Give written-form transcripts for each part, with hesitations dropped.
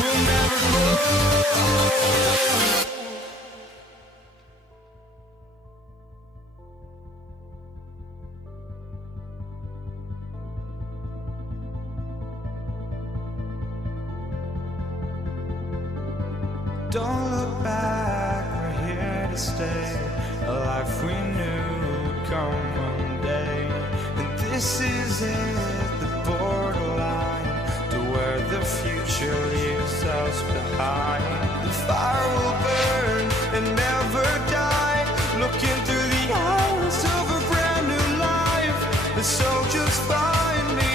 We'll never grow. Don't look back, we're here to stay. A life we knew would come one day. And this is it, the borderline to where the future leaves us behind. The fire will burn and never die, looking through the eyes of a brand new life. And so just find me,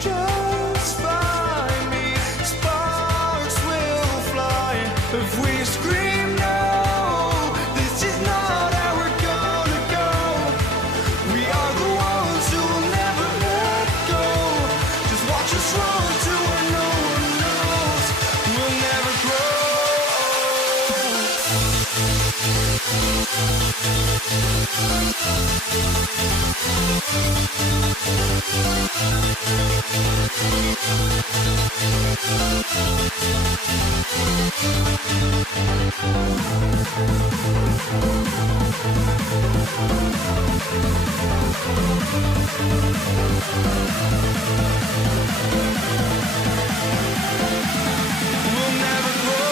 just find me. Sparks will fly if we scream no. This is not how we're gonna go. We are the ones who will never let go. Just watch us run to where no one knows. We'll never grow. We'll never grow.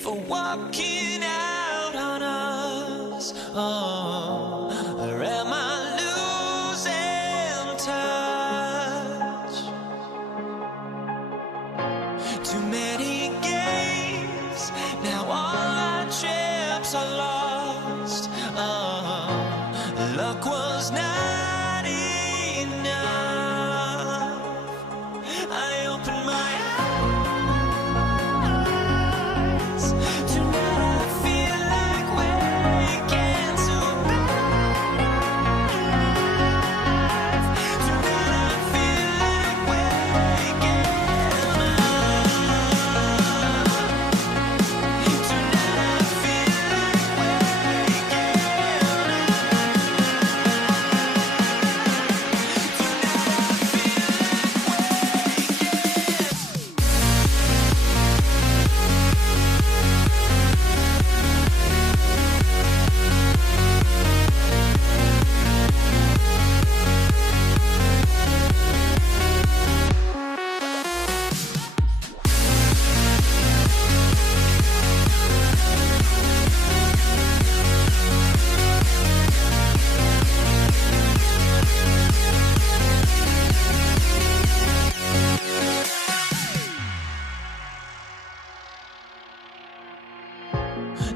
for walking out on us. Oh, or am I losing touch? Too many games, now all our chips are lost. Oh, luck was not enough. I opened my eyes. Tonight I feel like waking to life. Tonight I feel like waking up. Tonight I feel like waking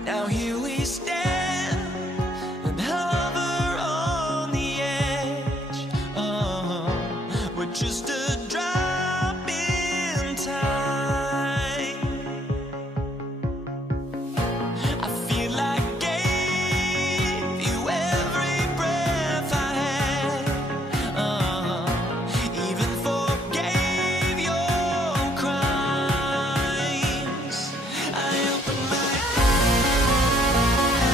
now here we stand and hover on the edge. We're just a drop in time. I feel like I gave you every breath I had. Even forgave your crimes. I opened my eyes.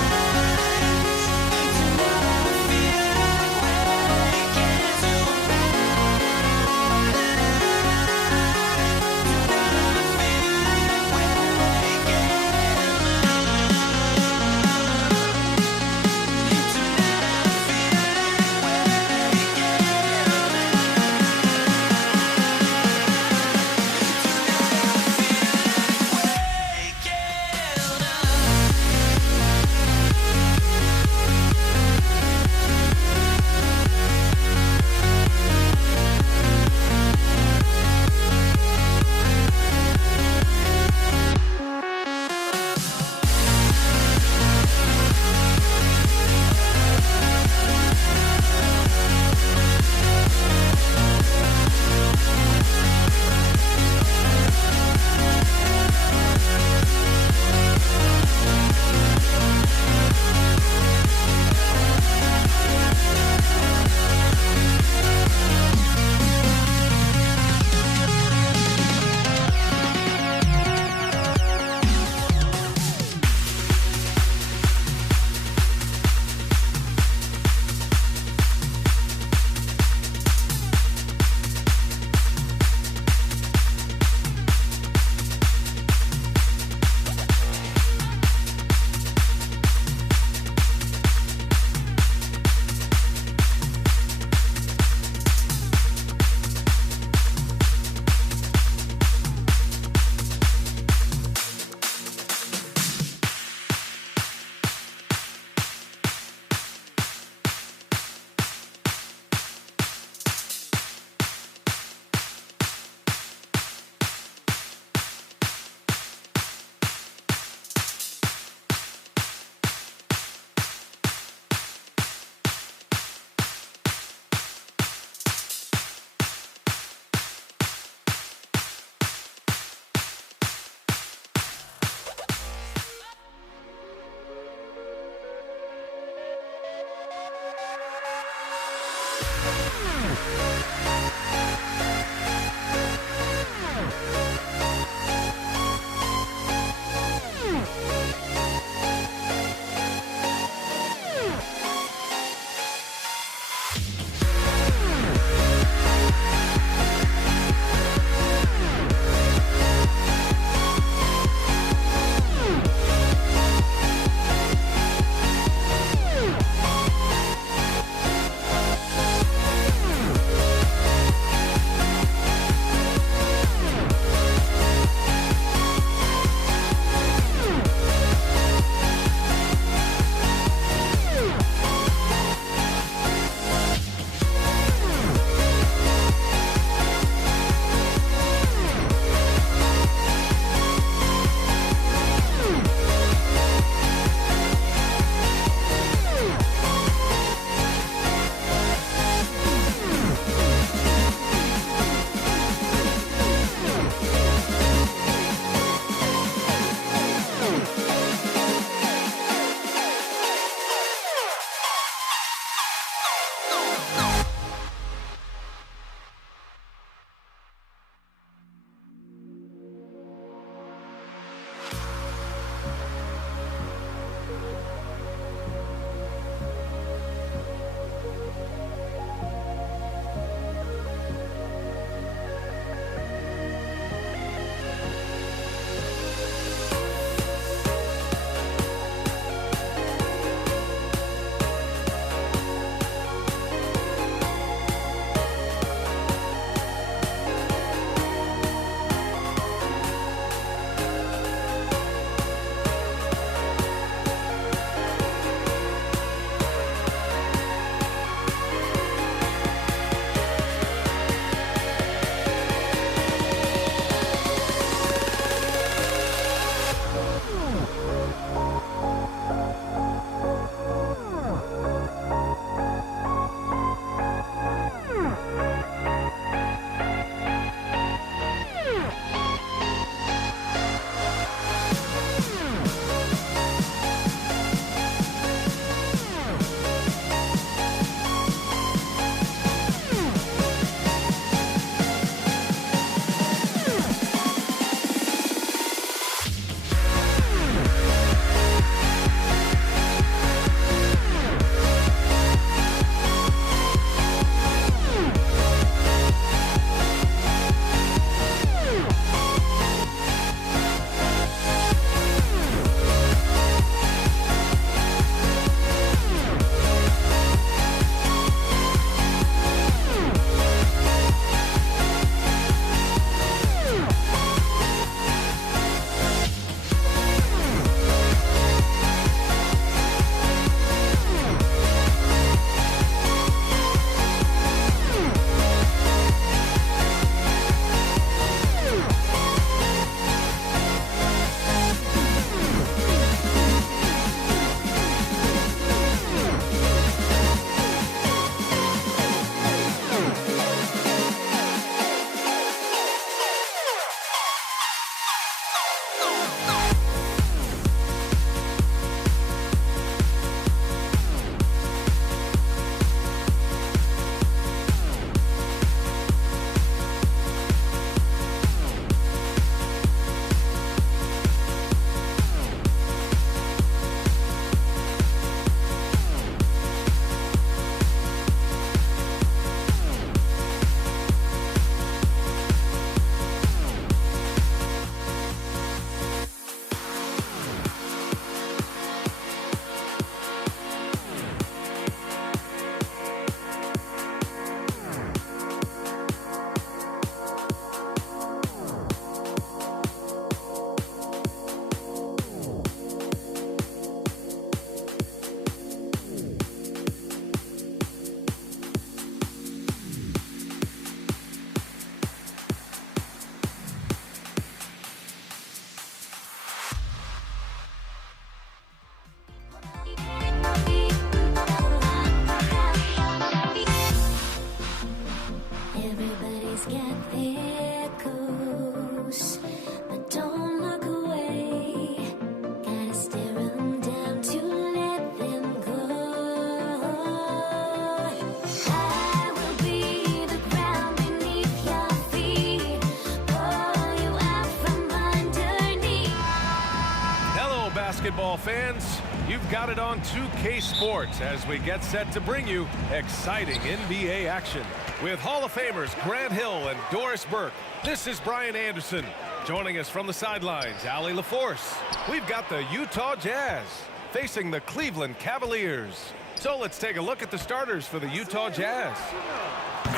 Hello, basketball fans. You've got it on 2K Sports as we get set to bring you exciting NBA action. With Hall of Famers Grant Hill and Doris Burke, this is Brian Anderson. Joining us from the sidelines, Allie LaForce. We've got the Utah Jazz facing the Cleveland Cavaliers. So let's take a look at the starters for the Utah Jazz.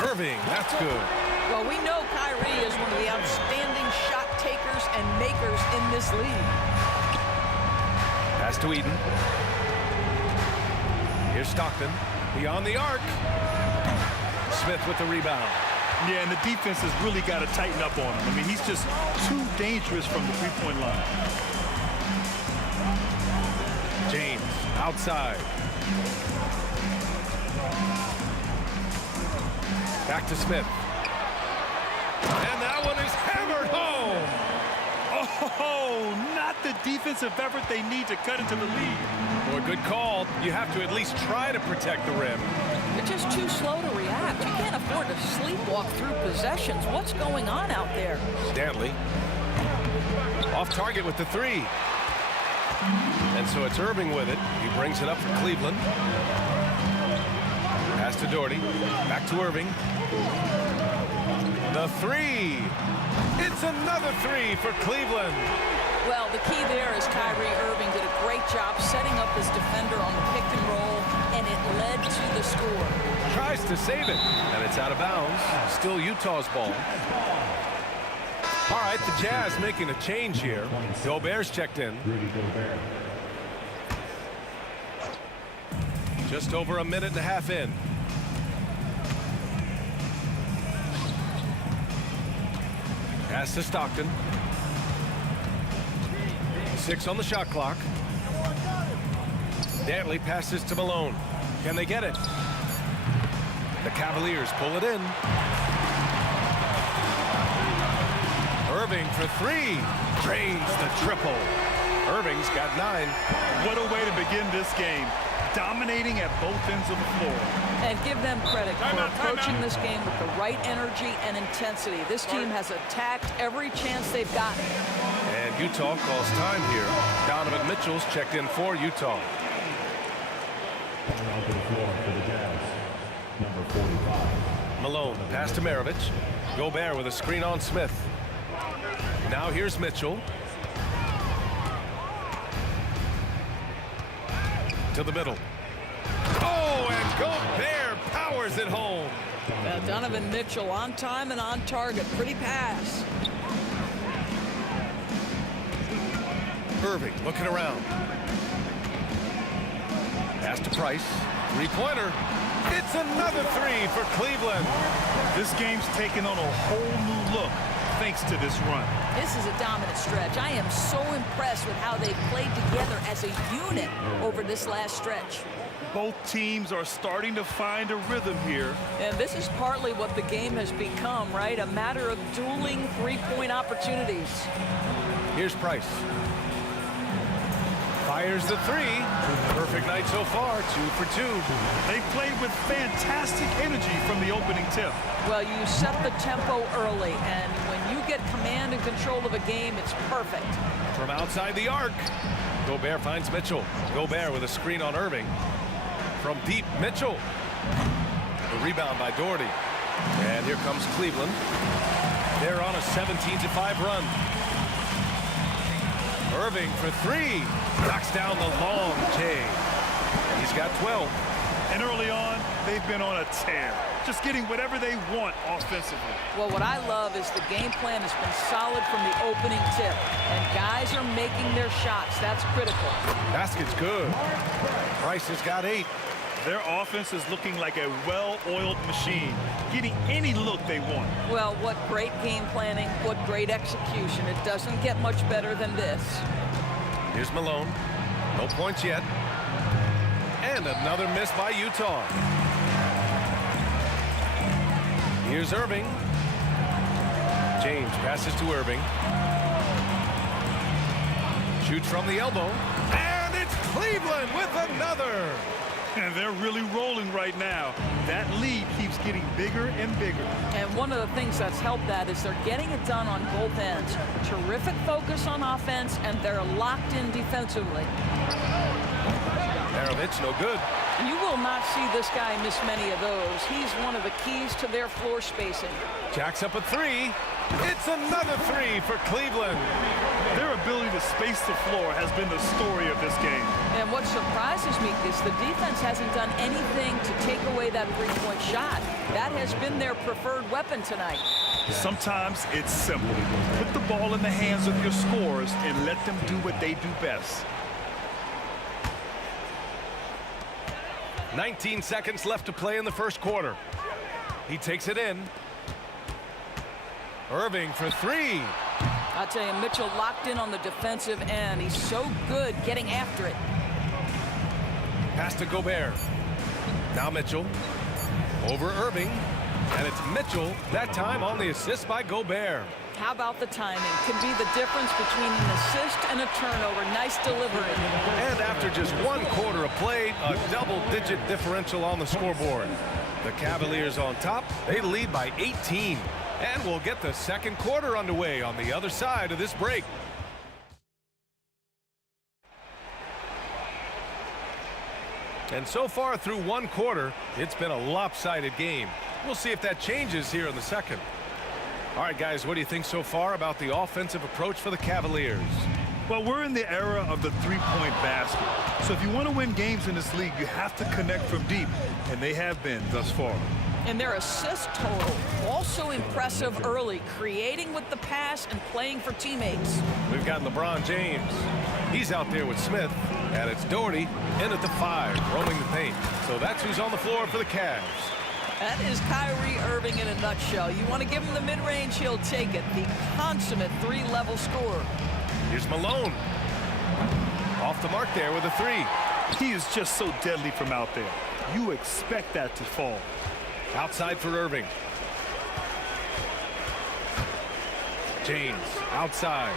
Irving, that's good. Well, we know Kyrie is one of the outstanding shot takers and makers in this league. Pass to Eden. Here's Stockton. Beyond the arc. Smith with the rebound. Yeah, and the defense has really got to tighten up on him. I mean, he's just too dangerous from the three-point line. James, outside. Back to Smith. And that one is hammered home. Oh, not the defensive effort they need to cut into the lead. Well, good call. You have to at least try to protect the rim. They're just too slow to react. You can't afford to sleepwalk through possessions. What's going on out there? Stanley. Off target with the three. And so it's Irving with it. He brings it up for Cleveland. Pass to Doherty. Back to Irving. The three. It's another three for Cleveland. Well, the key there is Kyrie Irving did a great job setting up his defender on the pick and roll, and it led to the score. Tries to save it, and it's out of bounds. Still Utah's ball. All right, the Jazz making a change here. Gobert's checked in. Just over a minute and a half in. Pass to Stockton. 6 on the shot clock. Dantley passes to Malone. Can they get it? The Cavaliers pull it in. Irving for three. Drains the triple. Irving's got 9. What a way to begin this game. Dominating at both ends of the floor. And give them credit for approaching this game with the right energy and intensity. This team has attacked every chance they've gotten. And Utah calls time here. Donovan Mitchell's checked in for Utah. Coming onto the floor for the Jazz, number 45. Malone, pass to Maravich. Gobert with a screen on Smith. Now here's Mitchell. To the middle. Oh, and Gobert powers it home. Donovan Mitchell on time and on target. Pretty pass. Irving looking around. Pass to Price. Three-pointer. It's another three for Cleveland. This game's taken on a whole new look thanks to this run. This is a dominant stretch. I am so impressed with how they've played together as a unit over this last stretch. Both teams are starting to find a rhythm here. And this is partly what the game has become, right? A matter of dueling three-point opportunities. Here's Price. Fires the three. Perfect night so far, 2 for 2. They played with fantastic energy from the opening tip. Well, you set the tempo early, and when you get command and control of a game, it's perfect. From outside the arc, Gobert finds Mitchell. Gobert with a screen on Irving. From deep, Mitchell. The rebound by Doherty. And here comes Cleveland. They're on a 17-5 run. Irving for three. Knocks down the long J. He's got 12. And early on, they've been on a tear. Just getting whatever they want offensively. Well, what I love is the game plan has been solid from the opening tip. And guys are making their shots. That's critical. Basket's good. Price has got 8. Their offense is looking like a well-oiled machine, getting any look they want. Well, what great game planning, what great execution. It doesn't get much better than this. Here's Malone. No points yet. And another miss by Utah. Here's Irving. James passes to Irving. Shoots from the elbow. And it's Cleveland with another. And they're really rolling right now. That lead keeps getting bigger and bigger. And one of the things that's helped that is they're getting it done on both ends. Terrific focus on offense, and they're locked in defensively. Maravich, no good. You will not see this guy miss many of those. He's one of the keys to their floor spacing. Jacks up a three. It's another three for Cleveland. Their ability to space the floor has been the story of this game. And what surprises me is the defense hasn't done anything to take away that three-point shot. That has been their preferred weapon tonight. Sometimes it's simple. Put the ball in the hands of your scorers and let them do what they do best. 19 seconds left to play in the first quarter. He takes it in. Irving for three. I'll tell you, Mitchell locked in on the defensive end. He's so good getting after it. Pass to Gobert. Now Mitchell. Over Irving. And it's Mitchell, that time on the assist by Gobert. How about the timing? Can be the difference between an assist and a turnover. Nice delivery. And after just 1 quarter of play, a double-digit differential on the scoreboard. The Cavaliers on top. They lead by 18. And we'll get the second quarter underway on the other side of this break. And so far through 1 quarter, it's been a lopsided game. We'll see if that changes here in the second. All right, guys, what do you think so far about the offensive approach for the Cavaliers? Well, we're in the era of the three-point basket. So if you want to win games in this league, you have to connect from deep, and they have been thus far. And their assist total, also impressive early, creating with the pass and playing for teammates. We've got LeBron James. He's out there with Smith, and it's Doherty in at the 5, roaming the paint. So that's who's on the floor for the Cavs. That is Kyrie Irving in a nutshell. You want to give him the mid-range, he'll take it. The consummate three-level scorer. Here's Malone. Off the mark there with a 3. He is just so deadly from out there. You expect that to fall. Outside for Irving. James outside.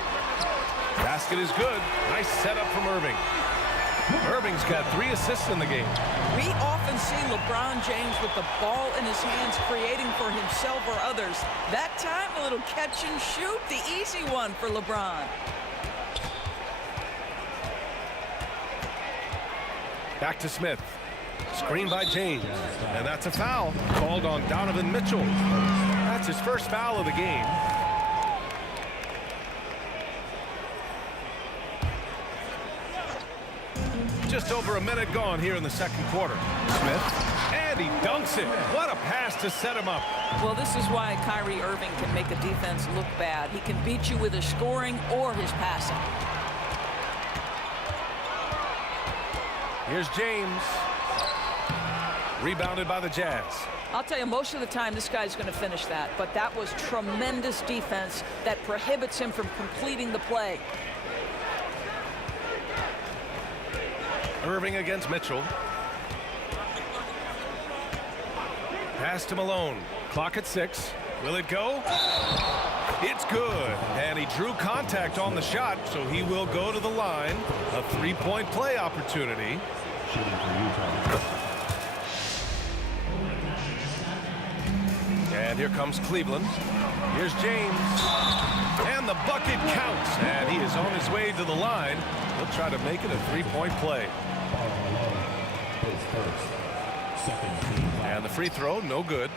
Basket is good. Nice setup from Irving. Irving's got 3 assists in the game. We often see LeBron James with the ball in his hands creating for himself or others. That time, a little catch and shoot, the easy one for LeBron. Back to Smith. Screen by James. And that's a foul called on Donovan Mitchell. That's his first foul of the game. Just over a minute gone here in the second quarter. Smith, and he dunks it. What a pass to set him up. Well, this is why Kyrie Irving can make a defense look bad. He can beat you with his scoring or his passing. Here's James. Rebounded by the Jazz. I'll tell you, most of the time this guy's going to finish that, but that was tremendous defense that prohibits him from completing the play. Irving against Mitchell. Pass to Malone. Clock at 6. Will it go? It's good. And he drew contact on the shot, so he will go to the line. A 3-point play opportunity. And here comes Cleveland. Here's James. And the bucket counts. And he is on his way to the line. He'll try to make it a 3-point play. And the free throw, no good.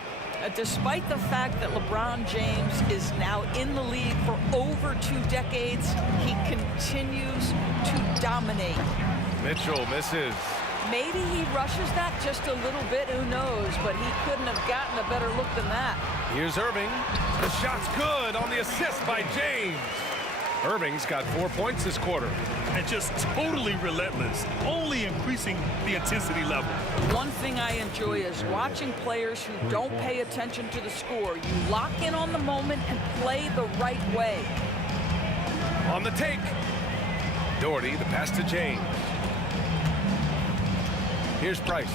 Despite the fact that LeBron James is now in the league for over 2 decades, he continues to dominate. Mitchell misses. Maybe he rushes that just a little bit, who knows, but he couldn't have gotten a better look than that. Here's Irving. The shot's good on the assist by James. Irving's got 4 points this quarter. And just totally relentless, only increasing the intensity level. One thing I enjoy is watching players who don't pay attention to the score. You lock in on the moment and play the right way. On the take. Doherty, the pass to James. Here's Price.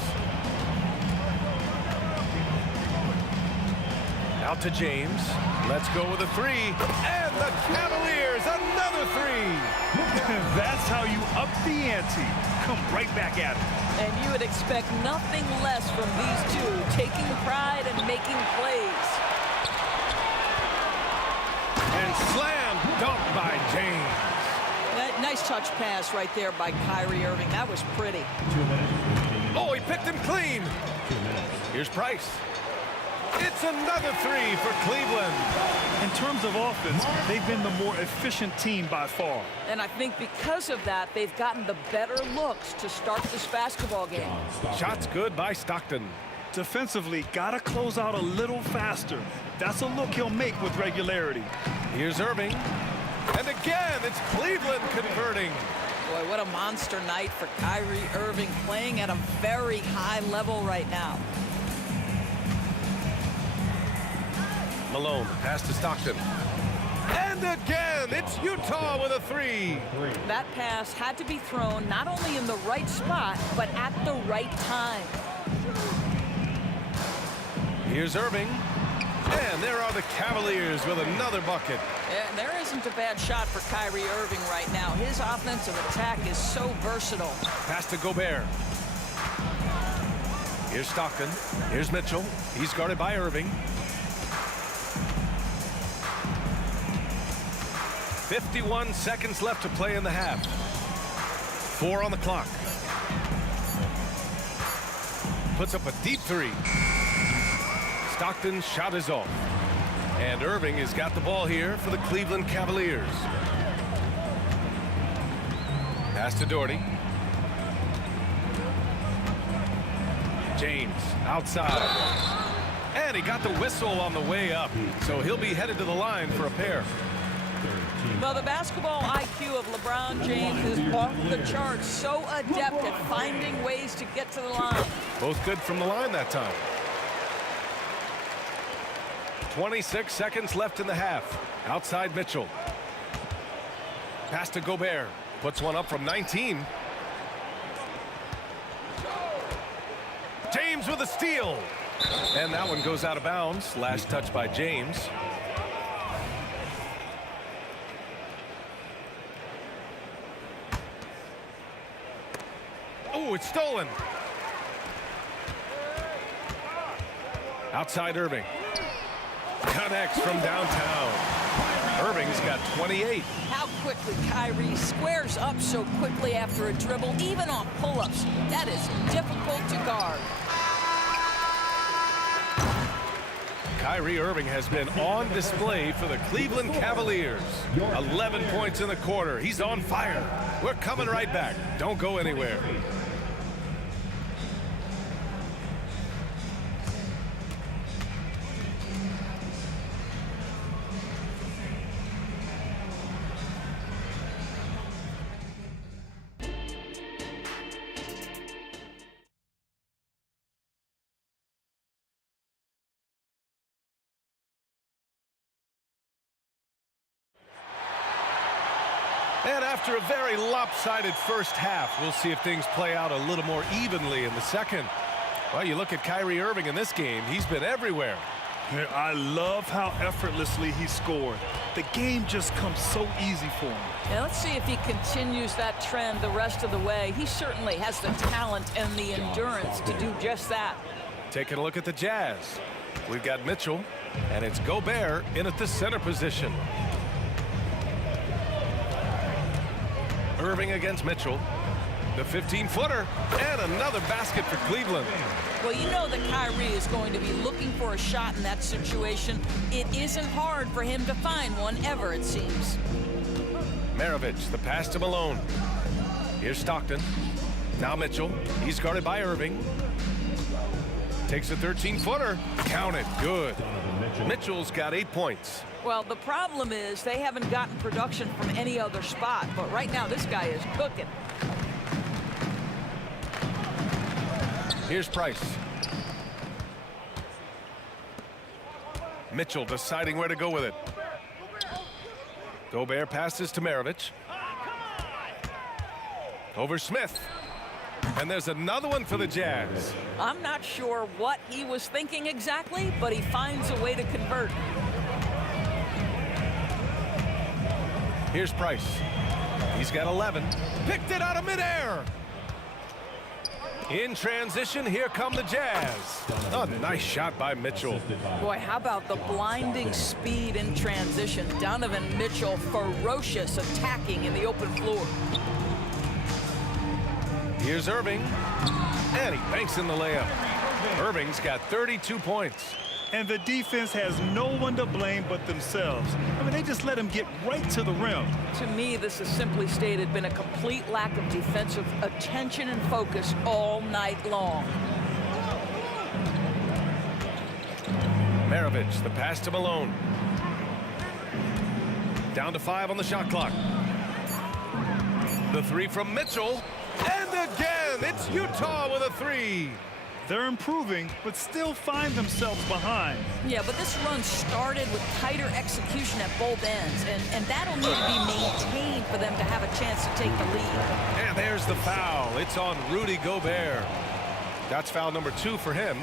Out to James. Let's go with a 3. And the Cavaliers, another 3. That's how you up the ante. Come right back at it. And you would expect nothing less from these two, taking pride and making plays. And slam dunk by James. Nice touch pass right there by Kyrie Irving. That was pretty. 2 minutes. Oh, he picked him clean. 2 minutes. Here's Price. It's another three for Cleveland. In terms of offense, they've been the more efficient team by far. And I think because of that, they've gotten the better looks to start this basketball game. Shots good by Stockton. Defensively, gotta close out a little faster. That's a look he'll make with regularity. Here's Irving. And again, it's Cleveland converting. Boy, what a monster night for Kyrie Irving, playing at a very high level right now. Malone, pass to Stockton. And again, it's Utah with a three. That pass had to be thrown not only in the right spot, but at the right time. Here's Irving. And there are the Cavaliers with another bucket. Yeah, there isn't a bad shot for Kyrie Irving right now. His offensive attack is so versatile. Pass to Gobert. Here's Stockton. Here's Mitchell. He's guarded by Irving. 51 seconds left to play in the half. 4 on the clock. Puts up a deep three. Stockton's shot is off. And Irving has got the ball here for the Cleveland Cavaliers. Pass to Doherty. James outside. And he got the whistle on the way up. So he'll be headed to the line for a pair. Well, the basketball IQ of LeBron James is off the charts. So adept at finding ways to get to the line. Both good from the line that time. 26 seconds left in the half. Outside Mitchell. Pass to Gobert. Puts one up from 19. James with a steal. And that one goes out of bounds. Last touch by James. Oh, it's stolen. Outside Irving. Connects from downtown. Irving's got 28. How quickly Kyrie squares up so quickly after a dribble, even on pull-ups. That is difficult to guard. Kyrie Irving has been on display for the Cleveland Cavaliers. 11 points in the quarter. He's on fire. We're coming right back. Don't go anywhere. And after a very lopsided first half, we'll see if things play out a little more evenly in the second. Well, you look at Kyrie Irving in this game, he's been everywhere. I love how effortlessly he scored. The game just comes so easy for him. Yeah, let's see if he continues that trend the rest of the way. He certainly has the talent and the endurance to do just that. Taking a look at the Jazz. We've got Mitchell, and it's Gobert in at the center position. Irving against Mitchell. The 15-footer, and another basket for Cleveland. Well, you know that Kyrie is going to be looking for a shot in that situation. It isn't hard for him to find one ever, it seems. Maravich, the pass to Malone. Here's Stockton. Now Mitchell. He's guarded by Irving. Takes a 13-footer. Count it. Good. Mitchell's got 8 points. Well, the problem is they haven't gotten production from any other spot, but right now this guy is cooking. Here's Price. Mitchell deciding where to go with it. Gobert passes to Maravich. Over Smith. And there's another one for the Jazz. I'm not sure what he was thinking exactly, but he finds a way to convert. Here's Price. He's got 11. Picked it out of midair. In transition, here come the Jazz. A nice shot by Mitchell. Boy, how about the blinding speed in transition? Donovan Mitchell, ferocious, attacking in the open floor. Here's Irving. And he banks in the layup. Irving's got 32 points. And the defense has no one to blame but themselves. I mean, they just let him get right to the rim. To me, this has simply stated been a complete lack of defensive attention and focus all night long. Maravich, the pass to Malone. Down to 5 on the shot clock. The three from Mitchell. And again, it's Utah with a three. They're improving, but still find themselves behind. Yeah, but this run started with tighter execution at both ends, and that'll need to be maintained for them to have a chance to take the lead. And there's the foul. It's on Rudy Gobert. That's foul number 2 for him.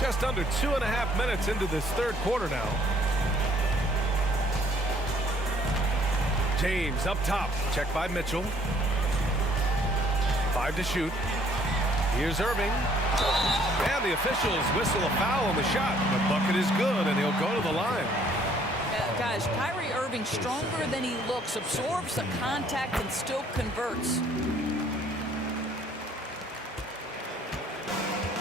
Just under 2.5 minutes into this third quarter now. James up top, checked by Mitchell. 5 to shoot. Here's Irving. And the officials whistle a foul on the shot. The bucket is good, and he'll go to the line. Guys, Kyrie Irving, stronger than he looks, absorbs the contact and still converts.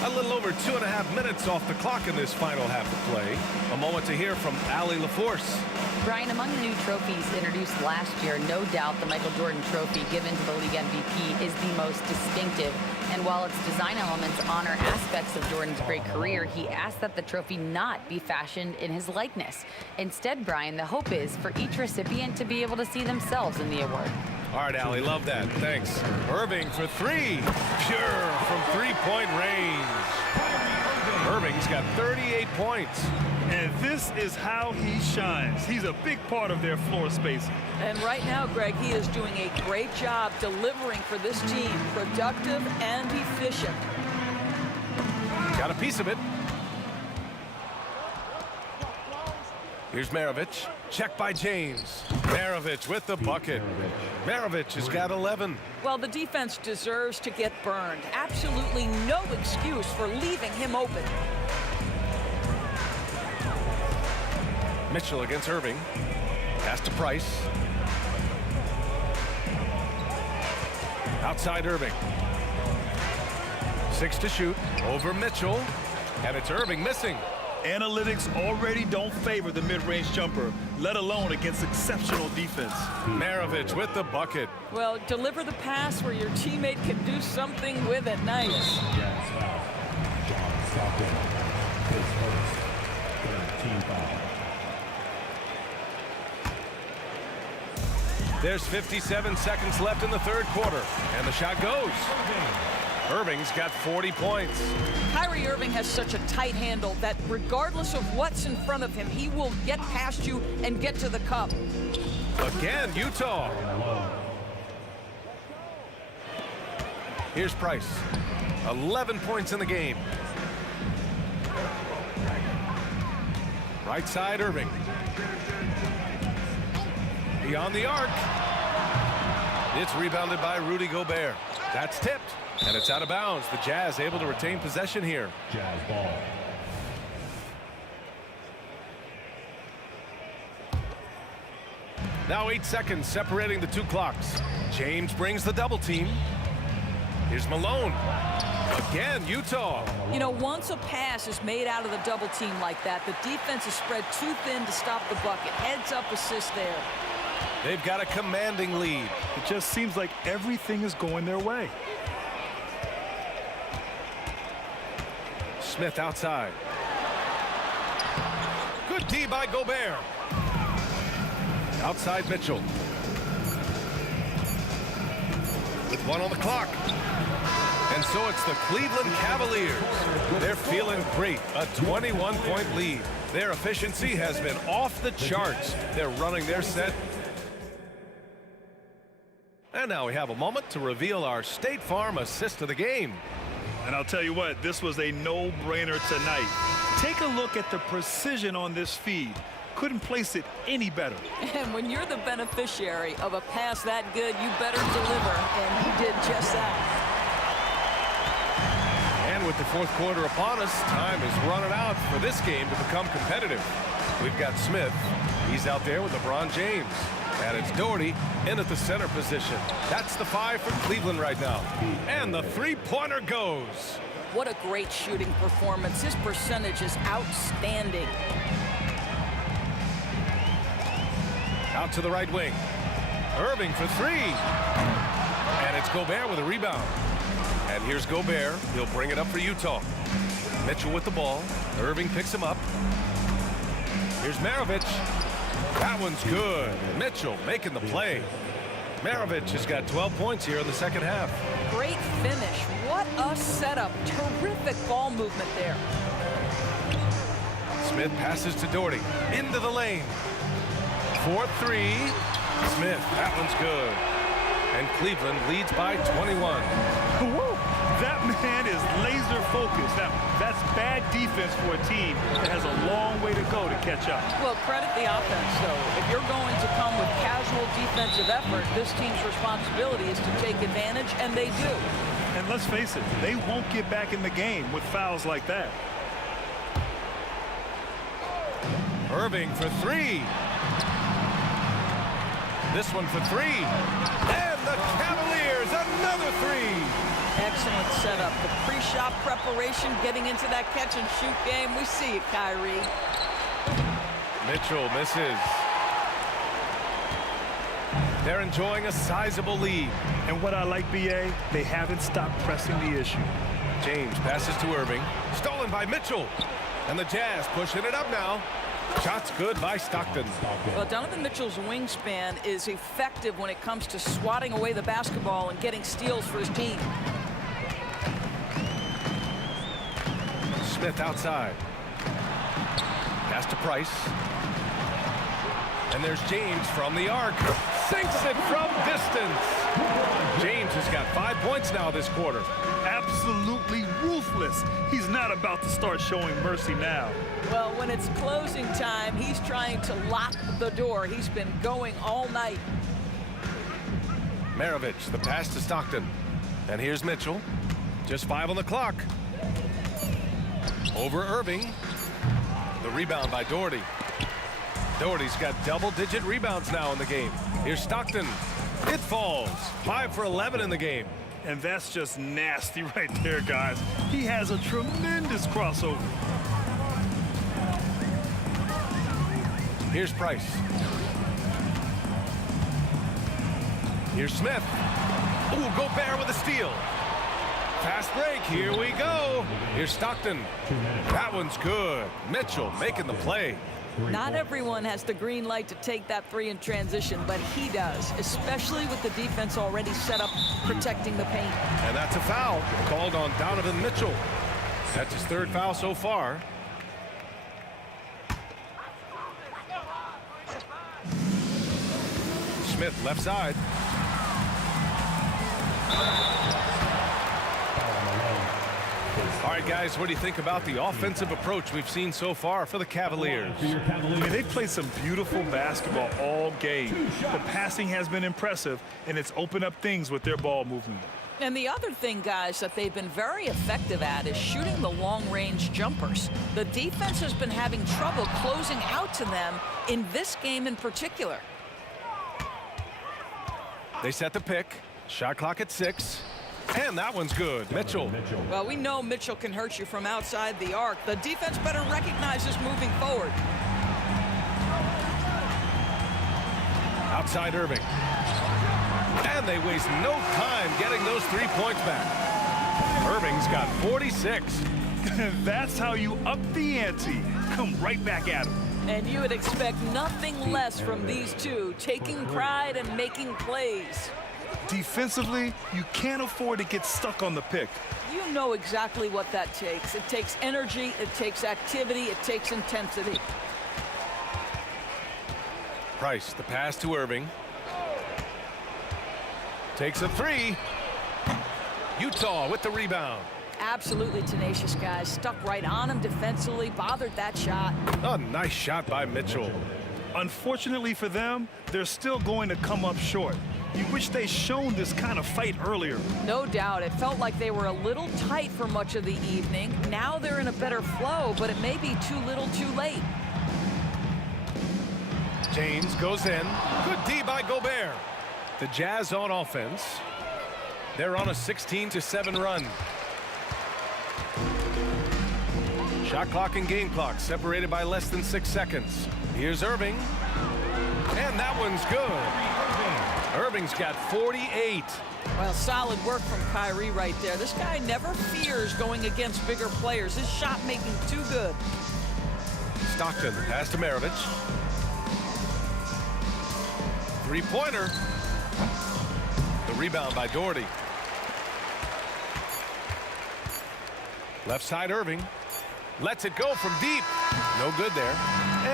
A little over 2.5 minutes off the clock in this final half of play. A moment to hear from Allie LaForce. Brian, among the new trophies introduced last year, no doubt the Michael Jordan Trophy given to the league MVP is the most distinctive. And while its design elements honor aspects of Jordan's great career, he asked that the trophy not be fashioned in his likeness. Instead, Brian, the hope is for each recipient to be able to see themselves in the award. All right, Allie, love that. Thanks. Irving for 3. Pure from three-point range. Irving's got 38 points. And this is how he shines. He's a big part of their floor spacing. And right now, Greg, he is doing a great job delivering for this team, productive and efficient. Got a piece of it. Here's Maravich. Checked by James. Maravich with the bucket. Maravich has got 11. Well, the defense deserves to get burned. Absolutely no excuse for leaving him open. Mitchell against Irving. Pass to Price. Outside Irving. 6 to shoot. Over Mitchell. And it's Irving missing. Analytics already don't favor the mid-range jumper, let alone against exceptional defense. Maravich with the bucket. Well, deliver the pass where your teammate can do something with it. Nice. Jazz foul. John Stockton. His first. Team foul. There's 57 seconds left in the third quarter, and the shot goes. Irving's got 40 points. Kyrie Irving has such a tight handle that regardless of what's in front of him, he will get past you and get to the cup. Again, Utah. Here's Price. 11 points in the game. Right side, Irving. Beyond the arc. It's rebounded by Rudy Gobert. That's tipped, and it's out of bounds. The Jazz able to retain possession here. Jazz ball. Now 8 seconds separating the two clocks. James brings the double team. Here's Malone. Again, Utah. You know, once a pass is made out of the double team like that, the defense is spread too thin to stop the bucket. Heads up assist there. They've got a commanding lead. It just seems like everything is going their way. Smith outside. Good D by Gobert. Outside Mitchell. With 1 on the clock. And so it's the Cleveland Cavaliers. They're feeling great. A 21-point lead. Their efficiency has been off the charts. They're running their set. And now we have a moment to reveal our State Farm assist of the game. And I'll tell you what, this was a no-brainer tonight. Take a look at the precision on this feed. Couldn't place it any better. And when you're the beneficiary of a pass that good, you better deliver, and he did just that. And with the fourth quarter upon us, time is running out for this game to become competitive. We've got Smith. He's out there with LeBron James. And it's Doherty in at the center position. That's the 5 for Cleveland right now. And the three-pointer goes. What a great shooting performance. His percentage is outstanding. Out to the right wing. Irving for 3. And it's Gobert with a rebound. And here's Gobert. He'll bring it up for Utah. Mitchell with the ball. Irving picks him up. Here's Maravich. That one's good. Mitchell making the play. Maravich has got 12 points here in the second half. Great finish. What a setup. Terrific ball movement there. Smith passes to Doherty. Into the lane. 4-3. Smith, that one's good. And Cleveland leads by 21. Woo! That man is laser focused. Now, that's bad defense for a team that has a long way to go to catch up. Well, credit the offense, though. If you're going to come with casual defensive effort, this team's responsibility is to take advantage, and they do. And let's face it, they won't get back in the game with fouls like that. Irving for 3. This one for 3. And the Cavaliers, another 3. Excellent setup. The pre-shot preparation, getting into that catch-and-shoot game. We see it, Kyrie. Mitchell misses. They're enjoying a sizable lead. And what I like, BA, they haven't stopped pressing the issue. James passes to Irving. Stolen by Mitchell. And the Jazz pushing it up now. Shots good by Stockton. Well, Donovan Mitchell's wingspan is effective when it comes to swatting away the basketball and getting steals for his team. Smith outside. Pass to Price. And there's James from the arc. Sinks it from distance. James has got 5 points now this quarter. Absolutely ruthless. He's not about to start showing mercy now. Well, when it's closing time, he's trying to lock the door. He's been going all night. Maravich, the pass to Stockton. And here's Mitchell. Just 5 on the clock. Over Irving. The rebound by Doherty. Doherty's got double-digit rebounds now in the game. Here's Stockton. It falls. 5 for 11 in the game. And that's just nasty right there, guys. He has a tremendous crossover. Here's Price. Here's Smith. Ooh, Gobert with a steal. Fast break, here we go. Here's Stockton. That one's good. Mitchell making the play. Not everyone has the green light to take that 3 in transition, but he does, especially with the defense already set up protecting the paint. And that's a foul called on Donovan Mitchell. That's his 3rd foul so far. Smith left side. All right, guys, what do you think about the offensive approach we've seen so far for the Cavaliers? I mean, they played some beautiful basketball all game. The passing has been impressive, and it's opened up things with their ball movement. And the other thing, guys, that they've been very effective at is shooting the long-range jumpers. The defense has been having trouble closing out to them in this game in particular. They set the pick. Shot clock at 6. And that one's good. Mitchell. Well, we know Mitchell can hurt you from outside the arc. The defense better recognize this moving forward. Outside Irving. And they waste no time getting those 3 points back. Irving's got 46. That's how you up the ante. Come right back at him. And you would expect nothing less from these two, taking pride and making plays. Defensively, you can't afford to get stuck on the pick. You know exactly what that takes. It takes energy, it takes activity, it takes intensity. Price, the pass to Irving. Takes a 3. Utah with the rebound. Absolutely tenacious, guys. Stuck right on him defensively, bothered that shot. A nice shot by Mitchell. Unfortunately for them, they're still going to come up short. You wish they'd shown this kind of fight earlier. No doubt. It felt like they were a little tight for much of the evening. Now they're in a better flow, but it may be too little too late. James goes in. Good D by Gobert. The Jazz on offense. They're on a 16-7 run. Shot clock and game clock separated by less than 6 seconds. Here's Irving. And that one's good. Irving's got 48. Well, solid work from Kyrie right there. This guy never fears going against bigger players. His shot making too good. Stockton pass to Maravich. Three-pointer. The rebound by Doherty. Left side Irving. Lets it go from deep. No good there.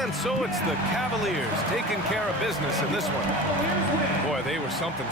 And so it's the Cavaliers taking care of business in this one. Boy, they were something.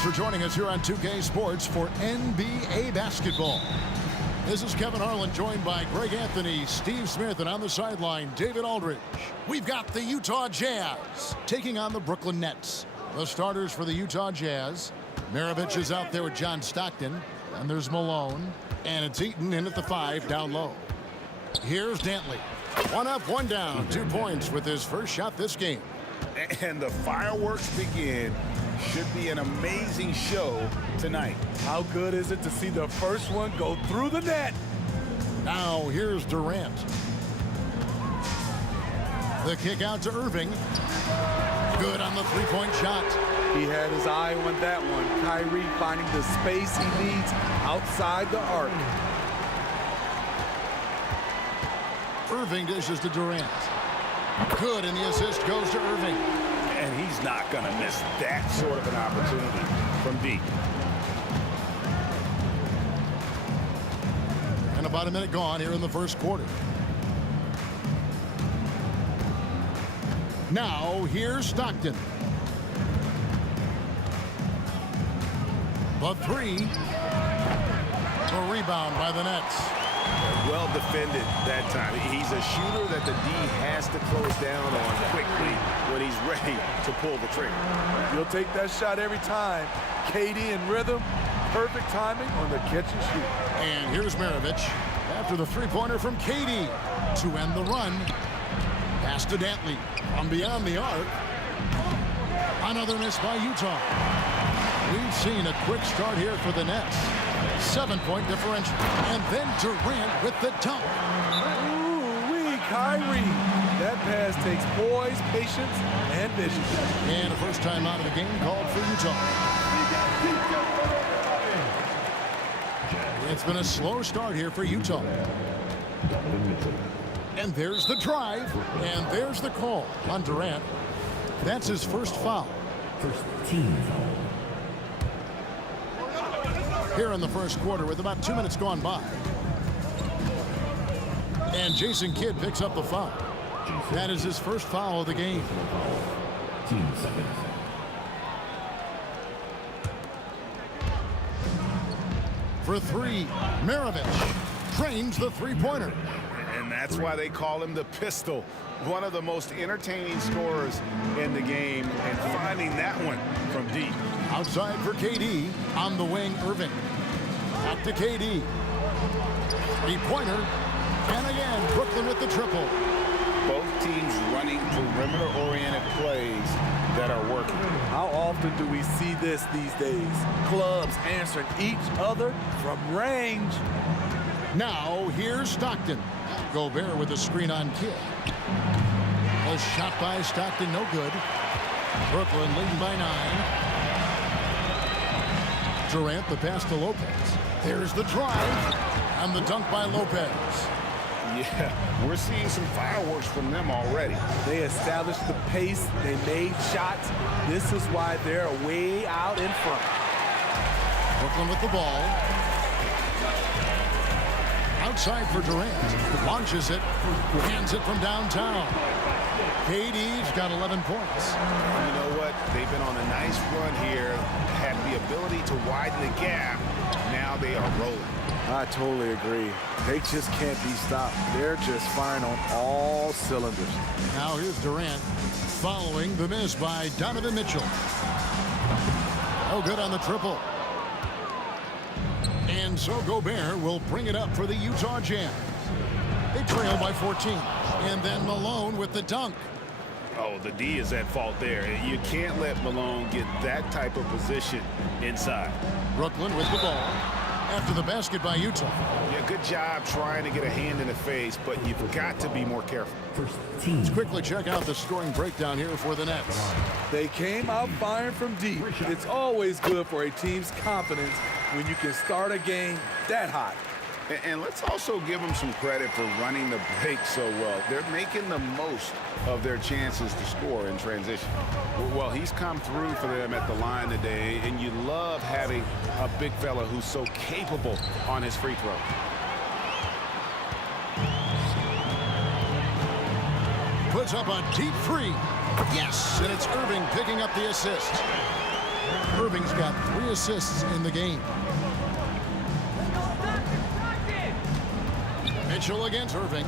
Thanks for joining us here on 2K Sports for NBA basketball. This is Kevin Harlan, joined by Greg Anthony, Steve Smith, and on the sideline, David Aldridge. We've got the Utah Jazz taking on the Brooklyn Nets. The starters for the Utah Jazz. Maravich is out there with John Stockton. And there's Malone. And it's Eaton in at the 5 down low. Here's Dantley. 1 up, 1 down. 2 points with his first shot this game. And the fireworks begin. Should be an amazing show tonight. How good is it to see the first one go through the net? Now here's Durant. The kick out to Irving. Good on the 3-point shot. He had his eye on that one. Kyrie finding the space he needs outside the arc. Irving dishes to Durant. Good, and the assist goes to Irving. And he's not going to miss that sort of an opportunity from deep. And about a minute gone here in the first quarter. Now, here's Stockton. The 3. A rebound by the Nets. Well defended that time. He's a shooter that the D has to close down on quickly when he's ready to pull the trigger. You'll take that shot every time. KD in rhythm, perfect timing on the catch and shoot. And here's Maravich after the 3-pointer from KD to end the run. Pass to Dantley from beyond the arc. Another miss by Utah. We've seen a quick start here for the Nets. 7-point differential. And then Durant with the dunk. Ooh-wee, Kyrie. That pass takes poise, patience, and vision. And a first time out of the game called for Utah. It's been a slow start here for Utah. And there's the drive. And there's the call on Durant. That's his first foul. First team foul. Here in the first quarter with about 2 minutes gone by. And Jason Kidd picks up the foul. That is his first foul of the game. Team second. For 3, Maravich trains the 3-pointer. And that's why they call him the pistol. One of the most entertaining scorers in the game, and finding that one from deep. Outside for KD, on the wing, Irving. Back to KD. 3-pointer, and again, Brooklyn with the triple. Both teams running perimeter-oriented plays that are working. How often do we see this these days? Clubs answering each other from range. Now, here's Stockton. Gobert with a screen on Kidd. A shot by Stockton, no good. Brooklyn leading by 9. Durant, the pass to Lopez. There's the drive, and the dunk by Lopez. Yeah, we're seeing some fireworks from them already. They established the pace. They made shots. This is why they're way out in front. Brooklyn with the ball. Outside for Durant. Launches it. Hands it from downtown. KD's got 11 points. You know what? They've been on a nice run here. Had the ability to widen the gap. Now they are rolling. I totally agree. They just can't be stopped. They're just firing on all cylinders. Now here's Durant following the miss by Donovan Mitchell. Oh, good on the triple. And so Gobert will bring it up for the Utah Jazz. They trail by 14. And then Malone with the dunk. Oh, the D is at fault there. You can't let Malone get that type of position inside. Brooklyn with the ball. After the basket by Utah. Yeah, good job trying to get a hand in the face, but you've got to be more careful. First team. Let's quickly check out the scoring breakdown here for the Nets. They came out firing from deep. It's always good for a team's confidence when you can start a game that hot. And let's also give them some credit for running the break so well. They're making the most of their chances to score in transition. Well, he's come through for them at the line today, and you love having a big fella who's so capable on his free throw. Puts up a deep three. Yes, and it's Irving picking up the assist. Irving's got 3 assists in the game. Mitchell against Irving.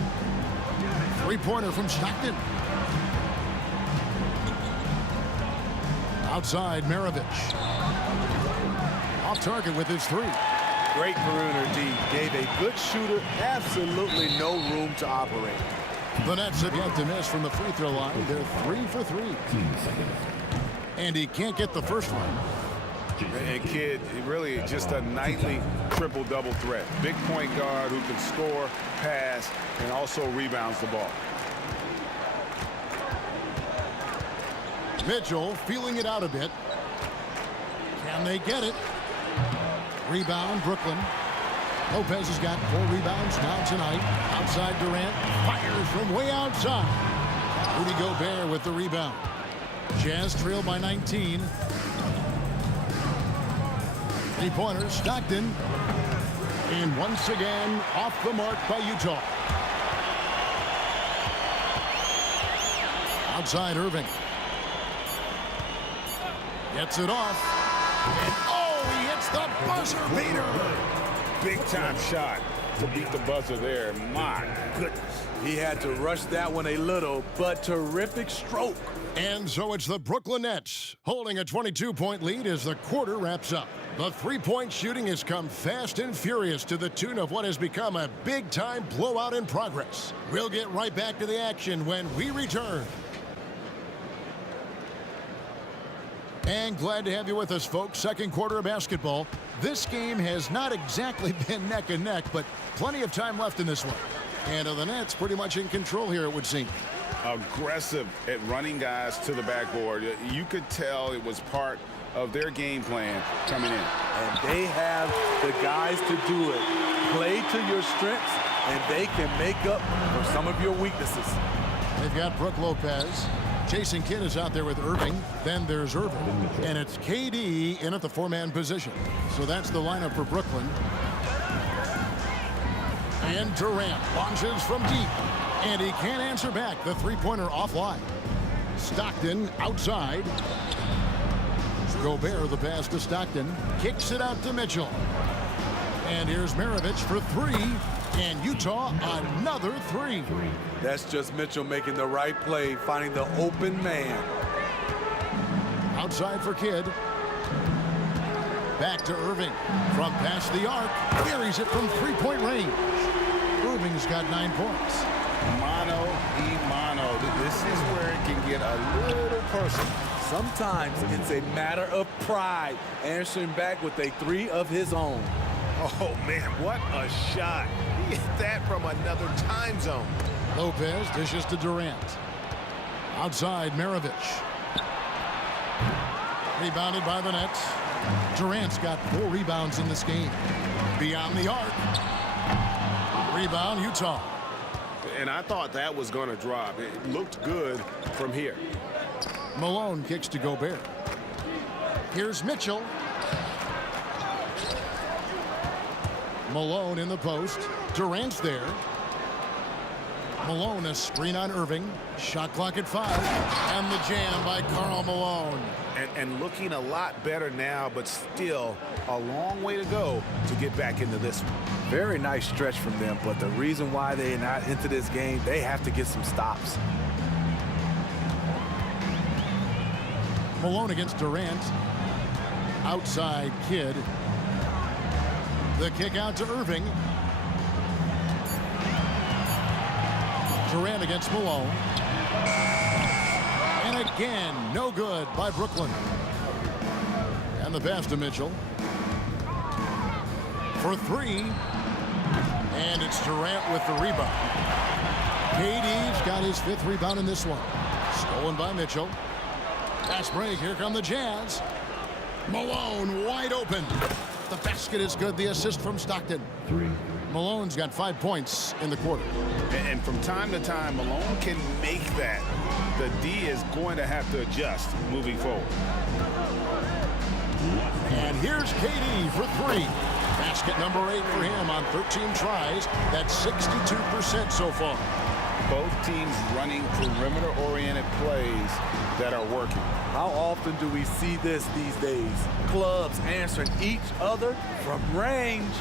3-pointer from Stockton. Outside, Maravich. Off target with his 3. Great perimeter D. Gave a good shooter absolutely no room to operate. The Nets have yet to miss from the free throw line. They're 3 for 3. And he can't get the first one. And Kidd, really just a nightly triple-double threat. Big point guard who can score, pass, and also rebounds the ball. Mitchell feeling it out a bit. Can they get it? Rebound, Brooklyn. Lopez has got 4 rebounds now tonight. Outside Durant. Fires from way outside. Rudy Gobert with the rebound. Jazz trail by 19. 3-pointers, Stockton. And once again, off the mark by Utah. Outside Irving. Gets it off. And oh, he hits the buzzer beater. Big time shot to beat the buzzer there. My goodness. He had to rush that one a little, but terrific stroke. And so it's the Brooklyn Nets holding a 22-point lead as the quarter wraps up. The 3-point shooting has come fast and furious to the tune of what has become a big-time blowout in progress. We'll get right back to the action when we return. And glad to have you with us, folks. Second quarter of basketball. This game has not exactly been neck and neck, but plenty of time left in this one. And the Nets pretty much in control here, it would seem. Aggressive at running guys to the backboard. You could tell it was part of their game plan coming in. And they have the guys to do it. Play to your strengths, and they can make up for some of your weaknesses. They've got Brook Lopez. Jason Kidd is out there with Irving. Then there's Irving. And it's KD in at the 4-man position. So that's the lineup for Brooklyn. And Durant launches from deep. And he can't answer back. The 3-pointer offline. Stockton outside. Gobert the pass to Stockton. Kicks it out to Mitchell. And here's Maravich for 3. And Utah another 3. That's just Mitchell making the right play, finding the open man. Outside for Kidd. Back to Irving. From past the arc. Buries it from 3-point range. Irving's got 9 points. Mano y mano. This is where it can get a little personal. Sometimes it's a matter of pride, answering back with a 3 of his own. Oh, man, what a shot. He hit that from another time zone. Lopez dishes to Durant. Outside, Maravich. Rebounded by the Nets. Durant's got 4 rebounds in this game. Beyond the arc. Rebound, Utah. And I thought that was going to drop. It looked good from here. Malone kicks to Gobert. Here's Mitchell. Malone in the post. Durant's there. Malone a screen on Irving. Shot clock at 5. And the jam by Karl Malone. And looking a lot better now, but still a long way to go to get back into this one. Very nice stretch from them, but the reason why they're not into this game, they have to get some stops. Malone against Durant. Outside Kidd. The kick out to Irving. Durant against Malone. And again, no good by Brooklyn. And the pass to Mitchell. For 3. And it's Durant with the rebound. KD's got his 5th rebound in this one. Stolen by Mitchell. Pass break. Here come the Jazz. Malone wide open. The basket is good. The assist from Stockton. 3. Malone's got 5 points in the quarter. And from time to time, Malone can make that. The D is going to have to adjust moving forward. And here's KD for 3. Basket number 8 for him on 13 tries. That's 62% so far. Both teams running perimeter-oriented plays that are working. How often do we see this these days? Clubs answering each other from range.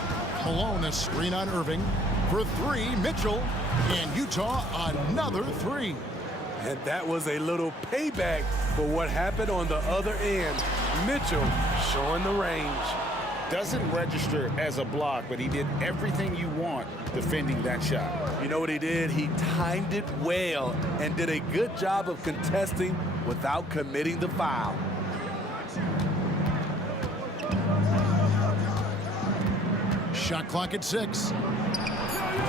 Malone, a screen on Irving. For three, Mitchell. And Utah, another three. And that was a little payback for what happened on the other end. Mitchell showing the range. Doesn't register as a block, but he did everything you want defending that shot. You know what he did? He timed it well and did a good job of contesting without committing the foul. Shot clock at 6.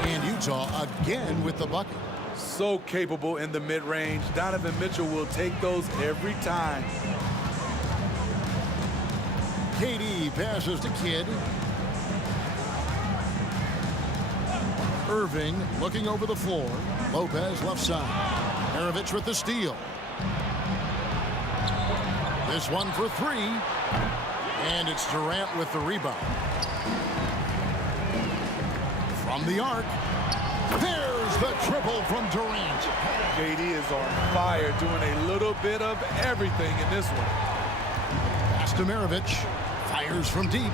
And Utah again with the bucket. So capable in the mid-range. Donovan Mitchell will take those every time. KD passes to Kidd. Irving looking over the floor. Lopez left side. Maravich with the steal. This one for three. And it's Durant with the rebound. From the arc. There's the triple from Durant. KD is on fire, doing a little bit of everything in this one. Pass to Maravich. Fires from deep.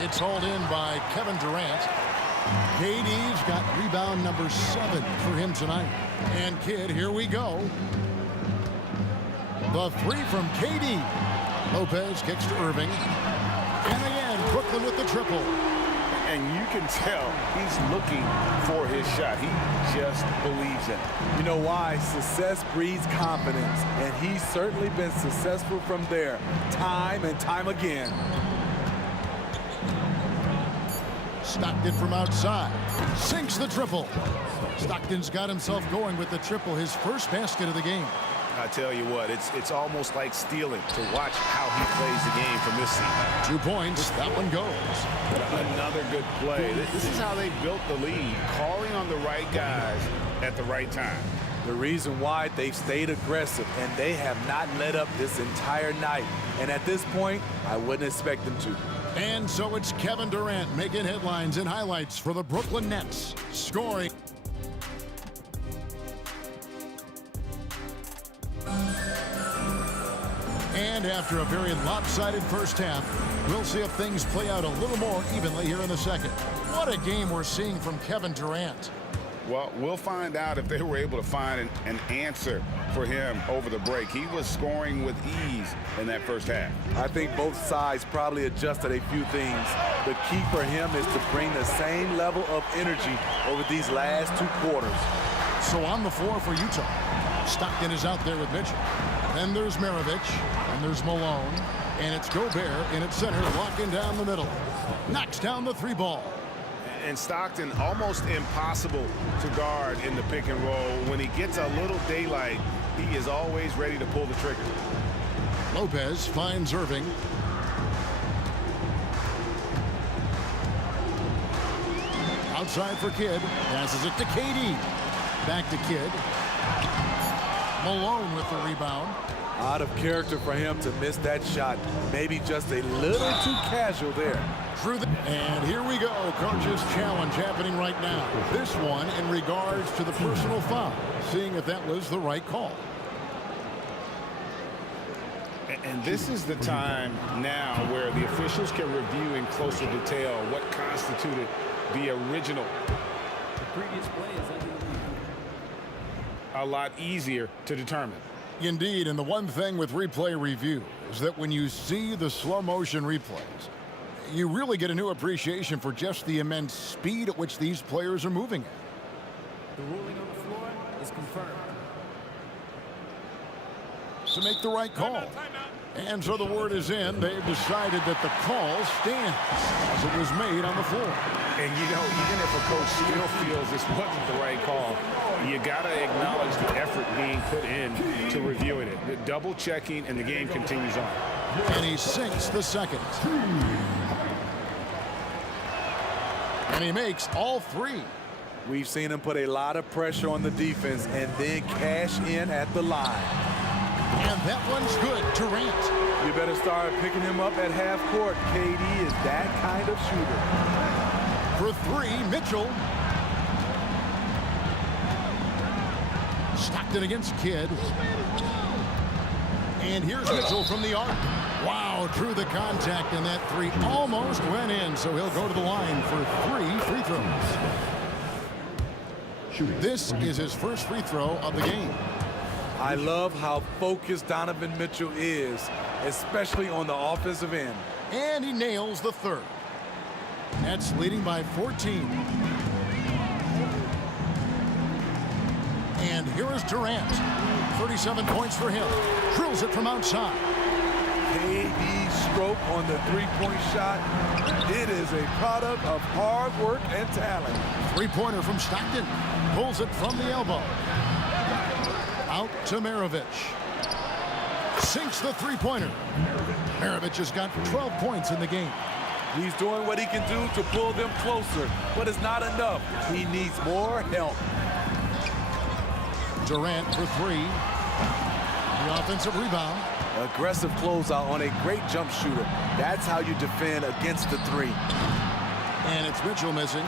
It's hauled in by Kevin Durant. KD's got rebound number 7 for him tonight. And Kidd, here we go. The three from KD. Lopez kicks to Irving. And again, Brooklyn with the triple. And you can tell he's looking for his shot. He just believes in it. You know why? Success breeds confidence, and he's certainly been successful from there, time and time again. Stockton from outside. Sinks the triple. Stockton's got himself going with the triple, his first basket of the game. I tell you what, it's almost like stealing to watch how he plays the game from this seat. 2 points. That one goes. Another good play. This is how they built the lead, calling on the right guys at the right time. The reason why they've stayed aggressive, and they have not let up this entire night. And at this point, I wouldn't expect them to. And so it's Kevin Durant making headlines and highlights for the Brooklyn Nets. Scoring. And after a very lopsided first half, we'll see if things play out a little more evenly here in the second. What a game we're seeing from Kevin Durant. Well, we'll find out if they were able to find an answer for him over the break. He was scoring with ease in that first half. I think both sides probably adjusted a few things. The key for him is to bring the same level of energy over these last 2 quarters. So on the floor for Utah, Stockton is out there with Mitchell. Then there's Maravich, and there's Malone, and it's Gobert in at center, locking down the middle. Knocks down the 3 ball. And Stockton almost impossible to guard in the pick and roll. When he gets a little daylight, he is always ready to pull the trigger. Lopez finds Irving. Outside for Kidd. Passes it to KD. Back to Kidd. Malone with the rebound. Out of character for him to miss that shot. Maybe just a little too casual there. And here we go. Coach's challenge happening right now. This one in regards to the personal foul. Seeing if that was the right call. And this is the time now where the officials can review in closer detail what constituted the original. The previous play is a lot easier to determine. Indeed, and the one thing with replay review is that when you see the slow motion replays, you really get a new appreciation for just the immense speed at which these players are moving at. The ruling on the floor is confirmed. To make the right call. And so the word is in. They've decided that the call stands as it was made on the floor. And you know, even if a coach still feels this wasn't the right call, you got to acknowledge the effort being put in to reviewing it. The double checking, and the game continues on. And he sinks the second. And he makes all 3. We've seen him put a lot of pressure on the defense and then cash in at the line. And that one's good. Durant. You better start picking him up at half court. KD is that kind of shooter. For 3, Mitchell. Stockton against Kidd. And here's Mitchell from the arc. Wow, drew the contact, and that three almost went in, so he'll go to the line for 3 free throws. This is his first free throw of the game. I love how focused Donovan Mitchell is, especially on the offensive end. And he nails the third. Nets leading by 14. And here is Durant. 37 points for him. Drills it from outside. KD's stroke on the three-point shot. It is a product of hard work and talent. Three-pointer from Stockton. Pulls it from the elbow. Out to Maravich. Sinks the three-pointer. Maravich has got 12 points in the game. He's doing what he can do to pull them closer, but it's not enough. He needs more help. Durant for 3. The offensive rebound. Aggressive closeout on a great jump shooter. That's how you defend against the three. And it's Mitchell missing.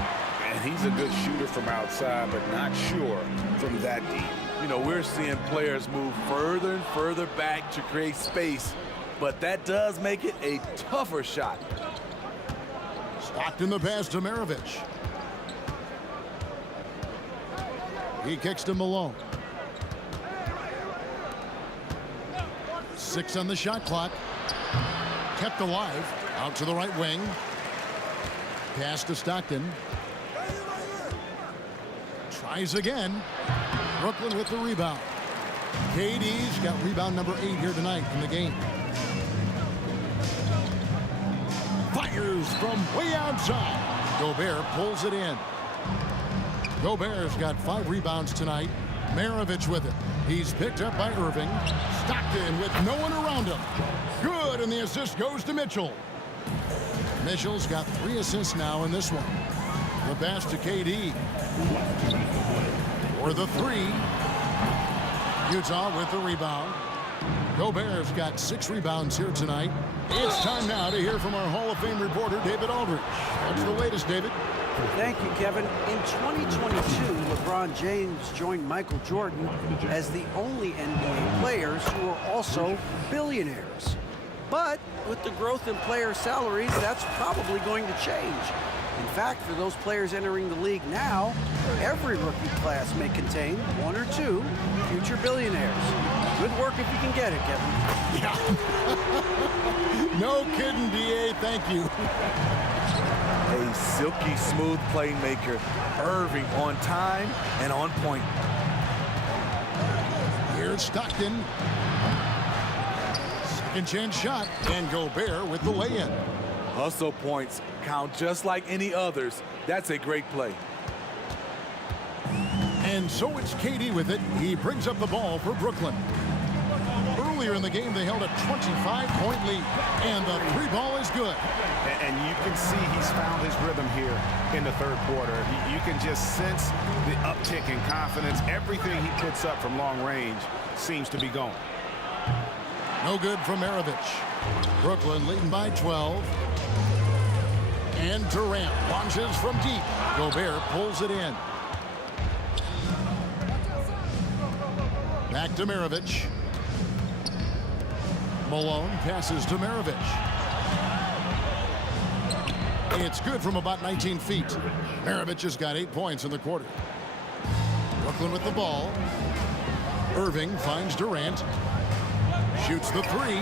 And he's a good shooter from outside, but not sure from that deep. You know, we're seeing players move further and further back to create space, but that does make it a tougher shot. Stockton the pass to Maravich. He kicks to Malone. 6 on the shot clock. Kept alive. Out to the right wing. Pass to Stockton. Tries again. Brooklyn with the rebound. KD's got rebound number 8 here tonight in the game. Fires from way outside. Gobert pulls it in. Gobert's got 5 rebounds tonight. Maravich with it. He's picked up by Irving. Stockton with no one around him. Good, and the assist goes to Mitchell. Mitchell's got 3 assists now in this one. The pass to KD. For the 3. Utah with the rebound. Gobert's got 6 rebounds here tonight. It's time now to hear from our Hall of Fame reporter, David Aldridge. What's the latest, David? Thank you, Kevin. In 2022, LeBron James joined Michael Jordan as the only NBA players who are also billionaires. But with the growth in player salaries, that's probably going to change. In fact, for those players entering the league now, every rookie class may contain 1 or 2 future billionaires. Good work if you can get it, Kevin. Yeah. No kidding, D.A. Thank you. A silky smooth playmaker. Irving on time and on point. Here's Stockton. Second chance shot, and Gobert with the lay-in. Hustle points count just like any others. That's a great play. And so it's KD with it. He brings up the ball for Brooklyn. Earlier in the game, they held a 25-point lead, and the 3 ball is good. And you can see he's found his rhythm here in the third quarter. You can just sense the uptick in confidence. Everything he puts up from long range seems to be going. No good from Maravich. Brooklyn leading by 12. And Durant launches from deep. Gobert pulls it in. Back to Maravich. Malone passes to Maravich. It's good from about 19 feet. Maravich has got 8 points in the quarter. Brooklyn with the ball. Irving finds Durant. Shoots the 3.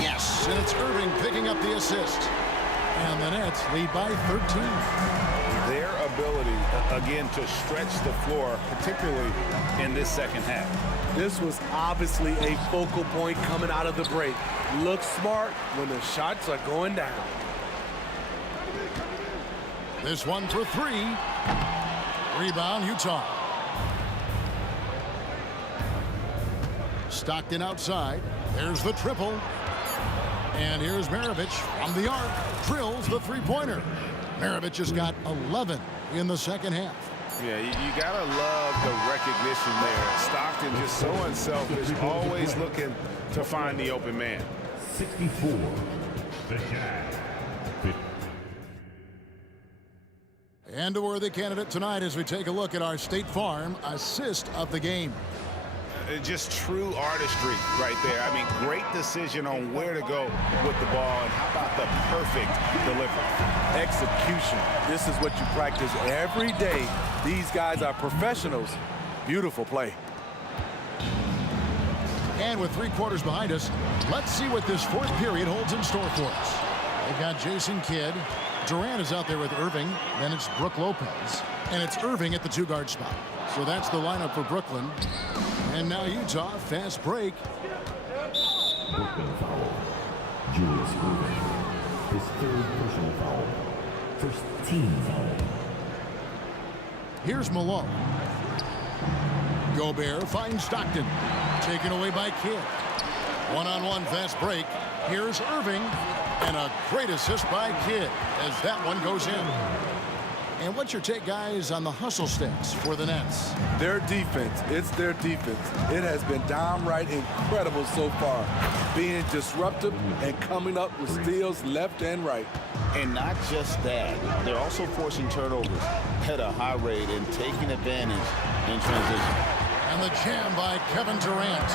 Yes, and it's Irving picking up the assist. And the Nets lead by 13. Their ability, again, to stretch the floor, particularly in this second half. This was obviously a focal point coming out of the break. Look smart when the shots are going down. This one for 3. Rebound, Utah. Stockton outside. There's the triple. And here's Maravich from the arc. Drills the 3-pointer. Maravich has got 11 in the second half. Yeah, you gotta love the recognition there. Stockton just so unselfish, always looking to find the open man. 64, the Jazz. And a worthy candidate tonight as we take a look at our State Farm assist of the game. Just true artistry right there. I mean, great decision on where to go with the ball, and how about the perfect delivery? Execution. This is what you practice every day. These guys are professionals. Beautiful play. And with 3 quarters behind us, let's see what this fourth period holds in store for us. They've got Jason Kidd. Durant is out there with Irving. Then it's Brook Lopez. And it's Irving at the 2-guard spot. So that's the lineup for Brooklyn. And now Utah, fast break. Brooklyn foul. Julius Irving. His 3rd personal foul. First team foul. Here's Malone. Gobert finds Stockton. Taken away by Kidd. One-on-one fast break. Here's Irving. And a great assist by Kidd as that one goes in. And what's your take, guys, on the hustle stats for the Nets? Their defense, it's their defense. It has been downright incredible so far. Being disruptive and coming up with steals left and right. And not just that, they're also forcing turnovers at a high rate and taking advantage in transition. And the jam by Kevin Durant.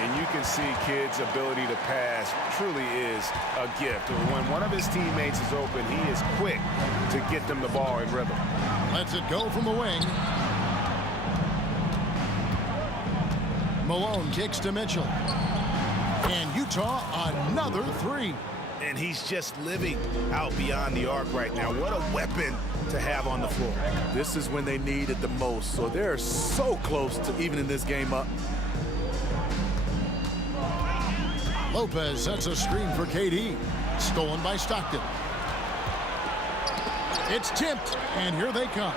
And you can see Kidd's ability to pass truly is a gift. When one of his teammates is open, he is quick to get them the ball in rhythm. Lets it go from the wing. Malone kicks to Mitchell. And Utah, another 3. And he's just living out beyond the arc right now. What a weapon to have on the floor. This is when they need it the most. So they're so close to evening this game up. Lopez sets a screen for KD. Stolen by Stockton. It's tipped, and here they come.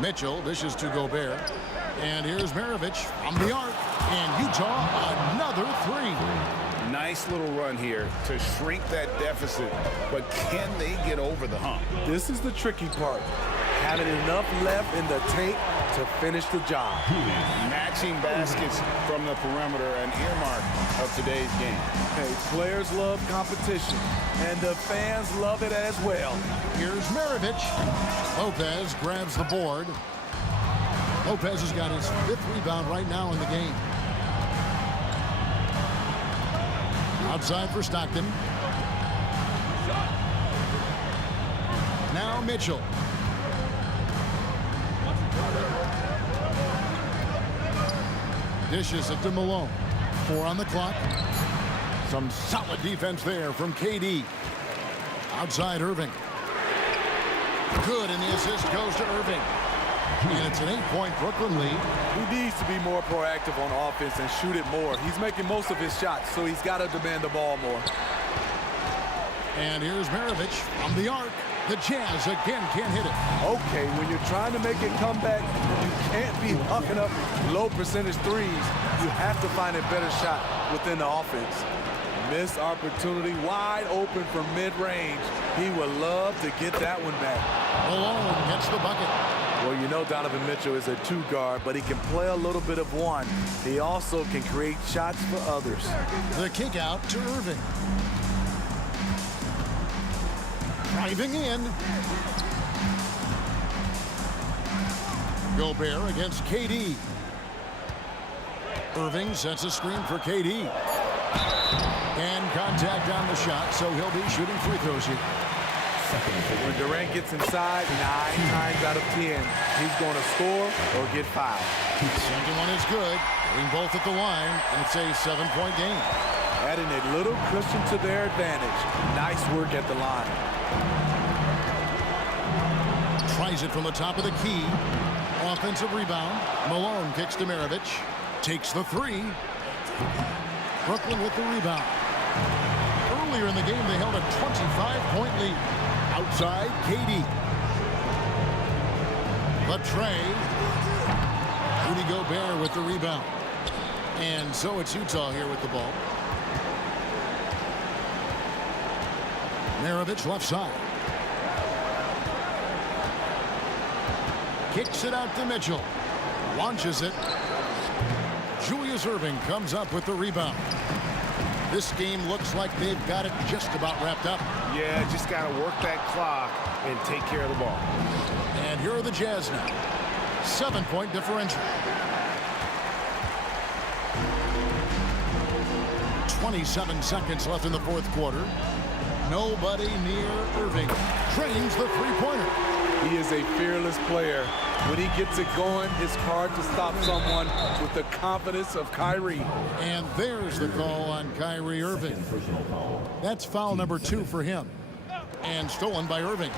Mitchell dishes to Gobert. And here's Maravich from the arc. And Utah, another 3. Nice little run here to shrink that deficit, but can they get over the hump? This is the tricky part. Having enough left in the tank to finish the job. Matching baskets from the perimeter, an earmark of today's game. Hey, players love competition, and the fans love it as well. Here's Maravich. Lopez grabs the board. Lopez has got his 5th rebound right now in the game. Outside for Stockton. Now Mitchell. Dishes it to Malone. 4 on the clock. Some solid defense there from KD. Outside Irving. Good, and the assist goes to Irving. And it's an 8-point Brooklyn lead. He needs to be more proactive on offense and shoot it more. He's making most of his shots, so he's got to demand the ball more. And here's Maravich from the arc. The Jazz again can't hit it. Okay, when you're trying to make it come back, you can't be hucking up low percentage threes. You have to find a better shot within the offense. Missed opportunity, wide open from mid-range. He would love to get that one back. Malone gets the bucket. Well, you know Donovan Mitchell is a 2-guard, but he can play a little bit of one. He also can create shots for others. The kick out to Irving. Driving in. Gobert against KD. Irving sets a screen for KD. And contact on the shot, so he'll be shooting free throws here. When Durant gets inside, 9 times out of 10, he's going to score or get fouled. Second one is good. Getting both at the line, and it's a 7-point game. Adding a little cushion to their advantage. Nice work at the line. Tries it from the top of the key. Offensive rebound. Malone kicks to Maravich. Takes the 3. Brooklyn with the rebound. Earlier in the game, they held a 25-point lead. Outside, KD. Latrey. Rudy Gobert with the rebound. And so it's Utah here with the ball. Maravich left side. Kicks it out to Mitchell. Launches it. Julius Irving comes up with the rebound. This game looks like they've got it just about wrapped up. Yeah, just got to work that clock and take care of the ball. And here are the Jazz now. 7-point differential. 27 seconds left in the fourth quarter. Nobody near Irving. Drains the three-pointer. He is a fearless player. When he gets it going, it's hard to stop someone with the confidence of Kyrie. And there's the call on Kyrie Irving. That's foul number 2 for him. And stolen by Irving.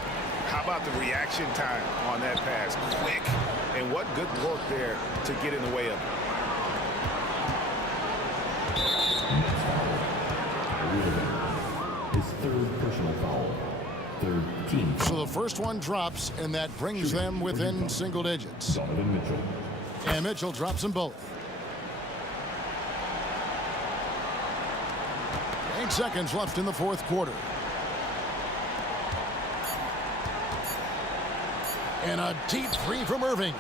How about the reaction time on that pass? Quick. And what good work there to get in the way of it. His third personal foul. Third team. So the first one drops, and that brings them within single digits. Donovan Mitchell. And Mitchell drops them both. 8 seconds left in the fourth quarter. And a deep three from Irving.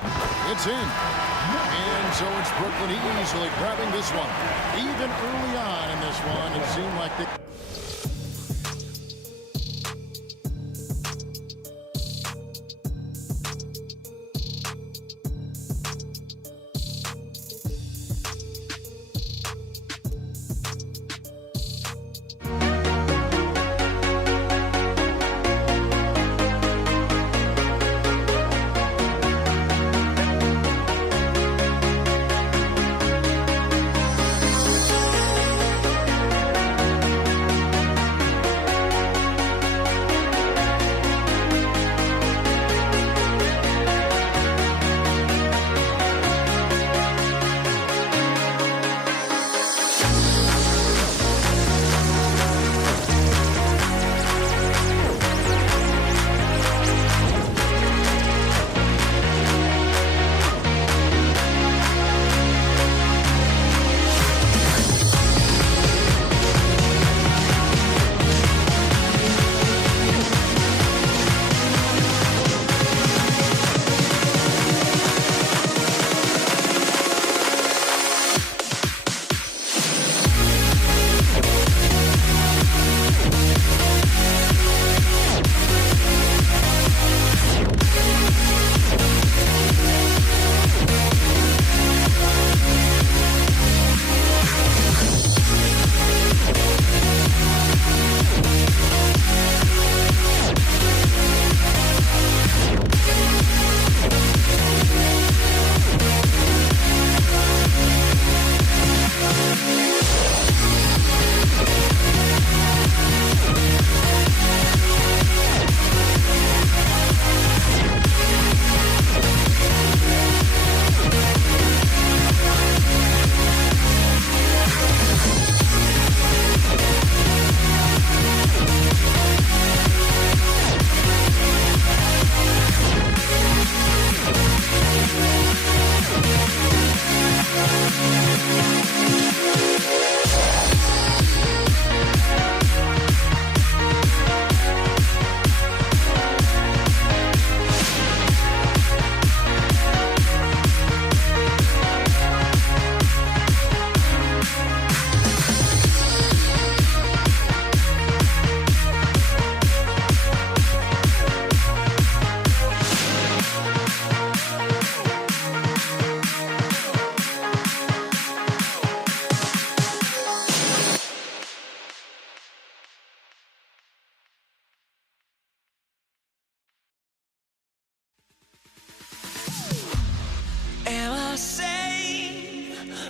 It's in. And so it's Brooklyn easily grabbing this one. Even early on in this one, it seemed like the...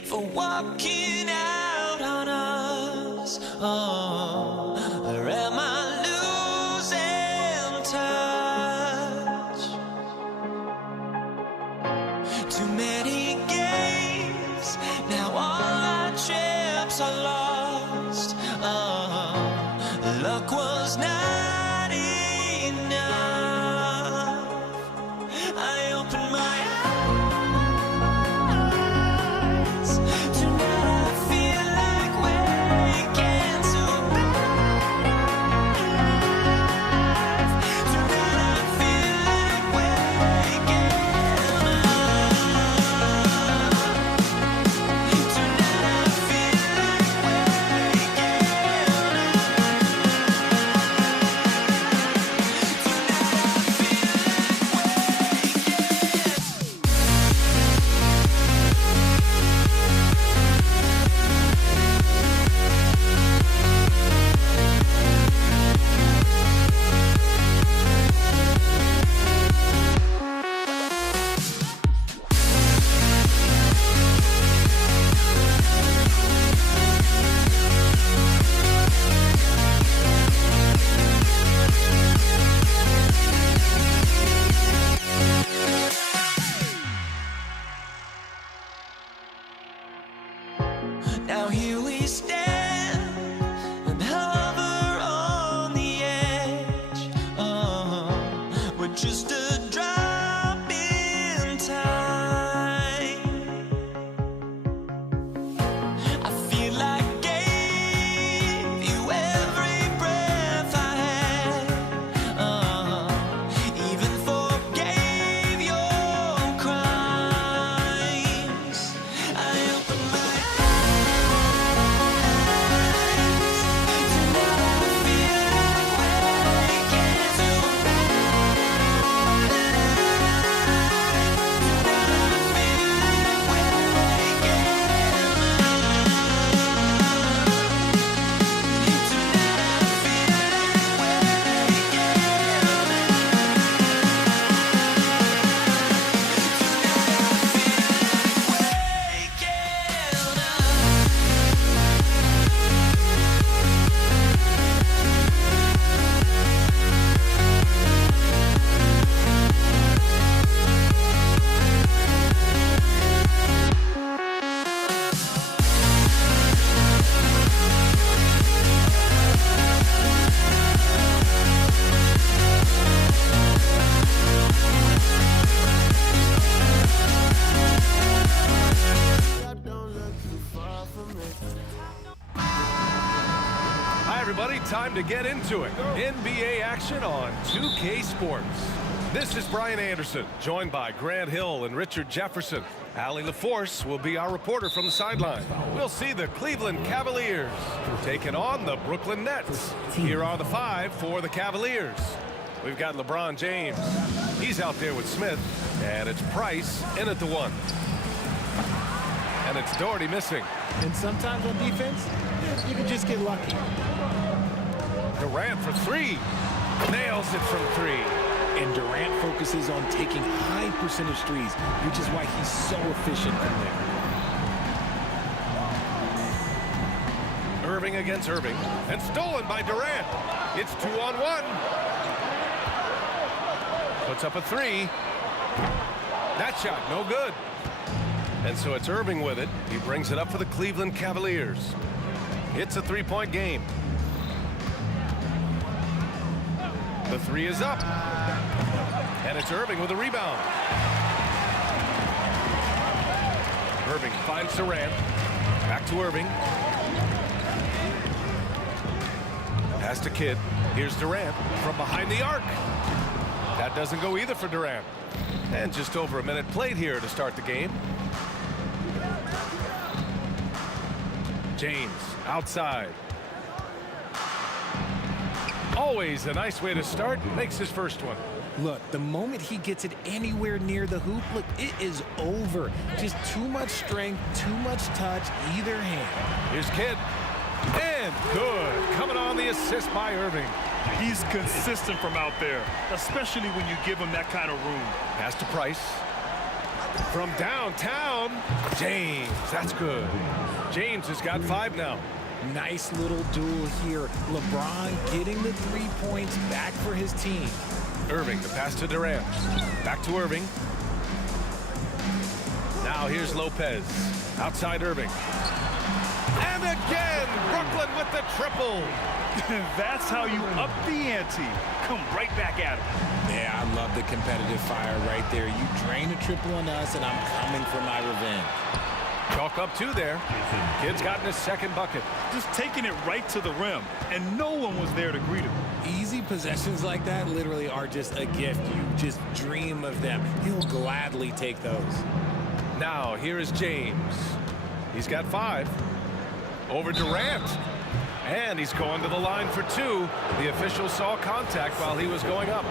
for walking out on us? Oh, or am I losing touch? Too many games, now all our chips are lost. Oh, luck was not enough. I opened my eyes. Tonight I feel like waking so bad. everybody, time to get into it. NBA action on 2K Sports. This is Brian Anderson, joined by Grant Hill and Richard Jefferson. Allie LaForce will be our reporter from the sideline. We'll see the Cleveland Cavaliers taking on the Brooklyn Nets. Here are the 5 for the Cavaliers. We've got LeBron James. He's out there with Smith, and it's Price in at the 1. And it's Doherty missing. And sometimes on defense, you can just get lucky. Durant for 3. Nails it from 3. And Durant focuses on taking high percentage threes, which is why he's so efficient from there. Irving against Irving, and stolen by Durant. It's 2-on-1. Puts up a 3. That shot, no good. And so it's Irving with it. He brings it up for the Cleveland Cavaliers. It's a 3-point game. The 3 is up. And it's Irving with a rebound. Irving finds Durant. Back to Irving. Pass to Kidd. Here's Durant from behind the arc. That doesn't go either for Durant. And just over a minute played here to start the game. James outside. Always a nice way to start. Makes his first one. Look, the moment he gets it anywhere near the hoop, look, it is over. Just too much strength, too much touch, either hand. Here's Kidd. And good. Coming on the assist by Irving. He's consistent from out there, especially when you give him that kind of room. Pass to Price. From downtown, James. That's good. James has got 5 now. Nice little duel here. LeBron getting the 3 points back for his team. Irving, the pass to Durant. Back to Irving. Now here's Lopez. Outside Irving. And again, Brooklyn with the triple. That's how you up the ante. Come right back at him. Yeah, I love the competitive fire right there. You drain a triple on us, and I'm coming for my revenge. Chalk up 2 there. Kidd's gotten his second bucket. Just taking it right to the rim, and no one was there to greet him. Easy possessions like that literally are just a gift. You just dream of them. He'll gladly take those. Now, here is James. He's got 5. Over Durant. And he's going to the line for 2. The official saw contact while he was going up.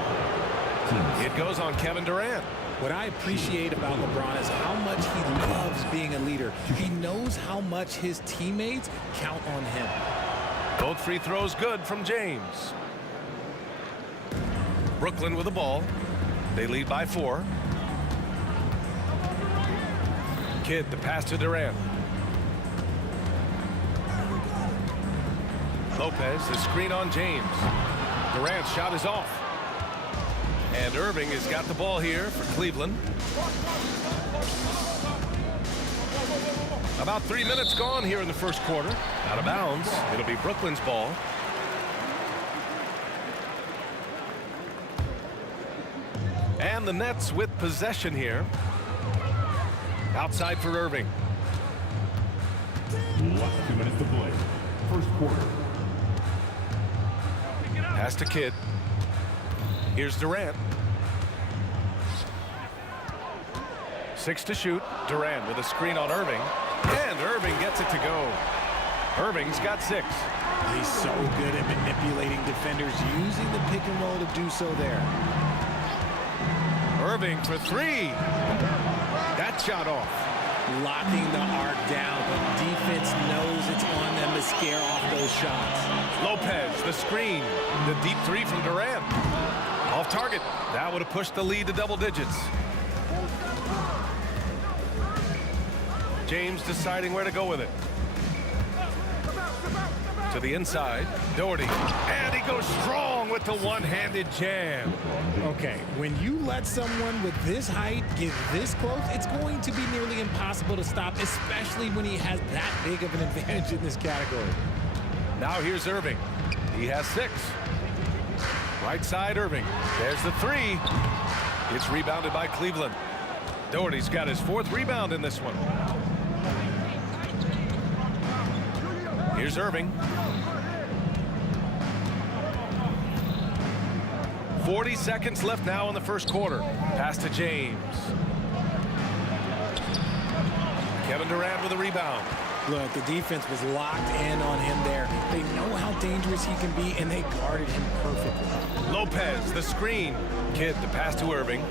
It goes on Kevin Durant. What I appreciate about LeBron is how much he loves being a leader. He knows how much his teammates count on him. Both free throws good from James. Brooklyn with the ball. They lead by 4. Kidd, the pass to Durant. Lopez, the screen on James. Durant's shot is off. And Irving has got the ball here for Cleveland. About 3 minutes gone here in the first quarter. Out of bounds. It'll be Brooklyn's ball. And the Nets with possession here. Outside for Irving. Last 2 minutes to play. First quarter. Pass to Kidd. Here's Durant. 6 to shoot. Durant with a screen on Irving. And Irving gets it to go. Irving's got 6. He's so good at manipulating defenders, using the pick and roll to do so there. Irving for 3. That shot off. Locking the arc down. The defense knows it's on them to scare off those shots. Lopez, the screen. The deep 3 from Durant. Off target. That would have pushed the lead to double digits. James deciding where to go with it. To the inside. Doherty. And he goes strong with the one-handed jam. Okay, when you let someone with this height get this close, it's going to be nearly impossible to stop, especially when he has that big of an advantage in this category. Now here's Irving. He has 6. Right side Irving. There's the 3. It's rebounded by Cleveland. Doherty's got his 4th rebound in this one. Here's Irving. 40 seconds left now in the first quarter. Pass to James. Kevin Durant with a rebound. Look, the defense was locked in on him there. They know how dangerous he can be, and they guarded him perfectly. Lopez, the screen. Kidd, the pass to Irving.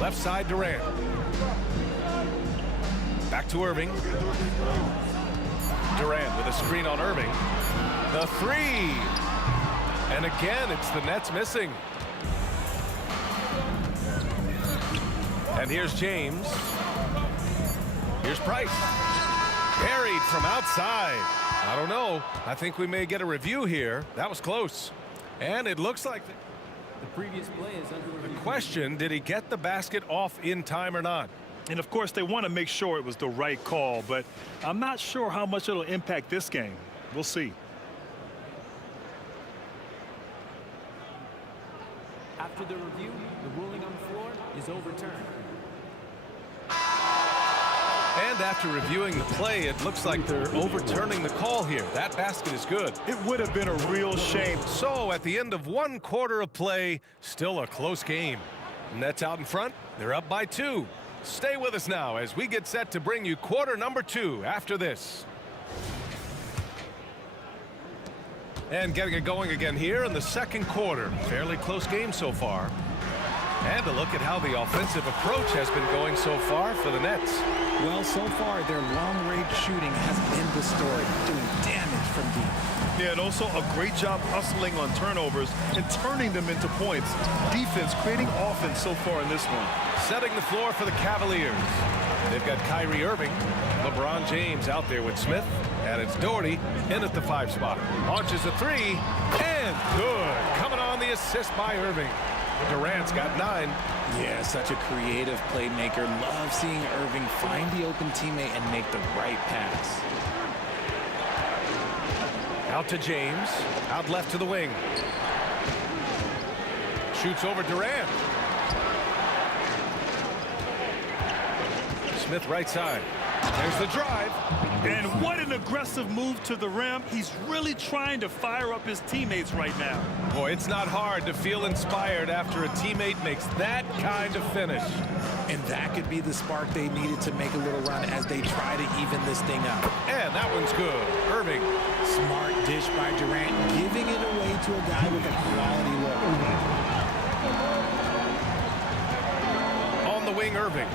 Left side, Durant. Back to Irving. Durant with a screen on Irving. The three. And again, it's the Nets missing. And here's James. Here's Price. Buried from outside. I don't know. I think we may get a review here. That was close. And it looks like the previous play is under review. The question, did he get the basket off in time or not? And of course, they want to make sure it was the right call, but I'm not sure how much it'll impact this game. We'll see. After the review, the ruling on the floor is overturned. And after reviewing the play, it looks like they're overturning the call here. That basket is good. It would have been a real shame. So at the end of 1 quarter of play, still a close game. Nets out in front. They're up by 2. Stay with us now as we get set to bring you quarter number 2 after this. And getting it going again here in the second quarter. Fairly close game so far. And a look at how the offensive approach has been going so far for the Nets. Well, so far, their long-range shooting has been the story, doing damage from deep. Yeah, and also a great job hustling on turnovers and turning them into points. Defense creating offense so far in this one. Setting the floor for the Cavaliers. They've got Kyrie Irving, LeBron James out there with Smith, and it's Doherty in at the 5 spot. Launches a 3, and good. Coming on the assist by Irving. Durant's got 9. Yeah, such a creative playmaker. Love seeing Irving find the open teammate and make the right pass. Out to James. Out left to the wing. Shoots over Durant. Smith right side. There's the drive. And what an aggressive move to the rim. He's really trying to fire up his teammates right now. Boy, it's not hard to feel inspired after a teammate makes that kind of finish. And that could be the spark they needed to make a little run as they try to even this thing up. And that one's good. Irving. Smart dish by Durant, giving it away to a guy with a quality look. On the wing, Irving.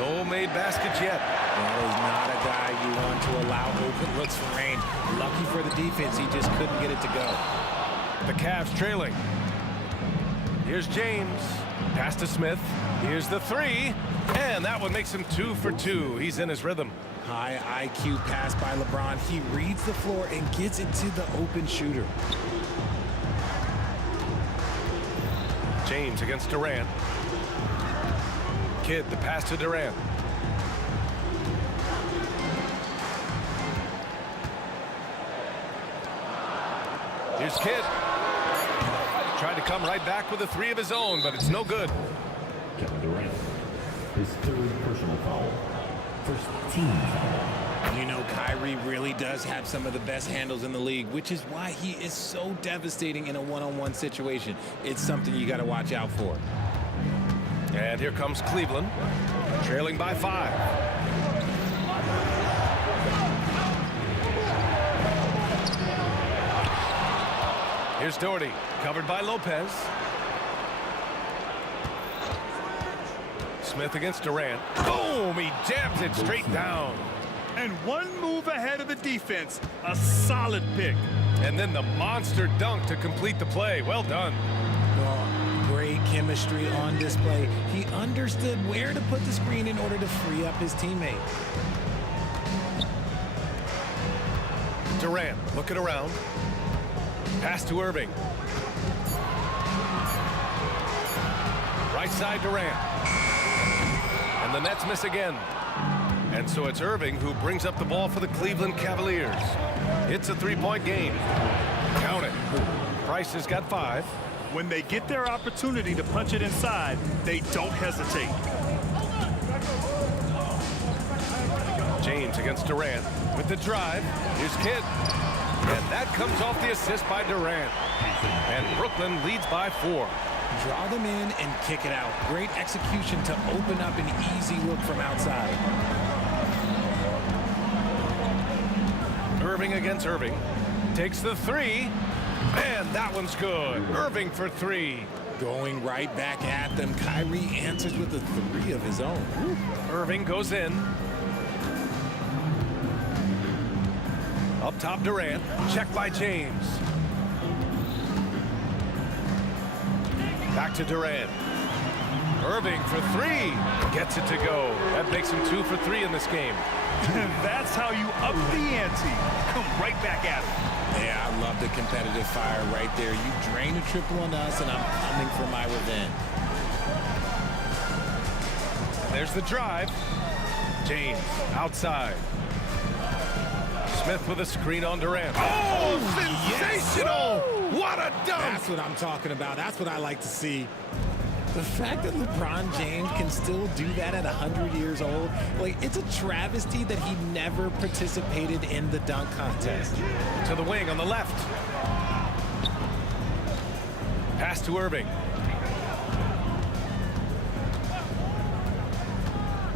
No made baskets yet. That is not a guy you want to allow open looks for range. Lucky for the defense, he just couldn't get it to go. The Cavs trailing. Here's James. Pass to Smith. Here's the 3. And that one makes him 2 for 2. He's in his rhythm. High IQ pass by LeBron. He reads the floor and gets it to the open shooter. James against Durant. Kidd, the pass to Durant. Here's Kidd. Tried to come right back with a 3 of his own, but it's no good. Kevin Durant, his 3rd personal foul. First team foul. You know, Kyrie really does have some of the best handles in the league, which is why he is so devastating in a one-on-one situation. It's something you got to watch out for. And here comes Cleveland, trailing by 5. Here's Doherty, covered by Lopez. Smith against Durant. Boom! He jams it straight down. And one move ahead of the defense. A solid pick. And then the monster dunk to complete the play. Well done. Great chemistry on display. He understood where to put the screen in order to free up his teammate. Durant looking around. Pass to Irving. Right side Durant. And the Nets miss again. And so it's Irving who brings up the ball for the Cleveland Cavaliers. It's a 3-point game. Count it. Price has got 5. When they get their opportunity to punch it inside, they don't hesitate. James against Durant with the drive. Here's Kidd. And that comes off the assist by Durant. And Brooklyn leads by 4. Draw them in and kick it out. Great execution to open up an easy look from outside. Irving against Irving. Takes the 3. And that one's good. Irving for 3. Going right back at them. Kyrie answers with a 3 of his own. Woo. Irving goes in. Up top, Durant. Check by James. Back to Durant. Irving for 3. Gets it to go. That makes him 2 for 3 in this game. That's how you up the ante. Come right back at it. Yeah, I love the competitive fire right there. You drain a triple on us, and I'm coming for my revenge. There's the drive. James outside. Smith with a screen on Durant. Oh, sensational! Yes. What a dunk! That's what I'm talking about. That's what I like to see. The fact that LeBron James can still do that at 100 years old, like, it's a travesty that he never participated in the dunk contest. To the wing on the left. Pass to Irving.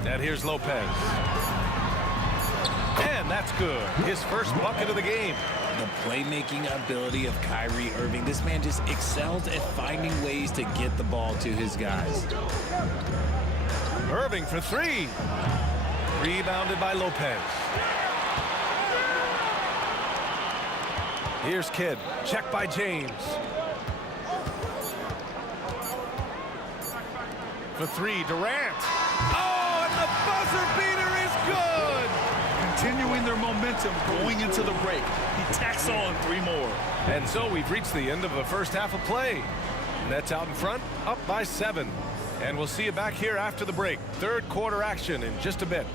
And here's Lopez. And that's good. His first bucket of the game. The playmaking ability of Kyrie Irving. This man just excels at finding ways to get the ball to his guys. Irving for 3. Rebounded by Lopez. Here's Kidd. Check by James. For 3, Durant. Oh, and the buzzer beater is good! Continuing their momentum going into the break. He tacks on 3 more. And so we've reached the end of the first half of play. Nets out in front, up by 7. And we'll see you back here after the break. Third quarter action in just a bit.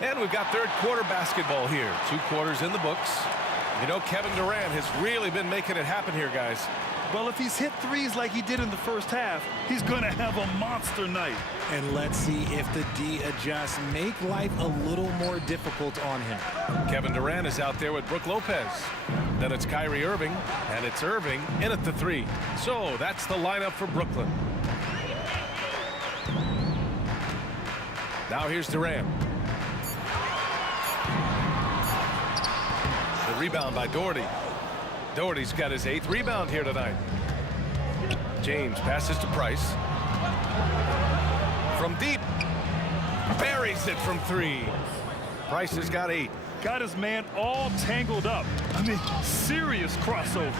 And we've got third quarter basketball here. 2 quarters in the books. You know, Kevin Durant has really been making it happen here, guys. Well, if he's hit 3s like he did in the first half, he's going to have a monster night. And let's see if the D adjusts, make life a little more difficult on him. Kevin Durant is out there with Brook Lopez. Then it's Kyrie Irving, and it's Irving in at the 3. So that's the lineup for Brooklyn. Now here's Durant. The rebound by Doherty. Doherty's got his 8th rebound here tonight. James passes to Price. From deep. Buries it from 3. Price has got 8. Got his man all tangled up. I mean, serious crossover.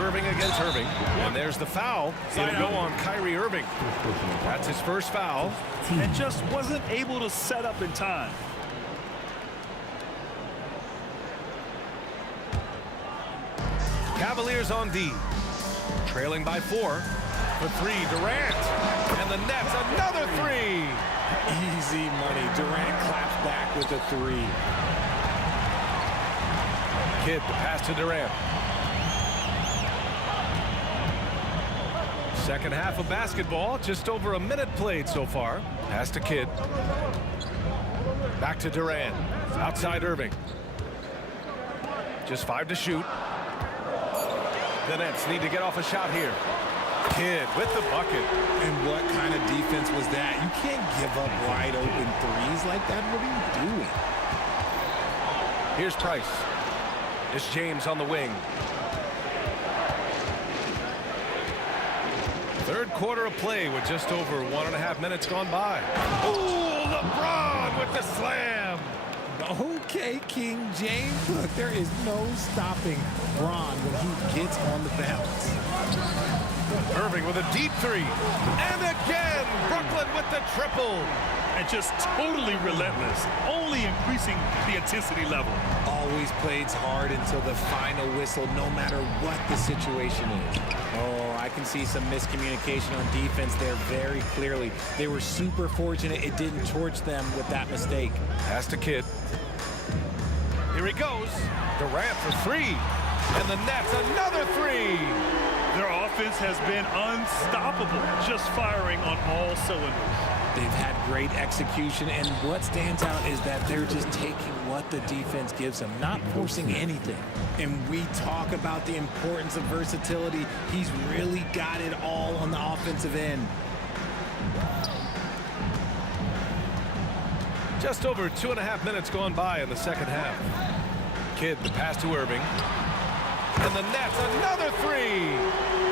Irving against Irving. And there's the foul. It'll go on Kyrie Irving. That's his first foul. And just wasn't able to set up in time. Cavaliers on D. Trailing by 4. For 3, Durant. And the Nets, another 3. Easy money. Durant claps back with a 3. Kidd, the pass to Durant. Second half of basketball, just over a minute played so far. Pass to Kidd. Back to Durant. Outside Irving. Just 5 to shoot. The Nets need to get off a shot here. Kidd with the bucket. And what kind of defense was that? You can't give up wide open 3s like that. What are you doing? Here's Price. It's James on the wing. Third quarter of play with just over 1.5 minutes gone by. Oh, LeBron with the slam. Okay, King James. Look, there is no stopping Bron when he gets on the bounce. Irving with a deep 3. And again, Brooklyn with the triple. And just totally relentless, only increasing the intensity level. Always plays hard until the final whistle, no matter what the situation is. Oh, I can see some miscommunication on defense there very clearly. They were super fortunate it didn't torch them with that mistake. Pass to Kidd. Here he goes. Durant for three. And the Nets another three. Their offense has been unstoppable, just firing on all cylinders. They've had great execution, and what stands out is that they're just taking what the defense gives them, not forcing anything. And we talk about the importance of versatility. He's really got it all on the offensive end. Just over 2.5 minutes gone by in the second half. Kidd, the pass to Irving. And the Nets, another three.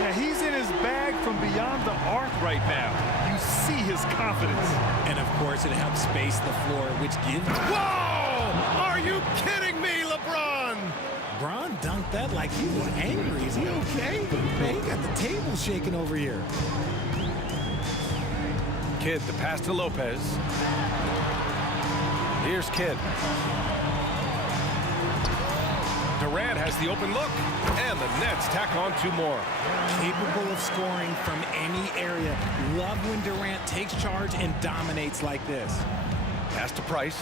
Yeah, he's in his bag from beyond the arc right now. You see his confidence. And, of course, it helps space the floor, which gives... Whoa! Are you kidding me, LeBron? LeBron dunked that like he was angry. Is he okay? Man, he got the table shaking over here. Kidd, the pass to Lopez. Here's Kidd. Durant has the open look, and the Nets tack on two more. Capable of scoring from any area. Love when Durant takes charge and dominates like this. Pass to Price.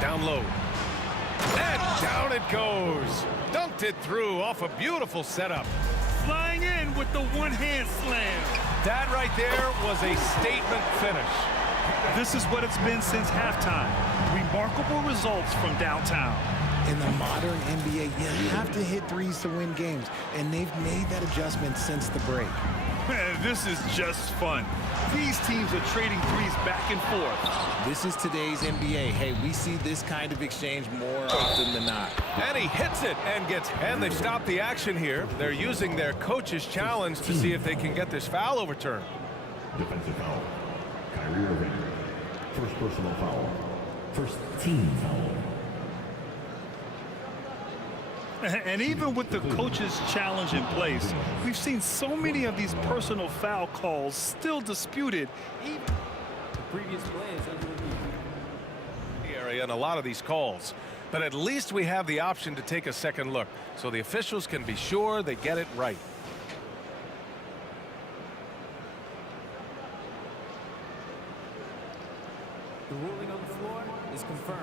Down low. And down it goes. Dunked it through off a beautiful setup. Flying in with the one-hand slam. That right there was a statement finish. This is what it's been since halftime. Remarkable results from downtown. In the modern NBA, you have to hit threes to win games, and they've made that adjustment since the break. Man, this is just fun. These teams are trading threes back and forth. This is today's NBA. Hey, we see this kind of exchange more often than not. And he hits it and they've stopped the action here. They're using their coach's challenge to see if they can get this foul overturned. Defensive foul. Kyrie Irving. First personal foul. First team foul. And even with the coach's challenge in place, we've seen so many of these personal foul calls still disputed. The previous play is under review. Area in a lot of these calls, but at least we have the option to take a second look, so the officials can be sure they get it right. The ruling on the floor is confirmed.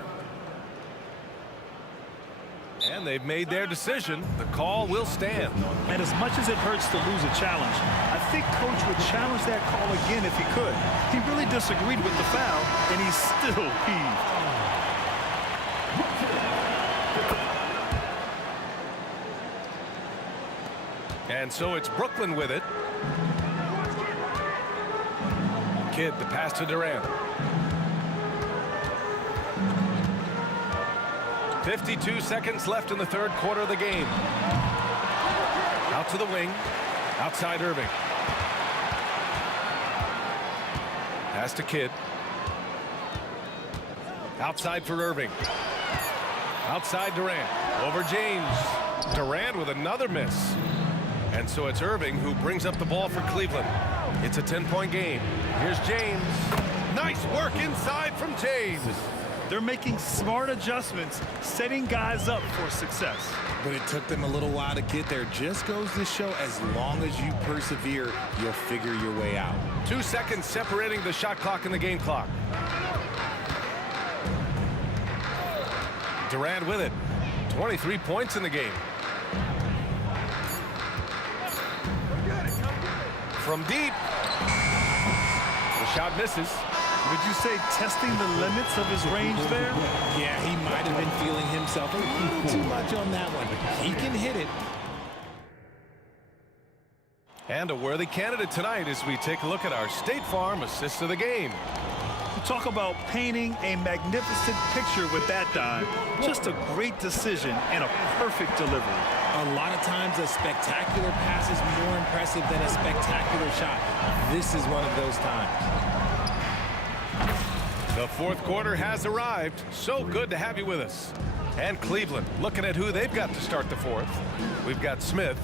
And they've made their decision. The call will stand. And as much as it hurts to lose a challenge, I think Coach would challenge that call again if he could. He really disagreed with the foul, and he's still peeved. And so it's Brooklyn with it. Kidd, the pass to Durant. 52 seconds left in the third quarter of the game. Out to the wing. Outside Irving. Pass to Kidd. Outside for Irving. Outside Durant. Over James. Durant with another miss. And so it's Irving who brings up the ball for Cleveland. It's a 10-point game. Here's James. Nice work inside from James. They're making smart adjustments, setting guys up for success. But it took them a little while to get there. Just goes to show, as long as you persevere, you'll figure your way out. 2 seconds separating the shot clock and the game clock. Durant with it. 23 points in the game. From deep. The shot misses. Would you say testing the limits of his range there? Yeah, he might have been feeling himself a little too much on that one. He can hit it. And a worthy candidate tonight as we take a look at our State Farm assist of the game. Talk about painting a magnificent picture with that dime. Just a great decision and a perfect delivery. A lot of times a spectacular pass is more impressive than a spectacular shot. This is one of those times. The fourth quarter has arrived. So good to have you with us. And Cleveland looking at who they've got to start the fourth. We've got Smith.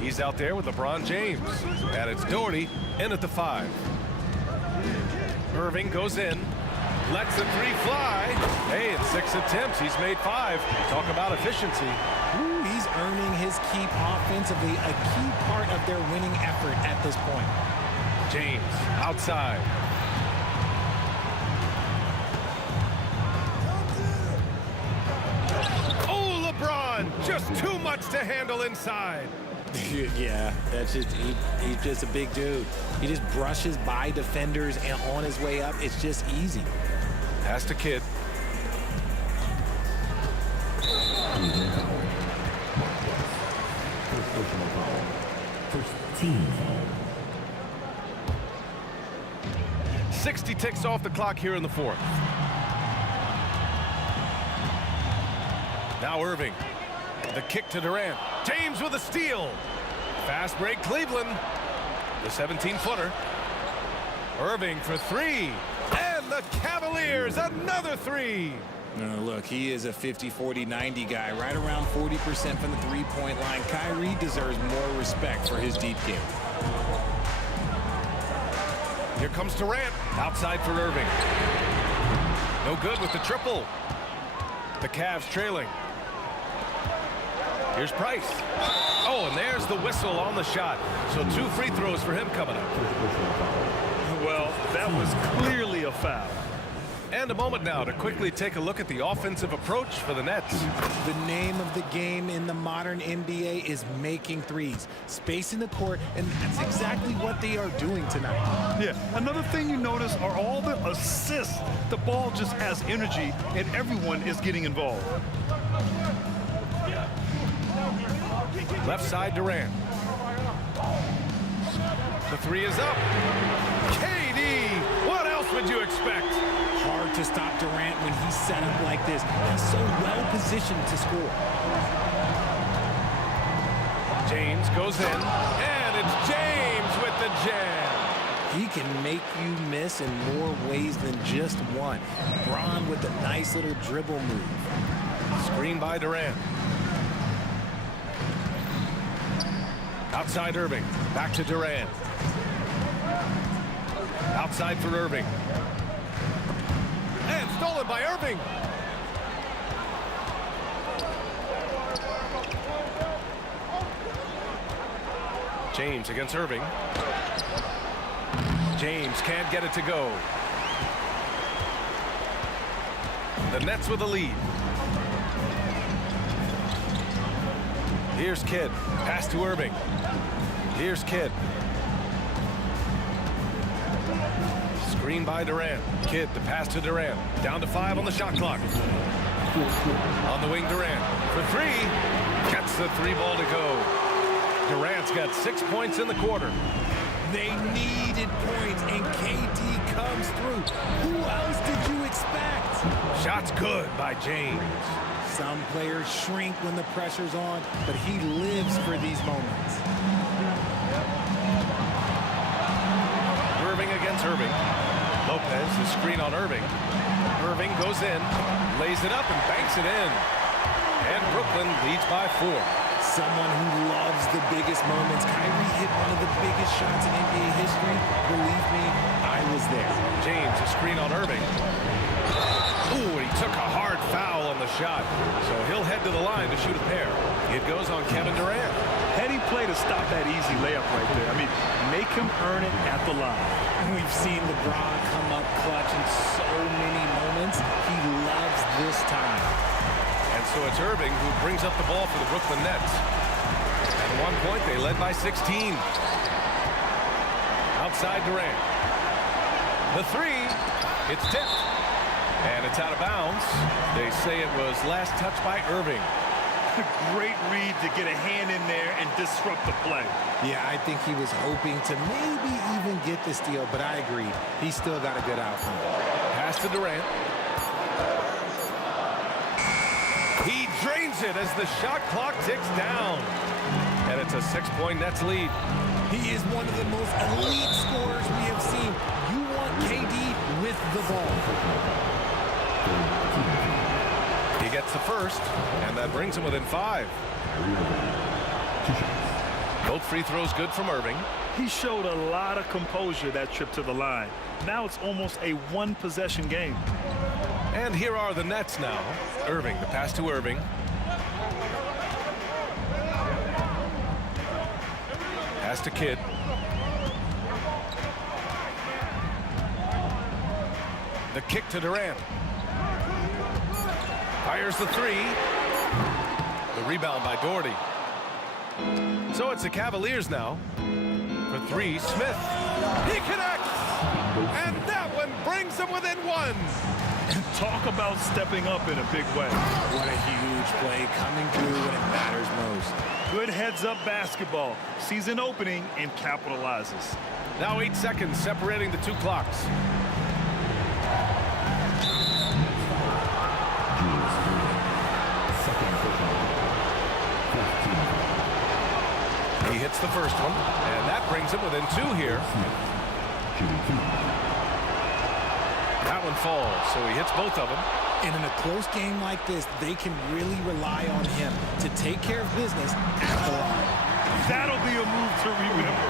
He's out there with LeBron James. And it's Doherty in at the 5. Irving goes in. Lets the 3 fly. Hey, in 6 attempts, he's made 5. Talk about efficiency. Ooh, he's earning his keep offensively, a key part of their winning effort at this point. James outside. one. Just too much to handle inside. Yeah, that's just he's just a big dude. He just brushes by defenders and on his way up. It's just easy. Pass to Kidd. First personal foul. First team foul. 60 ticks off the clock here in the fourth. Now Irving. The kick to Durant. James with a steal. Fast break Cleveland. The 17-footer. Irving for three. And the Cavaliers, another three. Look, he is a 50-40-90 guy, right around 40% from the three-point line. Kyrie deserves more respect for his deep game. Here comes Durant. Outside for Irving. No good with the triple. The Cavs trailing. Here's Price. Oh, and there's the whistle on the shot. So 2 free throws for him coming up. Well, that was clearly a foul. And a moment now to quickly take a look at the offensive approach for the Nets. The name of the game in the modern NBA is making threes, spacing the court, and that's exactly what they are doing tonight. Yeah, another thing you notice are all the assists. The ball just has energy, and everyone is getting involved. Left side Durant. The three is up. KD, what else would you expect? Hard to stop Durant when he's set up like this. He's so well positioned to score. James goes in, and it's James with the jam. He can make you miss in more ways than just one. Bron with a nice little dribble move. Screen by Durant. Outside Irving. Back to Durant. Outside for Irving. And stolen by Irving. James against Irving. James can't get it to go. The Nets with a lead. Here's Kidd. Pass to Irving. Here's Kidd. Screen by Durant. Kidd, the pass to Durant. Down to 5 on the shot clock. On the wing, Durant. For 3. Gets the 3 ball to go. Durant's got 6 points in the quarter. They needed points, and KD comes through. Who else did you expect? Shot's good by James. Some players shrink when the pressure's on, but he lives for these moments. Irving against Irving. Lopez, the screen on Irving. Irving goes in, lays it up, and banks it in. And Brooklyn leads by 4. Someone who loves the biggest moments. Kyrie hit one of the biggest shots in NBA history. Believe me, I was there. James, a screen on Irving. Ooh, he took a hard foul on the shot. So he'll head to the line to shoot a pair. It goes on Kevin Durant. Heady play to stop that easy layup right there. I mean, make him earn it at the line. We've seen LeBron come up clutch in so many moments. He loves this time. And so it's Irving who brings up the ball for the Brooklyn Nets. At one point, they led by 16. Outside Durant. The 3, it's tipped. And it's out of bounds. They say it was last touched by Irving. Great read to get a hand in there and disrupt the play. Yeah, I think he was hoping to maybe even get the steal, but I agree. He still got a good outcome. Pass to Durant. He drains it as the shot clock ticks down. And it's a 6-point Nets lead. He is one of the most elite scorers we have seen. You want KD with the ball. He gets the first, and that brings him within 5. Both free throws good from Irving. He showed a lot of composure that trip to the line. Now it's almost a one-possession game. And here are the Nets now. Irving, the pass to Irving. Pass to Kidd. The kick to Durant. Fires the 3. The rebound by Doherty. So it's the Cavaliers now. For three, Smith. He connects! And that one brings them within one. Talk about stepping up in a big way. What a huge play, coming through when it matters most. Good heads-up basketball. Sees an opening and capitalizes. Now 8 seconds separating the two clocks. He hits the first one, and that brings him within two here. That one falls, so he hits both of them. And in a close game like this, they can really rely on him to take care of business at the line. That'll be a move to remember.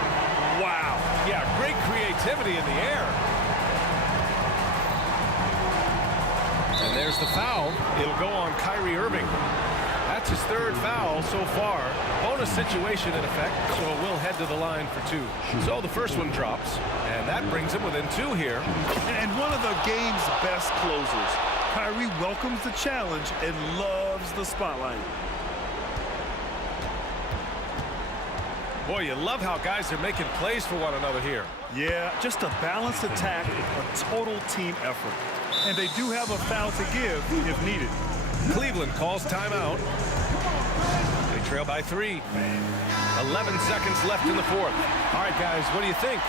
Wow. Yeah, great creativity in the air. And there's the foul. It'll go on Kyrie Irving. That's his third foul so far. Bonus situation in effect, so it will head to the line for two. So the first one drops, and that brings him within two here. And one of the game's best closers. Kyrie welcomes the challenge and loves the spotlight. Boy, you love how guys are making plays for one another here. Yeah, just a balanced attack, a total team effort. And they do have a foul to give if needed. Cleveland calls timeout. They trail by 3. 11 seconds left in the fourth. All right, guys, what do you think?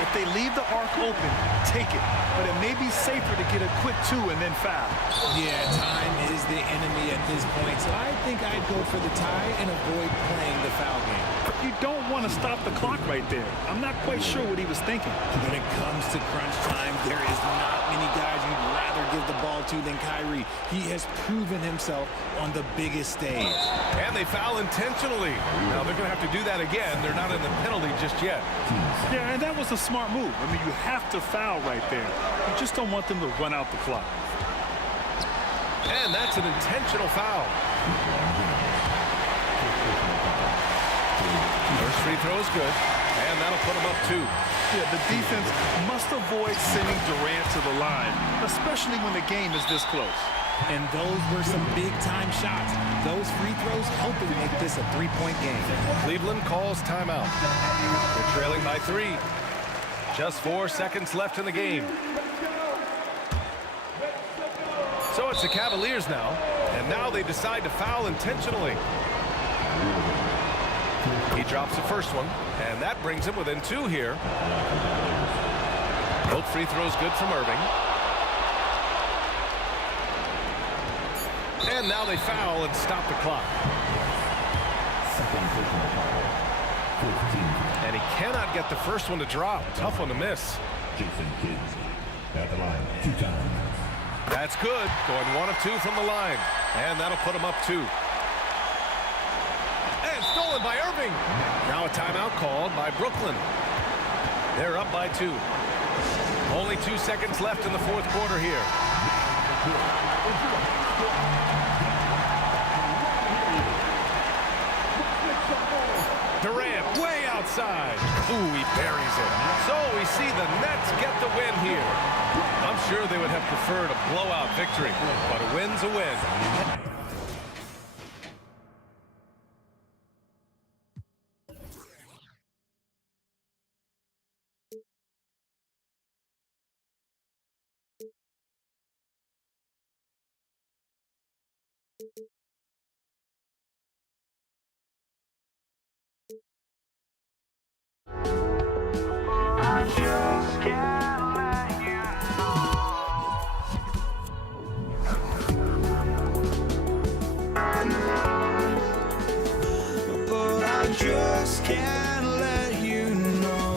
If they leave the arc open, take it. But it may be safer to get a quick 2 and then foul. Yeah, time is the enemy at this point, so I think I'd go for the tie and avoid playing the foul game. You don't want to stop the clock right there. I'm not quite sure what he was thinking. When it comes to crunch time, there is not many guys you'd rather give the ball to than Kyrie. He has proven himself on the biggest stage. And they foul intentionally. Now they're going to have to do that again. They're not in the penalty just yet. Yeah, and that was a smart move. I mean, you have to foul right there. You just don't want them to run out the clock. And that's an intentional foul. First free throw is good, and that'll put him up 2. Yeah, the defense must avoid sending Durant to the line, especially when the game is this close. And those were some big-time shots. Those free throws helping make this a 3-point game. Cleveland calls timeout. They're trailing by 3. Just 4 seconds left in the game. So it's the Cavaliers now, and now they decide to foul intentionally. He drops the first one, and that brings him within 2 here. Both free throws good from Irving. And now they foul and stop the clock. And he cannot get the first one to drop. Tough one to miss. Jason Kidd at the line 2 times. That's good. Going 1 of 2 from the line. And that'll put him up 2. And stolen by Irving. Now a timeout called by Brooklyn. They're up by 2. Only 2 seconds left in the fourth quarter here. Durant way outside. Ooh, he buries it. So we see the Nets get the win here. I'm sure they would have preferred a blowout victory, but a win's a win. Just can't let you know.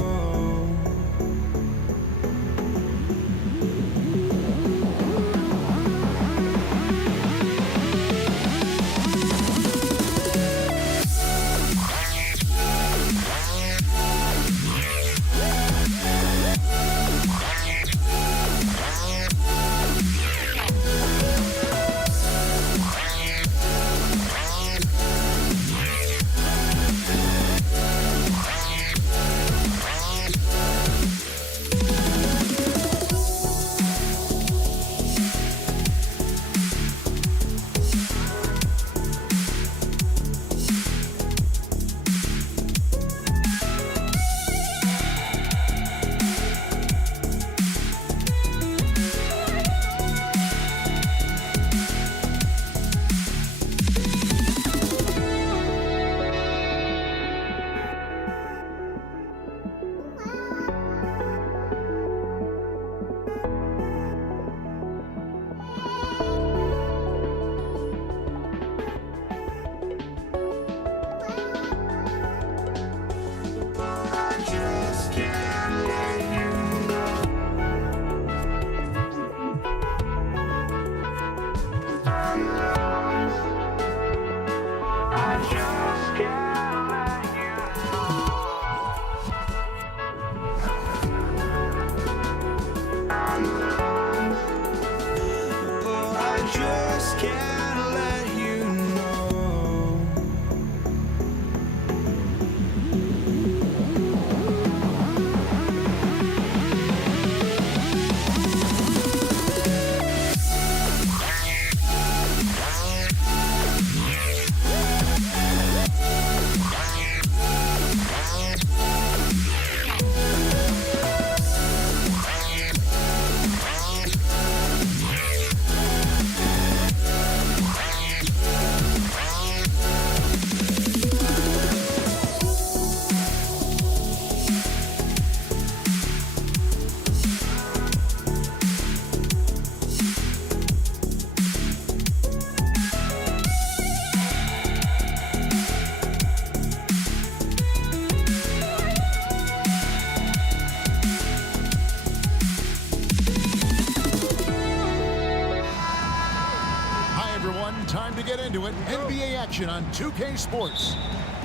NBA action on 2K Sports.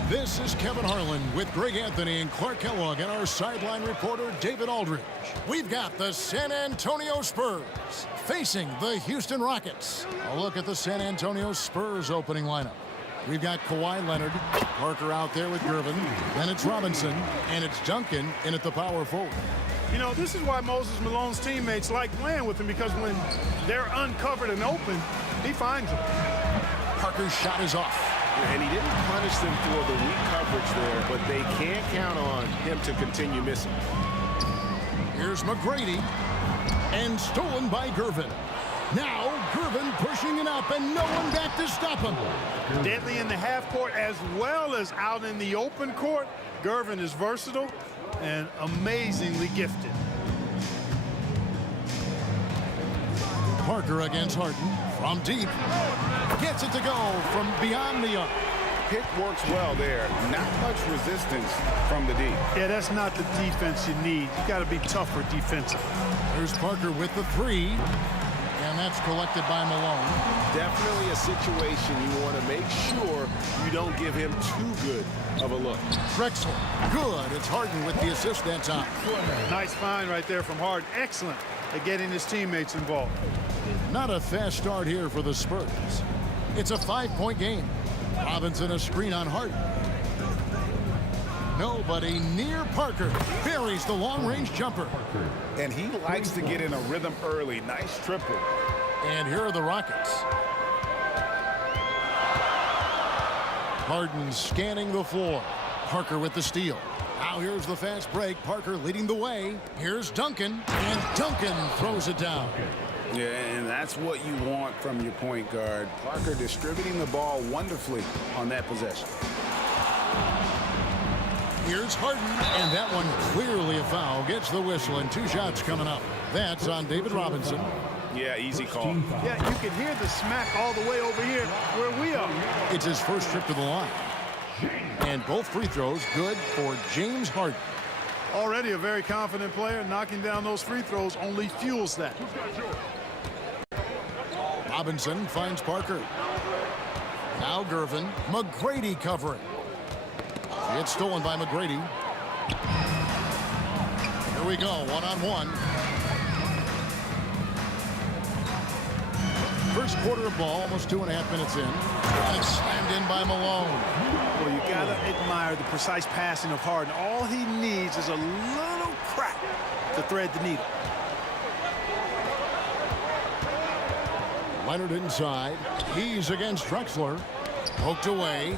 This is Kevin Harlan with Greg Anthony and Clark Kellogg and our sideline reporter David Aldridge. We've got the San Antonio Spurs facing the Houston Rockets. A look at the San Antonio Spurs opening lineup. We've got Kawhi Leonard, Parker out there with Gervin, then it's Robinson, and it's Duncan in at the power forward. You know, this is why Moses Malone's teammates like playing with him, because when they're uncovered and open, he finds them. Parker's shot is off. And he didn't punish them for the weak coverage there, but they can't count on him to continue missing. Here's McGrady, and stolen by Gervin. Now Gervin pushing it up, and no one back to stop him. Deadly in the half court as well as out in the open court. Gervin is versatile and amazingly gifted. Parker against Harden from deep. Gets it to go from beyond the arc. Pick works well there. Not much resistance from the deep. Yeah, that's not the defense you need. You got to be tougher defensively. There's Parker with the three. And that's collected by Malone. Definitely a situation you want to make sure you don't give him too good of a look. Drexler, good. It's Harden with the assist that time. Nice find right there from Harden. Excellent at getting his teammates involved. Not a fast start here for the Spurs. It's a 5-point game. Robinson a screen on Harden. Nobody near Parker. Buries the long-range jumper. And he likes to get in a rhythm early. Nice triple. And here are the Rockets. Harden scanning the floor. Parker with the steal. Now here's the fast break. Parker leading the way. Here's Duncan. And Duncan throws it down. Yeah, and that's what you want from your point guard. Parker distributing the ball wonderfully on that possession. Here's Harden, and that one clearly a foul. Gets the whistle, and 2 shots coming up. That's on David Robinson. Yeah, easy call. Yeah, you can hear the smack all the way over here where we are. It's his first trip to the line. And both free throws good for James Harden. Already a very confident player. Knocking down those free throws only fuels that. Robinson finds Parker. Now Gervin. McGrady covering. It's stolen by McGrady. Here we go, one-on-one. First quarter of ball, almost 2.5 minutes in. And it's slammed in by Malone. Well, you gotta admire the precise passing of Harden. All he needs is a little crack to thread the needle. Leonard inside. He's against Drexler. Poked away.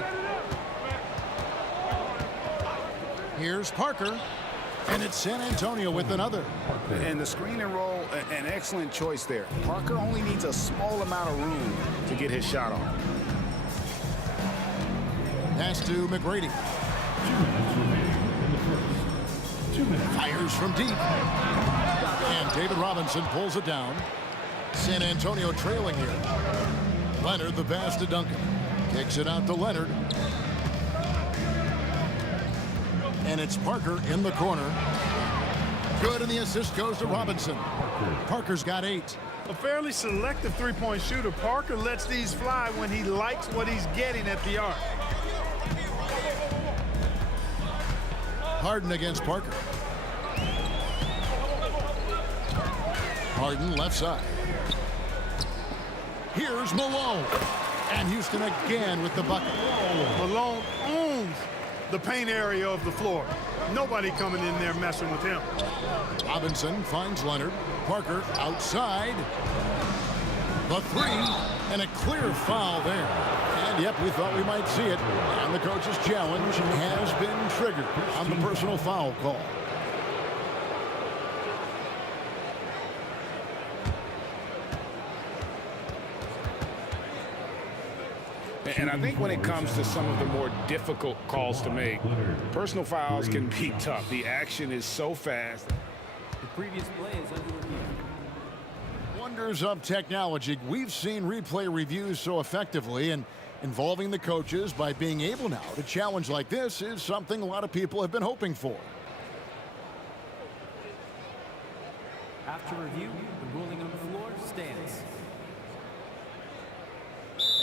Here's Parker. And it's San Antonio with another. And the screen and roll, an excellent choice there. Parker only needs a small amount of room to get his shot on. Pass to McGrady. Fires from deep. And David Robinson pulls it down. San Antonio trailing here. Leonard the pass to Duncan. Kicks it out to Leonard. And it's Parker in the corner. Good, and the assist goes to Robinson. Parker's got 8. A fairly selective three-point shooter. Parker lets these fly when he likes what he's getting at the arc. Harden against Parker. Harden left side. Here's Malone. And Houston again with the bucket. Malone owns the paint area of the floor. Nobody coming in there messing with him. Robinson finds Leonard. Parker outside. The 3, and a clear foul there. And yep, we thought we might see it. And the coach's challenge has been triggered on the personal foul call. And I think when it comes to some of the more difficult calls to make, personal fouls can be tough. The action is so fast. The previous play is under review. Wonders of technology. We've seen replay reviews so effectively, and involving the coaches by being able now to challenge like this is something a lot of people have been hoping for. After review, the ruling on the floor stands.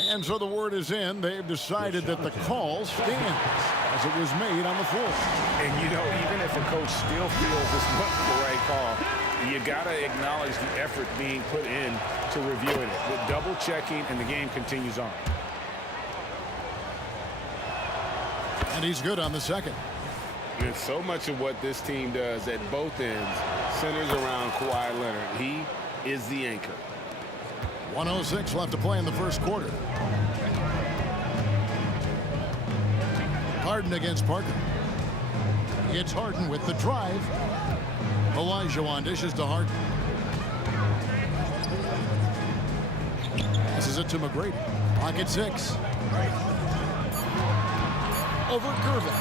And so the word is in. They've decided that the call stands as it was made on the floor. And, you know, even if a coach still feels this wasn't the right call, you got to acknowledge the effort being put in to reviewing it with double checking, and the game continues on. And he's good on the second. And so much of what this team does at both ends centers around Kawhi Leonard. He is the anchor. 1:06 left to play in the first quarter. Harden against Parker. It's Harden with the drive. Olajuwon dishes to Harden. This is it to McGrady. Pocket 6. Over Gervin.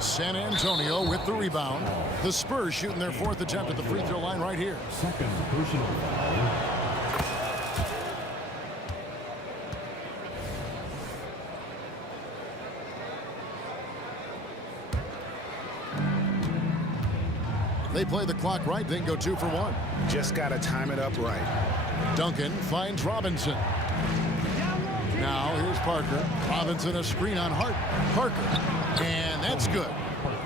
San Antonio with the rebound. The Spurs shooting their 4th attempt at the free throw line right here. Second personal foul. They play the clock right, then go 2 for 1. Just got to time it up right. Duncan finds Robinson. Now here's Parker. Robinson a screen on Hart. Parker. And that's good.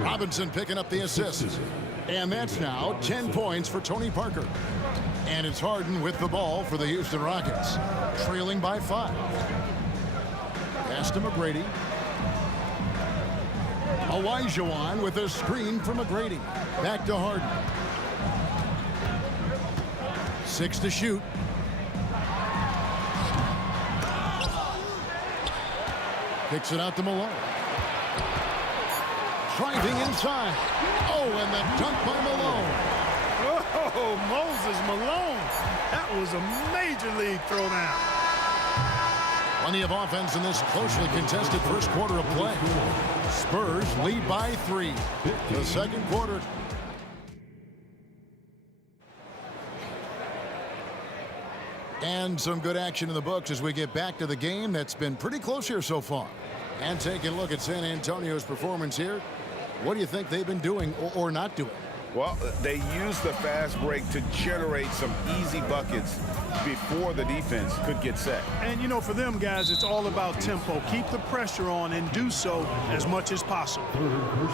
Robinson picking up the assist. And that's now 10 points for Tony Parker. And it's Harden with the ball for the Houston Rockets. Trailing by 5. Pass to McGrady. Olajuwon with a screen from McGrady. Back to Harden. 6 to shoot. Kicks it out to Malone. Driving inside. Oh, and the dunk by Malone. Oh, Moses Malone. That was a major league throwdown. Plenty of offense in this closely contested first quarter of play. Spurs lead by 3. The second quarter. And some good action in the books as we get back to the game that's been pretty close here so far. And taking a look at San Antonio's performance here. What do you think they've been doing or not doing? Well, they use the fast break to generate some easy buckets before the defense could get set. And, you know, for them guys, it's all about tempo. Keep the pressure on and do so as much as possible.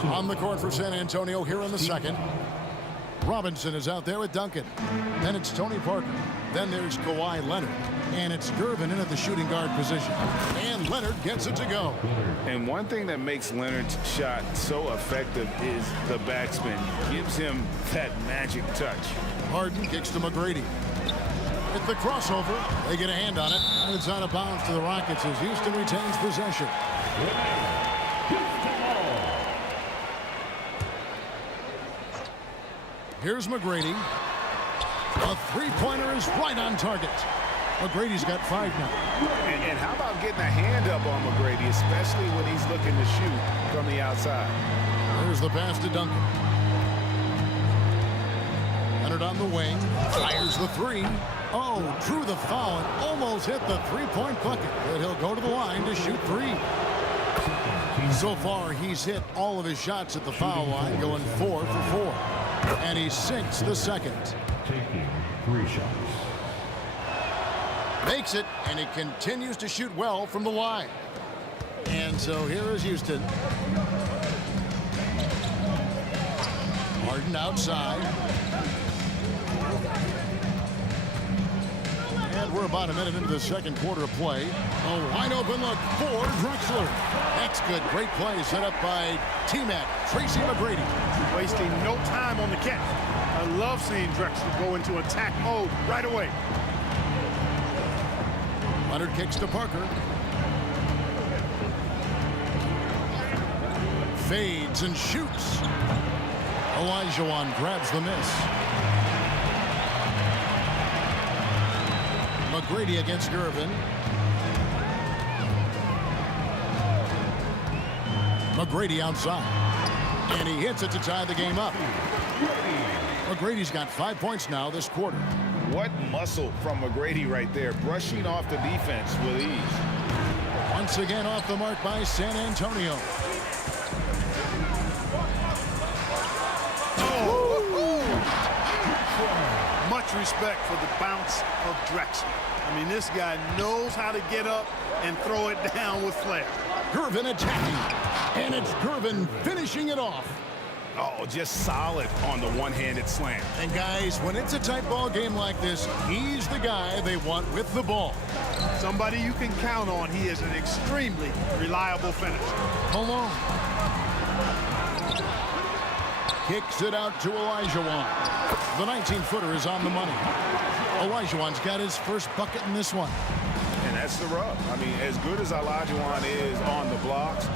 On the court for San Antonio here in the second. Robinson is out there with Duncan. Then it's Tony Parker. Then there's Kawhi Leonard. And it's Gervin in at the shooting guard position. And Leonard gets it to go. And one thing that makes Leonard's shot so effective is the backspin. Gives him that magic touch. Harden kicks to McGrady. With the crossover, they get a hand on it. And it's out of bounds to the Rockets as Houston retains possession. Here's McGrady. A three-pointer is right on target. McGrady's got 5 now. And how about getting a hand up on McGrady, especially when he's looking to shoot from the outside. There's the pass to Duncan. Leonard on the wing. Fires the 3. Oh, drew the foul and almost hit the three-point bucket. But he'll go to the line to shoot 3. So far, he's hit all of his shots at the foul line, going 4 for 4. And he sinks the second. Taking 3 shots. Makes it, and he continues to shoot well from the line. And so here is Houston. Harden outside. And we're about a minute into the second quarter of play. A wide open look for Drexler. That's good. Great play set up by T-Mac, Tracy McGrady. Wasting no time on the catch. I love seeing Drexler go into attack mode right away. Leonard kicks to Parker. Fades and shoots. Olajuwon grabs the miss. McGrady against Gervin. McGrady outside. And he hits it to tie the game up. McGrady's got 5 points now this quarter. What muscle from McGrady right there, brushing off the defense with ease. Once again off the mark by San Antonio. Much much respect for the bounce of Drexler. I mean, this guy knows how to get up and throw it down with flair. Gervin attacking, and it's Gervin finishing it off. Oh, just solid on the one-handed slam. And guys, when it's a tight ball game like this, he's the guy they want with the ball. Somebody you can count on. He is an extremely reliable finisher. Malone kicks it out to Olajuwon. The 19-footer is on the money. Olajuwon's got his first bucket in this one. And that's the rub. I mean, as good as Olajuwon is on the blocks,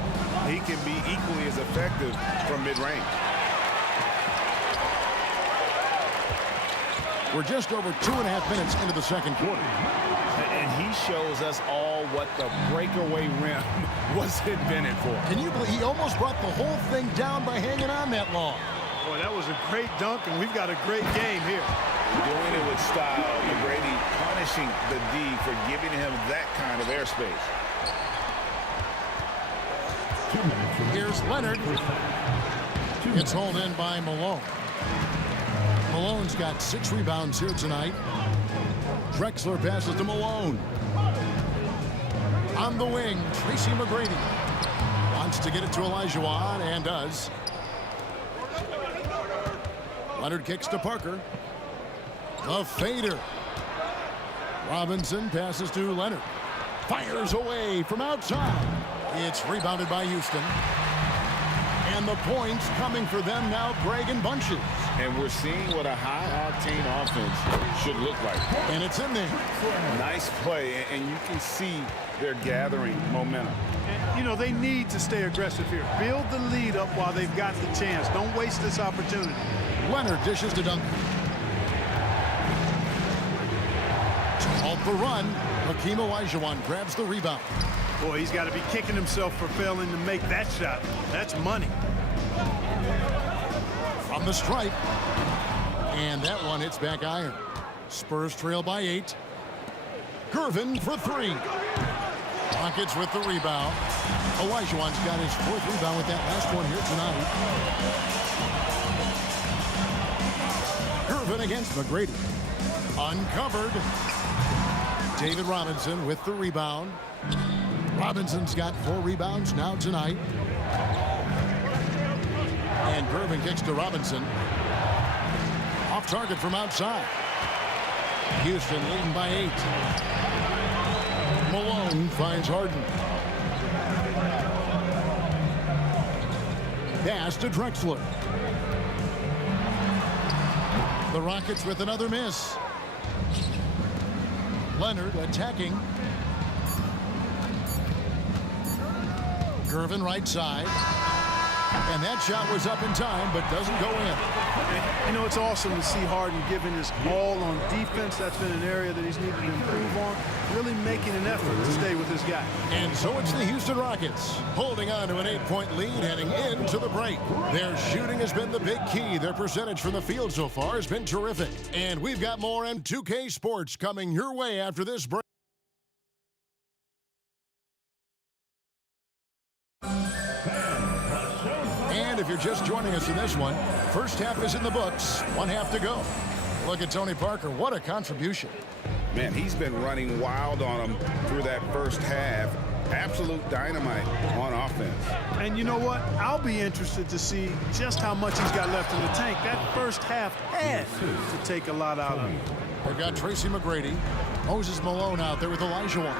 he can be equally as effective from mid-range. We're just over 2.5 minutes into the second quarter. And he shows us all what the breakaway rim was invented for. Can you believe he almost brought the whole thing down by hanging on that long? Boy, that was a great dunk, and we've got a great game here. Doing it with style, McGrady punishing the D for giving him that kind of airspace. Here's Leonard. It's hauled in by Malone. Malone's got 6 rebounds here tonight. Drexler passes to Malone. On the wing, Tracy McGrady wants to get it to Olajuwon and does. Leonard kicks to Parker. The fader. Robinson passes to Leonard. Fires away from outside. It's rebounded by Houston. And the points coming for them now, Greg, in bunches. And we're seeing what a high-octane offense should look like. And it's in there. Nice play, and you can see they're gathering momentum. And, you know, they need to stay aggressive here. Build the lead up while they've got the chance. Don't waste this opportunity. Leonard dishes to Duncan. Off the run, Hakeem Olajuwon grabs the rebound. Boy, he's got to be kicking himself for failing to make that shot. That's money. From the stripe. And that one hits back iron. Spurs trail by 8. Gervin for 3. Rockets with the rebound. Olajuwon's got his 4th rebound with that last one here tonight. Gervin against McGrady. Uncovered. David Robinson with the rebound. Robinson's got 4 rebounds now tonight. And Gervin kicks to Robinson. Off target from outside. Houston leading by 8. Malone finds Harden. Pass to Drexler. The Rockets with another miss. Leonard attacking. Gervin right side. And that shot was up in time, but doesn't go in. And, you know, it's awesome to see Harden giving his all on defense. That's been an area that he's needed to improve on. Really making an effort to stay with his guy. And so it's the Houston Rockets holding on to an 8-point lead heading into the break. Their shooting has been the big key. Their percentage from the field so far has been terrific. And we've got more M2K Sports coming your way after this break. And if you're just joining us in this one, first half is in the books. 1 half to go. Look at Tony Parker. What a contribution. Man, he's been running wild on them through that first half. Absolute dynamite on offense. And you know what? I'll be interested to see just how much he's got left in the tank. That first half had to take a lot out of him. They've got Tracy McGrady. Moses Malone out there with Olajuwon.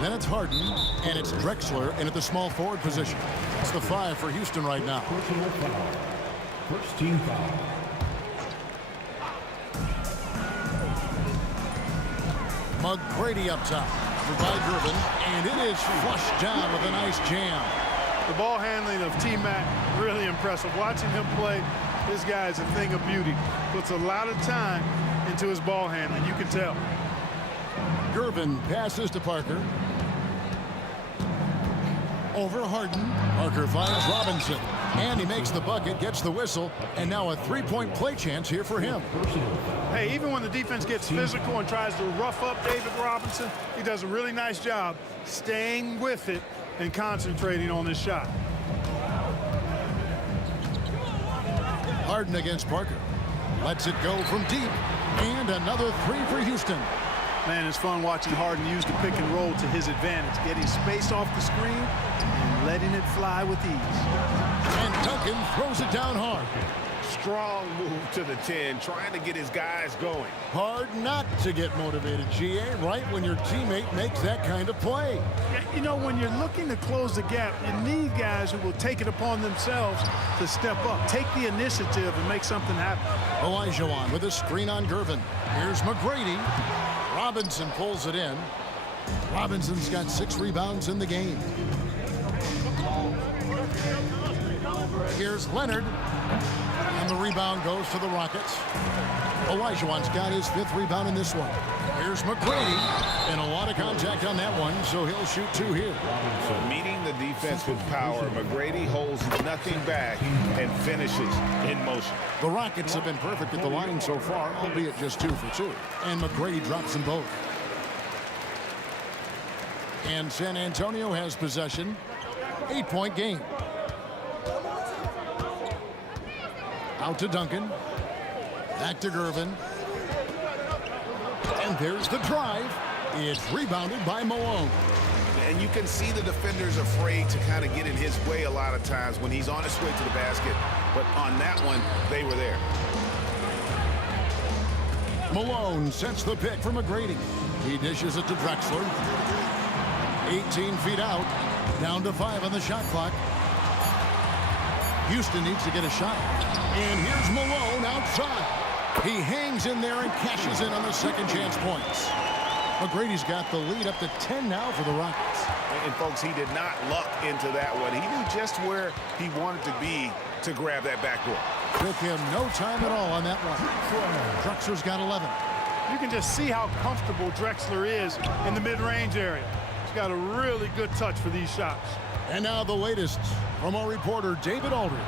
Then it's Harden, and it's Drexler in at the small forward position. It's the 5 for Houston right now. Personal foul. First team foul. McGrady up top by Gervin, and it is flushed down with a nice jam. The ball handling of T-Mac, really impressive. Watching him play, this guy is a thing of beauty. Puts a lot of time into his ball handling, you can tell. Gervin passes to Parker. Over Harden. Parker finds Robinson. And he makes the bucket, gets the whistle, and now a 3-point play chance here for him. Hey, even when the defense gets physical and tries to rough up David Robinson, he does a really nice job staying with it and concentrating on his shot. Harden against Parker. Lets it go from deep. And another three for Houston. Man, it's fun watching Harden use the pick and roll to his advantage, getting space off the screen and letting it fly with ease. And Duncan throws it down hard. Strong move to the 10, trying to get his guys going. Hard not to get motivated, GA, right when your teammate makes that kind of play. Yeah, you know, when you're looking to close the gap, you need guys who will take it upon themselves to step up, take the initiative and make something happen. Olajuwon with a screen on Gervin. Here's McGrady. Robinson pulls it in. Robinson's got 6 rebounds in the game. Here's Leonard. And the rebound goes to the Rockets. Olajuwon's got his 5th rebound in this one. Here's McGrady. And a lot of contact on that one, so he'll shoot 2 here. So meeting the defense with power, McGrady holds nothing back and finishes in motion. The Rockets have been perfect at the line so far, albeit just 2 for 2. And McGrady drops them both. And San Antonio has possession. 8-point game. Out to Duncan. Back to Gervin. And there's the drive. It's rebounded by Malone. And you can see the defenders afraid to kind of get in his way a lot of times when he's on his way to the basket. But on that one, they were there. Malone sets the pick for McGrady. He dishes it to Drexler. 18 feet out. Down to 5 on the shot clock. Houston needs to get a shot. And here's Malone outside. He hangs in there and cashes in on the second chance points. McGrady's got the lead up to 10 now for the Rockets. And folks, he did not luck into that one. He knew just where he wanted to be to grab that backdoor. Took him no time at all on that one. Drexler's got 11. You can just see how comfortable Drexler is in the mid-range area. He's got a really good touch for these shots. And now the latest from our reporter, David Aldridge.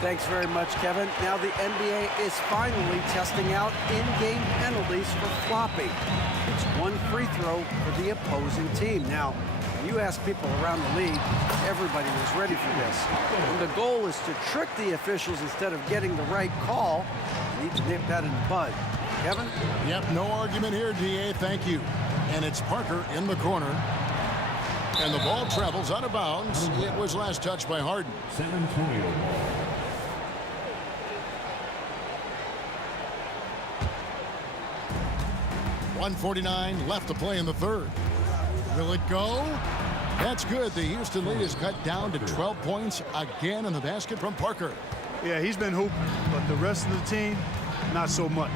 Thanks very much, Kevin. Now the NBA is finally testing out in-game penalties for flopping. It's 1 free throw for the opposing team. Now, you ask people around the league, everybody was ready for this. And the goal is to trick the officials instead of getting the right call. You need to nip that in the bud. Kevin? Yep, no argument here, DA. Thank you. And it's Parker in the corner. And the ball travels out of bounds. It was last touched by Harden. San Antonio. 1:49 left to play in the third. Will it go? That's good. The Houston lead is cut down to 12 points again in the basket from Parker. Yeah, he's been hooping, but the rest of the team, not so much.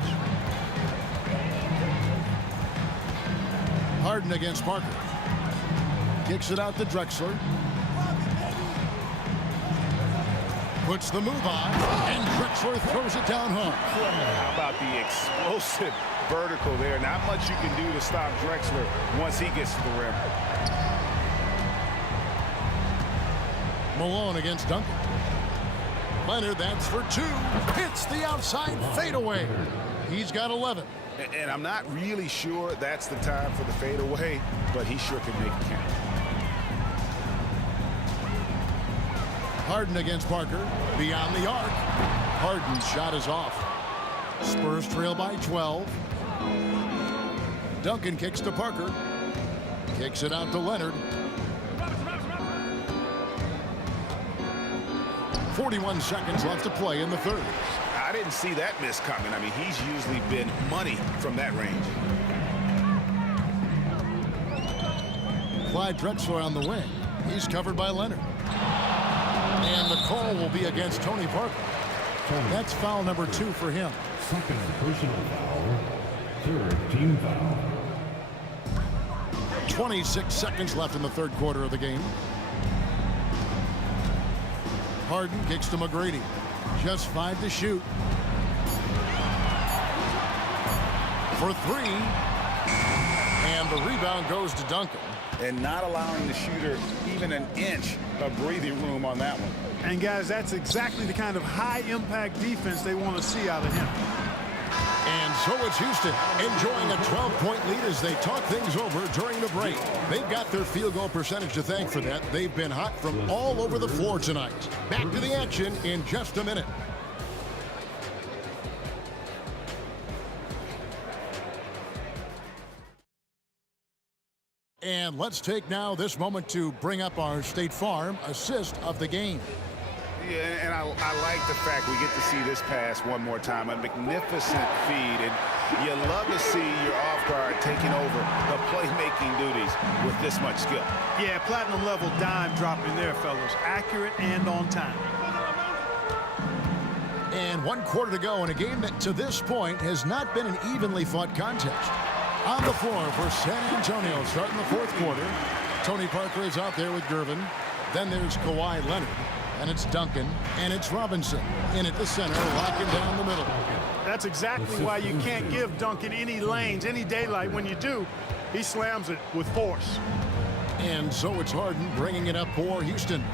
Harden against Parker. Kicks it out to Drexler. Puts the move on, and Drexler throws it down hard. How about the explosive vertical there? Not much you can do to stop Drexler once he gets to the rim. Malone against Duncan. Leonard, that's for 2. Hits the outside fadeaway. He's got 11. And I'm not really sure that's the time for the fadeaway, but he sure can make it count. Harden against Parker. Beyond the arc. Harden's shot is off. Spurs trail by 12. Duncan kicks to Parker. Kicks it out to Leonard. 41 seconds left to play in the third. I didn't see that miss coming. I mean, he's usually been money from that range. Clyde Drexler on the wing. He's covered by Leonard. And the call will be against Tony Parker. That's foul number 2 for him. Second personal foul. Third team foul. 26 seconds left in the third quarter of the game. Harden kicks to McGrady. Just 5 to shoot. For 3. And the rebound goes to Duncan. And not allowing the shooter even an inch of breathing room on that one. And guys, that's exactly the kind of high-impact defense they want to see out of him. And so it's Houston enjoying a 12-point lead as they talk things over during the break. They've got their field goal percentage to thank for that. They've been hot from all over the floor tonight. Back to the action in just a minute. And let's take now this moment to bring up our State Farm assist of the game. Yeah, and I like the fact we get to see this pass one more time. A magnificent feed, and you love to see your off guard taking over the playmaking duties with this much skill. Yeah, platinum level dime dropping there, fellas. Accurate and on time. And 1 quarter to go in a game that to this point has not been an evenly fought contest. On the floor for San Antonio starting the 4th quarter. Tony Parker is out there with Gervin. Then there's Kawhi Leonard. And it's Duncan, and it's Robinson in at the center, locking down the middle. That's exactly why you can't give Duncan any lanes, any daylight. When you do, he slams it with force. And so it's Harden bringing it up for Houston.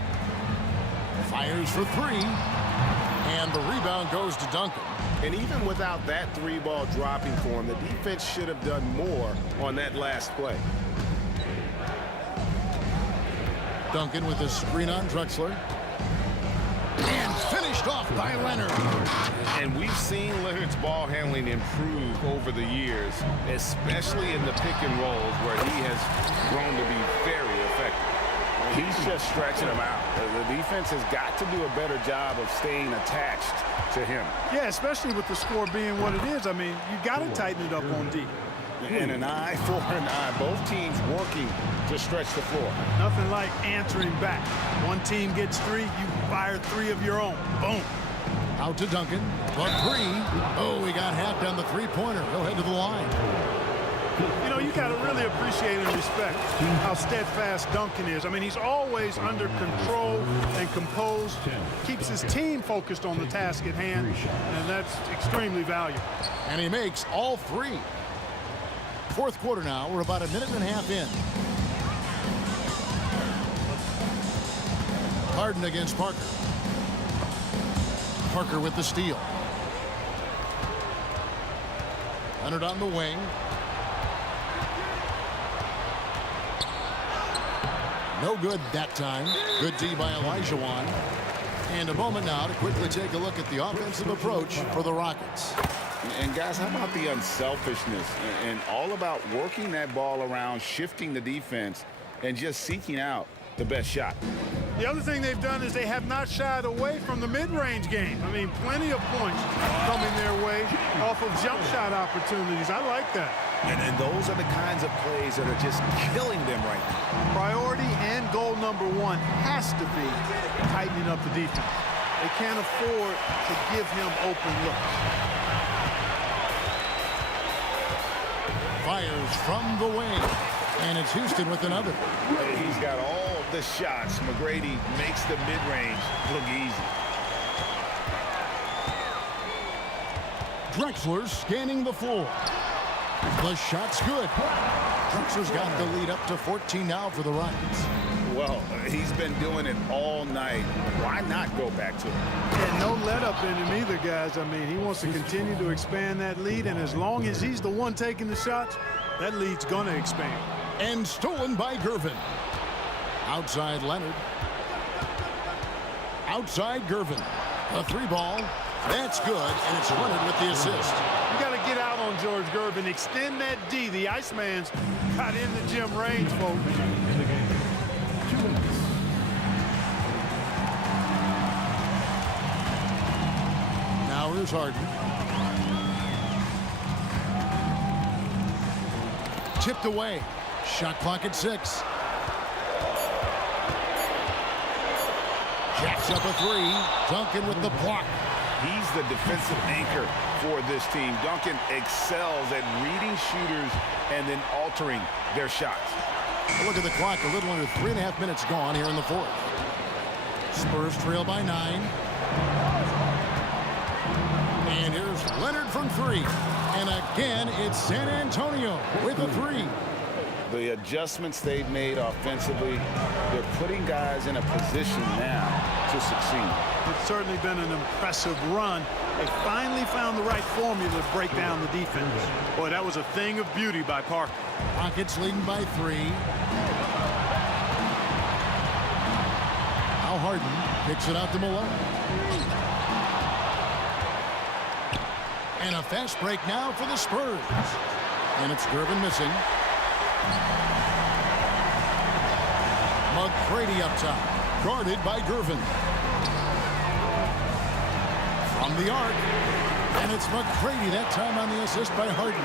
Fires for 3, and the rebound goes to Duncan. And even without that 3-ball dropping for him, the defense should have done more on that last play. Duncan with a screen on Drexler. And finished off by Leonard. And we've seen Leonard's ball handling improve over the years, especially in the pick and rolls where he has grown to be very effective. He's just stretching them out. The defense has got to do a better job of staying attached to him. Yeah, especially with the score being what it is. I mean, you got to tighten it up on D. And an eye for an eye. Both teams working to stretch the floor. Nothing like answering back. One team gets 3, you fire 3 of your own. Boom. Out to Duncan. For 3. Oh, he got half down the 3-pointer. He'll head to the line. You know, you got to really appreciate and respect how steadfast Duncan is. I mean, he's always under control and composed. Keeps his team focused on the task at hand, and that's extremely valuable. And he makes all 3. 4th quarter now. We're about a minute and a half in. Harden against Parker. Parker with the steal. Leonard on the wing. No good that time. Good D by Olajuwon. And a moment now to quickly take a look at the offensive approach for the Rockets. And guys, how about the unselfishness and all about working that ball around, shifting the defense, and just seeking out the best shot. The other thing they've done is they have not shied away from the mid-range game. I mean, plenty of points coming their way off of jump shot opportunities. I like that. And those are the kinds of plays that are just killing them right now. Priority and goal number 1 has to be tightening up the defense. They can't afford to give him open looks. Fires from the wing, and it's Houston with another. He's got all the shots. McGrady makes the mid-range look easy. Drexler scanning the floor. The shot's good. Drexler's got the lead up to 14 now for the Rockets. Well, he's been doing it all night. Why not go back to it? And no let up in him either, guys. I mean, he wants to continue to expand that lead, and as long as he's the one taking the shots, that lead's going to expand. And stolen by Gervin. Outside Leonard. Outside Gervin. A 3-ball. That's good, and it's Leonard with the assist. You got to get out on George Gervin. Extend that D. The Iceman's got in the gym range, folks. Now here's Harden. Tipped away. Shot clock at 6. Jacks up a 3. Duncan with the block. He's the defensive anchor for this team. Duncan excels at reading shooters and then altering their shots. Look at the clock. A little under 3.5 minutes gone here in the 4th. Spurs trail by 9. And here's Leonard from 3. And again, it's San Antonio with a 3. The adjustments they've made offensively, they're putting guys in a position now to succeed. It's certainly been an impressive run. They finally found the right formula to break down the defense. Boy, that was a thing of beauty by Parker. Rockets leading by 3. Now Harden kicks it out to Malone. And a fast break now for the Spurs. And it's Gervin missing. McGrady up top, guarded by Gervin. From the arc, and it's McGrady that time on the assist by Harden.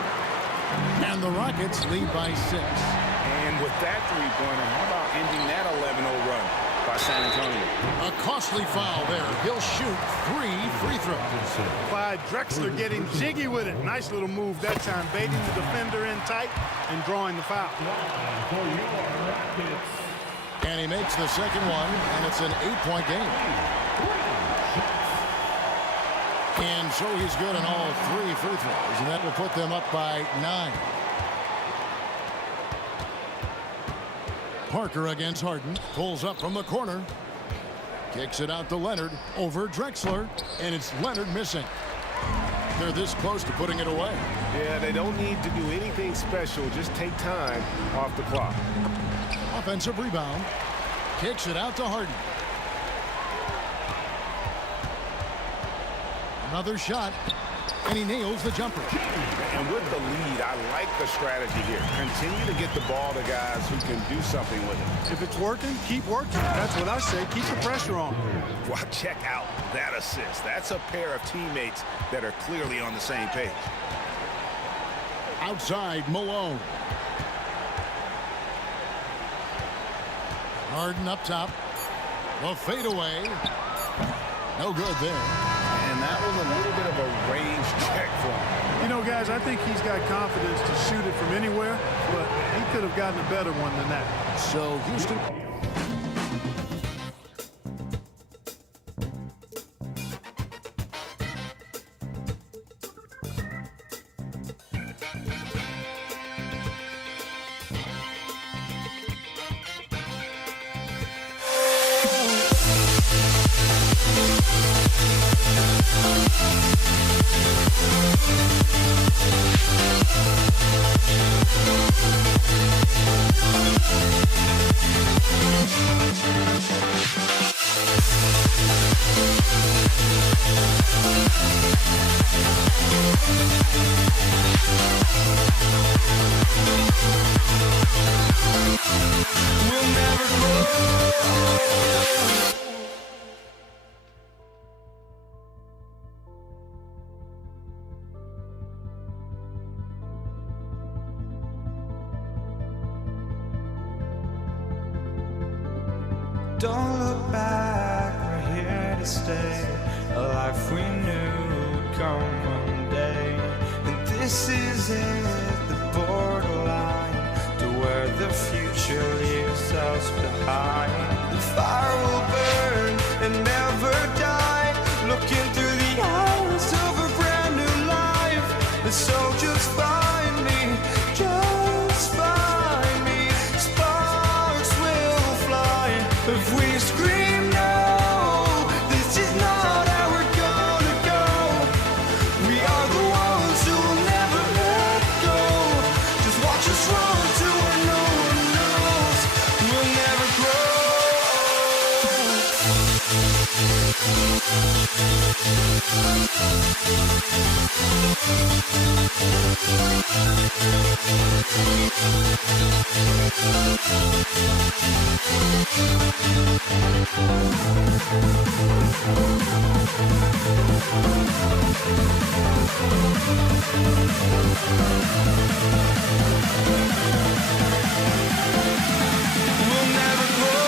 And the Rockets lead by 6. And with that three-pointer, how about ending that 11-0 run by San Antonio? A costly foul there. He'll shoot 3 free throws. Clyde Drexler getting jiggy with it. Nice little move that time, baiting the defender in tight and drawing the foul. And he makes the second one, and it's an 8-point game. And so he's good on all 3 free throws, and that will put them up by 9. Parker against Harden, pulls up from the corner, kicks it out to Leonard over Drexler, and it's Leonard missing. They're this close to putting it away. Yeah, they don't need to do anything special, just take time off the clock. Offensive rebound, kicks it out to Harden. Another shot, and he nails the jumper. And with the lead, I like the strategy here. Continue to get the ball to guys who can do something with it. If it's working, keep working. That's what I say. Keep the pressure on. Well, check out that assist. That's a pair of teammates that are clearly on the same page. Outside, Malone. Harden up top. The fadeaway. No good there. And that was a little bit of a range check for him. You know, guys, I think he's got confidence to shoot it from anywhere, but he could have gotten a better one than that. So Houston. Don't look back, we're here to stay. A life we knew would come one day. And this is it, the borderline to where the future leaves us behind. The fire will burn and never die, looking through the eyes of a brand new life. And so just find me, just find me. Sparks will fly if we scream no. This is not how we're gonna go. We are the ones who will never let go. Just watch us run to where no one knows. We'll never grow. We'll never grow. We'll never grow.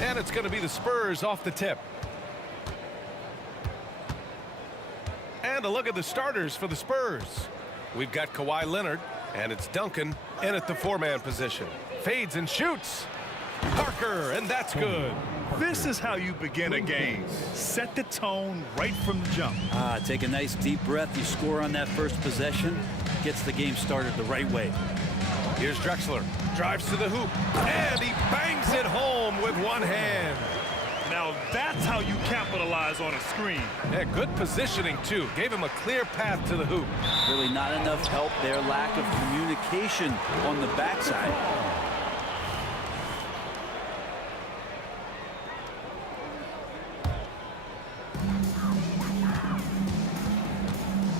And it's going to be the Spurs off the tip. And a look at the starters for the Spurs. We've got Kawhi Leonard, and it's Duncan in at the 4-man position. Fades and shoots. Parker, and that's good. This is how you begin a game. Set the tone right from the jump. Take a nice deep breath. You score on that first possession. Gets the game started the right way. Here's Drexler. Drives to the hoop. And he bangs it home with one hand. Now that's how you capitalize on a screen. Yeah, good positioning, too. Gave him a clear path to the hoop. Really not enough help there. Lack of communication on the backside.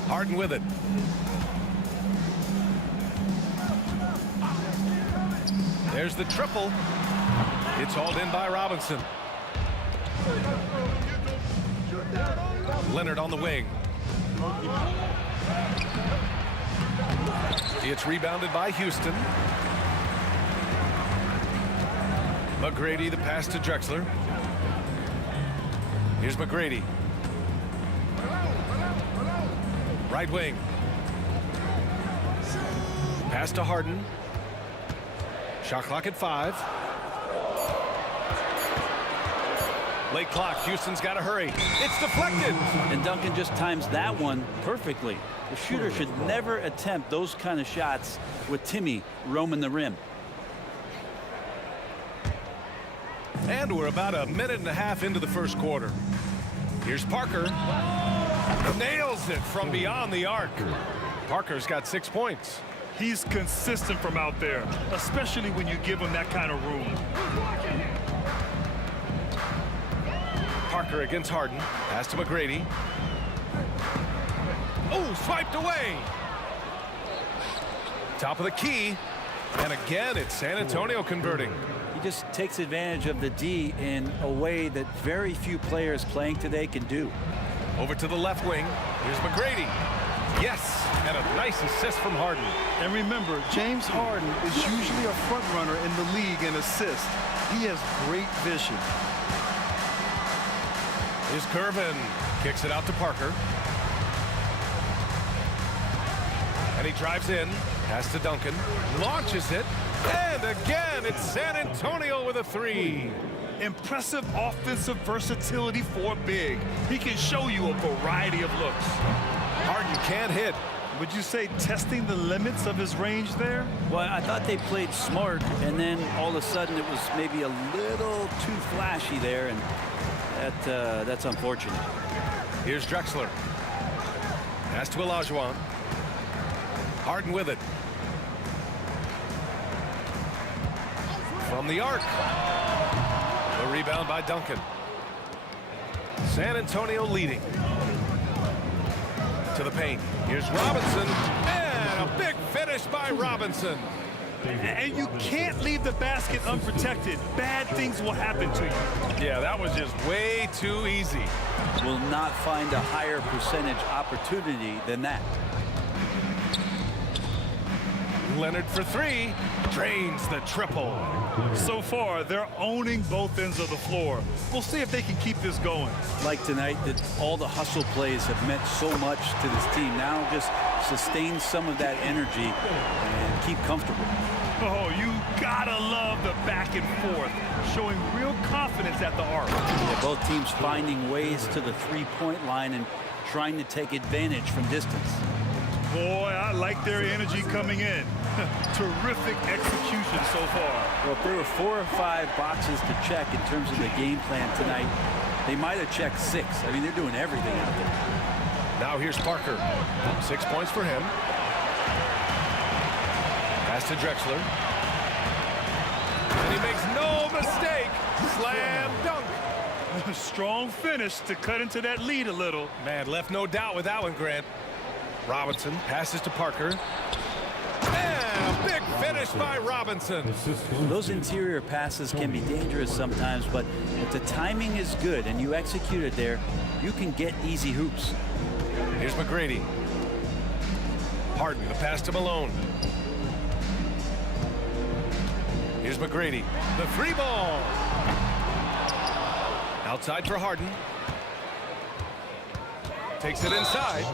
Harden with it. There's the triple. It's hauled in by Robinson. Leonard on the wing. It's rebounded by Houston. McGrady, the pass to Drexler. Here's McGrady. Right wing. Pass to Harden. Shot clock at 5. Late clock. Houston's got to hurry. It's deflected. And Duncan just times that one perfectly. The shooter should never attempt those kind of shots with Timmy roaming the rim. And we're about a minute and a half into the first quarter. Here's Parker. Nails it from beyond the arc. Parker's got 6 points. He's consistent from out there, especially when you give him that kind of room. Parker against Harden. Pass to McGrady. Oh, swiped away. Top of the key. And again, it's San Antonio converting. He just takes advantage of the D in a way that very few players playing today can do. Over to the left wing. Here's McGrady. Yes, and a nice assist from Harden. And remember, James Harden is usually a front runner in the league in assists. He has great vision. Here's Gervin. Kicks it out to Parker. And he drives in. Pass to Duncan. Launches it. And again, it's San Antonio with a 3. Impressive offensive versatility for big. He can show you a variety of looks. Harden can't hit. Would you say testing the limits of his range there? Well, I thought they played smart, and then all of a sudden it was maybe a little too flashy there, and that's unfortunate. Here's Drexler. Pass to Olajuwon. Harden with it. From the arc. The rebound by Duncan. San Antonio leading. To the paint. Here's Robinson. And a big finish by Robinson. And you can't leave the basket unprotected. Bad things will happen to you. Yeah, that was just way too easy. Will not find a higher percentage opportunity than that. Leonard for 3. Drains the triple. So far, they're owning both ends of the floor. We'll see if they can keep this going. Like tonight, that all the hustle plays have meant so much to this team. Now just sustain some of that energy and keep comfortable. Oh, you gotta love the back and forth, showing real confidence at the arc. Yeah, both teams finding ways to the three-point line and trying to take advantage from distance. Boy, I like their energy coming in. Terrific execution so far. Well, if there were 4 or 5 boxes to check in terms of the game plan tonight, they might have checked 6. I mean, they're doing everything out there. Now here's Parker. 6 points for him. Pass to Drexler. And he makes no mistake. Slam dunk. Strong finish to cut into that lead a little. Man, left no doubt with that one, Grant. Robinson passes to Parker. And a big finish by Robinson. Those interior passes can be dangerous sometimes, but if the timing is good and you execute it there, you can get easy hoops. Here's McGrady. Harden, the pass to Malone. Here's McGrady. The 3 ball. Outside for Harden. Takes it inside.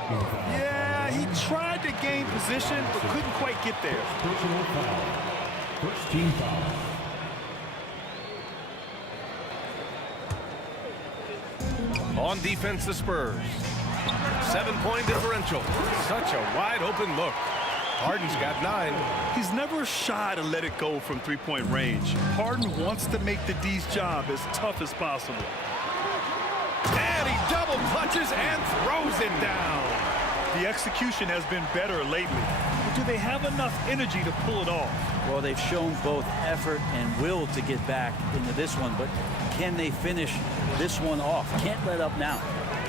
Yeah, he tried to gain position, but couldn't quite get there. Personal foul. First team foul. On defense, the Spurs. 7-point differential. Such a wide open look. Harden's got 9. He's never shy to let it go from three-point range. Harden wants to make the D's job as tough as possible. And he double clutches and throws it down. The execution has been better lately. But do they have enough energy to pull it off? Well, they've shown both effort and will to get back into this one, but can they finish this one off? Can't let up now.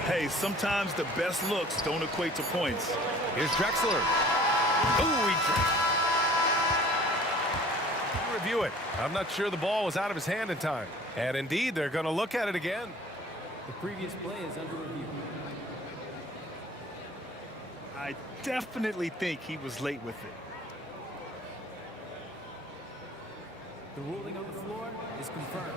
Hey, sometimes the best looks don't equate to points. Here's Drexler. Ooh, he review it. I'm not sure the ball was out of his hand in time. And indeed, they're going to look at it again. The previous play is under review. I definitely think he was late with it. The ruling on the floor is confirmed.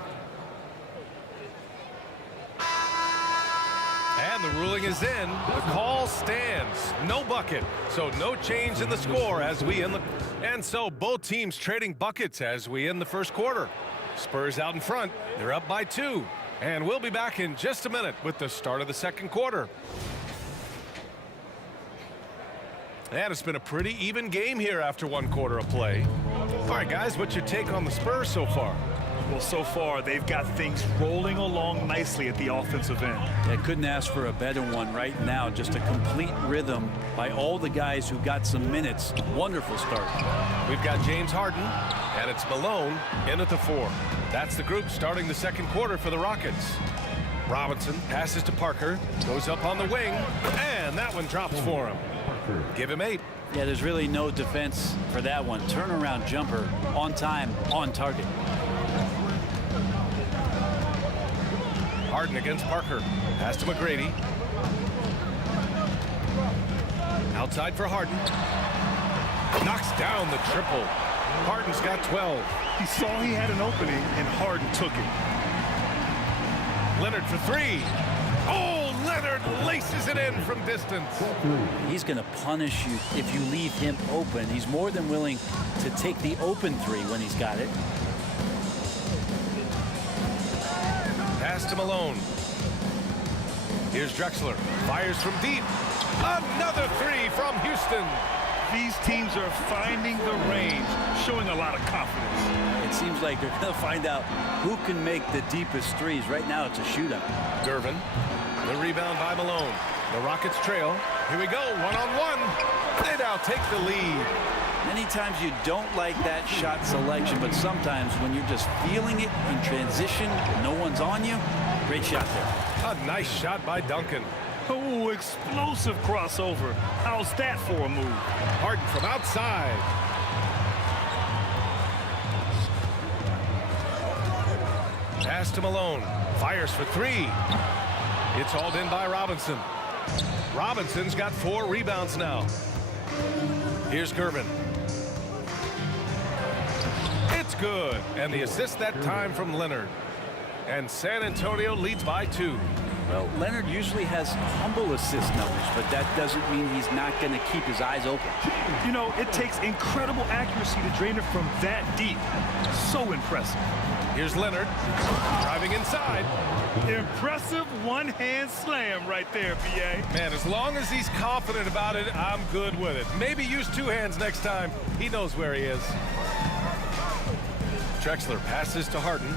And the ruling is in. The call stands. No bucket. So no change in the score as we end the... And so both teams trading buckets as we end the first quarter. Spurs out in front. They're up by 2. And we'll be back in just a minute with the start of the second quarter. And it's been a pretty even game here after 1 quarter of play. All right, guys, what's your take on the Spurs so far? Well, so far, they've got things rolling along nicely at the offensive end. I couldn't ask for a better one right now. Just a complete rhythm by all the guys who got some minutes. Wonderful start. We've got James Harden, and it's Malone in at the 4. That's the group starting the second quarter for the Rockets. Robinson passes to Parker, goes up on the wing, and that one drops for him. Give him 8. Yeah, there's really no defense for that one. Turnaround jumper, on time, on target. Harden against Parker. Pass to McGrady. Outside for Harden. Knocks down the triple. Harden's got 12. He saw he had an opening, and Harden took it. Leonard for 3. Oh, Leonard laces it in from distance. He's going to punish you if you leave him open. He's more than willing to take the open 3 when he's got it. Pass to Malone. Here's Drexler. Fires from deep. Another 3 from Houston. These teams are finding the range, showing a lot of confidence. It seems like they're going to find out who can make the deepest threes. Right now, it's a shootout. Gervin. The rebound by Malone. The Rockets trail. Here we go. 1-on-1. They now take the lead. Many times you don't like that shot selection, but sometimes when you're just feeling it in transition, no one's on you, great shot there. A nice shot by Duncan. Oh, explosive crossover. How's that for a move? Harden from outside. Pass to Malone. Fires for 3. It's hauled in by Robinson. Robinson's got 4 rebounds now. Here's Gervin. It's good. And the assist that time from Leonard. And San Antonio leads by 2. Well, Leonard usually has humble assist numbers, but that doesn't mean he's not going to keep his eyes open. You know, it takes incredible accuracy to drain it from that deep. So impressive. Here's Leonard driving inside. Impressive one-hand slam right there, B.A. Man, as long as he's confident about it, I'm good with it. Maybe use 2 hands next time. He knows where he is. Drexler passes to Harden.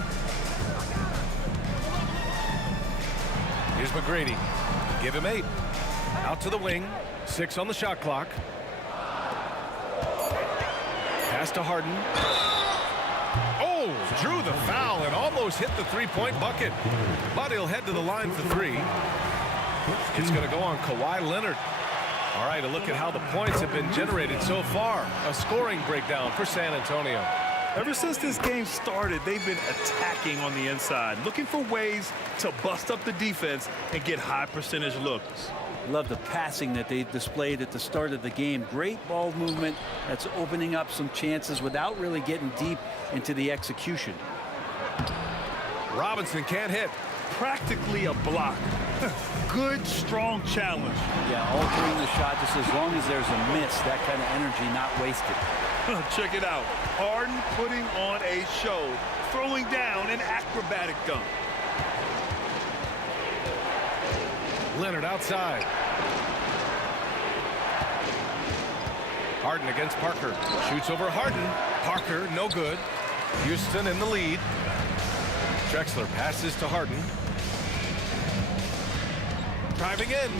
Here's McGrady. Give him 8. Out to the wing. 6 on the shot clock. Pass to Harden. Oh, drew the foul and almost hit the 3-point bucket. But he'll head to the line for 3. It's going to go on Kawhi Leonard. All right, a look at how the points have been generated so far. A scoring breakdown for San Antonio. Ever since this game started, they've been attacking on the inside, looking for ways to bust up the defense and get high percentage looks. Love the passing that they displayed at the start of the game. Great ball movement that's opening up some chances without really getting deep into the execution. Robinson can't hit. practically a block. Good, strong challenge. Yeah, altering the shot just as long as there's a miss, that kind of energy not wasted. Check it out. Harden putting on a show, throwing down an acrobatic dunk. Leonard outside. Harden against Parker. Shoots over Harden. Parker, no good. Houston in the lead. Drexler passes to Harden. Driving in.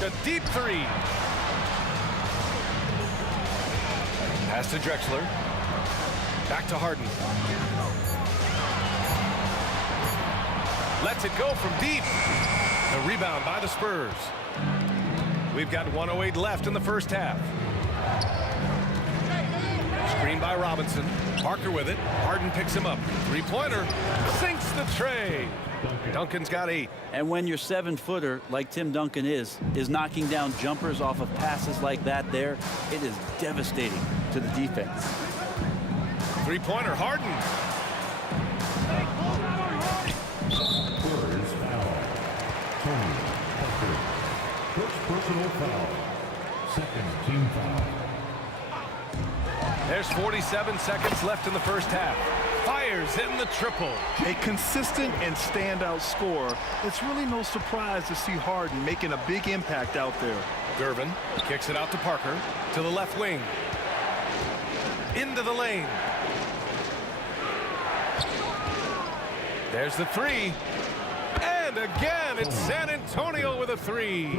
The deep three. Pass to Drexler. Back to Harden. Lets it go from deep. The rebound by the Spurs. We've got 1:08 left in the first half. Screen by Robinson. Parker with it. Harden picks him up. Three-pointer. Sinks the tray. Duncan's got 8. And when your 7-footer, like Tim Duncan is knocking down jumpers off of passes like that there, it is devastating to the defense. Three-pointer, Harden. Spurs foul. Tony Parker. First personal foul. Second team foul. There's 47 seconds left in the first half. Fires in the triple. A consistent and standout scorer. It's really no surprise to see Harden making a big impact out there. Gervin kicks it out to Parker. To the left wing. Into the lane. There's the three. And again, it's San Antonio with a three.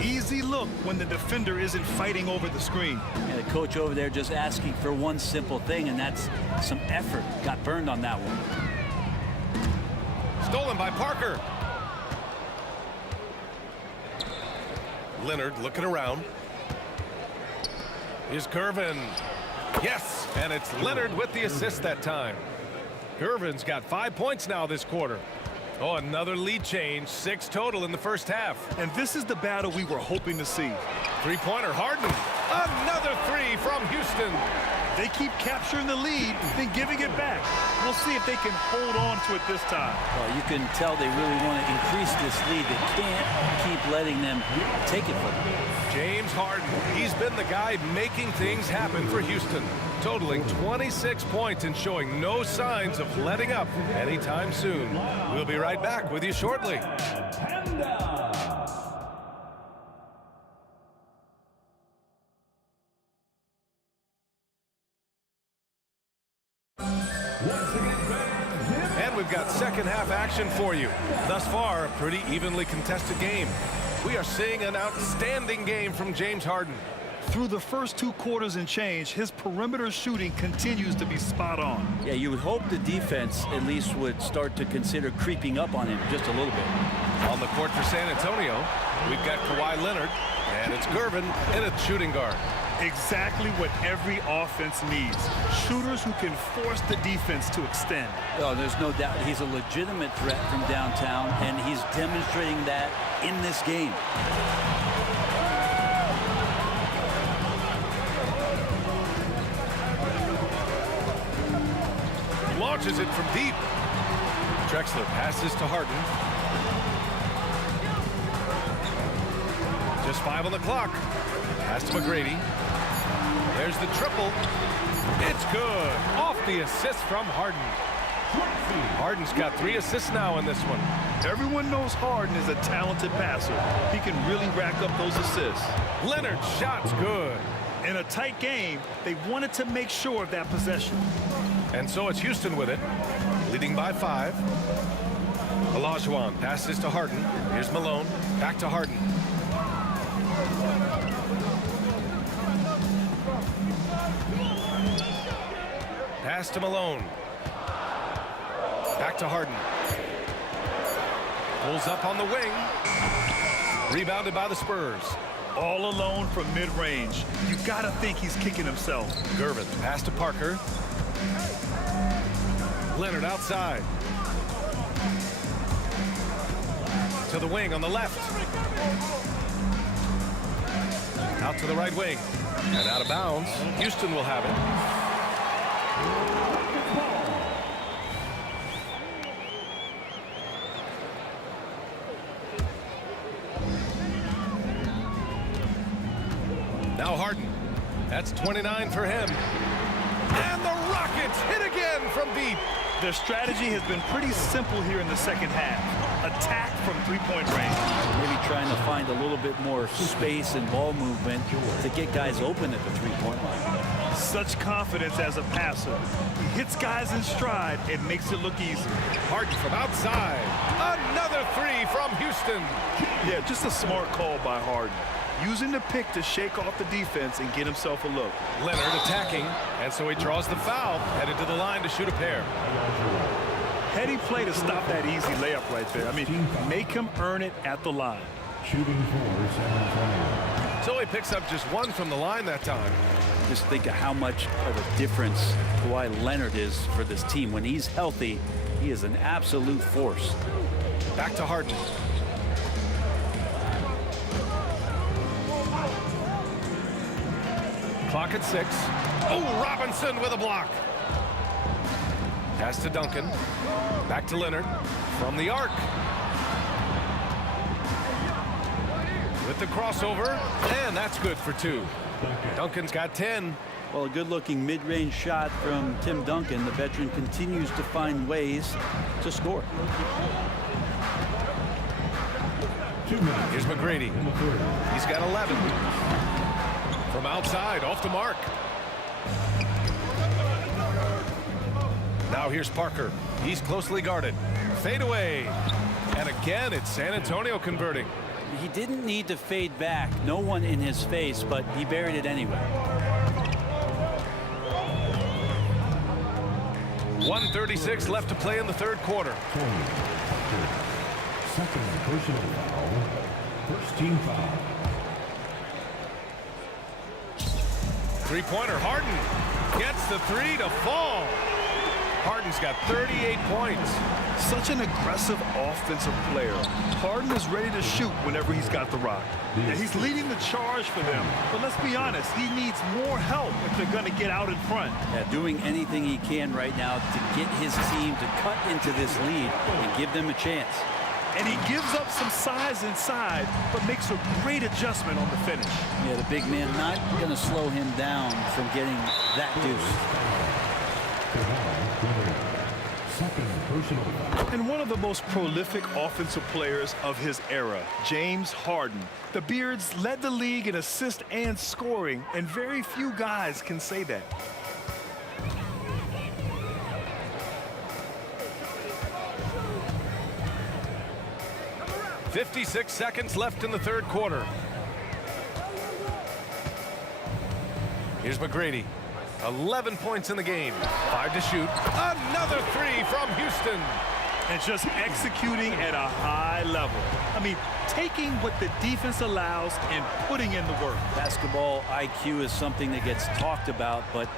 Easy look when the defender isn't fighting over the screen. And the coach over there just asking for one simple thing, and that's some effort. Got burned on that one. Stolen by Parker. Leonard looking around. Here's Gervin. Yes, and it's Leonard with the assist that time. Gervin's got 5 points now this quarter. Oh, another lead change. 6 total in the first half. And this is the battle we were hoping to see. Three-pointer, Harden. Another three from Houston. They keep capturing the lead, then giving it back. We'll see if they can hold on to it this time. Well, you can tell they really want to increase this lead. They can't keep letting them take it from them. James Harden. He's been the guy making things happen for Houston, totaling 26 points and showing no signs of letting up anytime soon. We'll be right back with you shortly. And we've got second half action for you. Thus far, a pretty evenly contested game. We are seeing an outstanding game from James Harden. Through the first 2 quarters and change, his perimeter shooting continues to be spot on. Yeah, you would hope the defense at least would start to consider creeping up on him just a little bit. On the court for San Antonio, we've got Kawhi Leonard, and it's Gervin in a shooting guard. Exactly what every offense needs. Shooters who can force the defense to extend. Oh, there's no doubt he's a legitimate threat from downtown, and he's demonstrating that in this game. Launches it from deep. Drexler passes to Harden. Just 5 on the clock. Pass to McGrady. There's the triple. It's good. Off the assist from Harden. Harden's got 3 assists now in this one. Everyone knows Harden is a talented passer. He can really rack up those assists. Leonard's shot's good. In a tight game, they wanted to make sure of that possession. And so it's Houston with it, leading by 5. Olajuwon passes to Harden. Here's Malone. Back to Harden. Pass to Malone. Back to Harden. Pulls up on the wing. Rebounded by the Spurs. All alone from mid-range. You gotta think he's kicking himself. Gervin, pass to Parker. Leonard outside. To the wing on the left. Out to the right wing. And out of bounds. Houston will have it. Harden. That's 29 for him. And the Rockets hit again from deep. Their strategy has been pretty simple here in the second half. Attack from three-point range. Maybe trying to find a little bit more space and ball movement to get guys open at the three-point line. Such confidence as a passer. He hits guys in stride and makes it look easy. Harden from outside. Another three from Houston. Yeah, just a smart call by Harden. Using the pick to shake off the defense and get himself a look. Leonard attacking, and so he draws the foul, headed to the line to shoot a pair. Heady play to stop that easy layup right there. I mean, make him earn it at the line. Shooting for San Antonio. So he picks up just one from the line that time. Just think of how much of a difference Kawhi Leonard is for this team. When he's healthy, he is an absolute force. Back to Harden. Clock at 6. Oh, Robinson with a block. Pass to Duncan. Back to Leonard. From the arc. With the crossover. And that's good for 2. Duncan's got 10. Well, a good-looking mid-range shot from Tim Duncan. The veteran continues to find ways to score. Here's McGrady. He's got 11. From outside, off the mark. Now here's Parker. He's closely guarded. Fade away. And again, it's San Antonio converting. He didn't need to fade back. No one in his face, but he buried it anyway. 1:36 left to play in the third quarter. Second personal foul. First team foul. Three-pointer, Harden gets the 3 to fall. Harden's got 38 points. Such an aggressive offensive player. Harden is ready to shoot whenever he's got the rock. Yeah, he's leading the charge for them. But let's be honest, he needs more help if they're going to get out in front. Yeah, doing anything he can right now to get his team to cut into this lead and give them a chance. And he gives up some size inside, but makes a great adjustment on the finish. Yeah, the big man not going to slow him down from getting that deuce. And one of the most prolific offensive players of his era, James Harden. The Beards led the league in assists and scoring, and very few guys can say that. .56 seconds left in the third quarter. Here's McGrady. 11 points in the game. 5 to shoot. Another 3 from Houston. And just executing at a high level. I mean, taking what the defense allows and putting in the work. Basketball IQ is something that gets talked about, but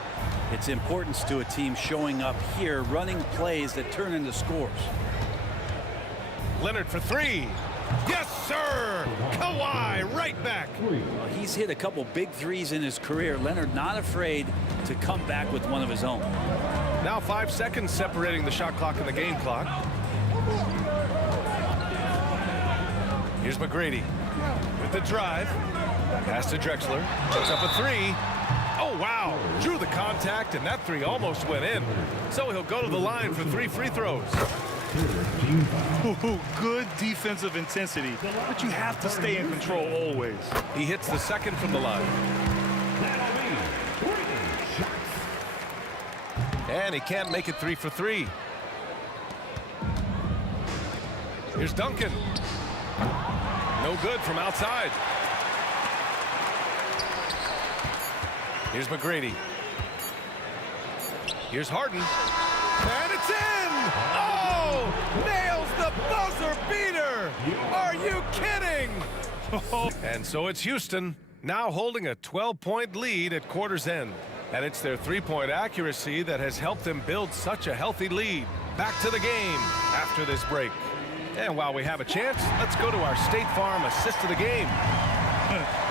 its importance to a team showing up here, running plays that turn into scores. Leonard for 3. Yes, sir! Kawhi right back. Well, he's hit a couple big threes in his career. Leonard not afraid to come back with one of his own. Now 5 seconds separating the shot clock and the game clock. Here's McGrady with the drive. Pass to Drexler. Puts up a 3. Oh, wow. Drew the contact, and that 3 almost went in. So he'll go to the line for 3 free throws. Ooh, good defensive intensity, but you have to stay in control always. He hits the second from the line. And he can't make it 3 for 3. Here's Duncan. No good from outside. Here's McGrady. Here's Harden. And it's in! Oh! Nails the buzzer beater! Are you kidding? And so it's Houston, now holding a 12-point lead at quarter's end. And it's their three-point accuracy that has helped them build such a healthy lead. Back to the game after this break. And while we have a chance, let's go to our State Farm assist of the game.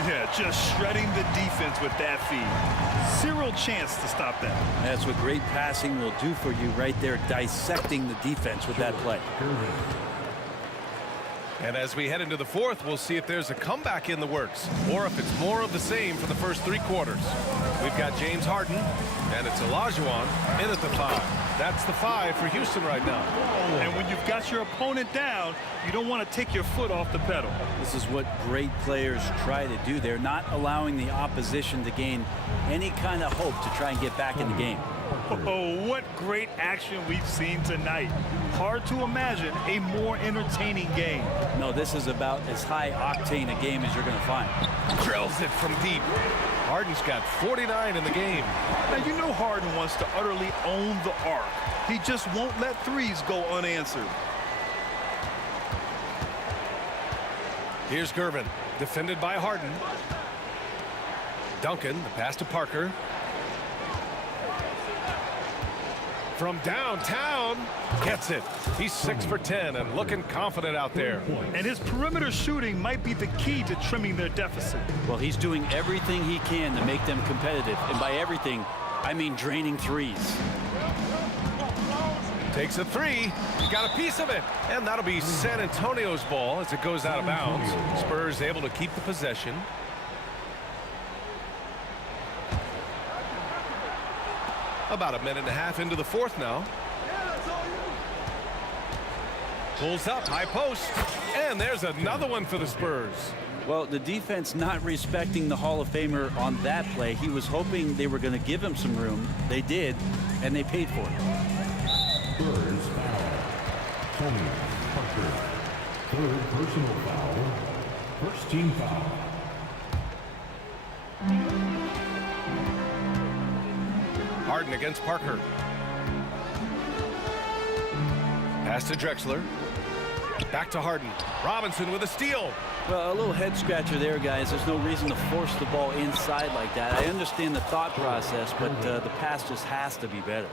Yeah, just shredding the defense with that feed. Zero chance to stop that. That's what great passing will do for you right there, dissecting the defense with that play. And as we head into the fourth, we'll see if there's a comeback in the works or if it's more of the same for the first 3 quarters. We've got James Harden, and it's Olajuwon in at the 5. That's the 5 for Houston right now. And when you've got your opponent down, you don't want to take your foot off the pedal. This is what great players try to do. They're not allowing the opposition to gain any kind of hope to try and get back in the game. Oh, what great action we've seen tonight. Hard to imagine a more entertaining game. No, this is about as high octane a game as you're going to find. Drills it from deep. Harden's got 49 in the game. Now, you know Harden wants to utterly own the arc. He just won't let threes go unanswered. Here's Gervin, defended by Harden. Duncan, the pass to Parker. From downtown, gets it. He's 6 for 10 and looking confident out there. And his perimeter shooting might be the key to trimming their deficit. Well, he's doing everything he can to make them competitive. And by everything, I mean draining threes. Takes a 3. He got a piece of it. And that'll be San Antonio's ball as it goes out of bounds. Spurs able to keep the possession. About a minute and a half into the fourth now. Pulls up, high post, and there's another one for the Spurs. Well, the defense not respecting the Hall of Famer on that play. He was hoping they were going to give him some room. They did, and they paid for it. Spurs foul. Tony Parker. 3rd personal foul. First team foul. Harden against Parker. Pass to Drexler. Back to Harden. Robinson with a steal. Well, a little head scratcher there, guys. There's no reason to force the ball inside like that. I understand the thought process, but the pass just has to be better.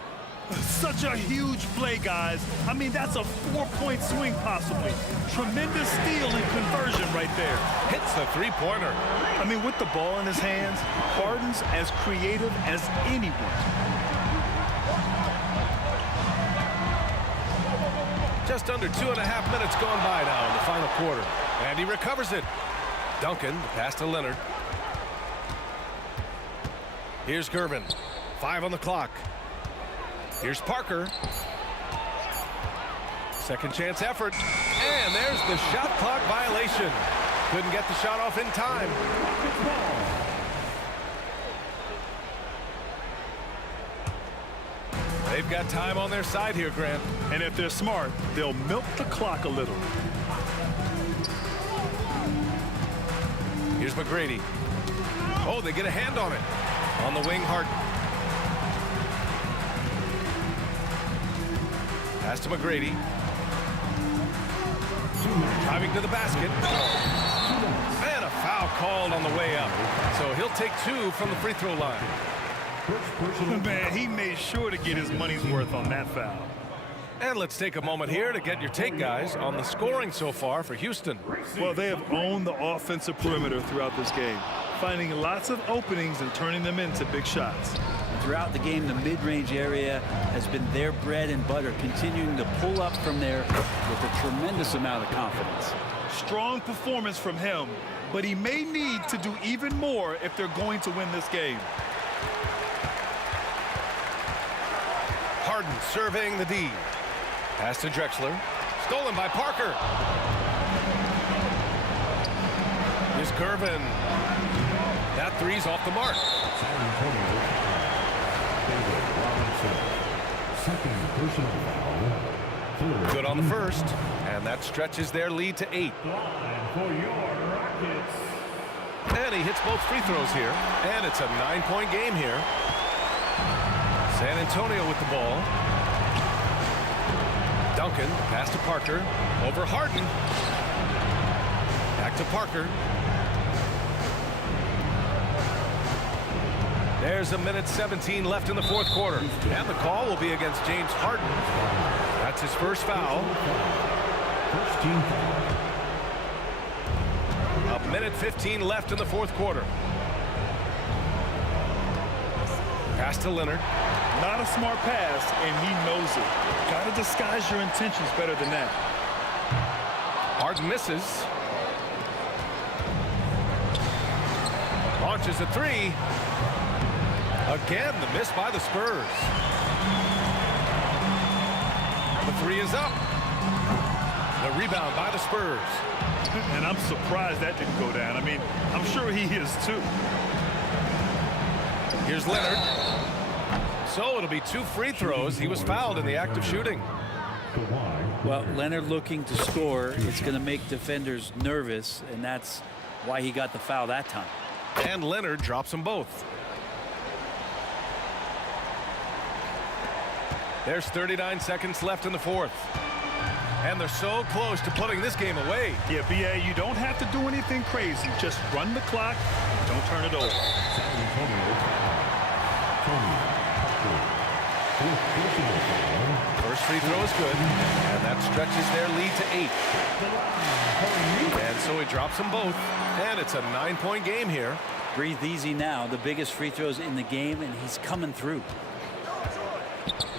Such a huge play, guys. I mean, that's a 4-point swing possibly. Tremendous steal and conversion right there. Hits the 3-pointer. I mean, with the ball in his hands, Harden's as creative as anyone. Just under 2.5 minutes gone by now in the final quarter. And he recovers it. Duncan, the pass to Leonard. Here's Gervin. 5 on the clock. Here's Parker. Second chance effort. And there's the shot clock violation. Couldn't get the shot off in time. They've got time on their side here, Grant. And if they're smart, they'll milk the clock a little. Here's McGrady. Oh, they get a hand on it. On the wing, Harden. Pass to McGrady. Driving to the basket. And a foul called on the way up. So he'll take 2 from the free throw line. Man, he made sure to get his money's worth on that foul. And let's take a moment here to get your take, guys, on the scoring so far for Houston. Well, they have owned the offensive perimeter throughout this game, finding lots of openings and turning them into big shots. And throughout the game, the mid-range area has been their bread and butter, continuing to pull up from there with a tremendous amount of confidence. Strong performance from him, but he may need to do even more if they're going to win this game. Harden surveying the D. Pass to Drexler. Stolen by Parker. Here's Gervin. That 3's off the mark. Second personal foul. Good on the first. And that stretches their lead to 8. And he hits both free throws here. And it's a 9-point game here. San Antonio with the ball. Duncan, pass to Parker. Over Harden. Back to Parker. There's a minute 17 left in the fourth quarter. And the call will be against James Harden. That's his first foul. First team foul. A minute 15 left in the fourth quarter. Pass to Leonard. Not a smart pass, and he knows it. Got to disguise your intentions better than that. Harden misses. Launches a three. Again, the miss by the Spurs. The three is up. The rebound by the Spurs. And I'm surprised that didn't go down. I mean, I'm sure he is too. Here's Leonard. So it'll be 2 free throws. He was fouled in the act of shooting. Well, Leonard looking to score. It's going to make defenders nervous, and that's why he got the foul that time. And Leonard drops them both. There's 39 seconds left in the fourth. And they're so close to putting this game away. Yeah, B.A., you don't have to do anything crazy. Just run the clock. Don't turn it over. First free throw is good. And that stretches their lead to 8. And so he drops them both. And it's a 9-point game here. Breathe easy now. The biggest free throws in the game, and he's coming through.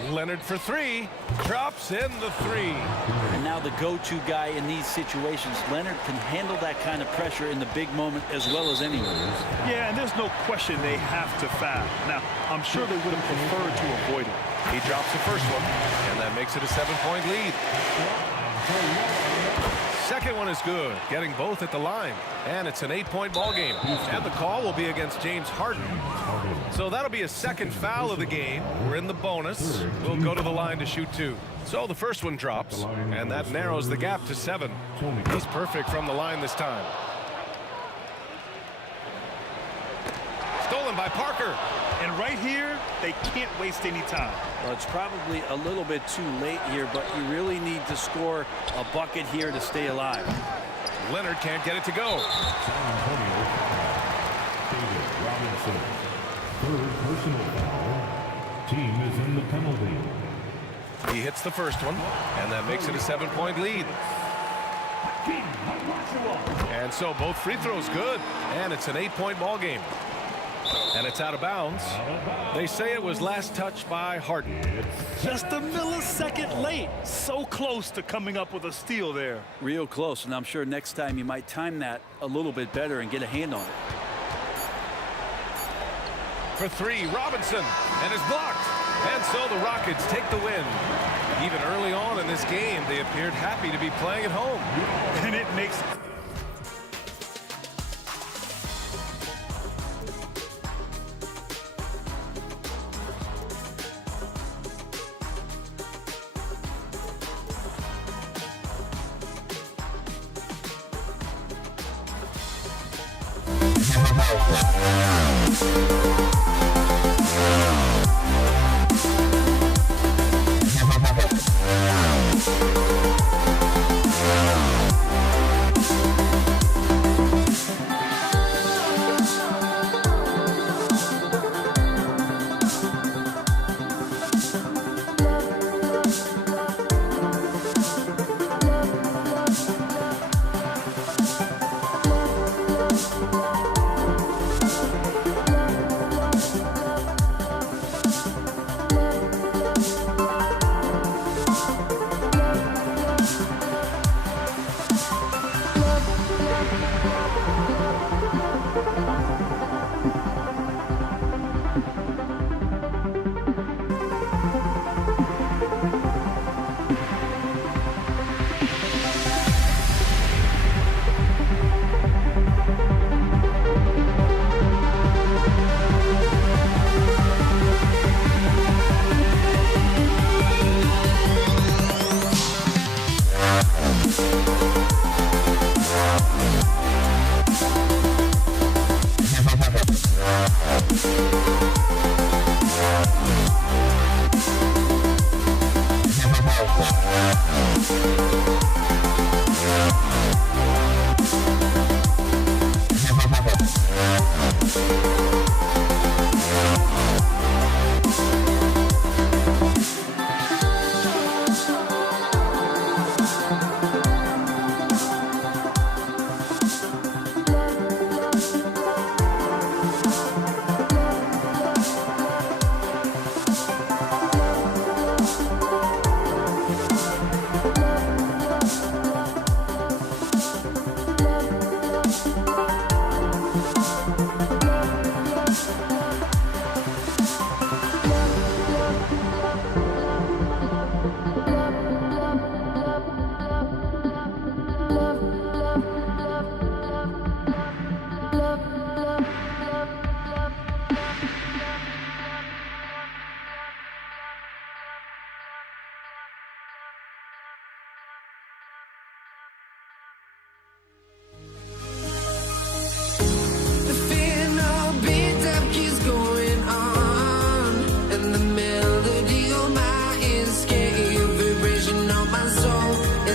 Leonard for 3. Drops in the 3. And now the go-to guy in these situations. Leonard can handle that kind of pressure in the big moment as well as anyone. Yeah, and there's no question they have to foul. Now, I'm sure they would have preferred to avoid it. He drops the first one, and that makes it a 7-point lead. Second one is good, getting both at the line. And it's an 8-point ball game. And the call will be against James Harden. So that'll be a second foul of the game. We're in the bonus. We'll go to the line to shoot 2. So the first one drops, and that narrows the gap to 7. He's perfect from the line this time. Stolen by Parker. And right here, they can't waste any time. Well, it's probably a little bit too late here, but you really need to score a bucket here to stay alive. Leonard can't get it to go. David Robinson. Third personal foul. Team is in the penalty. He hits the first one, and that makes it a 7-point lead. And so both free throws good, and it's an 8-point ball game. And it's out of bounds. They say it was last touched by Harden. Just a millisecond late. So close to coming up with a steal there. Real close, and I'm sure next time you might time that a little bit better and get a hand on it. For 3, Robinson, and is blocked. And so the Rockets take the win. Even early on in this game, they appeared happy to be playing at home. And it makes...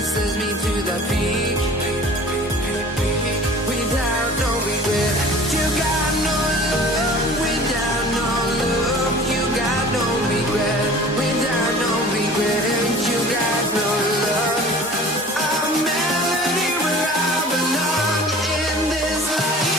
It sends me to the peak. Without no regret. You got no love. Without no love. You got no regret. Without no regret. You got no love. A melody where I belong in this life.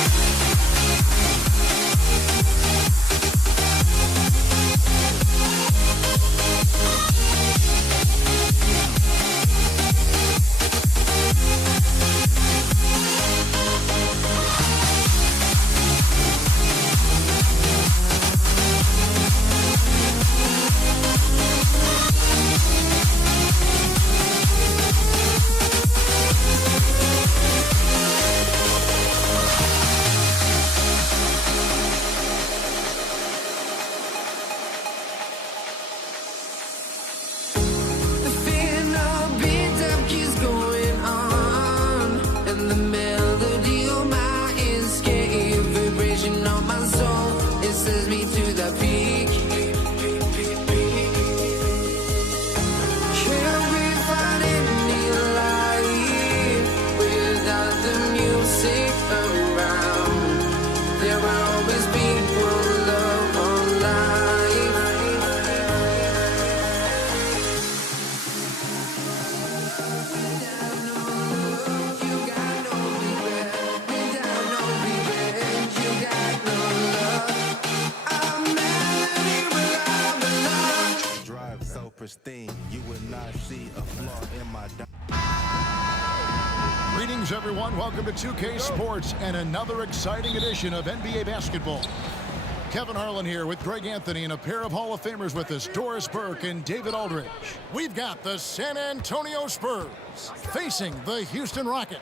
Greetings, everyone. Welcome to 2K Sports and another exciting edition of NBA basketball. Kevin Harlan here with Greg Anthony and a pair of Hall of Famers with us, Doris Burke and David Aldridge. We've got the San Antonio Spurs facing the Houston Rockets.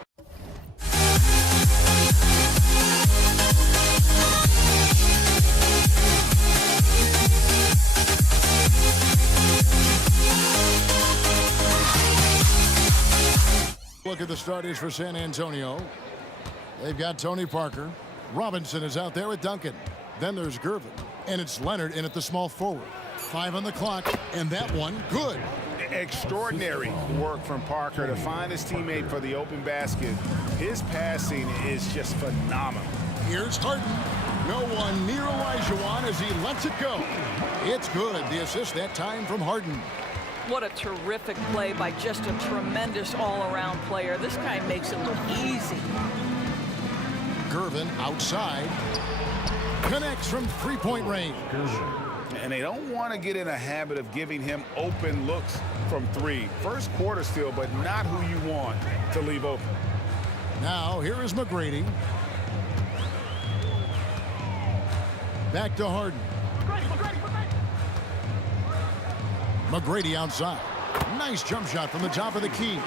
Look at the starters for San Antonio. They've got Tony Parker. Robinson is out there with Duncan. Then there's Gervin. And it's Leonard in at the small forward. 5 on the clock, and that one good. Extraordinary work from Parker to find his teammate for the open basket. His passing is just phenomenal. Here's Harden. No one near Olajuwon as he lets it go. It's good. The assist that time from Harden. What a terrific play by just a tremendous all-around player. This guy makes it look easy. Gervin outside. Connects from three-point range. And they don't want to get in a habit of giving him open looks from three. First quarter still, but not who you want to leave open. Now, here is McGrady. Back to Harden. McGrady outside. Nice jump shot from the top of the key.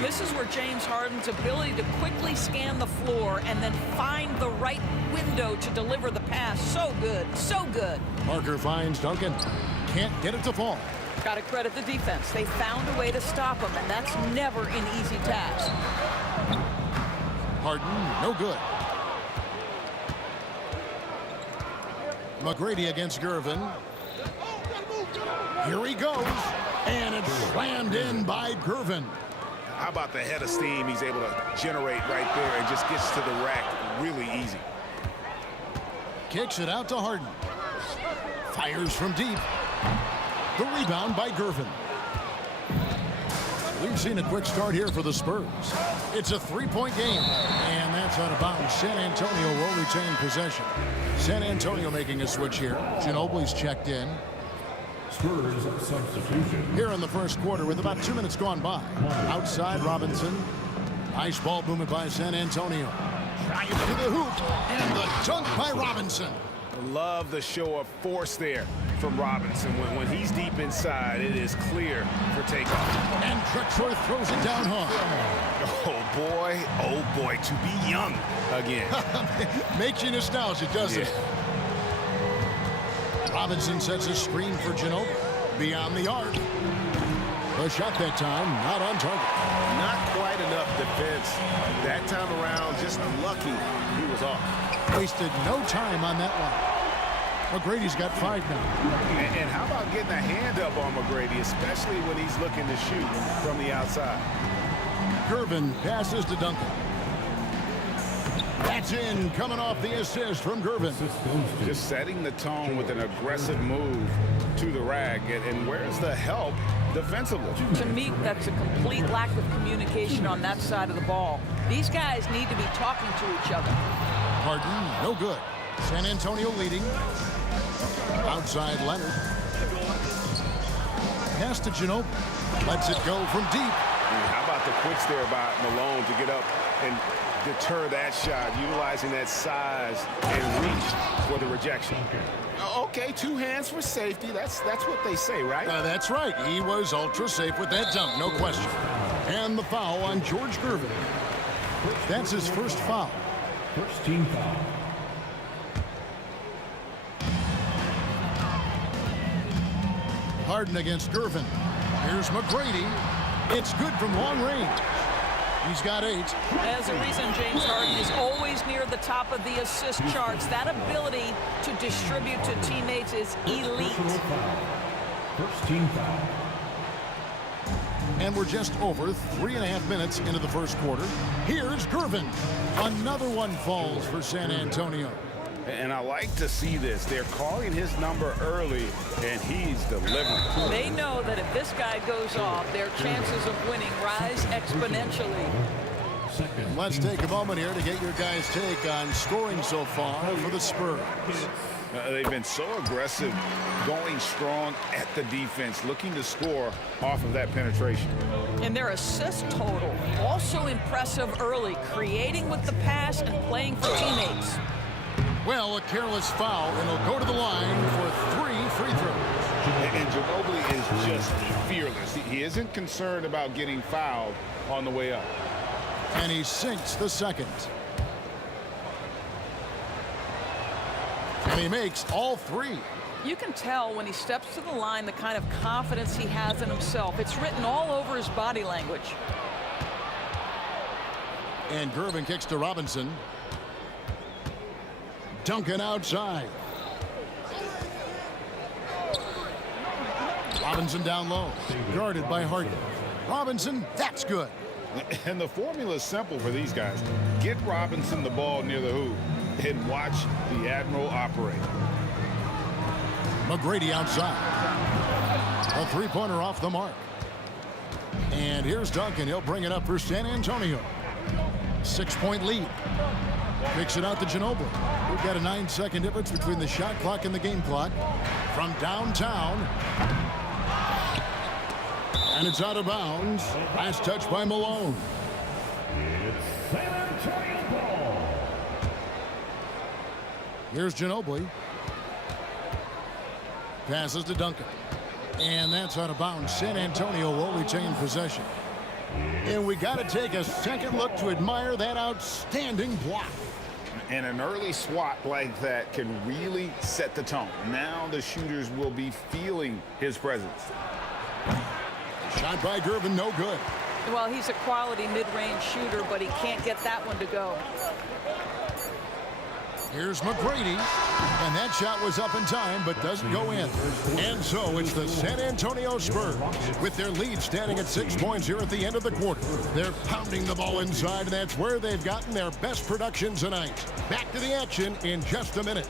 This is where James Harden's ability to quickly scan the floor and then find the right window to deliver the pass. So good, so good. Parker finds Duncan. Can't get it to fall. Got to credit the defense. They found a way to stop him, and that's never an easy task. Harden, no good. McGrady against Gervin. Here he goes, and it's slammed in by Gervin. How about the head of steam he's able to generate right there and just gets to the rack really easy. Kicks it out to Harden. Fires from deep. The rebound by Gervin. We've seen a quick start here for the Spurs. It's a three-point game, and that's out of bounds. San Antonio will retain possession. San Antonio making a switch here. Ginobili's checked in. Spurs substitution. Here in the first quarter with about 2 minutes gone by. Outside Robinson. Nice ball movement by San Antonio. Drives to the hoop, and the dunk by Robinson. Love the show of force there from Robinson. When he's deep inside, it is clear for takeoff. And Drexler throws it down hard. Oh boy, to be young again. Makes you nostalgic, doesn't it? Robinson sets a screen for Ginobili. Beyond the arc. The shot that time, not on target. Not quite enough defense. That time around, just lucky he was off. Wasted no time on that one. McGrady's got 5 now. And how about getting a hand up on McGrady, especially when he's looking to shoot from the outside? Gervin passes to Duncan. That's in, coming off the assist from Gervin. Just setting the tone with an aggressive move to the rack. And where's the help defensively? To me, that's a complete lack of communication on that side of the ball. These guys need to be talking to each other. Harden, no good. San Antonio leading. Outside Leonard. Pass to Ginobili. Lets it go from deep. How about the quicks there by Malone to get up and deter that shot, utilizing that size and reach for the rejection. Okay, 2 hands for safety. That's what they say, right? That's right. He was ultra safe with that dunk, no question. And the foul on George Gervin. That's his first foul. First team foul. Harden against Gervin. Here's McGrady. It's good from long range. He's got 8. There's a reason James Harden is always near the top of the assist charts. That ability to distribute to teammates is elite. First team foul. And we're just over 3.5 minutes into the first quarter. Here's Gervin. Another one falls for San Antonio. And I like to see this. They're calling his number early, and he's delivering. They know that if this guy goes off, their chances of winning rise exponentially. Let's take a moment here to get your guys' take on scoring so far for the Spurs. They've been so aggressive, going strong at the defense, looking to score off of that penetration. And their assist total, also impressive early, creating with the pass and playing for teammates. Well, a careless foul, and he'll go to the line for 3 free throws. And Ginobili is just fearless. He isn't concerned about getting fouled on the way up. And he sinks the second. And he makes all 3. You can tell when he steps to the line the kind of confidence he has in himself. It's written all over his body language. And Gervin kicks to Robinson. Duncan outside. Robinson down low. Guarded by Harden. Robinson, that's good. And the formula is simple for these guys. Get Robinson the ball near the hoop and watch the Admiral operate. McGrady outside. A 3-pointer off the mark. And here's Duncan. He'll bring it up for San Antonio. 6-point lead. Kicks it out to Ginobili. We've got a 9-second difference between the shot clock and the game clock. From downtown. And it's out of bounds. Last touch by Malone. It's San Antonio ball. Here's Ginobili. Passes to Duncan. And that's out of bounds. San Antonio will retain possession. And we got to take a second look to admire that outstanding block. And an early swat like that can really set the tone. Now the shooters will be feeling his presence. Shot by Gervin, no good. Well, he's a quality mid-range shooter, but he can't get that one to go. Here's McGrady, and that shot was up in time, but doesn't go in. And so it's the San Antonio Spurs, with their lead standing at 6 points here at the end of the quarter. They're pounding the ball inside, and that's where they've gotten their best production tonight. Back to the action in just a minute.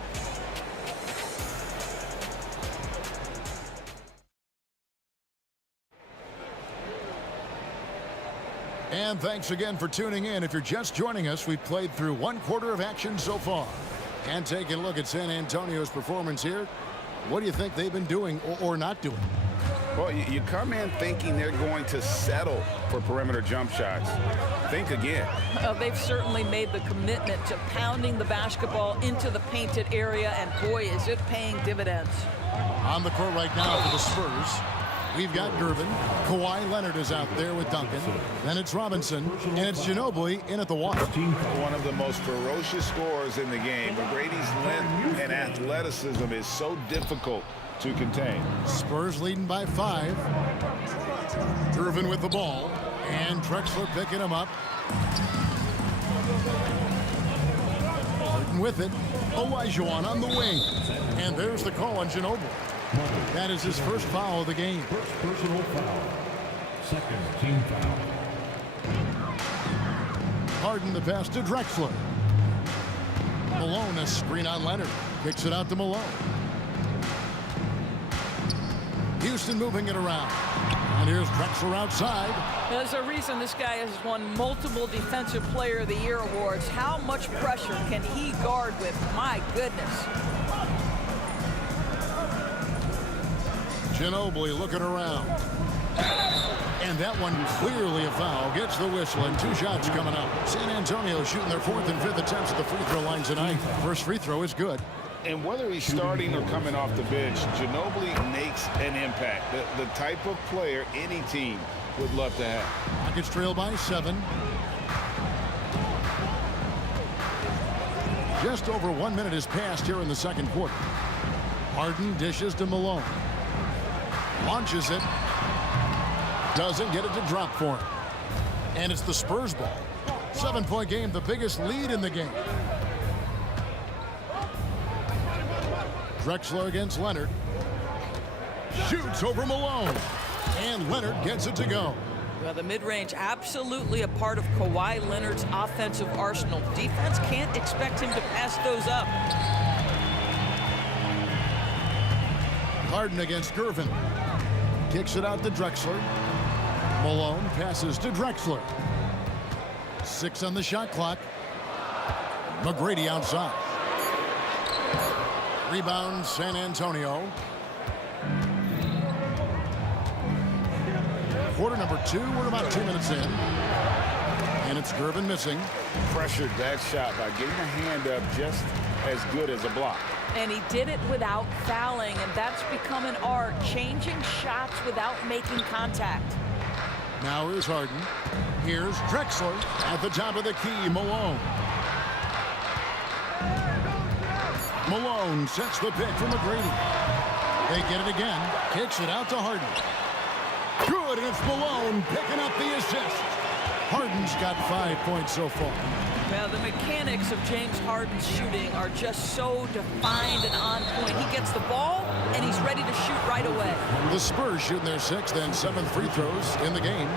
And thanks again for tuning in. If you're just joining us, we've played through 1 quarter of action so far. And taking a look at San Antonio's performance here, what do you think they've been doing or not doing? Well, you come in thinking they're going to settle for perimeter jump shots. Think again. They've certainly made the commitment to pounding the basketball into the painted area, and boy, is it paying dividends. On the court right now for the Spurs, we've got Gervin. Kawhi Leonard is out there with Duncan. Then it's Robinson, and it's Ginobili in at the one. One of the most ferocious scorers in the game. McGrady's length and athleticism is so difficult to contain. Spurs leading by 5. Gervin with the ball, and Drexler picking him up. Harden with it. Olajuwon on the wing. And there's the call on Ginobili. That is his first foul of the game. First personal foul. Second team foul. Harden the pass to Drexler. Malone, a screen on Leonard. Kicks it out to Malone. Houston moving it around. And here's Drexler outside. There's a reason this guy has won multiple Defensive Player of the Year awards. How much pressure can he guard with? My goodness. Ginobili looking around. And that one clearly a foul. Gets the whistle and 2 shots coming up. San Antonio shooting their 4th and 5th attempts at the free throw line tonight. First free throw is good. And whether he's starting or coming off the bench, Ginobili makes an impact. The type of player any team would love to have. Rockets trail by 7. Just over 1 minute has passed here in the second quarter. Harden dishes to Malone. Launches it. Doesn't get it to drop for him. And it's the Spurs ball. 7-point game, the biggest lead in the game. Drexler against Leonard. Shoots over Malone. And Leonard gets it to go. Well, the mid-range absolutely a part of Kawhi Leonard's offensive arsenal. Defense can't expect him to pass those up. Harden against Gervin. Kicks it out to Drexler. Malone passes to Drexler. 6 on the shot clock. McGrady outside. Rebound San Antonio. Quarter number 2. We're about 2 minutes in. And it's Gervin missing. Pressured that shot by getting a hand up just as good as a block. And he did it without fouling, and that's become an art, changing shots without making contact. Now here's Harden. Here's Drexler at the top of the key. Malone. Malone sets the pick for McGrady. They get it again. Kicks it out to Harden. Good, and it's Malone picking up the assist. Harden's got 5 points so far. Now, the mechanics of James Harden's shooting are just so defined and on point. He gets the ball, and he's ready to shoot right away. The Spurs shooting their 6th and 7th free throws in the game.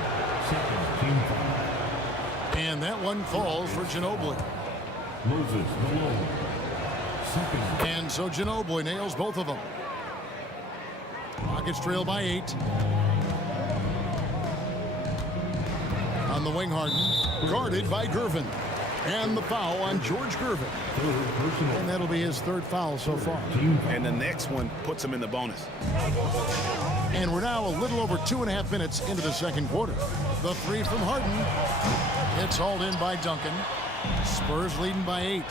And that one falls for Ginobili. Moses Malone. And so Ginobili nails both of them. Rockets trail by 8. On the wing, Harden. Guarded by Gervin. And the foul on George Gervin. And that'll be his 3rd foul so far. And the next one puts him in the bonus. And we're now a little over 2.5 minutes into the second quarter. The 3 from Harden. It's hauled in by Duncan. Spurs leading by 8.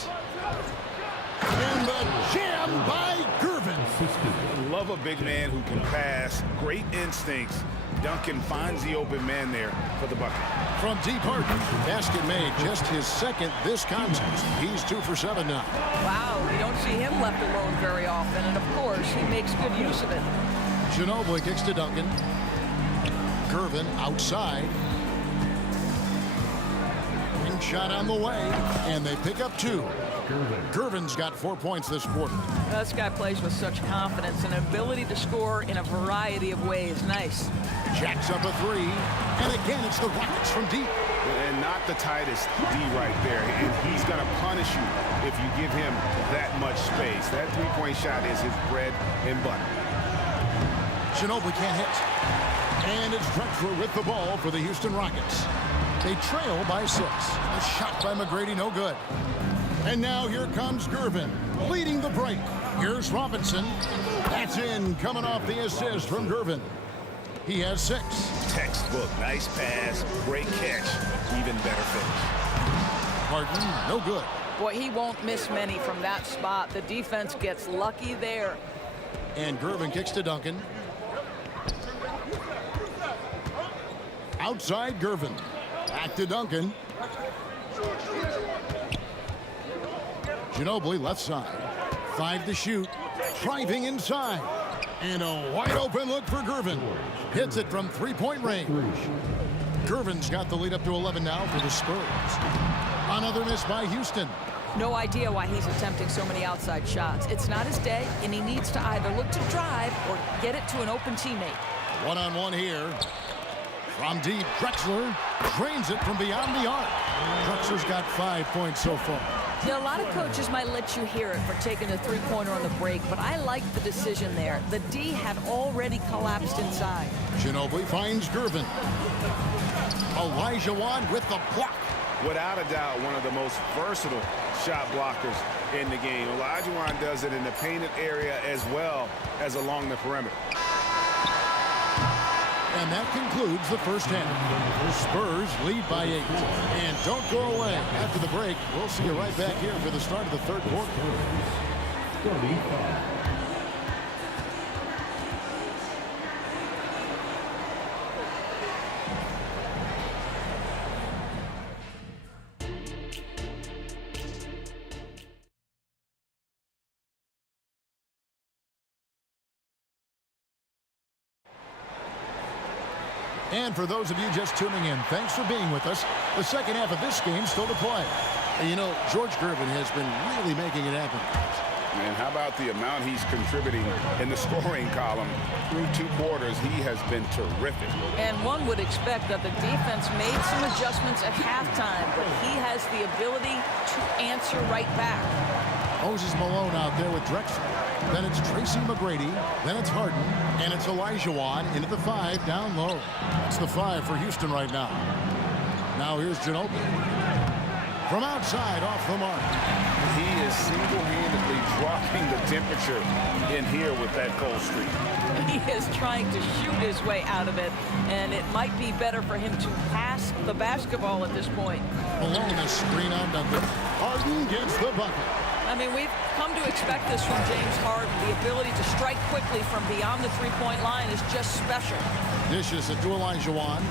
And the jam by Gervin. Love a big man who can pass. Great instincts. Duncan finds the open man there for the bucket. From deep, Harden. Basket made, just his 2nd this contest. He's 2 for 7 now. Wow, you don't see him left alone very often, and of course, he makes good use of it. Ginobili kicks to Duncan. Gervin outside. Ring shot on the way, and they pick up 2. Gervin's got 4 points this quarter. This guy plays with such confidence and ability to score in a variety of ways. Nice. Jacks up a 3. And again, it's the Rockets from deep. And not the tightest D right there. And he's going to punish you if you give him that much space. That 3-point shot is his bread and butter. Ginobili can't hit. And it's Drexler with the ball for the Houston Rockets. They trail by 6. A shot by McGrady, no good. And now here comes Gervin, leading the break. Here's Robinson. That's in, coming off the assist from Gervin. He has 6. Textbook, nice pass, great catch, even better finish. Harden, no good. Boy, he won't miss many from that spot. The defense gets lucky there. And Gervin kicks to Duncan. Outside Gervin. Back to Duncan. Ginobili left side. 5 to shoot. Driving inside. And a wide open look for Gervin. Hits it from 3-point range. Gervin's got the lead up to 11 now for the Spurs. Another miss by Houston. No idea why he's attempting so many outside shots. It's not his day, and he needs to either look to drive or get it to an open teammate. 1-on-1 here. From deep, Drexler drains it from beyond the arc. Drexler's got 5 points so far. Now, a lot of coaches might let you hear it for taking a three-pointer on the break, but I like the decision there. The D had already collapsed inside. Ginobili finds Gervin. Olajuwon with the block. Without a doubt, one of the most versatile shot blockers in the game. Olajuwon does it in the painted area as well as along the perimeter. And that concludes the first half. The Spurs lead by 8. And don't go away. After the break, we'll see you right back here for the start of the third quarter. And for those of you just tuning in, thanks for being with us. The second half of this game still to play. And you know, George Gervin has been really making it happen. Man, how about the amount he's contributing in the scoring column through 2 quarters? He has been terrific. And one would expect that the defense made some adjustments at halftime, but he has the ability to answer right back. Moses Malone out there with Drexler. Then it's Tracy McGrady. Then it's Harden. And it's Olajuwon into the 5 down low. That's the 5 for Houston right now. Now here's Ginobili. From outside off the mark. He is single-handedly dropping the temperature in here with that cold streak. He is trying to shoot his way out of it, and it might be better for him to pass the basketball at this point. Malone, a screen on Duncan. Harden gets the bucket. I mean, we've come to expect this from James Harden. The ability to strike quickly from beyond the three-point line is just special. Dishes it to Olajuwon.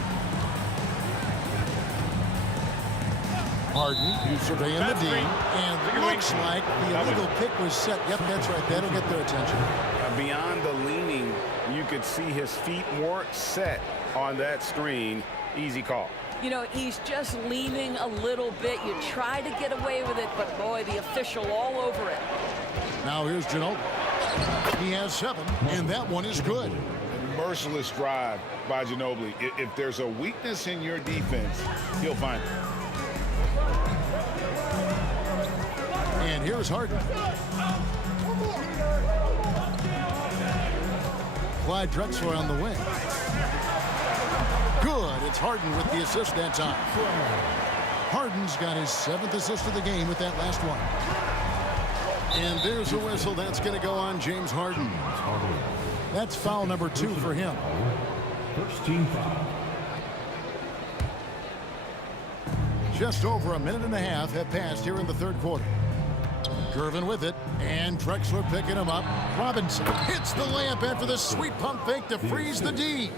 Harden, who's surveying the D, and looks like the illegal pick was set. Yep, that's right. That'll get their attention. Beyond the leaning, you could see his feet weren't set on that screen. Easy call. You know, he's just leaning a little bit. You try to get away with it, but boy, the official all over it. Now here's Ginobili. He has 7, and that one is good. Merciless drive by Ginobili. If there's a weakness in your defense, he'll find it. And here's Harden. Clyde Drexler on the wing. Good. It's Harden with the assist that time. Harden's got his 7th assist of the game with that last one. And there's a whistle. That's going to go on James Harden. That's foul number 2 for him. First team foul. Just over a minute and a half have passed here in the third quarter. Gervin with it, and Drexler picking him up. Robinson hits the layup after the sweet pump fake to freeze the D.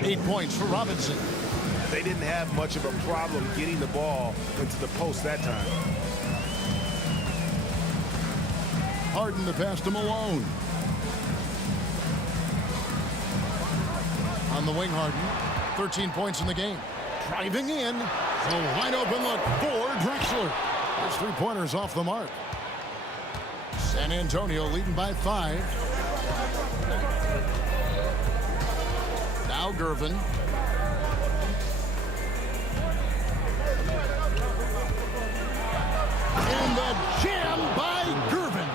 8 points for Robinson. They didn't have much of a problem getting the ball into the post that time. Harden the pass to Malone. On the wing, Harden. 13 points in the game. Driving in. A wide open look for Drexler. His 3-pointers off the mark. San Antonio leading by 5. Now Gervin. And the jam by Gervin.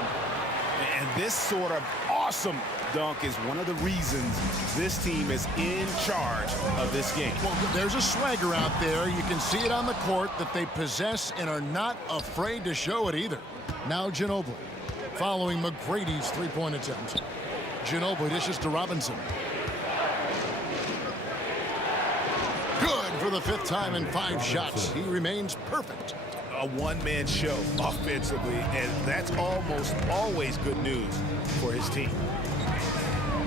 And this sort of awesome dunk is one of the reasons this team is in charge of this game. Well, there's a swagger out there. You can see it on the court that they possess and are not afraid to show it either. Now Ginobili, following McGrady's 3-point attempt. Ginobili dishes to Robinson. Good for the 5th time in 5 shots. He remains perfect. A one-man show offensively, and that's almost always good news for his team.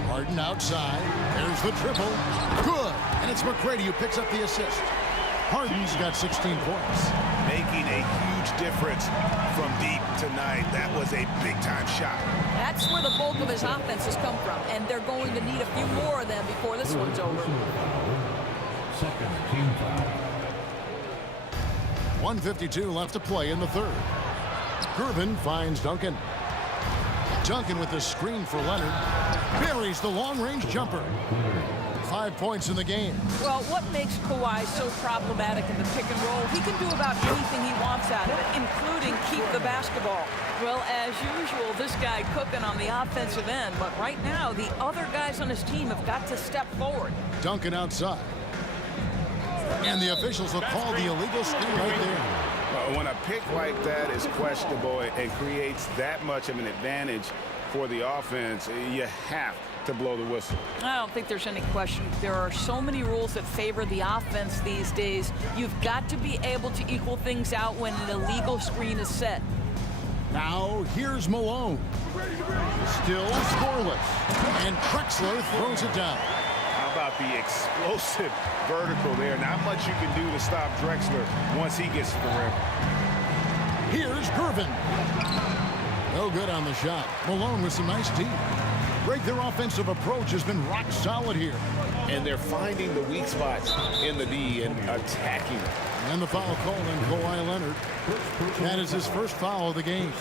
Harden outside. There's the triple. Good. And it's McGrady who picks up the assist. Harden's got 16 points. Making a huge difference from deep tonight. That was a big-time shot. That's where the bulk of his offense has come from, and they're going to need a few more of them before this one's over. Second team foul. 1:52 left to play in the third. Gervin finds Duncan. Duncan with the screen for Leonard. Buries the long-range jumper. 5 points in the game. Well, what makes Kawhi so problematic in the pick and roll? He can do about anything he wants out of it, including keep the basketball. Well, as usual, this guy cooking on the offensive end, but right now the other guys on his team have got to step forward. Duncan outside. And the officials will call the illegal screen right there. When a pick like that is questionable and creates that much of an advantage for the offense, you have to blow the whistle. I don't think there's any question. There are so many rules that favor the offense these days. You've got to be able to equal things out when an illegal screen is set. Now, here's Malone. Still scoreless. And Drexler throws it down. How about the explosive vertical there? Not much you can do to stop Drexler once he gets to the rim. Here's Gervin. No good on the shot. Malone with some nice deep. Greg, their offensive approach has been rock solid here. And they're finding the weak spots in the D and attacking. And the foul call on Kawhi Leonard. That is his first foul of the game.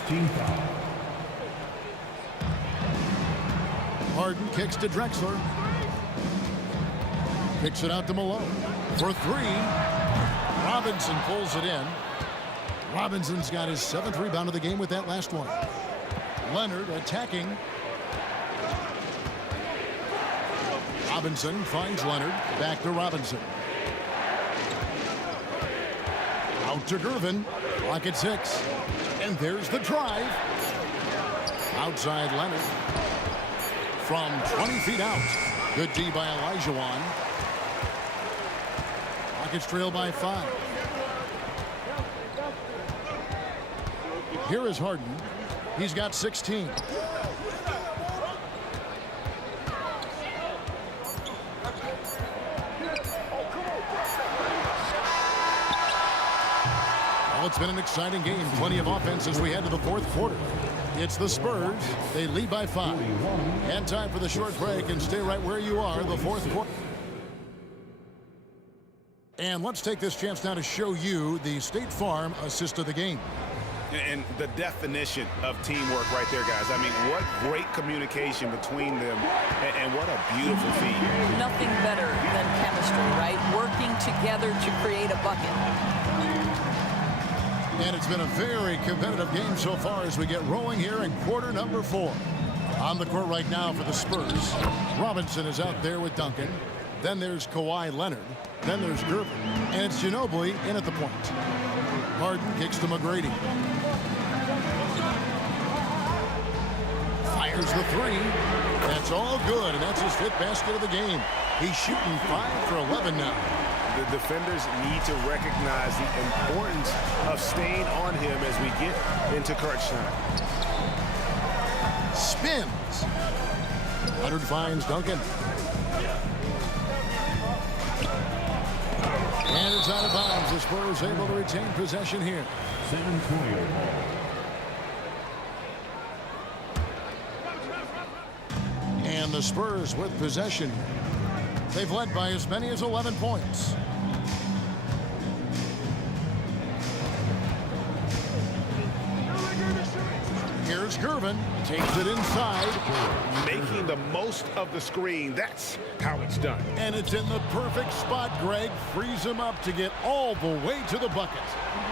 Harden kicks to Drexler. Kicks it out to Malone. For three. Robinson pulls it in. Robinson's got his 7th rebound of the game with that last one. Leonard attacking. Robinson finds Leonard. Back to Robinson. Out to Gervin. Clock at 6. And there's the drive. Outside Leonard. From 20 feet out. Good D by Olajuwon. Rockets trail by 5. Here is Harden. He's got 16. Well, it's been an exciting game. Plenty of offense as we head to the 4th quarter. It's the Spurs. They lead by 5. And time for the short break, and stay right where you are, the 4th quarter. And let's take this chance now to show you the State Farm assist of the game. And the definition of teamwork right there, guys. I mean, what great communication between them, and what a beautiful feat. Nothing better than chemistry, right? Working together to create a bucket. And it's been a very competitive game so far as we get rolling here in quarter number 4. On the court right now for the Spurs. Robinson is out there with Duncan. Then there's Kawhi Leonard. Then there's Gervin. And it's Ginobili in at the point. Harden kicks to McGrady. Fires the 3. That's all good, and that's his 5th basket of the game. He's shooting 5 for 11 now. The defenders need to recognize the importance of staying on him as we get into crunch time. Spins. Leonard finds Duncan. And it's out of bounds. The Spurs able to retain possession here. San Antonio. And the Spurs with possession. They've led by as many as 11 points. Here's Gervin. Takes it inside. Making the most of the screen. That's how it's done. And it's in the perfect spot, Greg. Frees him up to get all the way to the bucket.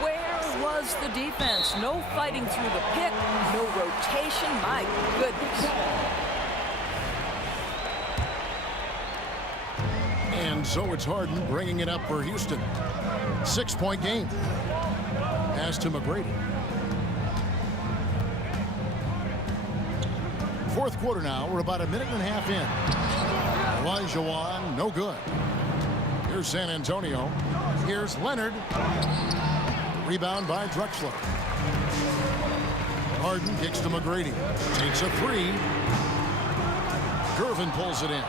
Where was the defense? No fighting through the pick. No rotation. My goodness. And so it's Harden bringing it up for Houston. 6-point game. Pass to McGrady. 4th quarter now. We're about a minute and a half in. Olajuwon, no good. Here's San Antonio. Here's Leonard. Rebound by Drexler. Harden kicks to McGrady. Takes a 3. Gervin pulls it in.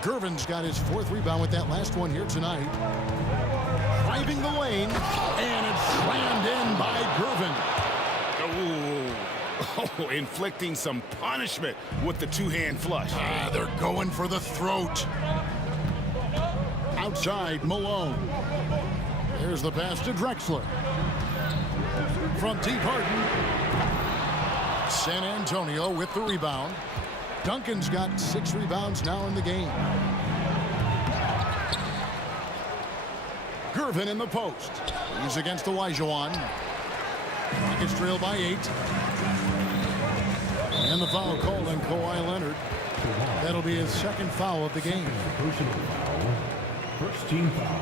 Gervin's got his 4th rebound with that last one here tonight. Driving the lane, and it's slammed in by Gervin. Oh, inflicting some punishment with the 2-hand flush. They're going for the throat. Outside, Malone. Here's the pass to Drexler. From deep, Harden. San Antonio with the rebound. Duncan's got 6 rebounds now in the game. Gervin in the post. He's against Olajuwon. Rockets trail by 8. And the foul called on Kawhi Leonard. That'll be his second foul of the game. Personal foul. First team foul.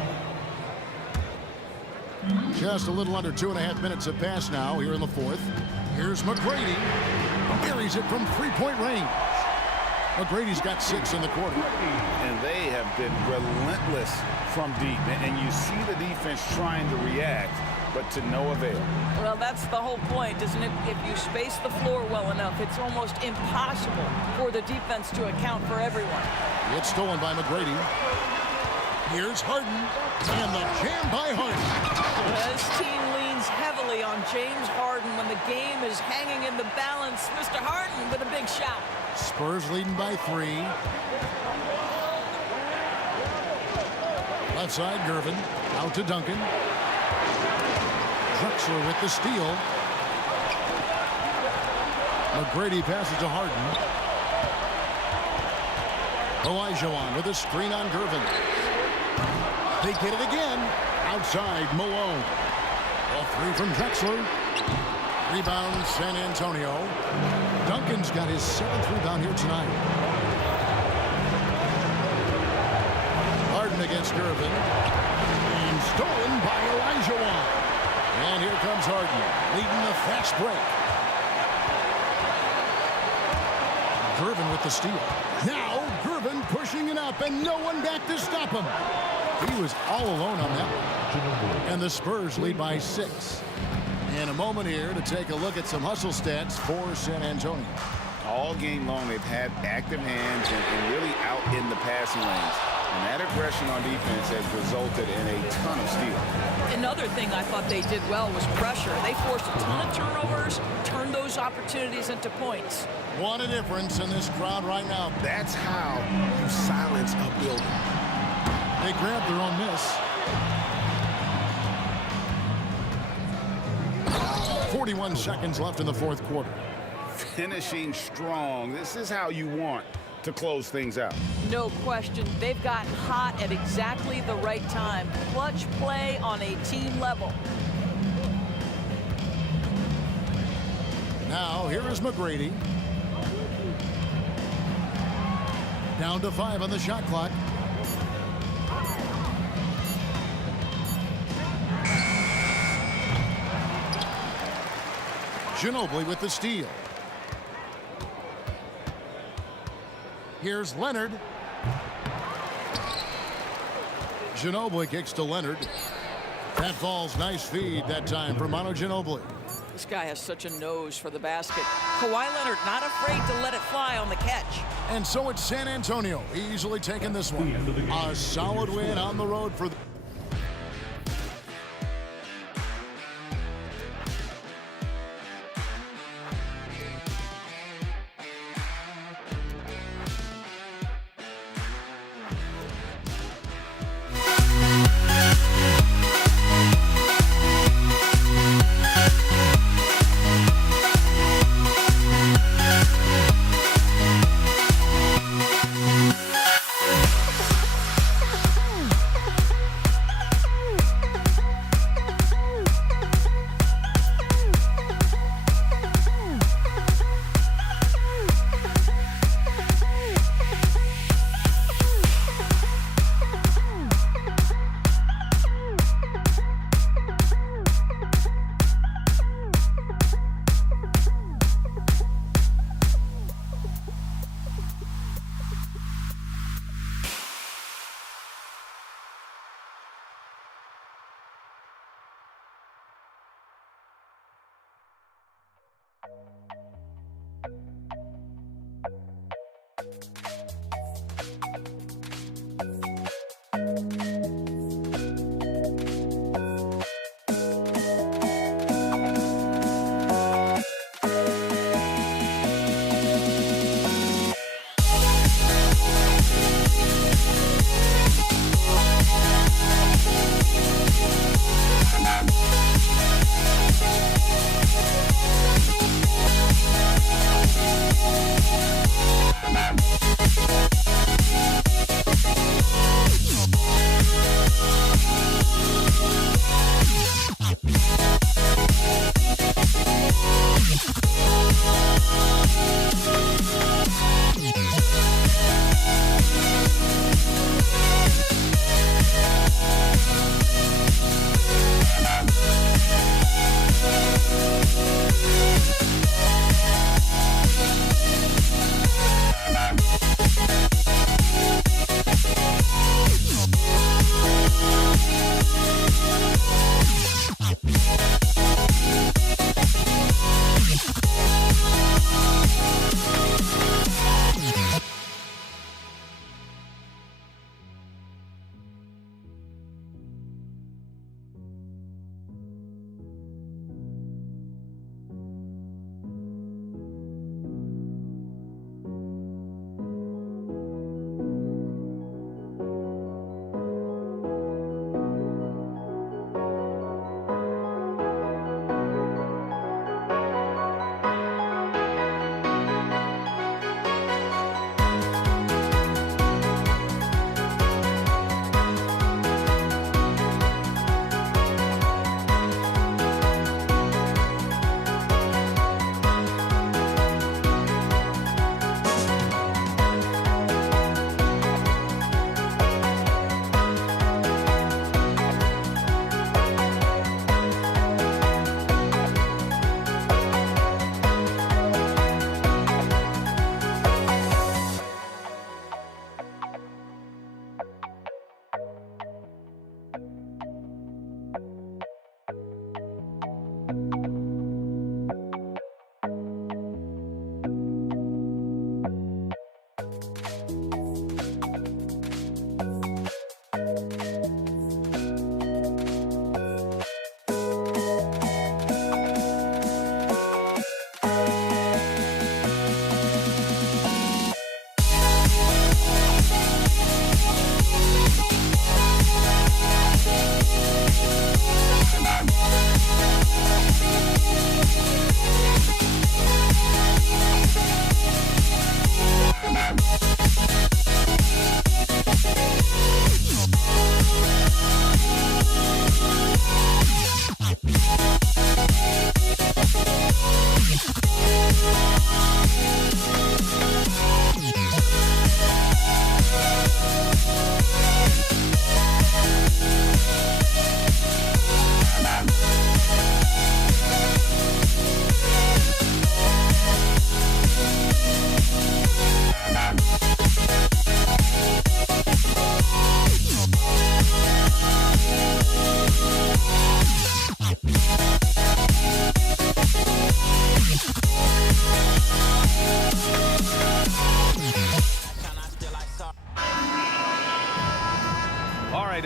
Just a little under 2.5 minutes have passed now here in the fourth. Here's McGrady. Buries it from three-point range. McGrady's got 6 in the quarter. And they have been relentless from deep. And you see the defense trying to react, but to no avail. Well, that's the whole point, isn't it? If you space the floor well enough, it's almost impossible for the defense to account for everyone. It's stolen by McGrady. Here's Harden, and the jam by Harden. This team leans heavily on James Harden when the game is hanging in the balance. Mr. Harden with a big shot. Spurs leading by 3. Left side, Gervin. Out to Duncan. Drexler with the steal. McGrady passes to Harden. Olajuwon with a screen on Gervin. They get it again. Outside, Malone. A 3 from Drexler. Rebound, San Antonio. Duncan's got his 7th rebound here tonight. Harden against Gervin. And stolen by Olajuwon. And here comes Harden, leading the fast break. Gervin with the steal. Now, Gervin pushing it up, and no one back to stop him. He was all alone on that one. And the Spurs lead by 6. In a moment here to take a look at some hustle stats for San Antonio. All game long, they've had active hands and really out in the passing lanes. And that aggression on defense has resulted in a ton of steals. Another thing I thought they did well was pressure. They forced a ton of turnovers, turned those opportunities into points. What a difference in this crowd right now. That's how you silence a building. They grabbed their own miss. 41 seconds left in the fourth quarter. Finishing strong. This is how you want to close things out. No question. They've gotten hot at exactly the right time. Clutch play on a team level. Now, here is McGrady. Down to 5 on the shot clock. Ginobili with the steal. Here's Leonard. Ginobili kicks to Leonard. That falls. Nice feed that time for Manu Ginobili. This guy has such a nose for the basket. Kawhi Leonard not afraid to let it fly on the catch. And so it's San Antonio easily taking this one. A solid win on the road for the...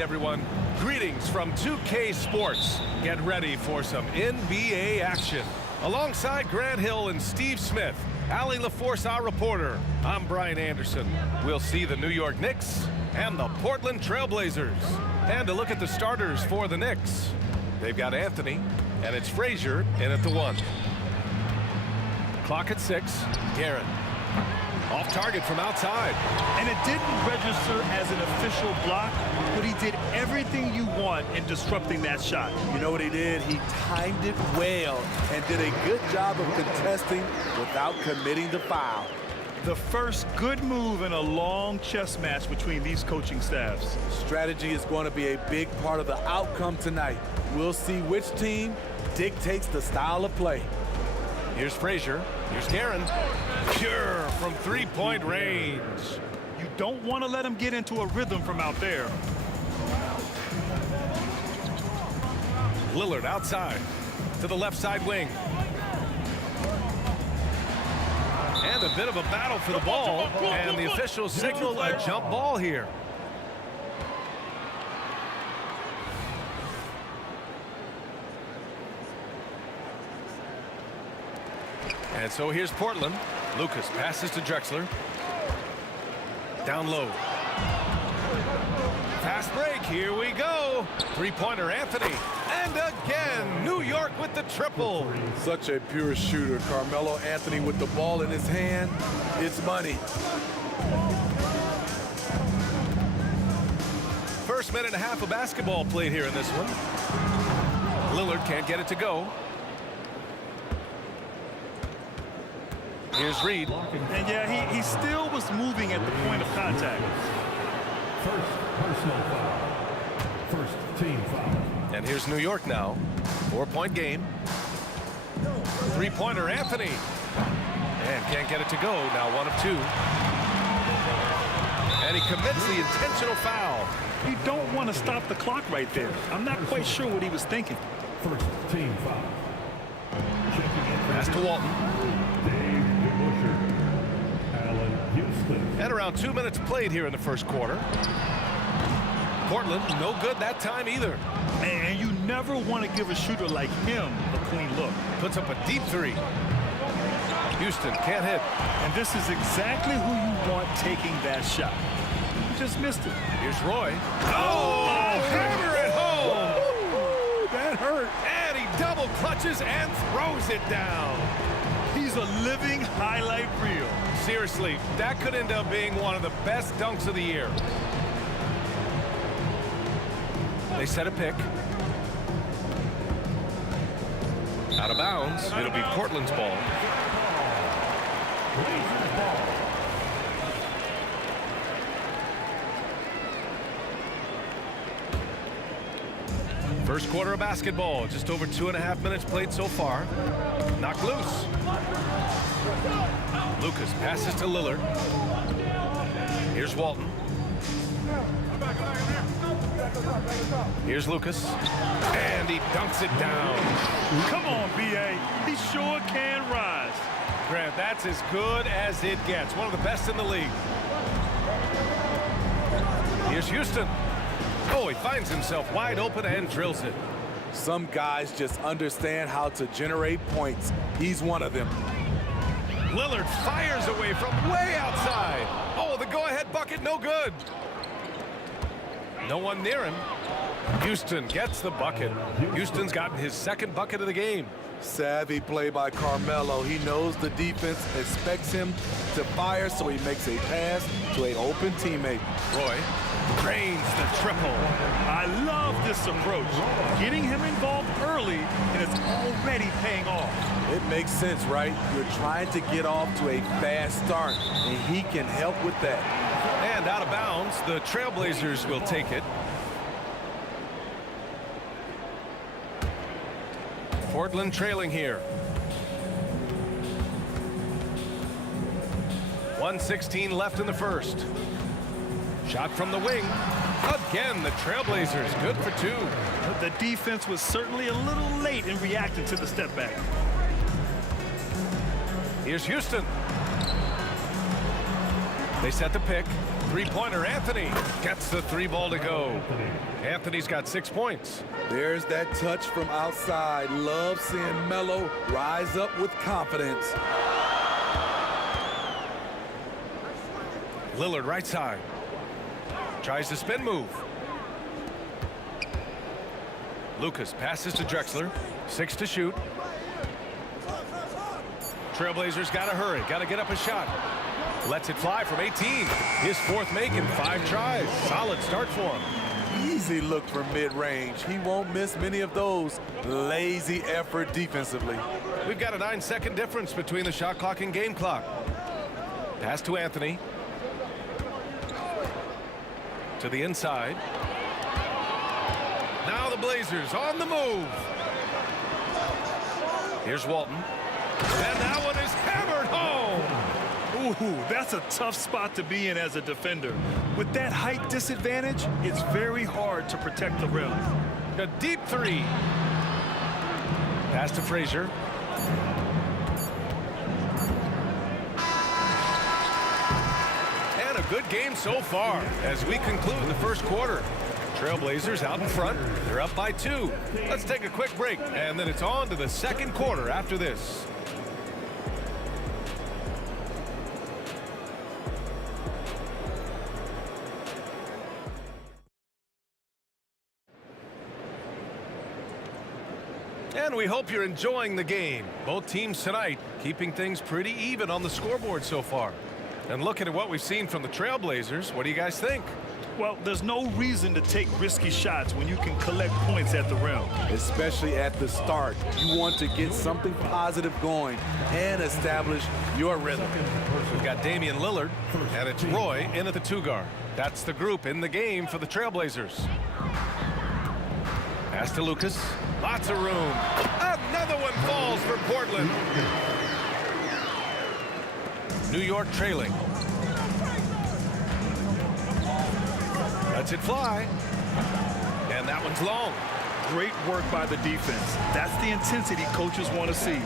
everyone. Greetings from 2K Sports. Get ready for some NBA action. Alongside Grant Hill and Steve Smith, Allie LaForce, our reporter, I'm Brian Anderson. We'll see the New York Knicks and the Portland Trailblazers. And a look at the starters for the Knicks. They've got Anthony, and it's Frazier in at the 1. Clock at 6. Guerin. Off target from outside. And it didn't register as an official block, but he did everything you want in disrupting that shot. You know what he did? He timed it well and did a good job of contesting without committing the foul. The first good move in a long chess match between these coaching staffs. Strategy is going to be a big part of the outcome tonight. We'll see which team dictates the style of play. Here's Frazier. Here's Guerin. Pure from three-point range. You don't want to let him get into a rhythm from out there. Lillard outside to the left side wing. And a bit of a battle for the ball. And the officials signal a jump ball here. And so here's Portland. Lucas passes to Drexler. Down low. Fast break. Here we go. Three-pointer Anthony. And again, New York with the triple. Such a pure shooter. Carmelo Anthony with the ball in his hand. It's money. First minute and a half of basketball played here in this one. Lillard can't get it to go. Here's Reed. And yeah, he still was moving at the point of contact. First personal foul. First team foul. And here's New York now. 4-point game. Three-pointer Anthony. And can't get it to go. Now 1 of 2. And he commits the intentional foul. You don't want to stop the clock right there. I'm not quite sure what he was thinking. First team foul. Pass to Walton. Houston. And around 2 minutes played here in the first quarter. Portland, no good that time either. And you never want to give a shooter like him a clean look. Puts up a deep 3. Houston can't hit. And this is exactly who you want taking that shot. You just missed it. Here's Roy. Oh, hammer it home. Ooh, that hurt. And he double clutches and throws it down. He's a living highlight reel. Seriously, that could end up being one of the best dunks of the year. They set a pick. Out of bounds. It'll be Portland's ball. First quarter of basketball. Just over 2.5 minutes played so far. Knocked loose. Lucas passes to Lillard. Here's Walton. Here's Lucas. And he dunks it down. Come on, B.A. He sure can rise. Grant, that's as good as it gets. One of the best in the league. Here's Houston. Oh, he finds himself wide open and drills it. Some guys just understand how to generate points. He's one of them. Lillard fires away from way outside. Oh, the go-ahead bucket, no good. No one near him. Houston gets the bucket. Houston's gotten his second bucket of the game. Savvy play by Carmelo. He knows the defense expects him to fire, so he makes a pass to an open teammate. Roy drains the triple. I love this approach. Getting him involved early, and it's already paying off. It makes sense, right? You're trying to get off to a fast start, and he can help with that. And out of bounds, the Trailblazers will take it. Portland trailing here. 1:16 left in the first. Shot from the wing. Again, the Trailblazers good for 2. The defense was certainly a little late in reacting to the step back. Here's Houston. They set the pick. Three-pointer, Anthony gets the three ball to go. Anthony's got 6 points. There's that touch from outside. Love seeing Melo rise up with confidence. Lillard right side. Tries the spin move. Lucas passes to Drexler. 6 to shoot. Trailblazers got to hurry. Got to get up a shot. Lets it fly from 18. His 4th make in 5 tries. Solid start for him. Easy look from mid-range. He won't miss many of those. Lazy effort defensively. We've got a 9-second difference between the shot clock and game clock. Pass to Anthony. To the inside. Now the Blazers on the move. Here's Walton. And that one is hammered home. Ooh, that's a tough spot to be in as a defender. With that height disadvantage, it's very hard to protect the rim. A deep three. Pass to Frazier. And a good game so far as we conclude the first quarter. Trailblazers out in front. They're up by 2. Let's take a quick break, and then it's on to the second quarter after this. And we hope you're enjoying the game. Both teams tonight keeping things pretty even on the scoreboard so far. And looking at what we've seen from the Trailblazers, what do you guys think? Well, there's no reason to take risky shots when you can collect points at the rim. Especially at the start. You want to get something positive going and establish your rhythm. We've got Damian Lillard, and it's Roy in at the 2 guard. That's the group in the game for the Trailblazers. Pass to Lucas. Lots of room. Another one falls for Portland. New York trailing. Lets it fly. And that one's long. Great work by the defense. That's the intensity coaches want to see.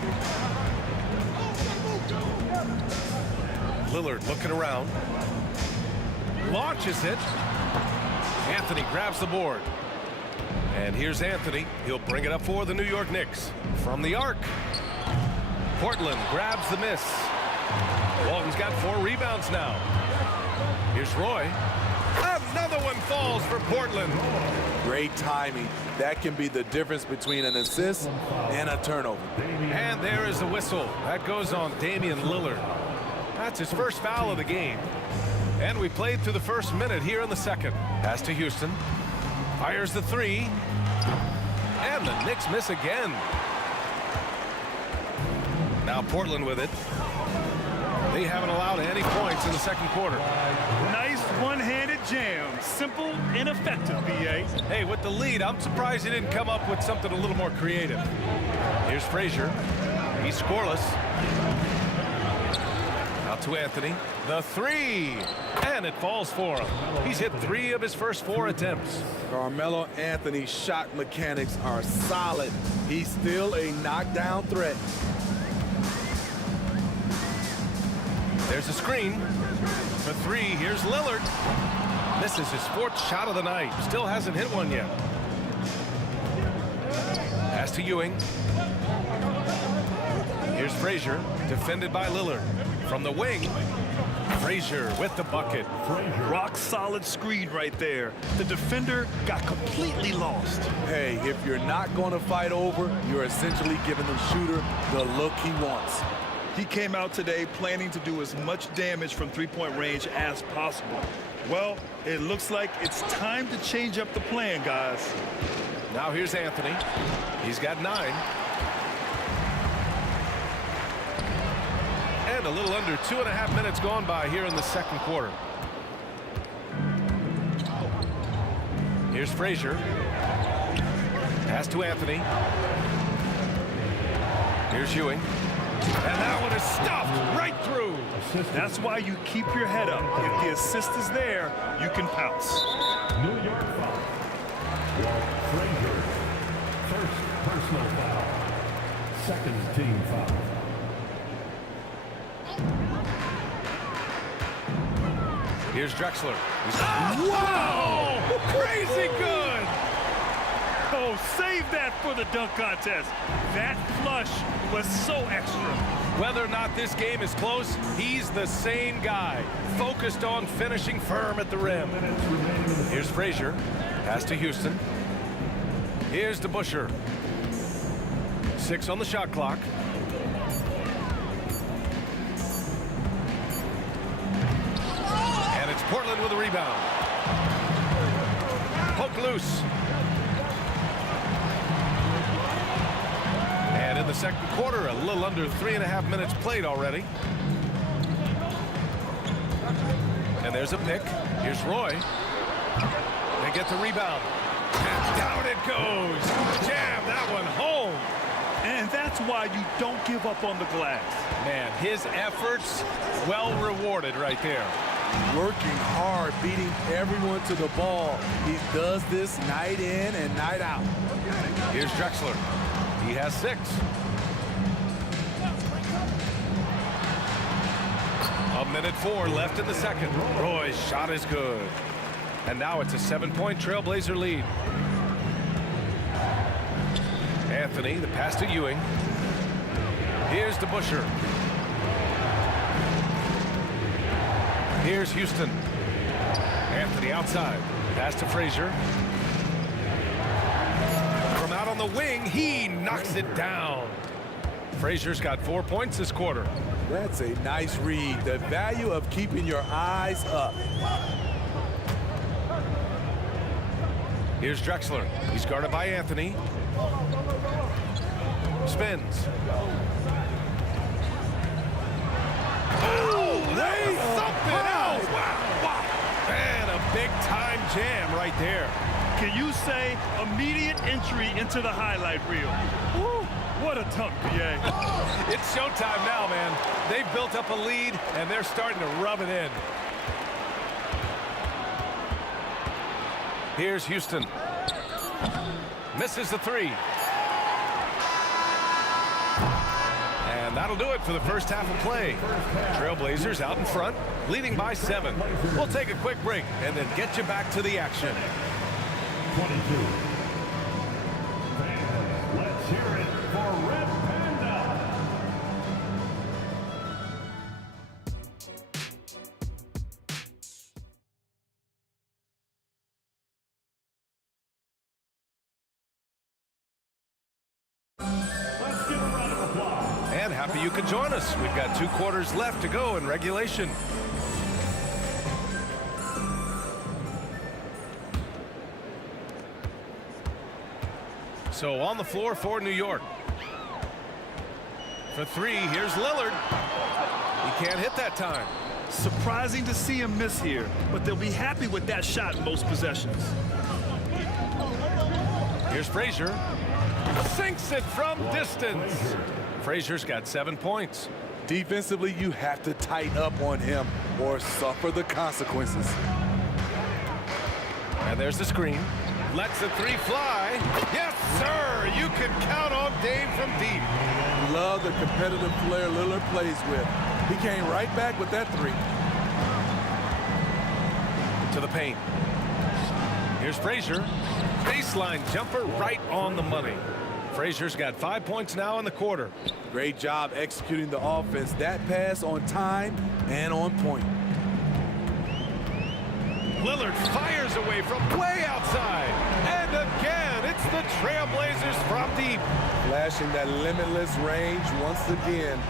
Lillard looking around. Launches it. Anthony grabs the board. And here's Anthony. He'll bring it up for the New York Knicks. From the arc. Portland grabs the miss. Walton's got 4 rebounds now. Here's Roy. Another one falls for Portland. Great timing. That can be the difference between an assist and a turnover. And there is the whistle. That goes on Damian Lillard. That's his first foul of the game. And we played through the first minute here in the second. Pass to Houston. Fires the 3. And the Knicks miss again. Now Portland with it. They haven't allowed any points in the second quarter. Nice one-handed jam. Simple and effective, B.A. Hey, with the lead, I'm surprised he didn't come up with something a little more creative. Here's Frazier. He's scoreless. Out to Anthony. The 3. And it falls for him. He's hit 3 of his first 4 attempts. Carmelo Anthony's shot mechanics are solid. He's still a knockdown threat. There's a screen. For 3, here's Lillard. This is his 4th shot of the night. Still hasn't hit one yet. Pass to Ewing. Here's Frazier, defended by Lillard. From the wing, Frazier with the bucket. Rock solid screen right there. The defender got completely lost. Hey, if you're not going to fight over, you're essentially giving the shooter the look he wants. He came out today planning to do as much damage from three-point range as possible. Well, it looks like it's time to change up the plan, guys. Now here's Anthony. He's got 9. And a little under 2.5 minutes gone by here in the second quarter. Here's Frazier. Pass to Anthony. Here's Ewing. And that one is stuffed right through. That's why you keep your head up. If the assist is there, you can pounce. New York foul. Walt Frazier. First personal foul. Second team foul. Here's Drexler. Wow! Crazy good! Oh, save that for the dunk contest. That flush was so extra. Whether or not this game is close, he's the same guy, focused on finishing firm at the rim. Here's Frazier. Pass to Houston. Here's DeBusschere. 6 on the shot clock. And it's Portland with a rebound. Poke loose. And in the second quarter, a little under 3.5 minutes played already. And there's a pick. Here's Roy. They get the rebound. And down it goes. Jam that one home. And that's why you don't give up on the glass. Man, his efforts well rewarded right there. Working hard, beating everyone to the ball. He does this night in and night out. Here's Drexler. He has 6. A minute 4 left in the second. Roy's shot is good. And now it's a 7-point Trailblazer lead. Anthony, the pass to Ewing. Here's DeBusschere. Here's Houston. Anthony outside. Pass to Frazier. From out on the wing, he knocks it down. Frazier's got 4 points this quarter. That's a nice read. The value of keeping your eyes up. Here's Drexler. He's guarded by Anthony. Spins. Oh, that was something else. Wow. Man, a big-time jam right there. Can you say immediate entry into the highlight reel? Woo, what a dunk, BA. It's showtime now, man. They've built up a lead, and they're starting to rub it in. Here's Houston. Misses the 3. And that'll do it for the first half of play. Trailblazers out in front, leading by 7. We'll take a quick break and then get you back to the action. 22. Fans, let's hear it for Red Panda. And happy you could join us. We've got 2 quarters left to go in regulation. So on the floor for New York. For 3, here's Lillard. He can't hit that time. Surprising to see him miss here, but they'll be happy with that shot in most possessions. Here's Frazier. Sinks it from distance. Frazier's got 7 points. Defensively, you have to tighten up on him or suffer the consequences. And there's the screen. Lets the 3 fly. Yes, sir! You can count on Dame from deep. Love the competitive player Lillard plays with. He came right back with that 3. To the paint. Here's Frazier. Baseline jumper right on the money. Frazier's got 5 points now in the quarter. Great job executing the offense. That pass on time and on point. Lillard fires away from way outside. And again, it's the Trailblazers from deep. Flashing that limitless range once again.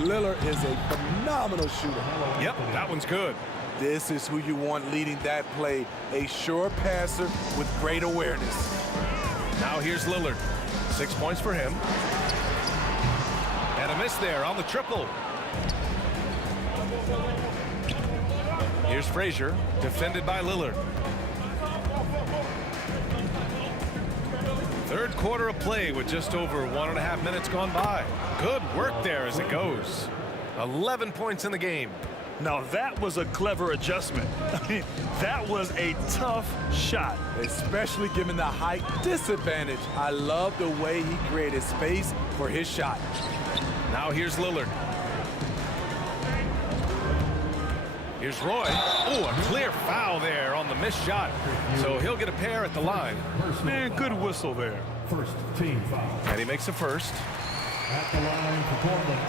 Lillard is a phenomenal shooter. Yep, that one's good. This is who you want leading that play. A sure passer with great awareness. Now here's Lillard. 6 points for him. And a miss there on the triple. Here's Frazier, defended by Lillard. Third quarter of play with just over 1.5 minutes gone by. Good work there as it goes. 11 points in the game. Now that was a clever adjustment. I mean, that was a tough shot. Especially given the height disadvantage. I love the way he created space for his shot. Now here's Lillard. Here's Roy. Oh, a clear foul there on the missed shot. So he'll get a pair at the line. Man, good whistle there. First team foul. And he makes the first. At the line for Portland,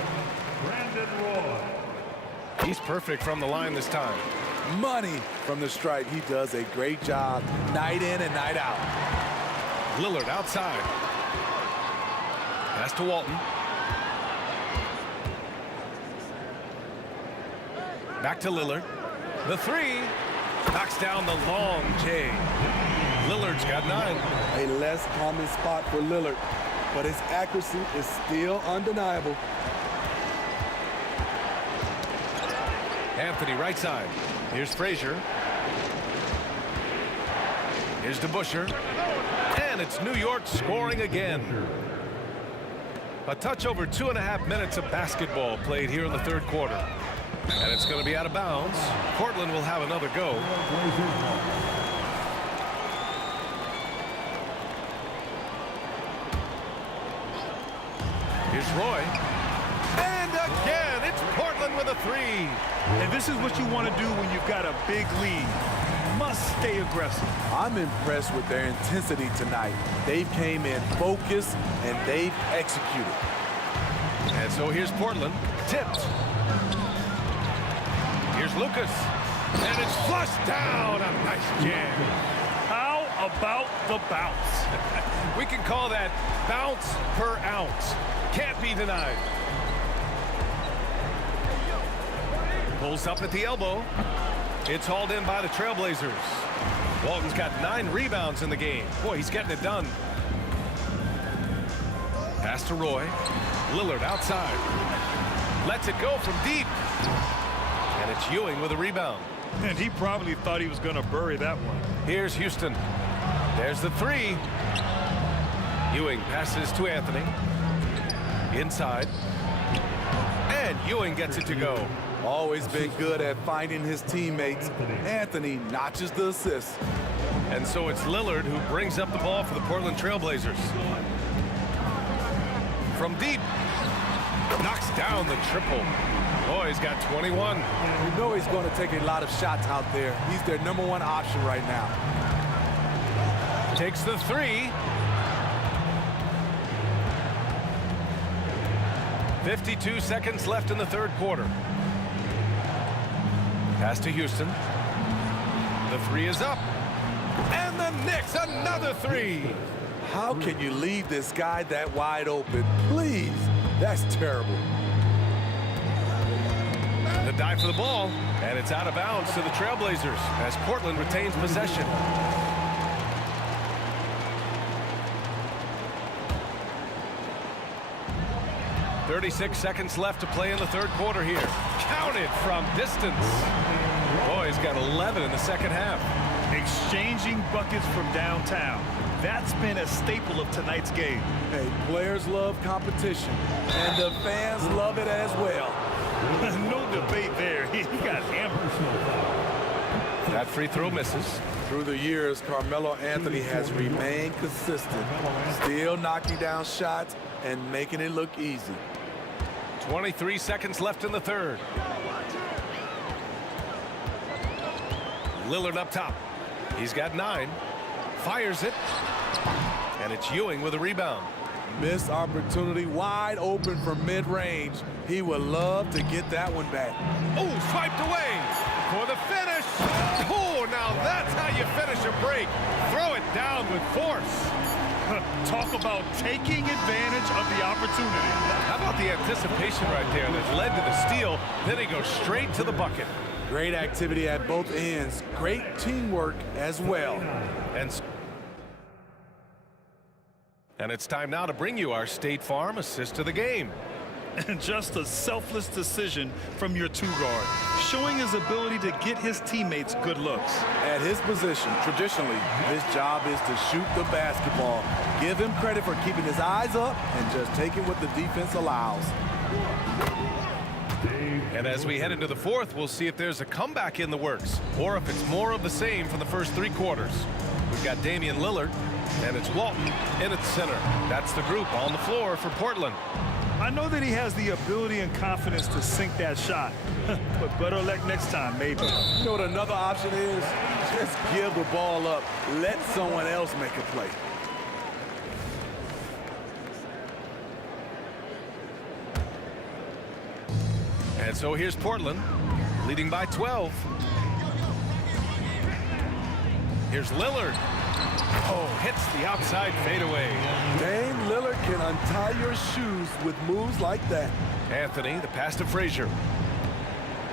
Brandon Roy. He's perfect from the line this time. Money from the stripe. He does a great job night in and night out. Lillard outside. Pass to Walton. Back to Lillard. The three. Knocks down the long J. Lillard's got 9. A less common spot for Lillard, but his accuracy is still undeniable. Anthony right side. Here's Frazier. Here's DeBusschere. And it's New York scoring again. A touch over 2.5 minutes of basketball played here in the third quarter. And it's going to be out of bounds. Portland will have another go. Here's Roy. And again, it's Portland with a 3. And this is what you want to do when you've got a big lead. Must stay aggressive. I'm impressed with their intensity tonight. They've came in focused and they've executed. And so here's Portland. Tipped. Here's Lucas. And it's flushed down. A nice jam. How about the bounce? We can call that bounce per ounce. Can't be denied. Pulls up at the elbow. It's hauled in by the Trailblazers. Walton's got 9 rebounds in the game. Boy, he's getting it done. Pass to Roy. Lillard outside. Lets it go from deep. And it's Ewing with a rebound. And he probably thought he was going to bury that one. Here's Houston. There's the 3. Ewing passes to Anthony. Inside. And Ewing gets it to go. Always been good at finding his teammates. Anthony notches the assist. And so it's Lillard who brings up the ball for the Portland Trailblazers. From deep. Knocks down the triple. Boy, he's got 21. You know he's going to take a lot of shots out there. He's their #1 option right now. Takes the 3. 52 seconds left in the third quarter. Pass to Houston. The 3 is up. And the Knicks, another 3. How can you leave this guy that wide open? Please. That's terrible. The dive for the ball, and it's out of bounds to the Trailblazers as Portland retains possession. .36 seconds left to play in the third quarter here. Counted from distance. Boy, he's got 11 in the second half. Exchanging buckets from downtown. That's been a staple of tonight's game. Hey, players love competition, and the fans love it as well. No debate there. He got hammered. That free throw misses. Through the years, Carmelo Anthony has remained consistent, still knocking down shots and making it look easy. 23 seconds left in the third. Lillard up top. He's got 9. Fires it. And it's Ewing with a rebound. Missed opportunity, wide open from mid-range. He would love to get that one back. Oh, swiped away for the finish. Oh, now that's how you finish a break. Throw it down with force. Talk about taking advantage of the opportunity. How about the anticipation right there that led to the steal? Then he goes straight to the bucket. Great activity at both ends. Great teamwork as well. And it's time now to bring you our State Farm assist of the game. And just a selfless decision from your 2-guard, showing his ability to get his teammates good looks. At his position, traditionally, his job is to shoot the basketball. Give him credit for keeping his eyes up and just taking what the defense allows. And as we head into the fourth, we'll see if there's a comeback in the works or if it's more of the same from the first 3 quarters. We've got Damian Lillard, and it's Walton in at center. That's the group on the floor for Portland. I know that he has the ability and confidence to sink that shot, but better luck next time, maybe. You know what another option is? Just give the ball up. Let someone else make a play. And so here's Portland, leading by 12. Here's Lillard. Oh, hits the outside fadeaway. Dame Lillard can untie your shoes with moves like that. Anthony, the pass to Frazier.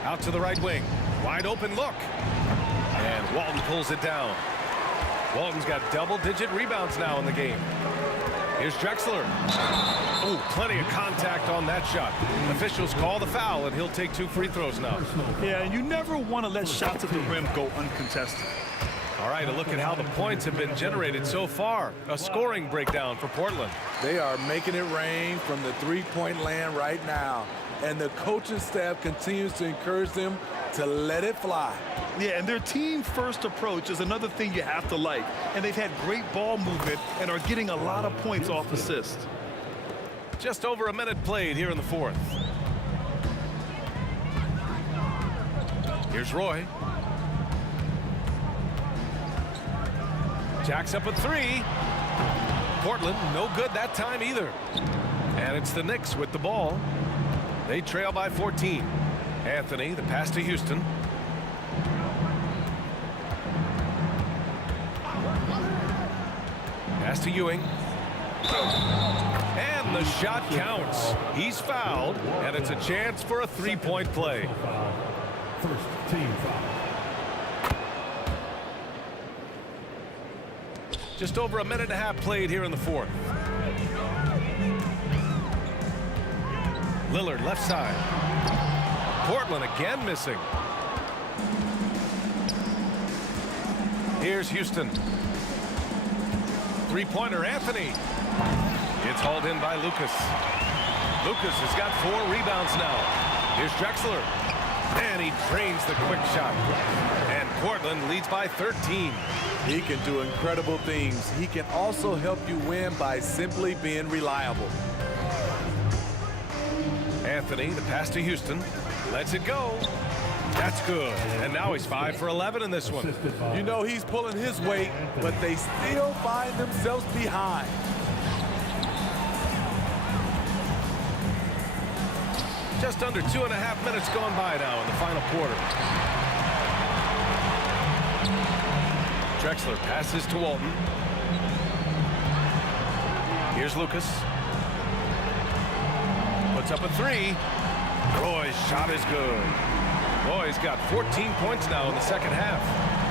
Out to the right wing. Wide open look. And Walton pulls it down. Walton's got double-digit rebounds now in the game. Here's Drexler. Oh, plenty of contact on that shot. Officials call the foul, and he'll take 2 free throws now. Yeah, and you never want to let shots at the rim go uncontested. All right, a look at how the points have been generated so far. A scoring breakdown for Portland. They are making it rain from the three-point land right now. And the coaching staff continues to encourage them to let it fly. Yeah, and their team-first approach is another thing you have to like. And they've had great ball movement and are getting a lot of points off assists. Just over a minute played here in the fourth. Here's Roy. Jacks up a 3. Portland, no good that time either. And it's the Knicks with the ball. They trail by 14. Anthony, the pass to Houston. Pass to Ewing. And the shot counts. He's fouled, and it's a chance for a three-point play. First team foul. Just over a minute and a half played here in the fourth. Lillard left side. Portland again missing. Here's Houston. Three-pointer Anthony. It's hauled in by Lucas. Lucas has got 4 rebounds now. Here's Drexler. And he drains the quick shot. And Portland leads by 13. He can do incredible things. He can also help you win by simply being reliable. Anthony, the pass to Houston. Lets it go. That's good. And now he's 5 for 11 in this one. You know he's pulling his weight, but they still find themselves behind. Just under 2.5 minutes gone by now in the final quarter. Drexler passes to Walton. Here's Lucas. Puts up a 3. Roy's shot is good. Roy's got 14 points now in the second half.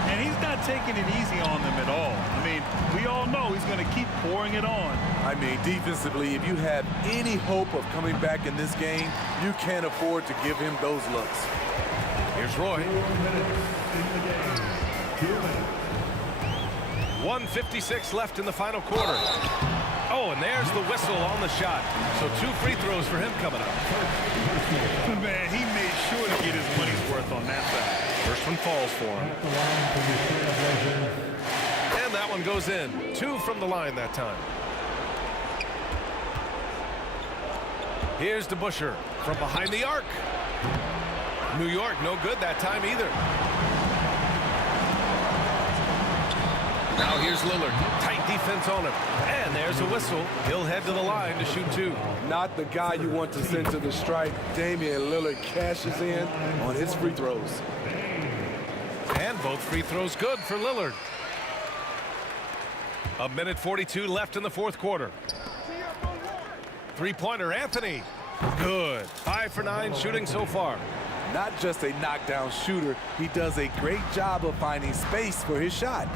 And he's not taking it easy on them at all. I mean, we all know he's going to keep pouring it on. I mean, defensively, if you have any hope of coming back in this game, you can't afford to give him those looks. Here's Roy. 1:56 left in the final quarter. Oh, and there's the whistle on the shot. So 2 free throws for him coming up. Man, he made sure to get his money's worth on that side. First one falls for him. And that one goes in. 2 from the line that time. Here's DeBusschere from behind the arc. New York, no good that time either. Now here's Lillard. Tight defense on him. And there's a whistle. He'll head to the line to shoot 2. Not the guy you want to send to the stripe. Damian Lillard cashes in on his free throws. And both free throws good for Lillard. 1:42 left in the fourth quarter. Three-pointer Anthony. Good. 5 for 9 shooting so far. Not just a knockdown shooter, he does a great job of finding space for his shot.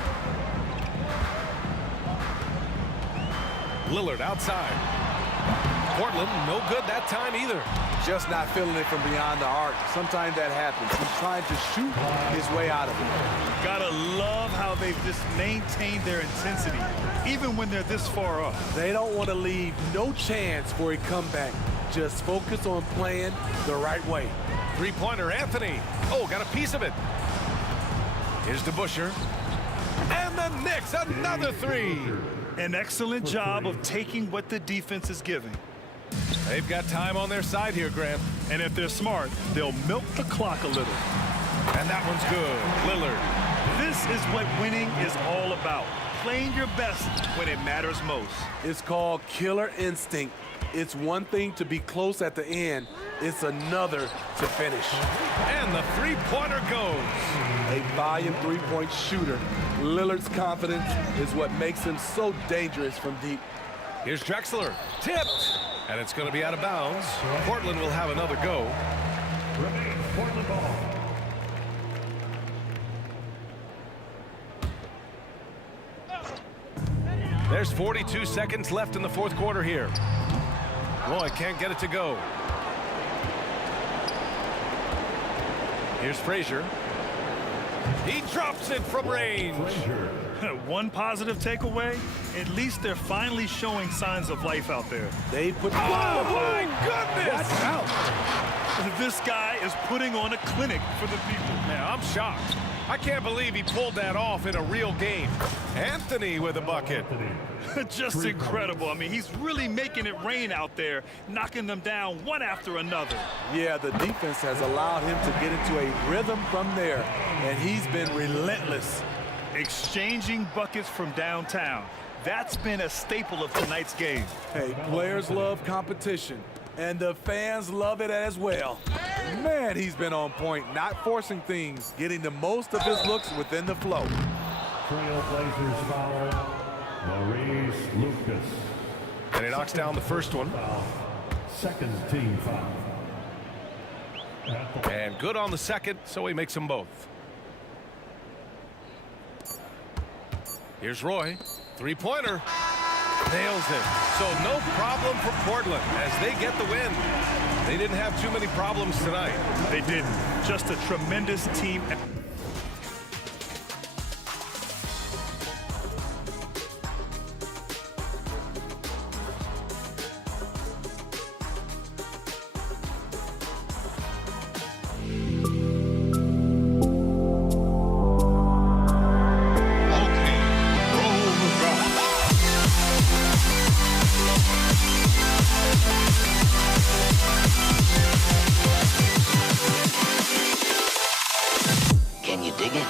Lillard outside. Portland, no good that time either. Just not feeling it from beyond the arc. Sometimes that happens. He's trying to shoot his way out of it. Gotta love how they've just maintained their intensity, even when they're this far up. They don't want to leave no chance for a comeback. Just focus on playing the right way. Three-pointer Anthony. Oh, got a piece of it. Here's DeBusschere. And the Knicks, another 3. An excellent job of taking what the defense is giving. They've got time on their side here, Grant. And if they're smart, they'll milk the clock a little. And that one's good. Lillard. This is what winning is all about. Playing your best when it matters most. It's called killer instinct. It's one thing to be close at the end. It's another to finish. And the three-pointer goes. A volume three-point shooter. Lillard's confidence is what makes him so dangerous from deep. Here's Drexler. Tipped. And it's going to be out of bounds. Portland will have another go. Portland ball. There's 42 seconds left in the fourth quarter here. Roy can't get it to go. Here's Frazier. He drops it from range. One positive takeaway, at least they're finally showing signs of life out there. They put Oh, my goodness! Watch out. This guy is putting on a clinic for the people. Man, I'm shocked. I can't believe he pulled that off in a real game. Anthony with a bucket. Just incredible. I mean, he's really making it rain out there, knocking them down one after another. Yeah, the defense has allowed him to get into a rhythm from there, and he's been relentless. Exchanging buckets from downtown. That's been a staple of tonight's game. Hey, players love competition, and the fans love it as well. Man, he's been on point, not forcing things, getting the most of his looks within the flow. Trailblazers foul. Maurice Lucas. And he knocks down the first one. Second team foul. And good on the second, so he makes them both. Here's Roy. Three-pointer. Nails it. So no problem for Portland as they get the win. They didn't have too many problems tonight. They didn't. Just a tremendous team. Can you dig it?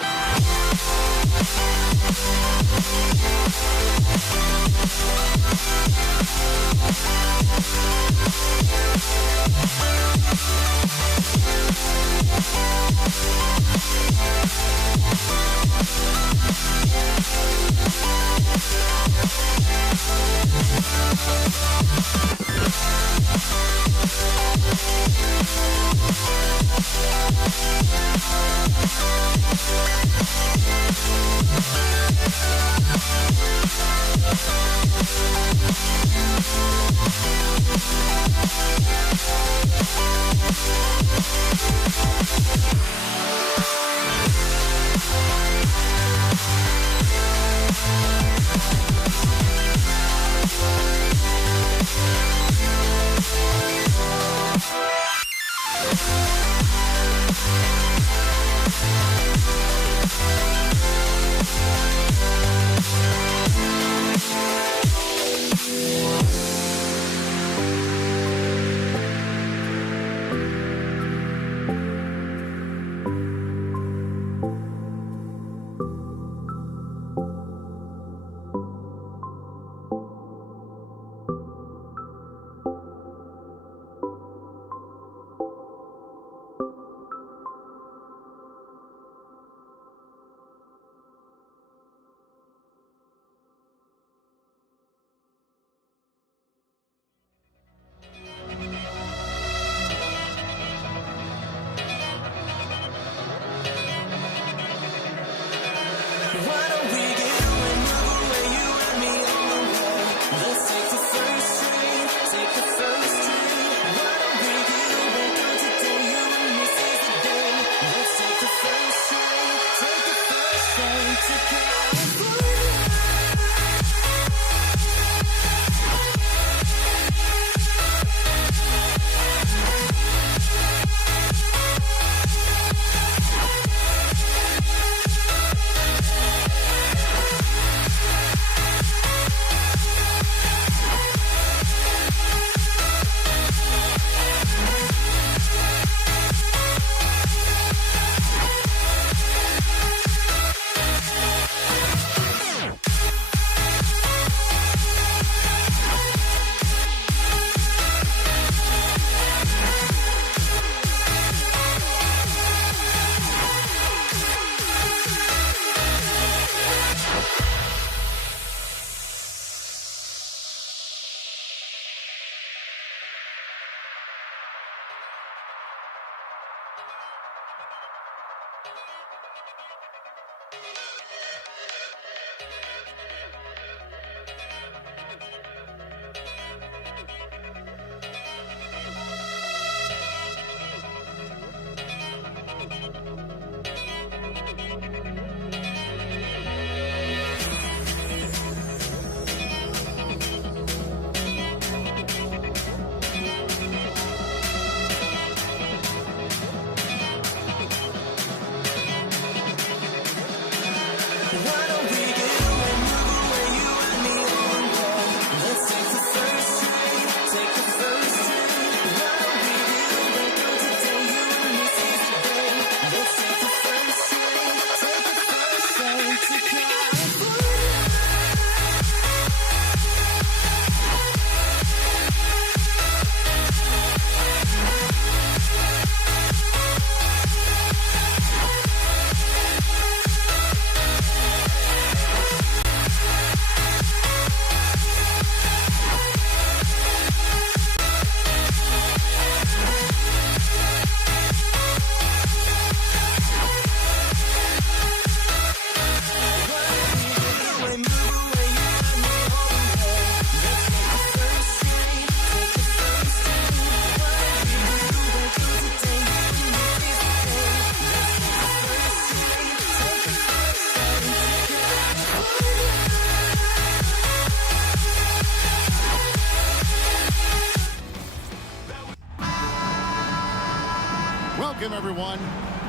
Welcome, everyone.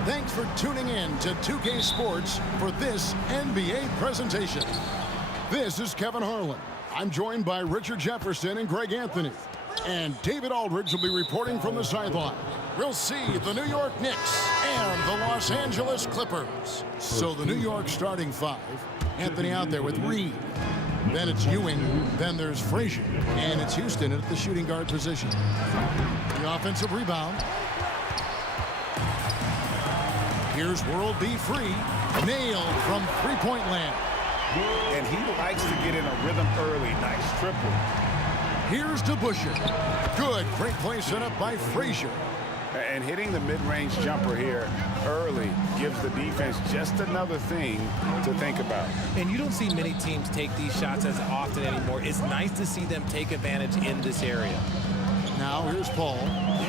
Thanks for tuning in to 2K Sports for this NBA presentation. This is Kevin Harlan. I'm joined by Richard Jefferson and Greg Anthony. And David Aldridge will be reporting from the sideline. We'll see the New York Knicks and the Los Angeles Clippers. So the New York starting five. Anthony out there with Reed. Then it's Ewing. Then there's Frazier. And it's Houston at the shooting guard position. The offensive rebound. Here's World B. Free. Nailed from three-point land. And he likes to get in a rhythm early. Nice triple. Here's DeBusschere. Good. Great play set up by Frazier. And hitting the mid-range jumper here early gives the defense just another thing to think about. And you don't see many teams take these shots as often anymore. It's nice to see them take advantage in this area. Now here's Paul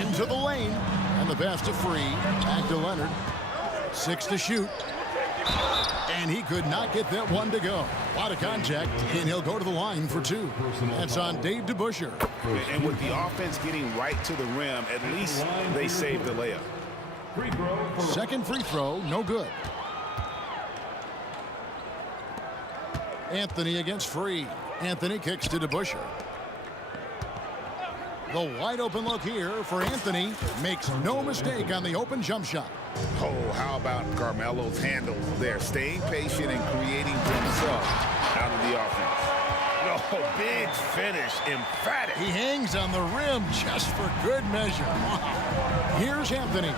into the lane. And the pass to Free. Back to Leonard. 6 to shoot. And he could not get that one to go. A lot of contact, and he'll go to the line for 2. That's on Dave DeBusschere. And with the offense getting right to the rim, at least they saved the layup. Second free throw, no good. Anthony against Free. Anthony kicks to DeBusschere. The wide open look here for Anthony. Makes no mistake on the open jump shot. Oh, how about Carmelo's handle there? Staying patient and creating for himself out of the offense. Oh, big finish, emphatic. He hangs on the rim just for good measure. Wow. Here's Anthony.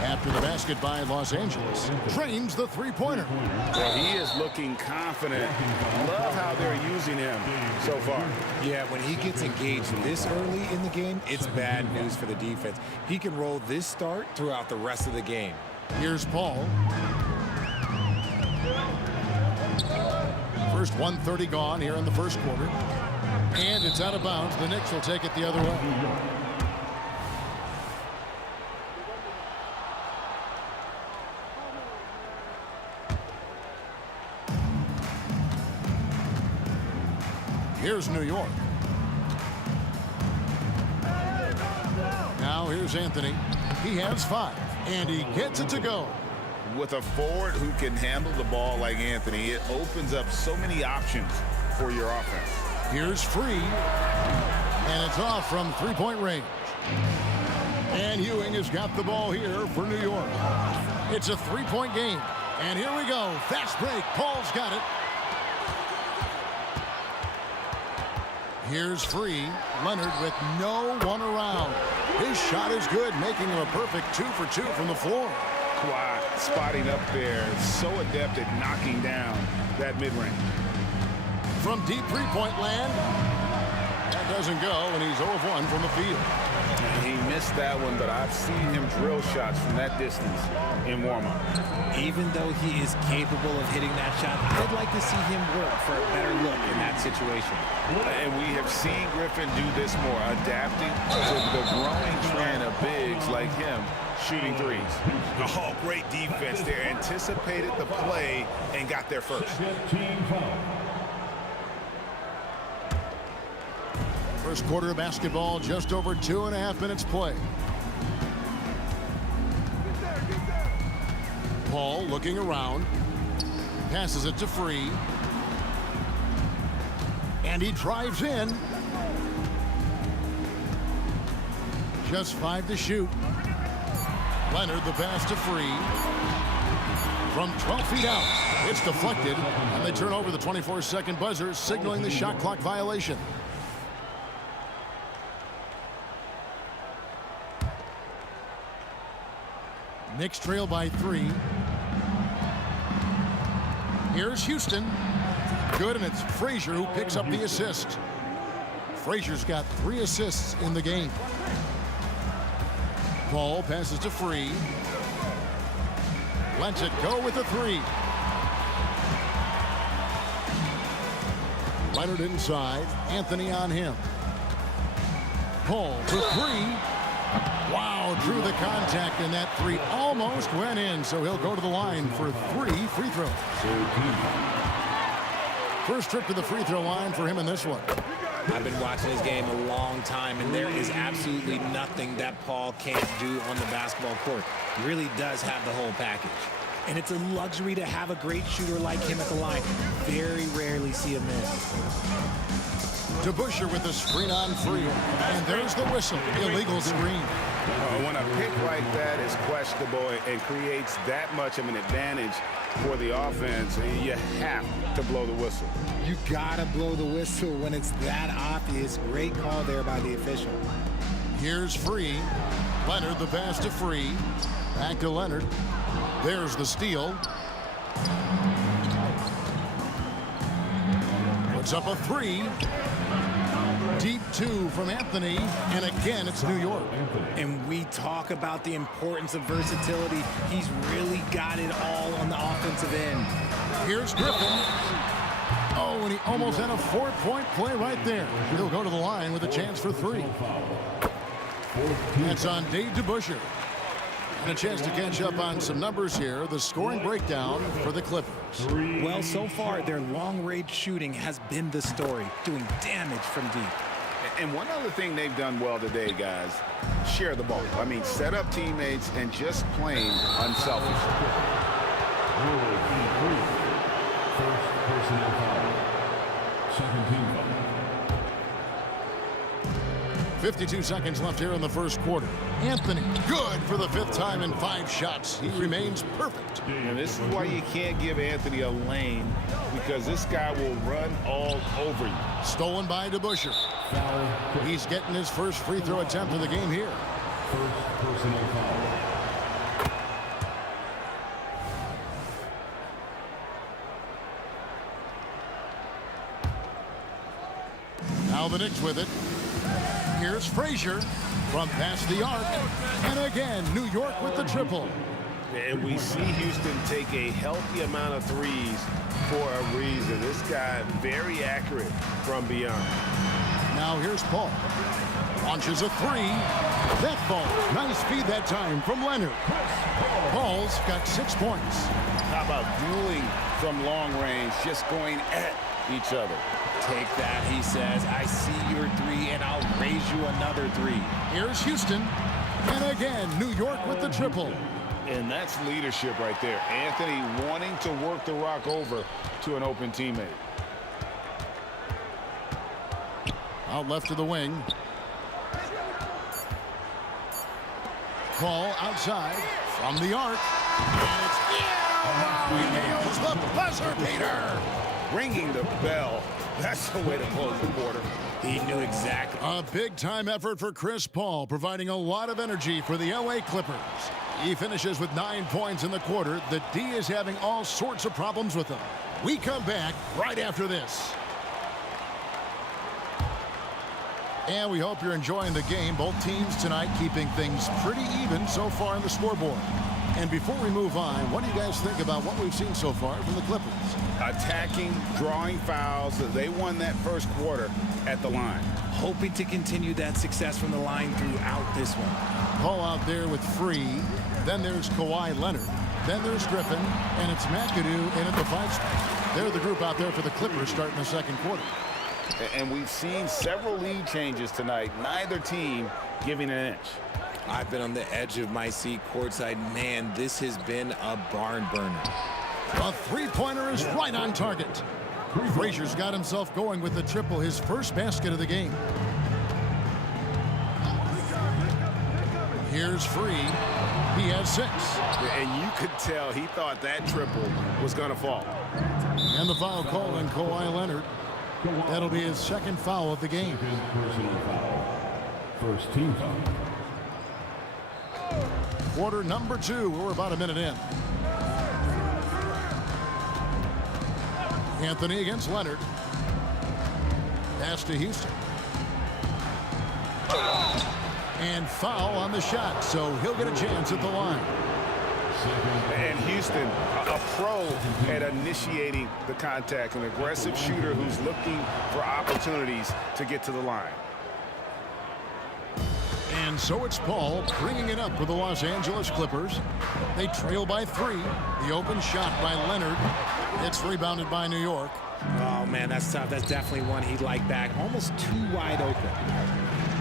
After the basket by Los Angeles. Trains the three-pointer. Well, he is looking confident. Love how they're using him so far. Yeah, when he gets engaged this early in the game, it's bad news for the defense. He can roll this start throughout the rest of the game. Here's Paul. First 1:30 gone here in the first quarter. And it's out of bounds. The Knicks will take it the other way. Here's New York. Now here's Anthony. He has 5, and he gets it to go. With a forward who can handle the ball like Anthony, it opens up so many options for your offense. Here's Free, and it's off from three-point range. And Ewing has got the ball here for New York. It's a three-point game, and here we go. Fast break. Paul's got it. Here's Free. Leonard with no one around. His shot is good, making him a perfect 2 for 2 from the floor. Kawhi spotting up there, so adept at knocking down that mid-range. From deep three-point land, that doesn't go, and he's 0 of 1 from the field. He missed that one, but I've seen him drill shots from that distance in warm-up. Even though he is capable of hitting that shot, I'd like to see him work for a better look in that situation. And we have seen Griffin do this more, adapting to the growing trend of bigs like him shooting threes. Oh, great defense there. Anticipated the play and got there first. First quarter of basketball, just over 2.5 minutes play. Paul looking around. Passes it to Free. And he drives in. Just 5 to shoot. Leonard the pass to Free. From 12 feet out. It's deflected. And they turn over the 24-second buzzer, signaling the shot clock violation. Knicks trail by 3. Here's Houston. Good, and it's Frazier who picks up the assist. Frazier's got 3 assists in the game. Paul passes to Free. Lets it go with the 3. Leonard inside. Anthony on him. Paul to 3. Wow, drew the contact, and that 3 almost went in, so he'll go to the line for 3 free throws. First trip to the free throw line for him in this one. I've been watching this game a long time, and there is absolutely nothing that Paul can't do on the basketball court. He really does have the whole package. And it's a luxury to have a great shooter like him at the line. Very rarely see him miss. DeBusschere with the screen on free. And there's the whistle. Illegal screen. When a pick like that is questionable and creates that much of an advantage for the offense, you have to blow the whistle. You gotta blow the whistle when it's that obvious. Great call there by the official. Here's Free. Leonard the pass to Free. Back to Leonard. There's the steal. Puts up a three. Deep two from Anthony, and again it's New York. And we talk about the importance of versatility. He's really got it all on the offensive end. Here's Griffin. Oh, and he almost had a 4-point play right there. He'll go to the line with a chance for three. That's on Dave DeBusschere. And a chance to catch up on some numbers here. The scoring breakdown for the Clippers. Well, so far, their long-range shooting has been the story, doing damage from deep. And one other thing they've done well today, guys, share the ball. I mean, set up teammates and just plain unselfish. First personal foul. Second team foul. 52 seconds left here in the first quarter. Anthony, good for the 5th time in 5 shots. He remains perfect. And this is why you can't give Anthony a lane, because this guy will run all over you. Stolen by DeBusschere. He's getting his first free throw attempt of the game here. First personal foul. Now the Knicks with it. Here's Frazier from past the arc. And again, New York with the triple. And we see Houston take a healthy amount of threes for a reason. This guy very accurate from beyond. Now here's Paul. Launches a three. That ball. Nice feed that time from Leonard. Paul's got 6 points. How about dueling from long range, just going at each other? Take that, he says. I see your three, and I'll raise you another three. Here's Houston. And again, New York with the triple. And that's leadership right there. Anthony wanting to work the rock over to an open teammate. Out left to the wing. Paul outside from the arc. And it's he nails the buzzer beater. Ringing the bell. That's the way to close the quarter. He knew exactly. A big-time effort for Chris Paul, providing a lot of energy for the LA Clippers. He finishes with 9 points in the quarter. The D is having all sorts of problems with him. We come back right after this. And we hope you're enjoying the game. Both teams tonight keeping things pretty even so far on the scoreboard. And before we move on, what do you guys think about what we've seen so far from the Clippers? Attacking, drawing fouls. They won that first quarter at the line. Hoping to continue that success from the line throughout this one. Paul out there with Free. Then there's Kawhi Leonard. Then there's Griffin. And it's McAdoo in at the 5 spot. They're the group out there for the Clippers starting the second quarter. And we've seen several lead changes tonight. Neither team giving an inch. I've been on the edge of my seat courtside. Man, this has been a barn burner. A three-pointer is right on target. Frazier's got himself going with the triple, his first basket of the game. Here's Free. He has 6. And you could tell he thought that triple was going to fall. And the foul called on Kawhi Leonard. That'll be his second foul of the game. Personal foul. First team foul. Quarter number 2. We're about a minute in. Anthony against Leonard. Pass to Houston. And foul on the shot, so he'll get a chance at the line. And Houston, a pro at initiating the contact, an aggressive shooter who's looking for opportunities to get to the line. And so it's Paul bringing it up for the Los Angeles Clippers. They trail by 3. The open shot by Leonard. It's rebounded by New York. Oh, man, that's tough. That's definitely one he'd like back. Almost too wide open.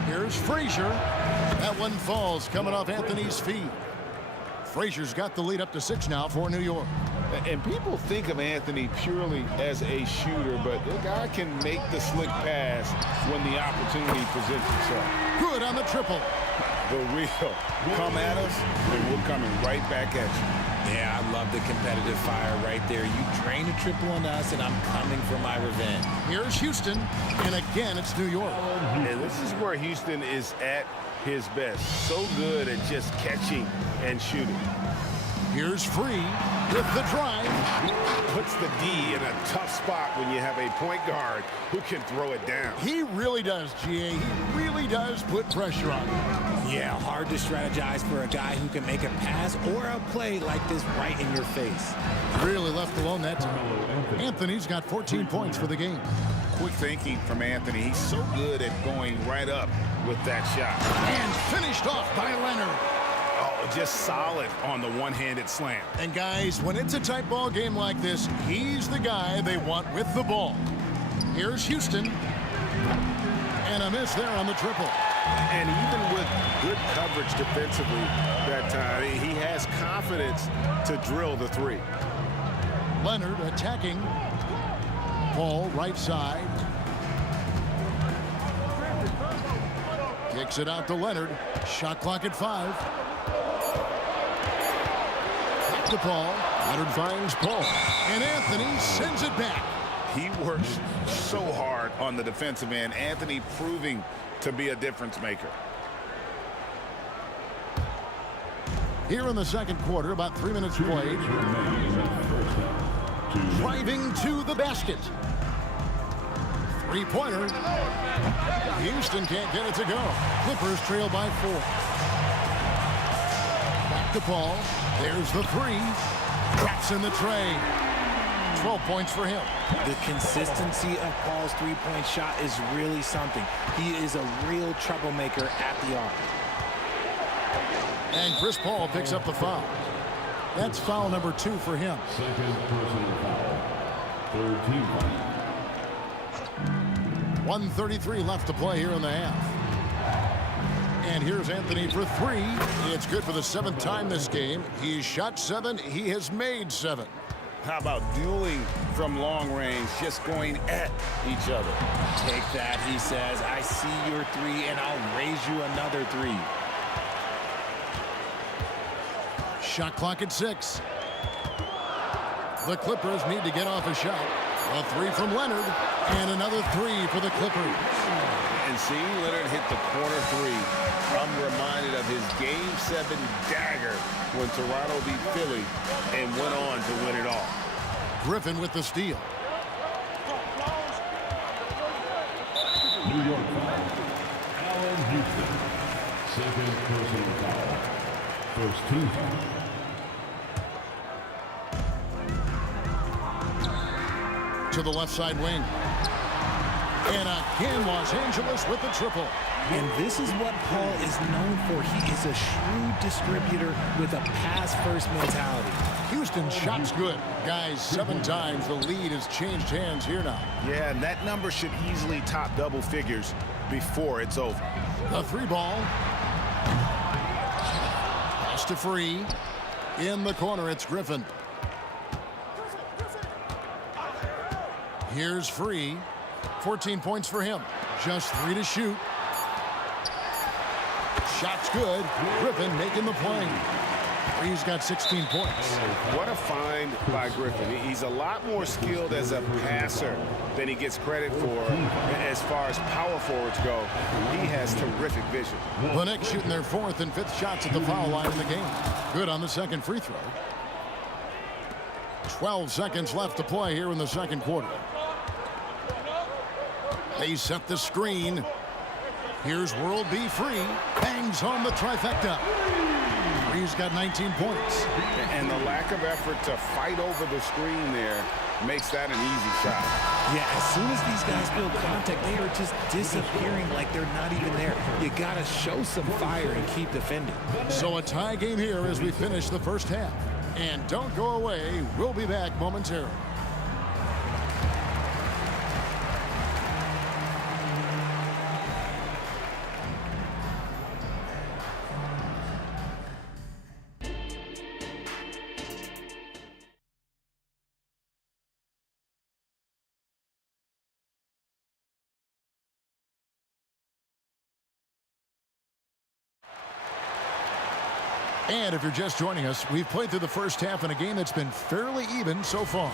Here's Frazier. That one falls coming off Anthony's feet. Frazier's got the lead up to 6 now for New York. And people think of Anthony purely as a shooter, but the guy can make the slick pass when the opportunity presents itself. Good on the triple. The real. Come at us, and we're coming right back at you. Yeah, I love the competitive fire right there. You drain a triple on us, and I'm coming for my revenge. Here's Houston, and again, it's New York. And this is where Houston is at his best. So good at just catching and shooting. Here's Free with the drive. Puts the D in a tough spot when you have a point guard who can throw it down. He really does, GA. He really does put pressure on him. Yeah, hard to strategize for a guy who can make a pass or a play like this right in your face. Really left alone that time. Anthony's got 14 points for the game. Quick thinking from Anthony. He's so good at going right up with that shot. And finished off by Leonard. Oh, just solid on the one-handed slam. And guys, when it's a tight ball game like this, he's the guy they want with the ball. Here's Houston. And a miss there on the triple. And even with good coverage defensively that time, he has confidence to drill the three. Leonard attacking. Paul right side. Kicks it out to Leonard. Shot clock at 5. Back to Paul. Leonard finds Paul. And Anthony sends it back. He works so hard on the defensive end. Anthony proving to be a difference maker. Here in the second quarter, about 3 minutes played. Driving to the basket. Three-pointer. Houston can't get it to go. Clippers trail by 4. Back to Paul. There's the 3. Drops in the tray. 12 points for him. The consistency of Paul's three-point shot is really something. He is a real troublemaker at the arc. And Chris Paul picks up the foul. That's foul number 2 for him. Second personal foul. Third team foul. 1:33 left to play here in the half. And here's Anthony for 3. It's good for the 7th time this game. He's shot 7. He has made 7. How about dueling from long range, just going at each other? Take that, he says. I see your 3, and I'll raise you another 3. Shot clock at 6. The Clippers need to get off a shot. A 3 from Leonard, and another 3 for the Clippers. And seeing Leonard hit the corner 3, I'm reminded of his Game 7 dagger when Toronto beat Philly and went on to win it all. Griffin with the steal. New York foul. Allen Houston. Second personal foul. First team foul. To the left side wing. And again, Los Angeles with the triple. And this is what Paul is known for. He is a shrewd distributor with a pass-first mentality. Houston shots good. Guys, 7 times. The lead has changed hands here now. Yeah, and that number should easily top double figures before it's over. The 3 ball. Pass to Free. In the corner, it's Griffin. Here's Free. 14 points for him. Just 3 to shoot. Shot's good. Griffin making the play. Free's got 16 points. What a find by Griffin. He's a lot more skilled as a passer than he gets credit for as far as power forwards go. He has terrific vision. The Knicks shooting their 4th and 5th shots at the foul line in the game. Good on the second free throw. 12 seconds left to play here in the second quarter. They set the screen. Here's World B. Free. Bangs home the trifecta. Free's got 19 points. And the lack of effort to fight over the screen there makes that an easy shot. Yeah, as soon as these guys build contact, they are just disappearing like they're not even there. You got to show some fire and keep defending. So a tie game here as we finish the first half. And don't go away. We'll be back momentarily. And if you're just joining us, we've played through the first half in a game that's been fairly even so far.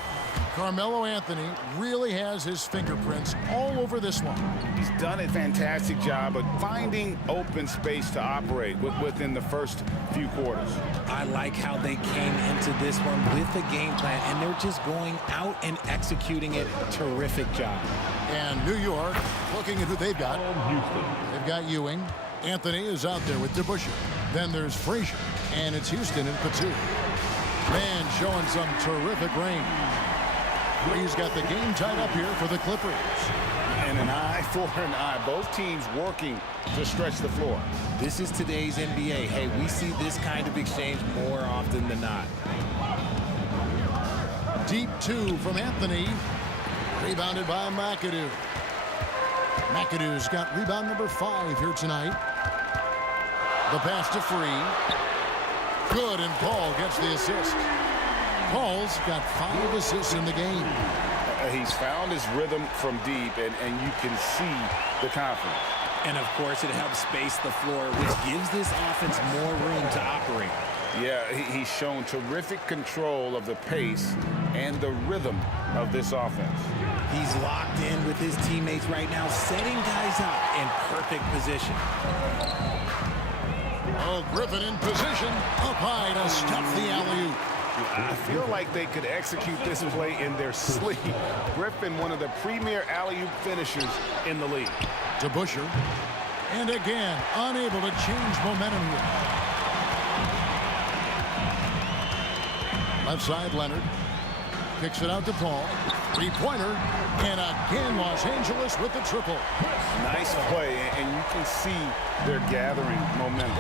Carmelo Anthony really has his fingerprints all over this one. He's done a fantastic job of finding open space to operate within the first few quarters. I like how they came into this one with a game plan, and they're just going out and executing it. Terrific job. And New York, looking at who they've got. They've got Ewing. Anthony is out there with DeBusschere. Then there's Frazier, and it's Houston and Batum. Man, showing some terrific range. He's got the game tied up here for the Clippers. And an eye for an eye. Both teams working to stretch the floor. This is today's NBA. Hey, we see this kind of exchange more often than not. Deep two from Anthony. Rebounded by McAdoo. McAdoo's got rebound number 5 here tonight. The pass to Free. Good, and Paul gets the assist. Paul's got 5 assists in the game. He's found his rhythm from deep, and you can see the confidence. And, of course, it helps space the floor, which gives this offense more room to operate. Yeah, he's shown terrific control of the pace and the rhythm of this offense. He's locked in with his teammates right now, setting guys up in perfect position. Oh, Griffin in position, up high to stuff the alley-oop. I feel like they could execute this play in their sleep. Griffin, one of the premier alley-oop finishers in the league. DeBusschere, and again, unable to change momentum here. Left side, Leonard. Kicks it out to Paul. Three-pointer, and again, Los Angeles with the triple. Nice play, and you can see they're gathering momentum.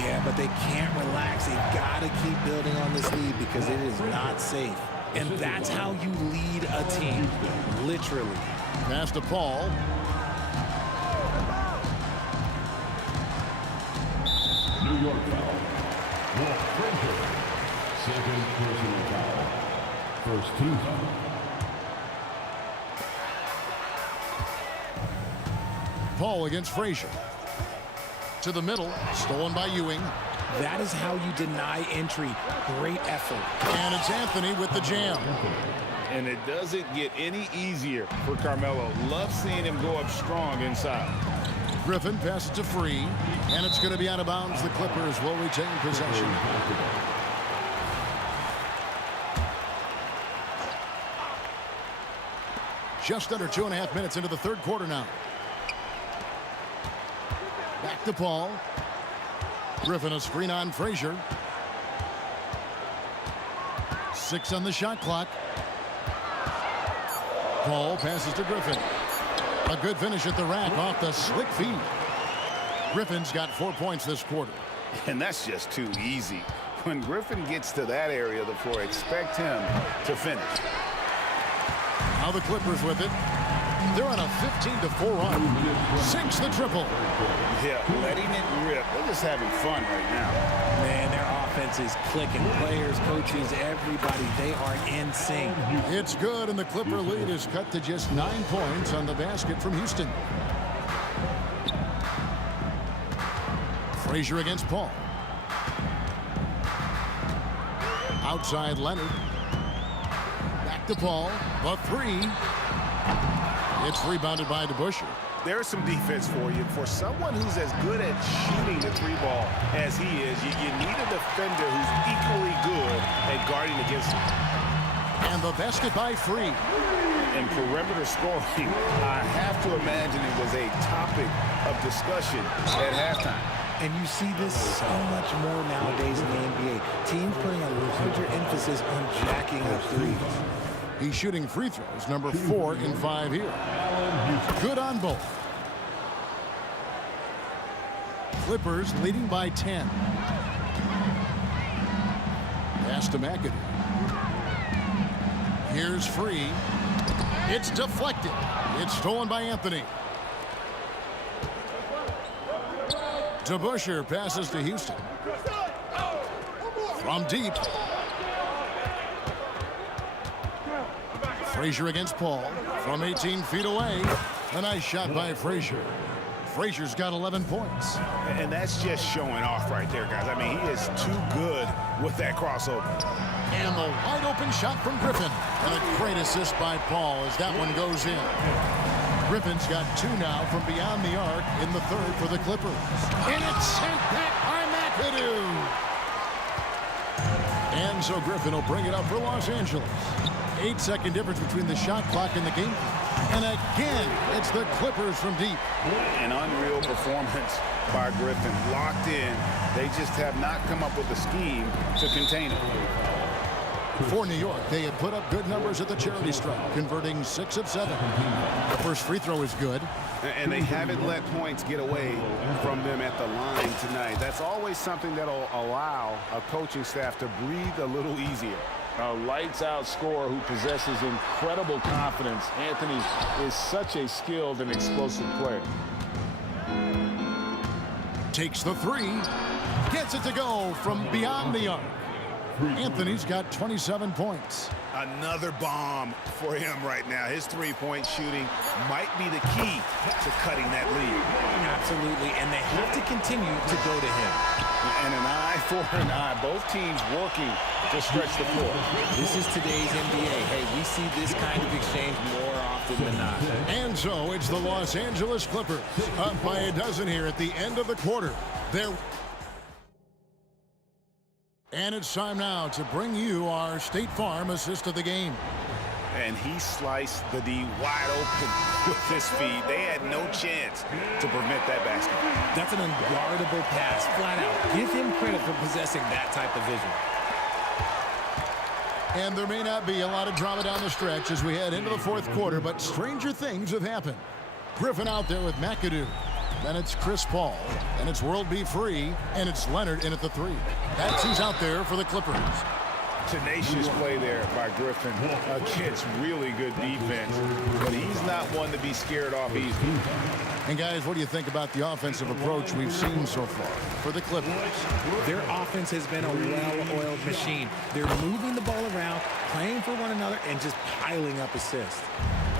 Yeah, but they can't relax. They've got to keep building on this lead because it is not safe. And that's how you lead a team, literally. Pass to Paul. New York foul. Walt Frazier. Second personal foul. First team foul. Paul against Frazier. To the middle, stolen by Ewing. That is how you deny entry. Great effort. And it's Anthony with the jam. And it doesn't get any easier for Carmelo. Love seeing him go up strong inside. Griffin passes to Free, and it's going to be out of bounds. The Clippers will retain possession. Just under 2.5 minutes into the third quarter now. Back to Paul. Griffin a screen on Frazier. 6 on the shot clock. Paul passes to Griffin. A good finish at the rack off the slick feed. Griffin's got 4 points this quarter. And that's just too easy. When Griffin gets to that area of the floor, expect him to finish. Now the Clippers with it. They're on a 15-4 run. Sinks the triple. Yeah, letting it rip. They're just having fun right now. Man, their offense is clicking. Players, coaches, everybody, they are in sync. It's good, and the Clipper lead is cut to just 9 points on the basket from Houston. Frazier against Paul. Outside Leonard. Back to Paul. The 3. It's rebounded by DeBusschere. There's some defense for you. For someone who's as good at shooting the 3-ball as he is, you need a defender who's equally good at guarding against him. And the basket by Free. And perimeter scoring, I have to imagine it was a topic of discussion at halftime. And you see this so much more nowadays in the NBA. Teams putting a larger emphasis on jacking up threes. He's shooting free throws, number 4 in 5 here. Good on both. Clippers leading by 10. Pass to McAdoo. Here's Free. It's deflected. It's stolen by Anthony. DeBusschere passes to Houston. From deep. Frazier against Paul from 18 feet away. A nice shot by Frazier. Frazier's got 11 points. And that's just showing off right there, guys. I mean, he is too good with that crossover. And the wide open shot from Griffin. And a great assist by Paul as that one goes in. Griffin's got 2 now from beyond the arc in the third for the Clippers. And it's sent back by McAdoo. And so Griffin will bring it up for Los Angeles. 8-second difference between the shot clock and the game. And again, it's the Clippers from deep. An unreal performance by Griffin. Locked in. They just have not come up with a scheme to contain it. For New York, they had put up good numbers at the charity stripe, converting 6 of 7. The first free throw is good. And they haven't let points get away from them at the line tonight. That's always something that'll allow a coaching staff to breathe a little easier. A lights-out scorer who possesses incredible confidence. Anthony is such a skilled and explosive player. Takes the 3. Gets it to go from beyond the arc. Anthony's got 27 points. Another bomb for him right now. His three-point shooting might be the key to cutting that lead. Absolutely, and they have to continue to go to him. And an eye for an eye. Both teams working to stretch the floor. This is today's NBA. Hey, we see this kind of exchange more often than not. And so it's the Los Angeles Clippers up by a dozen here at the end of the quarter. And it's time now to bring you our State Farm assist of the game. And he sliced the D wide open with his feet. They had no chance to prevent that basket. That's an unguardable pass, flat out. Give him credit for possessing that type of vision. And there may not be a lot of drama down the stretch as we head into the fourth quarter, but stranger things have happened. Griffin out there with McAdoo. Then it's Chris Paul. And it's World B. Free. And it's Leonard in at the 3. That's who's out there for the Clippers. Tenacious play there by Griffin against really good defense. But he's not one to be scared off easy. And guys, what do you think about the offensive approach we've seen so far for the Clippers? Their offense has been a well-oiled machine. They're moving the ball around, playing for one another, and just piling up assists.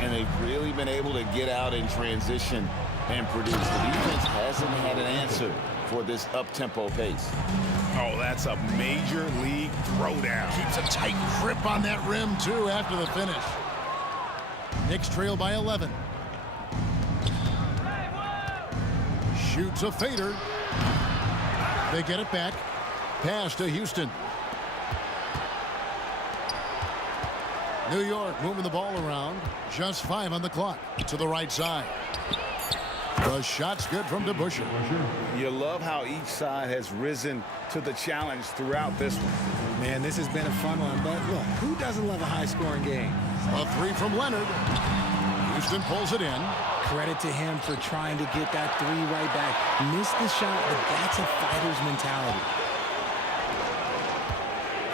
And they've really been able to get out in transition and produce. The defense hasn't had an answer for this up-tempo pace. Oh, that's a major league throwdown. Keeps a tight grip on that rim, too, after the finish. Knicks trail by 11. Shoots a fader. They get it back. Pass to Houston. New York moving the ball around. Just 5 on the clock. To the right side. The shot's good from DeBusschere. You love how each side has risen to the challenge throughout this one. Man, this has been a fun one, but look, who doesn't love a high-scoring game? A 3 from Leonard. Houston pulls it in. Credit to him for trying to get that 3 right back. Missed the shot, but that's a fighter's mentality.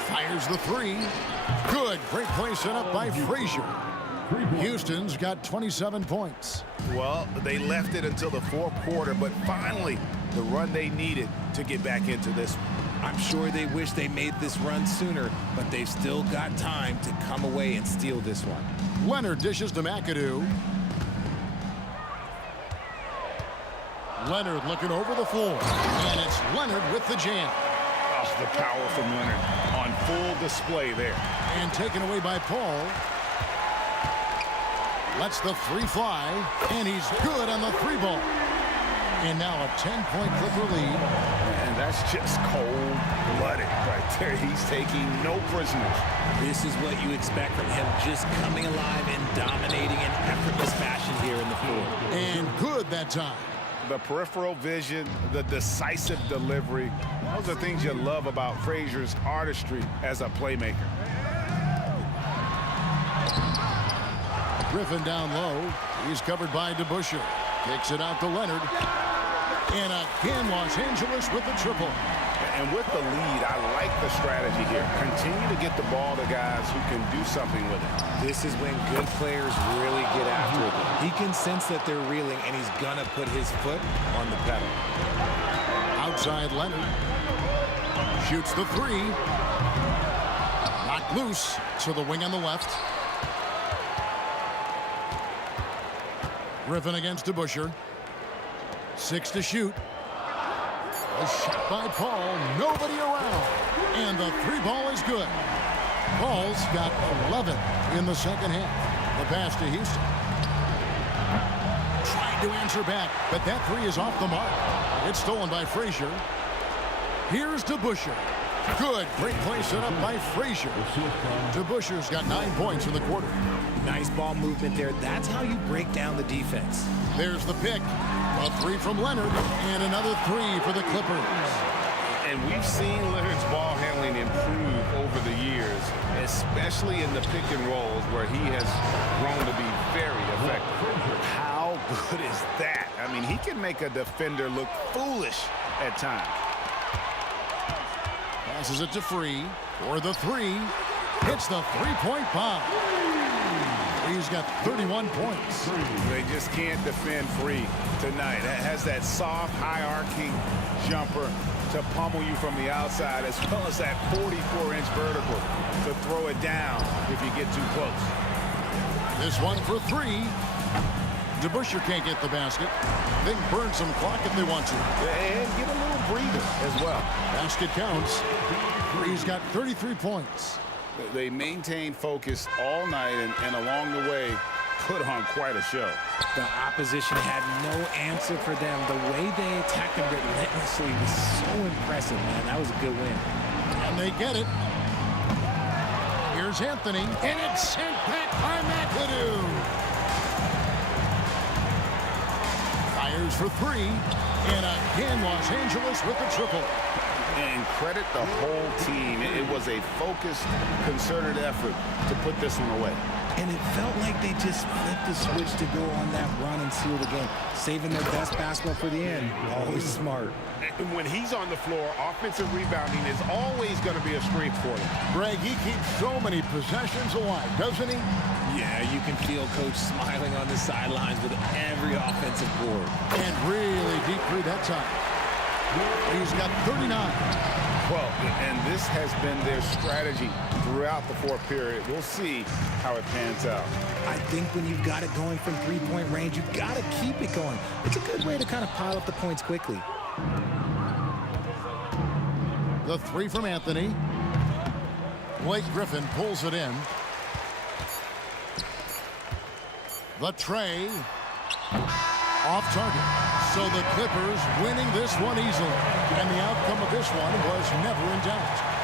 Fires the 3. Good. Great play set up by Frazier. Houston's got 27 points. Well, they left it until the fourth quarter, but finally the run they needed to get back into this one. I'm sure they wish they made this run sooner, but they've still got time to come away and steal this one. Leonard dishes to McAdoo. Leonard looking over the floor. And it's Leonard with the jam. Oh, the power from Leonard on full display there. And taken away by Paul. Lets the 3 fly, and he's good on the 3 ball. And now a 10-point Clipper lead. And that's just cold-blooded right there. He's taking no prisoners. This is what you expect from him, just coming alive and dominating in effortless fashion here in the fourth. And good that time. The peripheral vision, the decisive delivery, those are things you love about Frazier's artistry as a playmaker. Griffin down low. He's covered by DeBusschere. Kicks it out to Leonard. And again, Los Angeles with the triple. And with the lead, I like the strategy here. Continue to get the ball to guys who can do something with it. This is when good players really get after it. He can sense that they're reeling, and he's going to put his foot on the pedal. Outside Leonard. Shoots the 3. Knocked loose to the wing on the left. Griffin against DeBusschere. 6 to shoot. A shot by Paul, nobody around. And the 3 ball is good. Paul's got 11 in the second half. The pass to Houston. Trying to answer back, but that 3 is off the mark. It's stolen by Frazier. Here's DeBusschere. Good, great play set up by Frazier. DeBusschere's got 9 points in the quarter. Nice ball movement there. That's how you break down the defense. There's the pick. A 3 from Leonard, and another 3 for the Clippers. And we've seen Leonard's ball handling improve over the years, especially in the pick and rolls where he has grown to be very effective. How good is that? I mean, he can make a defender look foolish at times. Passes it to Free for the 3. Hits the 3-point bomb. He's got 31 points. They just can't defend Free tonight. It has that soft, high-arcing jumper to pummel you from the outside, as well as that 44-inch vertical to throw it down if you get too close. This one for 3. DeBusschere can't get the basket. They can burn some clock if they want to. And get a little breather as well. Basket counts. He's got 33 points. They maintained focus all night and along the way put on quite a show. The opposition had no answer for them. The way they attacked them relentlessly was so impressive, man. That was a good win. And they get it. Here's Anthony, and it's sent back by McAdoo. Fires for 3, and again Los Angeles with the triple. And credit the whole team. It was a focused, concerted effort to put this one away. And it felt like they just flipped the switch to go on that run and seal the game, saving their best basketball for the end. Always smart. And when he's on the floor, offensive rebounding is always going to be a strength for him. Greg, he keeps so many possessions alive, doesn't he? Yeah, you can feel Coach smiling on the sidelines with every offensive board. And really deep through that time. He's got 39. Well, and this has been their strategy throughout the fourth period. We'll see how it pans out. I think when you've got it going from three-point range, you've got to keep it going. It's a good way to kind of pile up the points quickly. The 3 from Anthony. Blake Griffin pulls it in. The tray. Off target. So the Clippers winning this one easily. And the outcome of this one was never in doubt.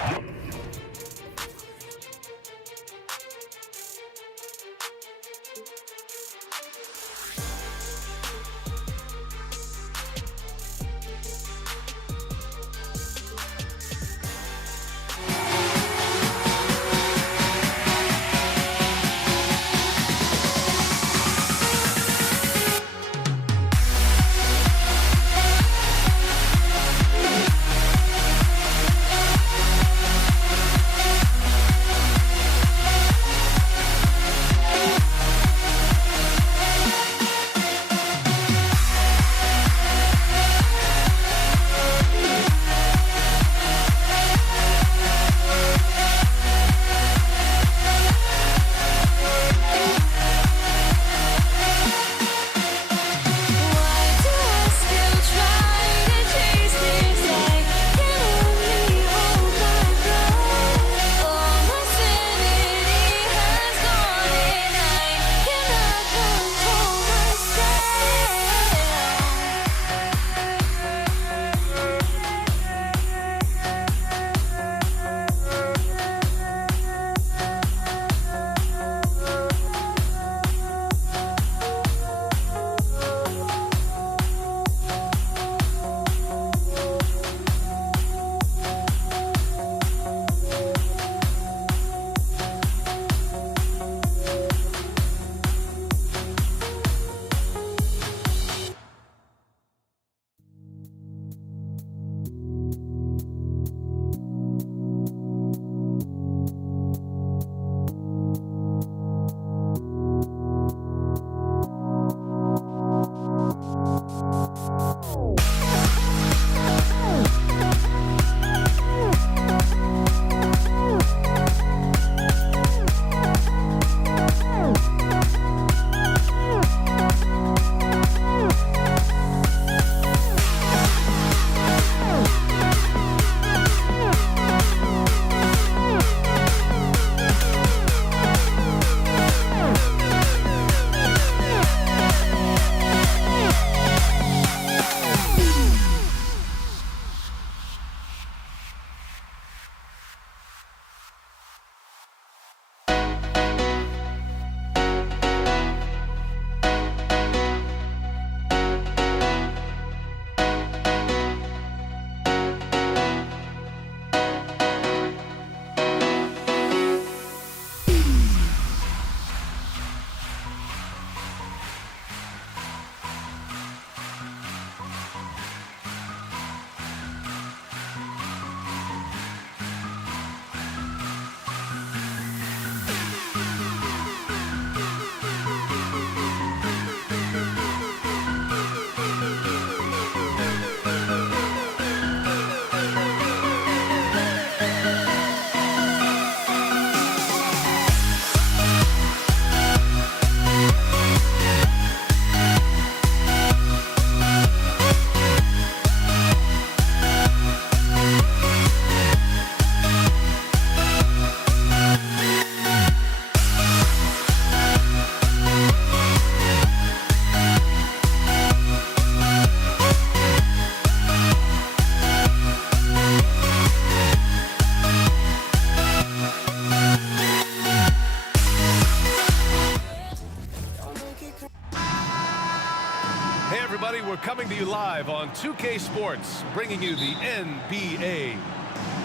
coming to you live on 2K Sports, bringing you the NBA.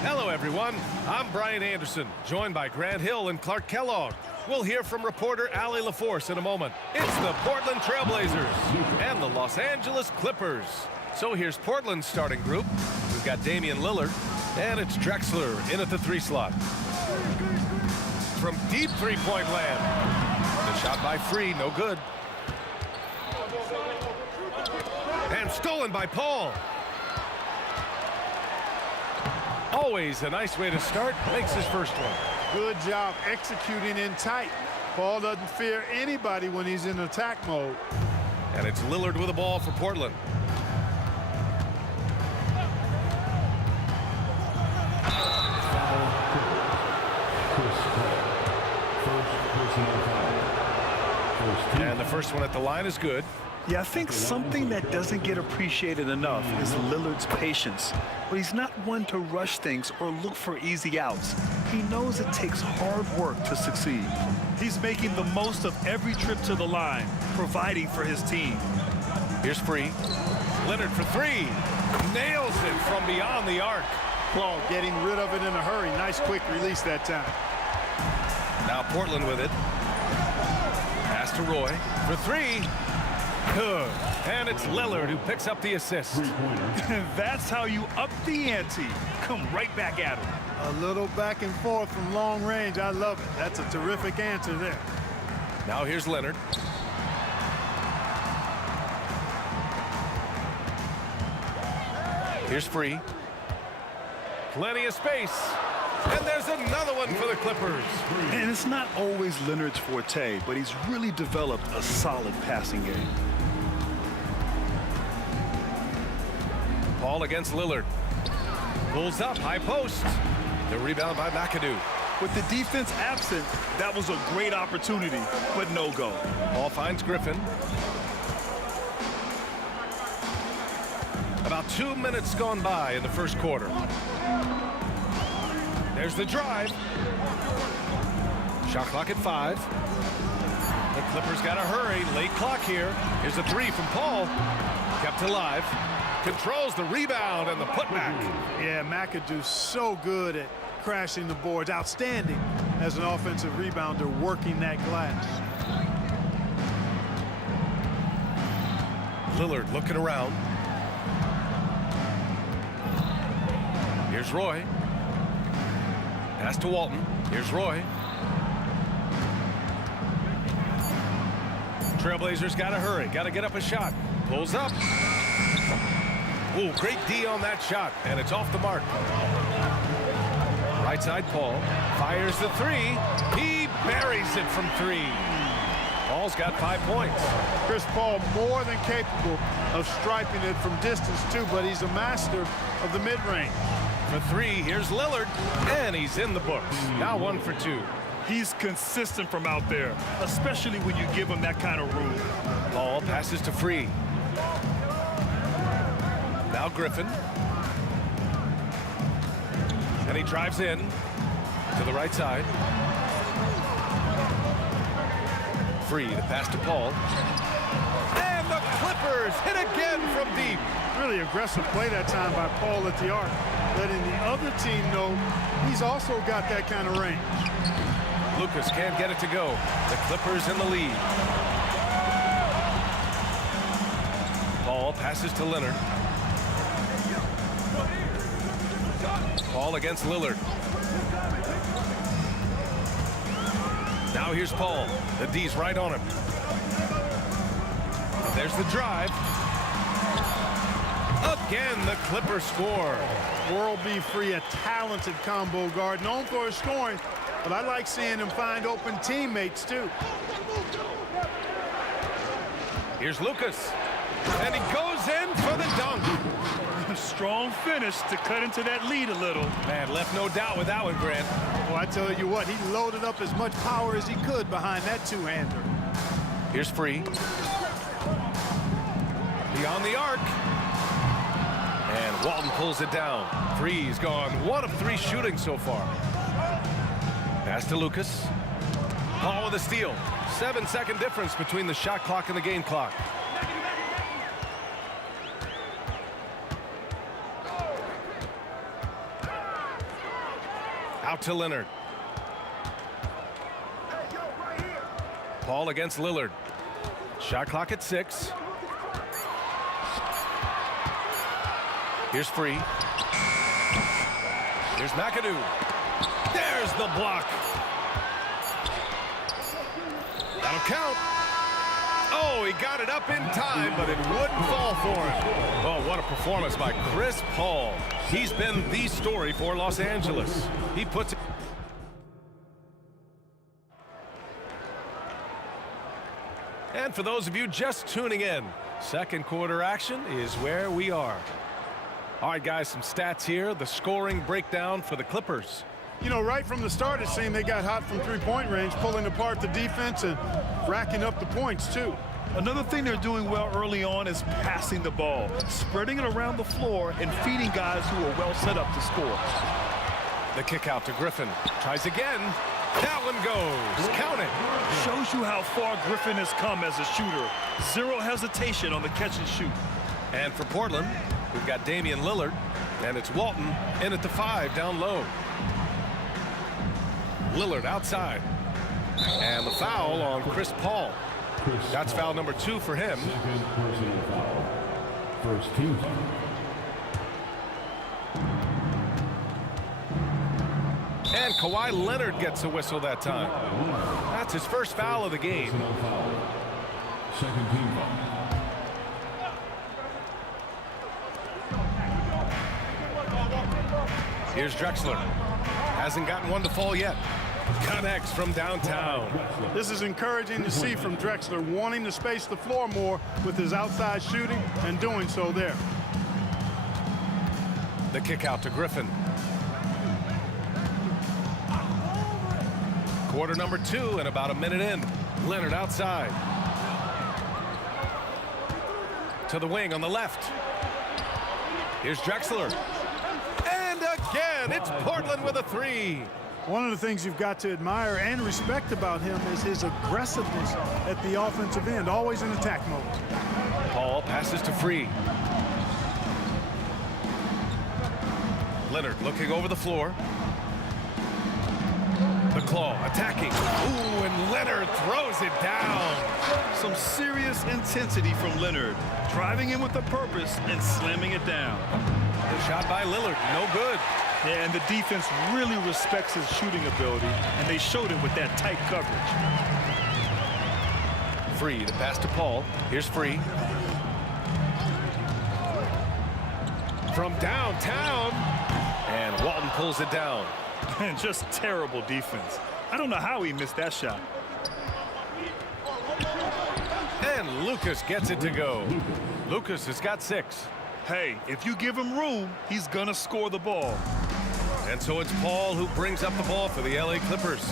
Hello, everyone. I'm Brian Anderson, joined by Grant Hill and Clark Kellogg. We'll hear from reporter Allie LaForce in a moment. It's the Portland Trailblazers and the Los Angeles Clippers. So here's Portland's starting group. We've got Damian Lillard, and it's Drexler in at the 3 slot. From deep three-point land. The shot by Free, no good. And stolen by Paul. Always a nice way to start. Makes his first one. Good job executing in tight. Paul doesn't fear anybody when he's in attack mode. And it's Lillard with the ball for Portland. And the first one at the line is good. Yeah, I think something that doesn't get appreciated enough is Lillard's patience. But he's not one to rush things or look for easy outs. He knows it takes hard work to succeed. He's making the most of every trip to the line, providing for his team. Here's Free. Leonard for 3. Nails it from beyond the arc. Paul getting rid of it in a hurry. Nice quick release that time. Now Portland with it. Pass to Roy for 3. Good. And it's Lillard who picks up the assist. That's how you up the ante. Come right back at him. A little back and forth from long range. I love it. That's a terrific answer there. Now here's Leonard. Here's Free. Plenty of space. And there's another one for the Clippers. And it's not always Leonard's forte, but he's really developed a solid passing game. Paul against Lillard. Pulls up, high post. The rebound by McAdoo. With the defense absent, that was a great opportunity, but no go. Paul finds Griffin. About 2 minutes gone by in the first quarter. There's the drive. Shot clock at 5. The Clippers got to hurry. Late clock here. Here's a 3 from Paul. Kept alive. Controls the rebound and the putback. Yeah, McAdoo's so good at crashing the boards. Outstanding as an offensive rebounder working that glass. Lillard looking around. Here's Roy. Pass to Walton. Here's Roy. Trailblazers got to hurry. Got to get up a shot. Pulls up. Ooh, great D on that shot, and it's off the mark. Right side, Paul fires the 3. He buries it from 3. Paul's got 5 points. Chris Paul more than capable of striping it from distance too, but he's a master of the mid-range. For 3, here's Lillard, and he's in the books. Now 1 for 2. He's consistent from out there, especially when you give him that kind of room. Paul passes to Free. Now Griffin. And he drives in to the right side. Free to pass to Paul. And the Clippers hit again from deep. Really aggressive play that time by Paul at the arc, letting the other team know he's also got that kind of range. Lucas can't get it to go. The Clippers in the lead. Paul passes to Leonard. Paul against Lillard. Now here's Paul. The D's right on him. There's the drive. Again, the Clippers score. World B. Free, a talented combo guard, known for his scoring, but I like seeing him find open teammates too. Here's Lucas, and he goes in for the dunk. A strong finish to cut into that lead a little. Man, left no doubt with that one, Grant. Well, I tell you what, he loaded up as much power as he could behind that two-hander. Here's Free. Beyond the arc. And Walton pulls it down. Free's gone 1 of 3 shooting so far. Pass to Lucas. Paul with a steal. 7-second difference between the shot clock and the game clock. Out to Leonard. Paul against Lillard. Shot clock at 6. Here's Free. Here's McAdoo. There's the block. That'll count. Oh, he got it up in time, but it wouldn't fall for him. Oh, what a performance by Chris Paul. He's been the story for Los Angeles. He puts it. And for those of you just tuning in, second quarter action is where we are. All right, guys, some stats here. The scoring breakdown for the Clippers. You know, right from the start, it seemed they got hot from three-point range, pulling apart the defense and racking up the points, too. Another thing they're doing well early on is passing the ball, spreading it around the floor and feeding guys who are well set up to score. The kick out to Griffin. Tries again. That one goes. Count it. Shows you how far Griffin has come as a shooter. Zero hesitation on the catch and shoot. And for Portland, we've got Damian Lillard, and it's Walton in at the 5 down low. Lillard outside. And the foul on Chris Paul. That's foul number 2 for him. Second personal foul. First team foul. And Kawhi Leonard gets a whistle that time. That's his first foul of the game. Second team foul. Here's Drexler. Hasn't gotten one to fall yet. Connects from downtown. This is encouraging to see from Drexler, wanting to space the floor more with his outside shooting and doing so there. The kick out to Griffin. Quarter number 2 and about a minute in. Leonard outside. To the wing on the left. Here's Drexler. And again, it's Portland with a 3. One of the things you've got to admire and respect about him is his aggressiveness at the offensive end, always in attack mode. Paul passes to Free. Leonard looking over the floor. The claw attacking. Ooh, and Leonard throws it down. Some serious intensity from Leonard, driving in with a purpose and slamming it down. The shot by Lillard, no good. Yeah, and the defense really respects his shooting ability, and they showed it with that tight coverage. Free, the pass to Paul. Here's Free. From downtown, and Walton pulls it down. And just terrible defense. I don't know how he missed that shot. And Lucas gets it to go. Lucas has got 6. Hey, if you give him room, he's gonna score the ball. And so it's Paul who brings up the ball for the LA Clippers.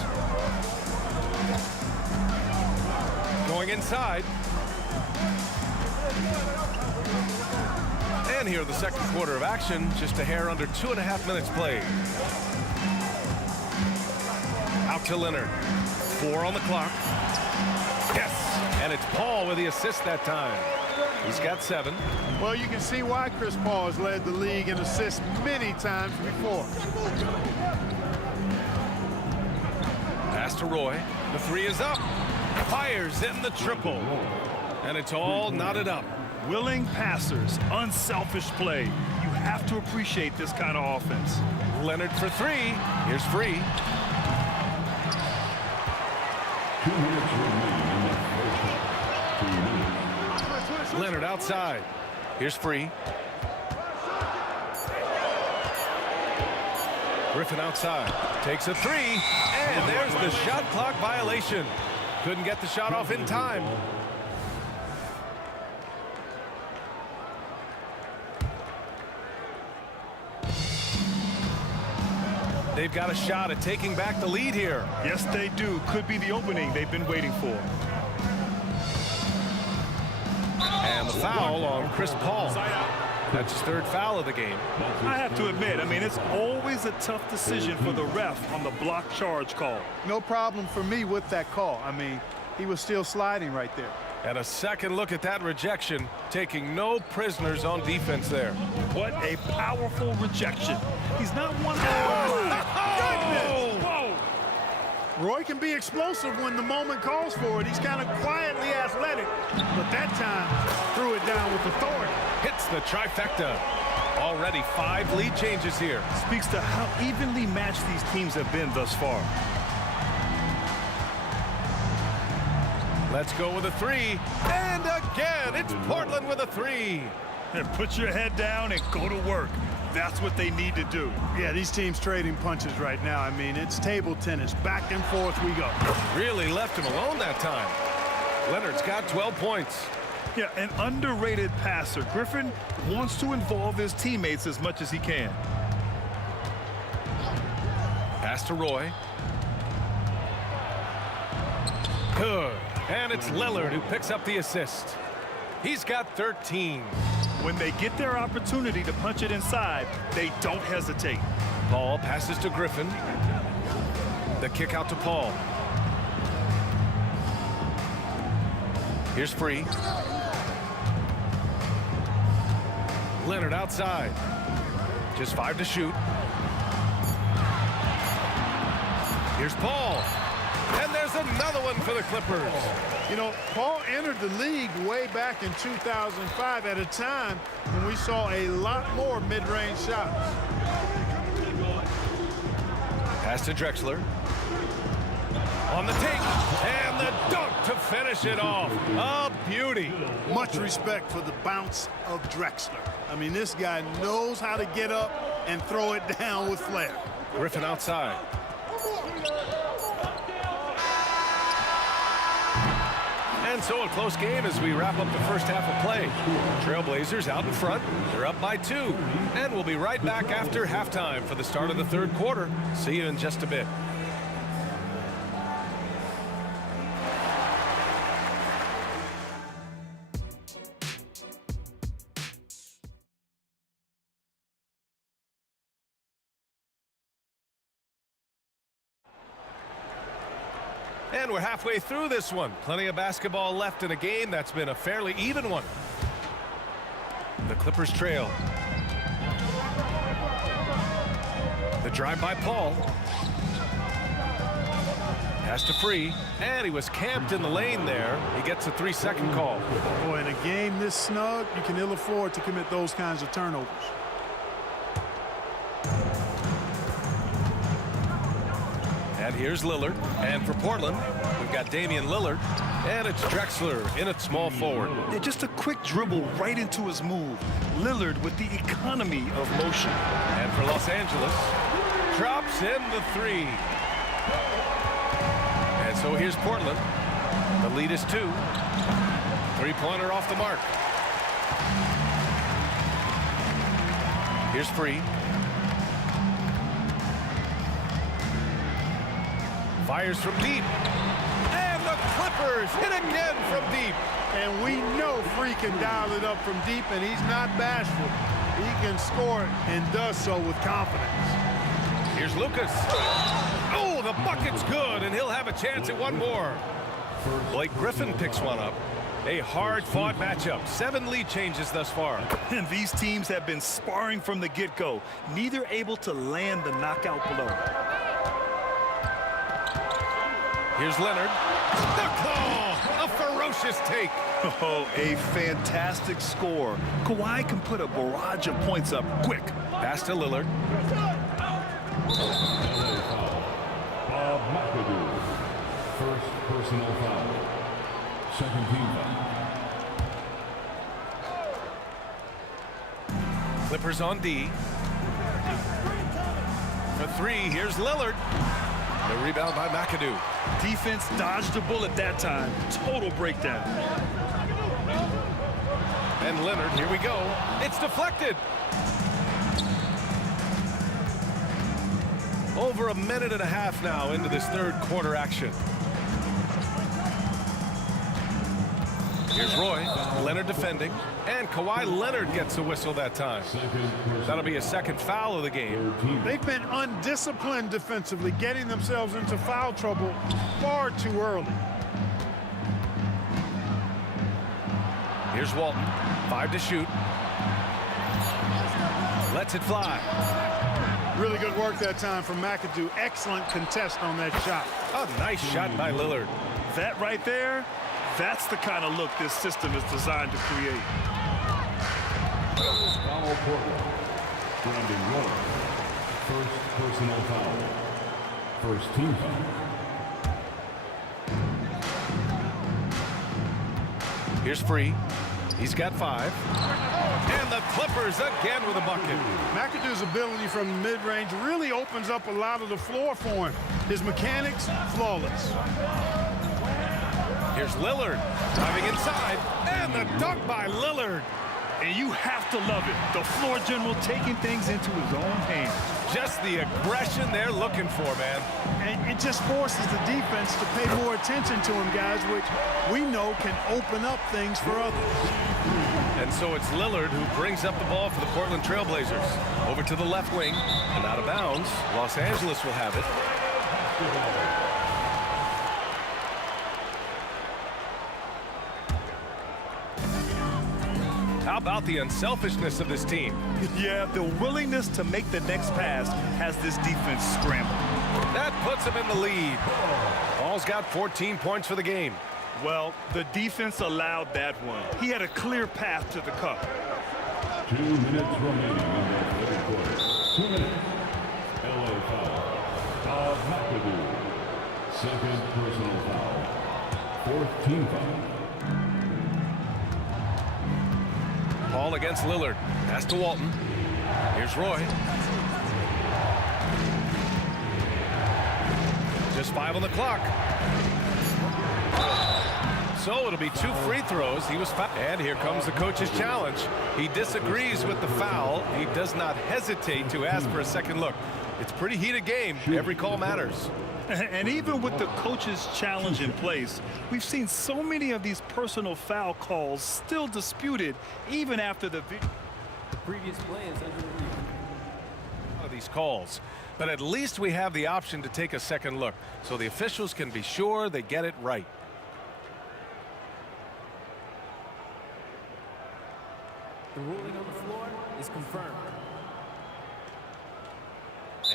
Going inside. And here the second quarter of action, just a hair under 2.5 minutes played. Out to Leonard. 4 on the clock. Yes, and it's Paul with the assist that time. He's got 7. Well, you can see why Chris Paul has led the league in assists many times before. Pass to Roy. The 3 is up. Fires in the triple. And it's all knotted up. Willing passers, unselfish play. You have to appreciate this kind of offense. Leonard for 3. Here's Free. 2 minutes remaining in that first half. 2 minutes. Leonard outside. Here's Free. Griffin outside. Takes a 3. And there's the shot clock violation. Couldn't get the shot off in time. They've got a shot at taking back the lead here. Yes, they do. Could be the opening they've been waiting for. And the foul on Chris Paul. That's his 3rd foul of the game. I have to admit, I mean, it's always a tough decision for the ref on the block charge call. No problem for me with that call. I mean, he was still sliding right there. And a second look at that rejection, taking no prisoners on defense there. What a powerful rejection. He's not one. Goodness! Whoa! Roy can be explosive when the moment calls for it. He's kind of quietly athletic, but that time threw it down with authority. Hits the trifecta. Already 5 lead changes here. Speaks to how evenly matched these teams have been thus far. Let's go with a 3. And again, it's Portland with a 3. And put your head down and go to work. That's what they need to do. Yeah, these teams trading punches right now. I mean, it's table tennis. Back and forth we go. Really left him alone that time. Leonard's got 12 points. Yeah, an underrated passer. Griffin wants to involve his teammates as much as he can. Pass to Roy. Good. And it's Lillard who picks up the assist. He's got 13. When they get their opportunity to punch it inside, they don't hesitate. Paul passes to Griffin. The kick out to Paul. Here's Free. Leonard outside. Just 5 to shoot. Here's Paul. And there's another one for the Clippers. You know, Paul entered the league way back in 2005 at a time when we saw a lot more mid-range shots. Pass to Drexler. On the take. And the dunk to finish it off. A beauty. Much respect for the bounce of Drexler. I mean, this guy knows how to get up and throw it down with flair. Griffin outside. And so a close game as we wrap up the first half of play. Trailblazers out in front. They're up by 2. And we'll be right back after halftime for the start of the third quarter. See you in just a bit. And we're halfway through this one. Plenty of basketball left in a game that's been a fairly even one. The Clippers trail. The drive by Paul. Pass to Free. And he was camped in the lane there. He gets a 3-second call. Boy, in a game this snug, you can ill afford to commit those kinds of turnovers. And here's Lillard. And for Portland, we've got Damian Lillard. And it's Drexler in at small forward. Yeah, just a quick dribble right into his move. Lillard with the economy of motion. And for Los Angeles, drops in the 3. And so here's Portland. The lead is 2. 3-pointer off the mark. Here's Free. Fires from deep. And the Clippers hit again from deep. And we know Free can dial it up from deep, and he's not bashful. He can score it and does so with confidence. Here's Lucas. Oh, the bucket's good, and he'll have a chance at one more. Blake Griffin picks one up. A hard-fought matchup. 7 lead changes thus far. And these teams have been sparring from the get-go, neither able to land the knockout blow. Here's Leonard. The call! A ferocious take. Oh, a fantastic score. Kawhi can put a barrage of points up quick. Pass to Lillard. Bob McAdoo. First personal foul. Second team foul. Clippers on D. For 3, here's Lillard. The rebound by McAdoo. Defense dodged a bullet that time. Total breakdown. And Leonard, here we go. It's deflected. Over a minute and a half now into this third quarter action. Here's Roy. Leonard defending. And Kawhi Leonard gets a whistle that time. That'll be a second foul of the game. They've been undisciplined defensively, getting themselves into foul trouble far too early. Here's Walton. 5 to shoot. Lets it fly. Really good work that time from McAdoo. Excellent contest on that shot. A nice shot by Lillard. That right there, that's the kind of look this system is designed to create. Foul Portland. Brandon Roy. First personal foul. First team foul. Here's Free. He's got 5. And the Clippers again with a bucket. McAdoo's ability from the mid-range really opens up a lot of the floor for him. His mechanics, flawless. Here's Lillard driving inside. And the dunk by Lillard. And you have to love it. The floor general taking things into his own hands. Just the aggression they're looking for, man. And it just forces the defense to pay more attention to him, guys, which we know can open up things for others. And so it's Lillard who brings up the ball for the Portland Trailblazers. Over to the left wing and out of bounds. Los Angeles will have it. How about the unselfishness of this team? Yeah, the willingness to make the next pass has this defense scrambled. That puts him in the lead. Paul's got 14 points for the game. Well, the defense allowed that one. He had a clear path to the cup. 2 minutes remaining in the third quarter. 2 minutes. LA foul. McAdoo. Second personal foul. Fourth team foul. Paul against Lillard. Pass to Walton. Here's Roy. Just 5 on the clock. So it'll be 2 free throws. He was fouled. And here comes the coach's challenge. He disagrees with the foul. He does not hesitate to ask for a second look. It's a pretty heated game. Every call matters. And even with the coach's challenge in place, we've seen so many of these personal foul calls still disputed even after the video. The previous play is under review. These calls, but at least we have the option to take a second look so the officials can be sure they get it right. The ruling on the floor is confirmed.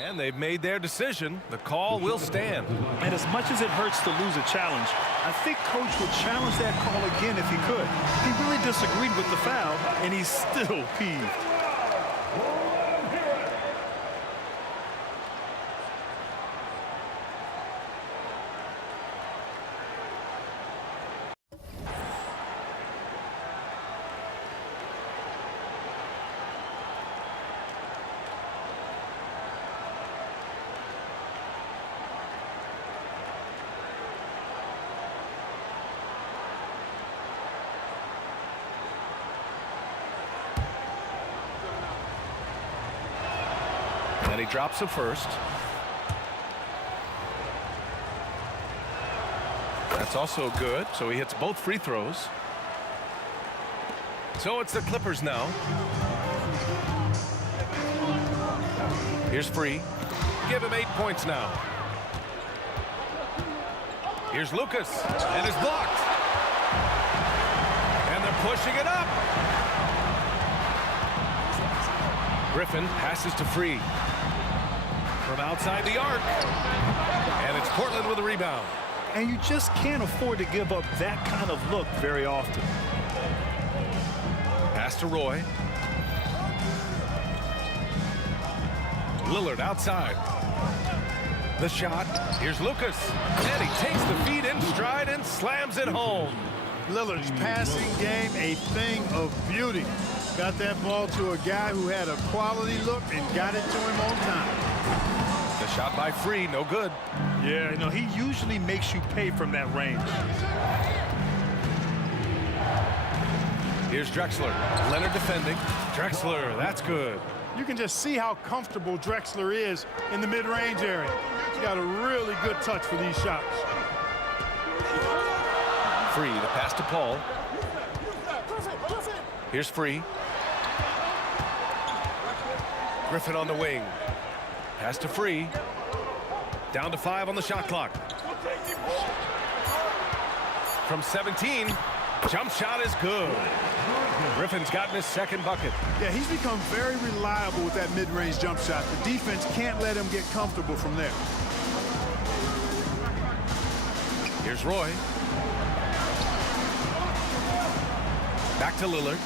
And they've made their decision. The call will stand. And as much as it hurts to lose a challenge, I think Coach would challenge that call again if he could. He really disagreed with the foul, and he's still peeved. And he drops it first. That's also good. So he hits both free throws. So it's the Clippers now. Here's Free. Give him 8 points now. Here's Lucas. And it's blocked. And they're pushing it up. Griffin passes to Free. From outside the arc. And it's Portland with a rebound. And you just can't afford to give up that kind of look very often. Pass to Roy. Lillard outside. The shot. Here's Lucas. And he takes the feed in stride and slams it home. Lillard's passing game, a thing of beauty. Got that ball to a guy who had a quality look and got it to him on time. The shot by Free, no good. Yeah, you know, he usually makes you pay from that range. Here's Drexler. Leonard defending. Drexler, that's good. You can just see how comfortable Drexler is in the mid-range area. He's got a really good touch for these shots. Free, the pass to Paul. Here's Free. Griffin on the wing. Pass to Free. Down to 5 on the shot clock. From 17, Jump shot is good. Griffin's gotten his second bucket. Yeah, he's become very reliable with that mid-range jump shot. The defense can't let him get comfortable from there. Here's Roy. Back to Lillard.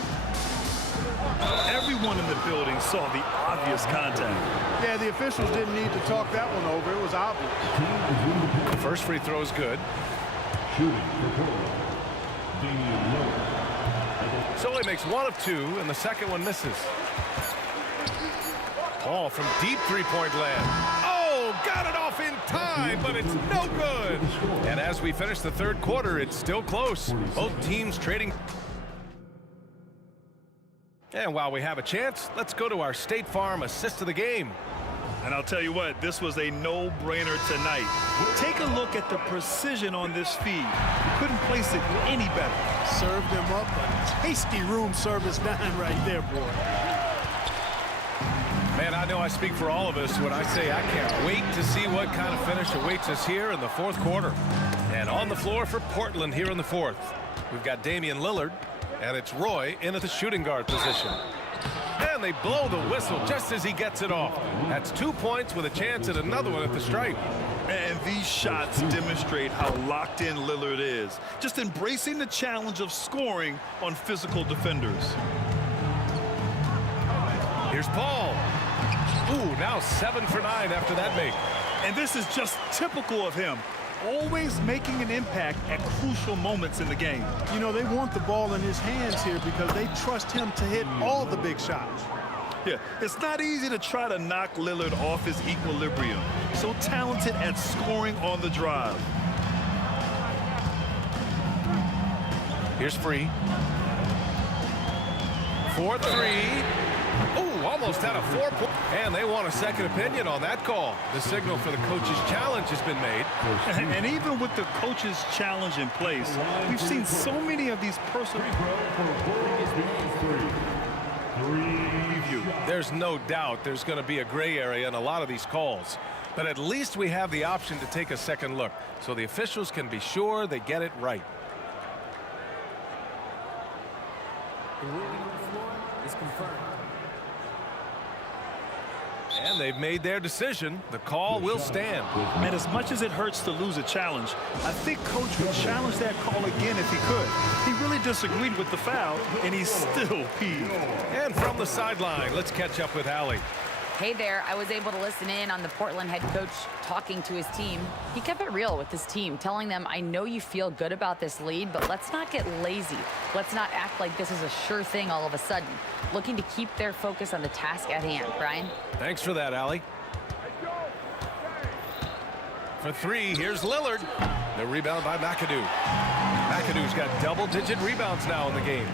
Everyone in the building saw the obvious contact. Yeah, the officials didn't need to talk that one over. It was obvious. The first free throw is good. So he makes 1 of 2, and the second one misses. Paul from deep three-point land. Oh, got it off in time, but it's no good. And as we finish the third quarter, it's still close. Both teams trading. And while we have a chance, let's go to our State Farm assist of the game. And I'll tell you what, this was a no-brainer tonight. Take a look at the precision on this feed. You couldn't place it any better. Served him up a tasty room service dime right there, boy. Man, I know I speak for all of us when I say I can't wait to see what kind of finish awaits us here in the fourth quarter. And on the floor for Portland here in the fourth, we've got Damian Lillard, and it's Roy in at the shooting guard position. And they blow the whistle just as he gets it off. That's 2 points with a chance at another one at the stripe. And these shots demonstrate how locked in Lillard is. Just embracing the challenge of scoring on physical defenders. Here's Paul. Ooh, now 7 for 9 after that make. And this is just typical of him. Always making an impact at crucial moments in the game. You know, they want the ball in his hands here because they trust him to hit all the big shots. Yeah, it's not easy to try to knock Lillard off his equilibrium. So talented at scoring on the drive. Here's Free. 4-3. Ooh, almost had a 4-point. And they want a second opinion on that call. The signal for the coach's challenge has been made. And even with the coach's challenge in place, we've seen so many of these personal. There's no doubt there's going to be a gray area in a lot of these calls. But at least we have the option to take a second look, so the officials can be sure they get it right. The ruling on the floor is confirmed. And they've made their decision. The call will stand. And as much as it hurts to lose a challenge, I think Coach would challenge that call again if he could. He really disagreed with the foul, and he's still peeved. And from the sideline, let's catch up with Allie. Hey there, I was able to listen in on the Portland head coach talking to his team. He kept it real with his team, telling them, I know you feel good about this lead, but let's not get lazy. Let's not act like this is a sure thing all of a sudden. Looking to keep their focus on the task at hand. Brian? Thanks for that, Allie. For 3, here's Lillard. The rebound by McAdoo. McAdoo's got double-digit rebounds now in the game.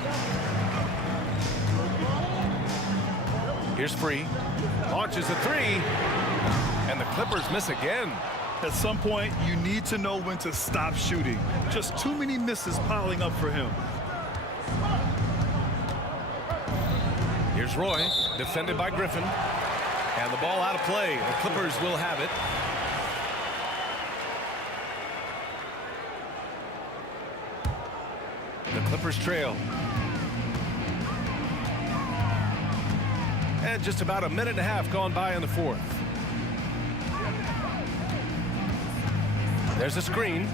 Here's Free. Launches a 3. And the Clippers miss again. At some point, you need to know when to stop shooting. Just too many misses piling up for him. Here's Roy, defended by Griffin. And the ball out of play. The Clippers will have it. The Clippers trail. And just about a minute and a half gone by in the fourth. There's a screen.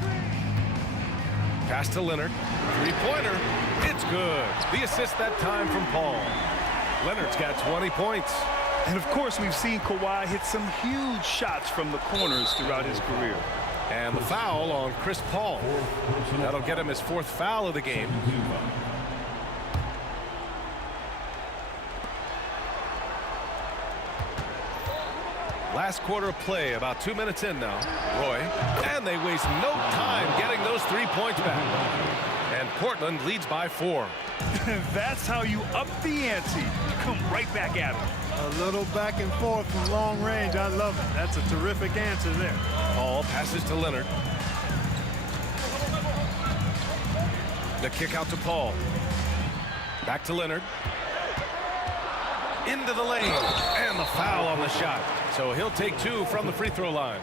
Pass to Leonard. Three-pointer. It's good. The assist that time from Paul. Leonard's got 20 points. And of course, we've seen Kawhi hit some huge shots from the corners throughout his career. And the foul on Chris Paul. That'll get him his 4th foul of the game. Last quarter of play, about 2 minutes in now. Roy, and they waste no time getting those 3 points back. And Portland leads by 4. That's how you up the ante. You come right back at it. A little back and forth from long range. I love it. That's a terrific answer there. Paul passes to Leonard. The kick out to Paul. Back to Leonard. into the lane, and the foul on the shot. So he'll take 2 from the free throw line.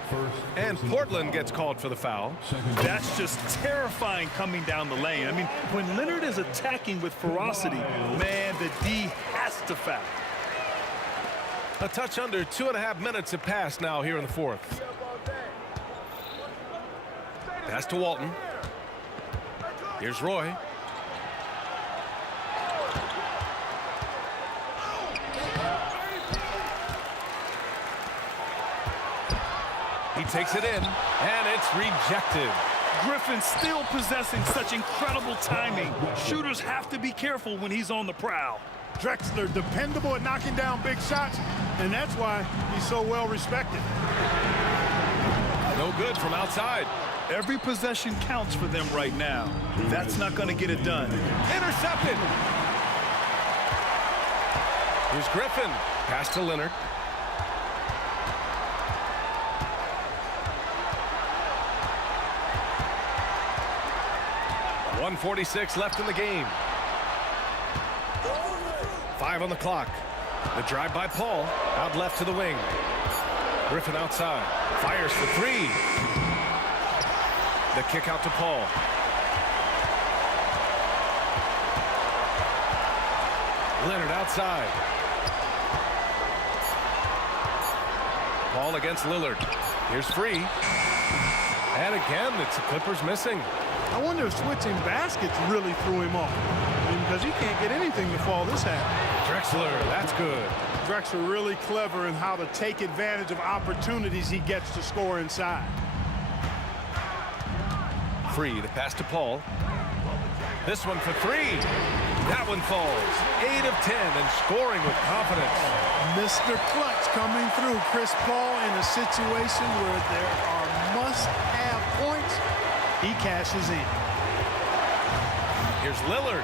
And Portland gets called for the foul. That's just terrifying coming down the lane. I mean, when Leonard is attacking with ferocity, man, the D has to foul. A touch under 2.5 minutes have passed now here in the fourth. Pass to Walton. Here's Roy. He takes it in, and it's rejected. Griffin still possessing such incredible timing. Shooters have to be careful when he's on the prowl. Drexler dependable at knocking down big shots, and that's why he's so well respected. No good from outside. Every possession counts for them right now. That's not going to get it done. Intercepted. Here's Griffin. Pass to Leonard. .146 left in the game. 5 on the clock. The drive by Paul. Out left to the wing. Griffin outside. Fires for 3. The kick out to Paul. Leonard outside. Paul against Lillard. Here's Free. And again, it's the Clippers missing. I wonder if switching baskets really threw him off. I mean, because he can't get anything to fall this half. Drexler, that's good. Drexler really clever in how to take advantage of opportunities he gets to score inside. Free to pass to Paul. This one for 3. That one falls. 8 of 10 and scoring with confidence. Mr. Clutch coming through. Chris Paul in a situation where there are must-have points. He cashes in. Here's Lillard.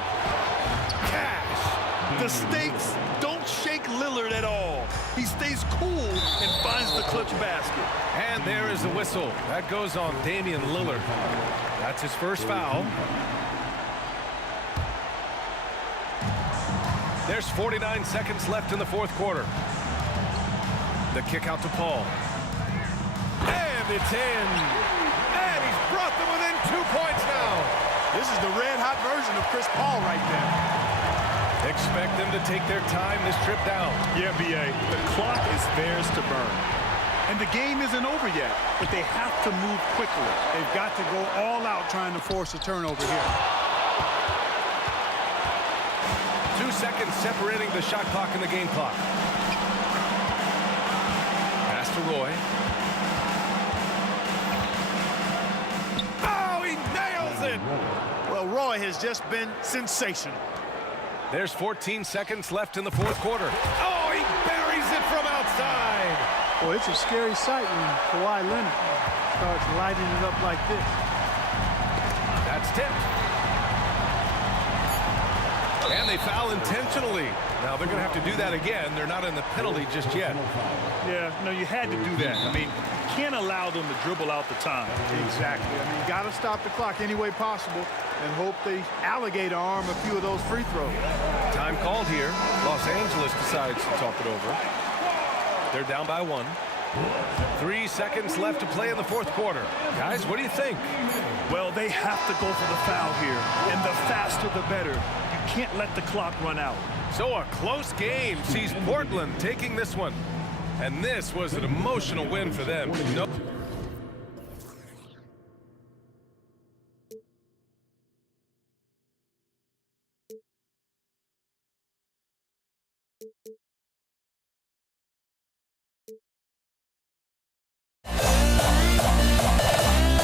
Cash. The stakes don't shake Lillard at all. He stays cool and finds the clutch basket. And there is the whistle. That goes on Damian Lillard. That's his first foul. There's 49 seconds left in the fourth quarter. The kick out to Paul. And it's in. And he's brought them within 2 points now. This is the red-hot version of Chris Paul right there. Expect them to take their time this trip down. Yeah, B.A. The clock is theirs to burn. And the game isn't over yet, but they have to move quickly. They've got to go all out trying to force a turnover here. 2 seconds separating the shot clock and the game clock. Pass to Roy. Oh, he nails it! Well, Roy has just been sensational. There's 14 seconds left in the fourth quarter. Oh, he buries it from outside. Well, it's a scary sight when Kawhi Leonard starts lighting it up like this. That's tipped. And they foul intentionally. Now they're going to have to do that again. They're not in the penalty just yet. Yeah, no, you had to do that. I mean, you can't allow them to dribble out the time. Exactly. I mean, you got to stop the clock any way possible and hope they alligator arm a few of those free throws. Time called here. Los Angeles decides to talk it over. They're down by 1. 3 seconds left to play in the fourth quarter. Guys, what do you think? Well, they have to go for the foul here, and the faster the better. You can't let the clock run out. So a close game sees Portland taking this one. And this was an emotional win for them. No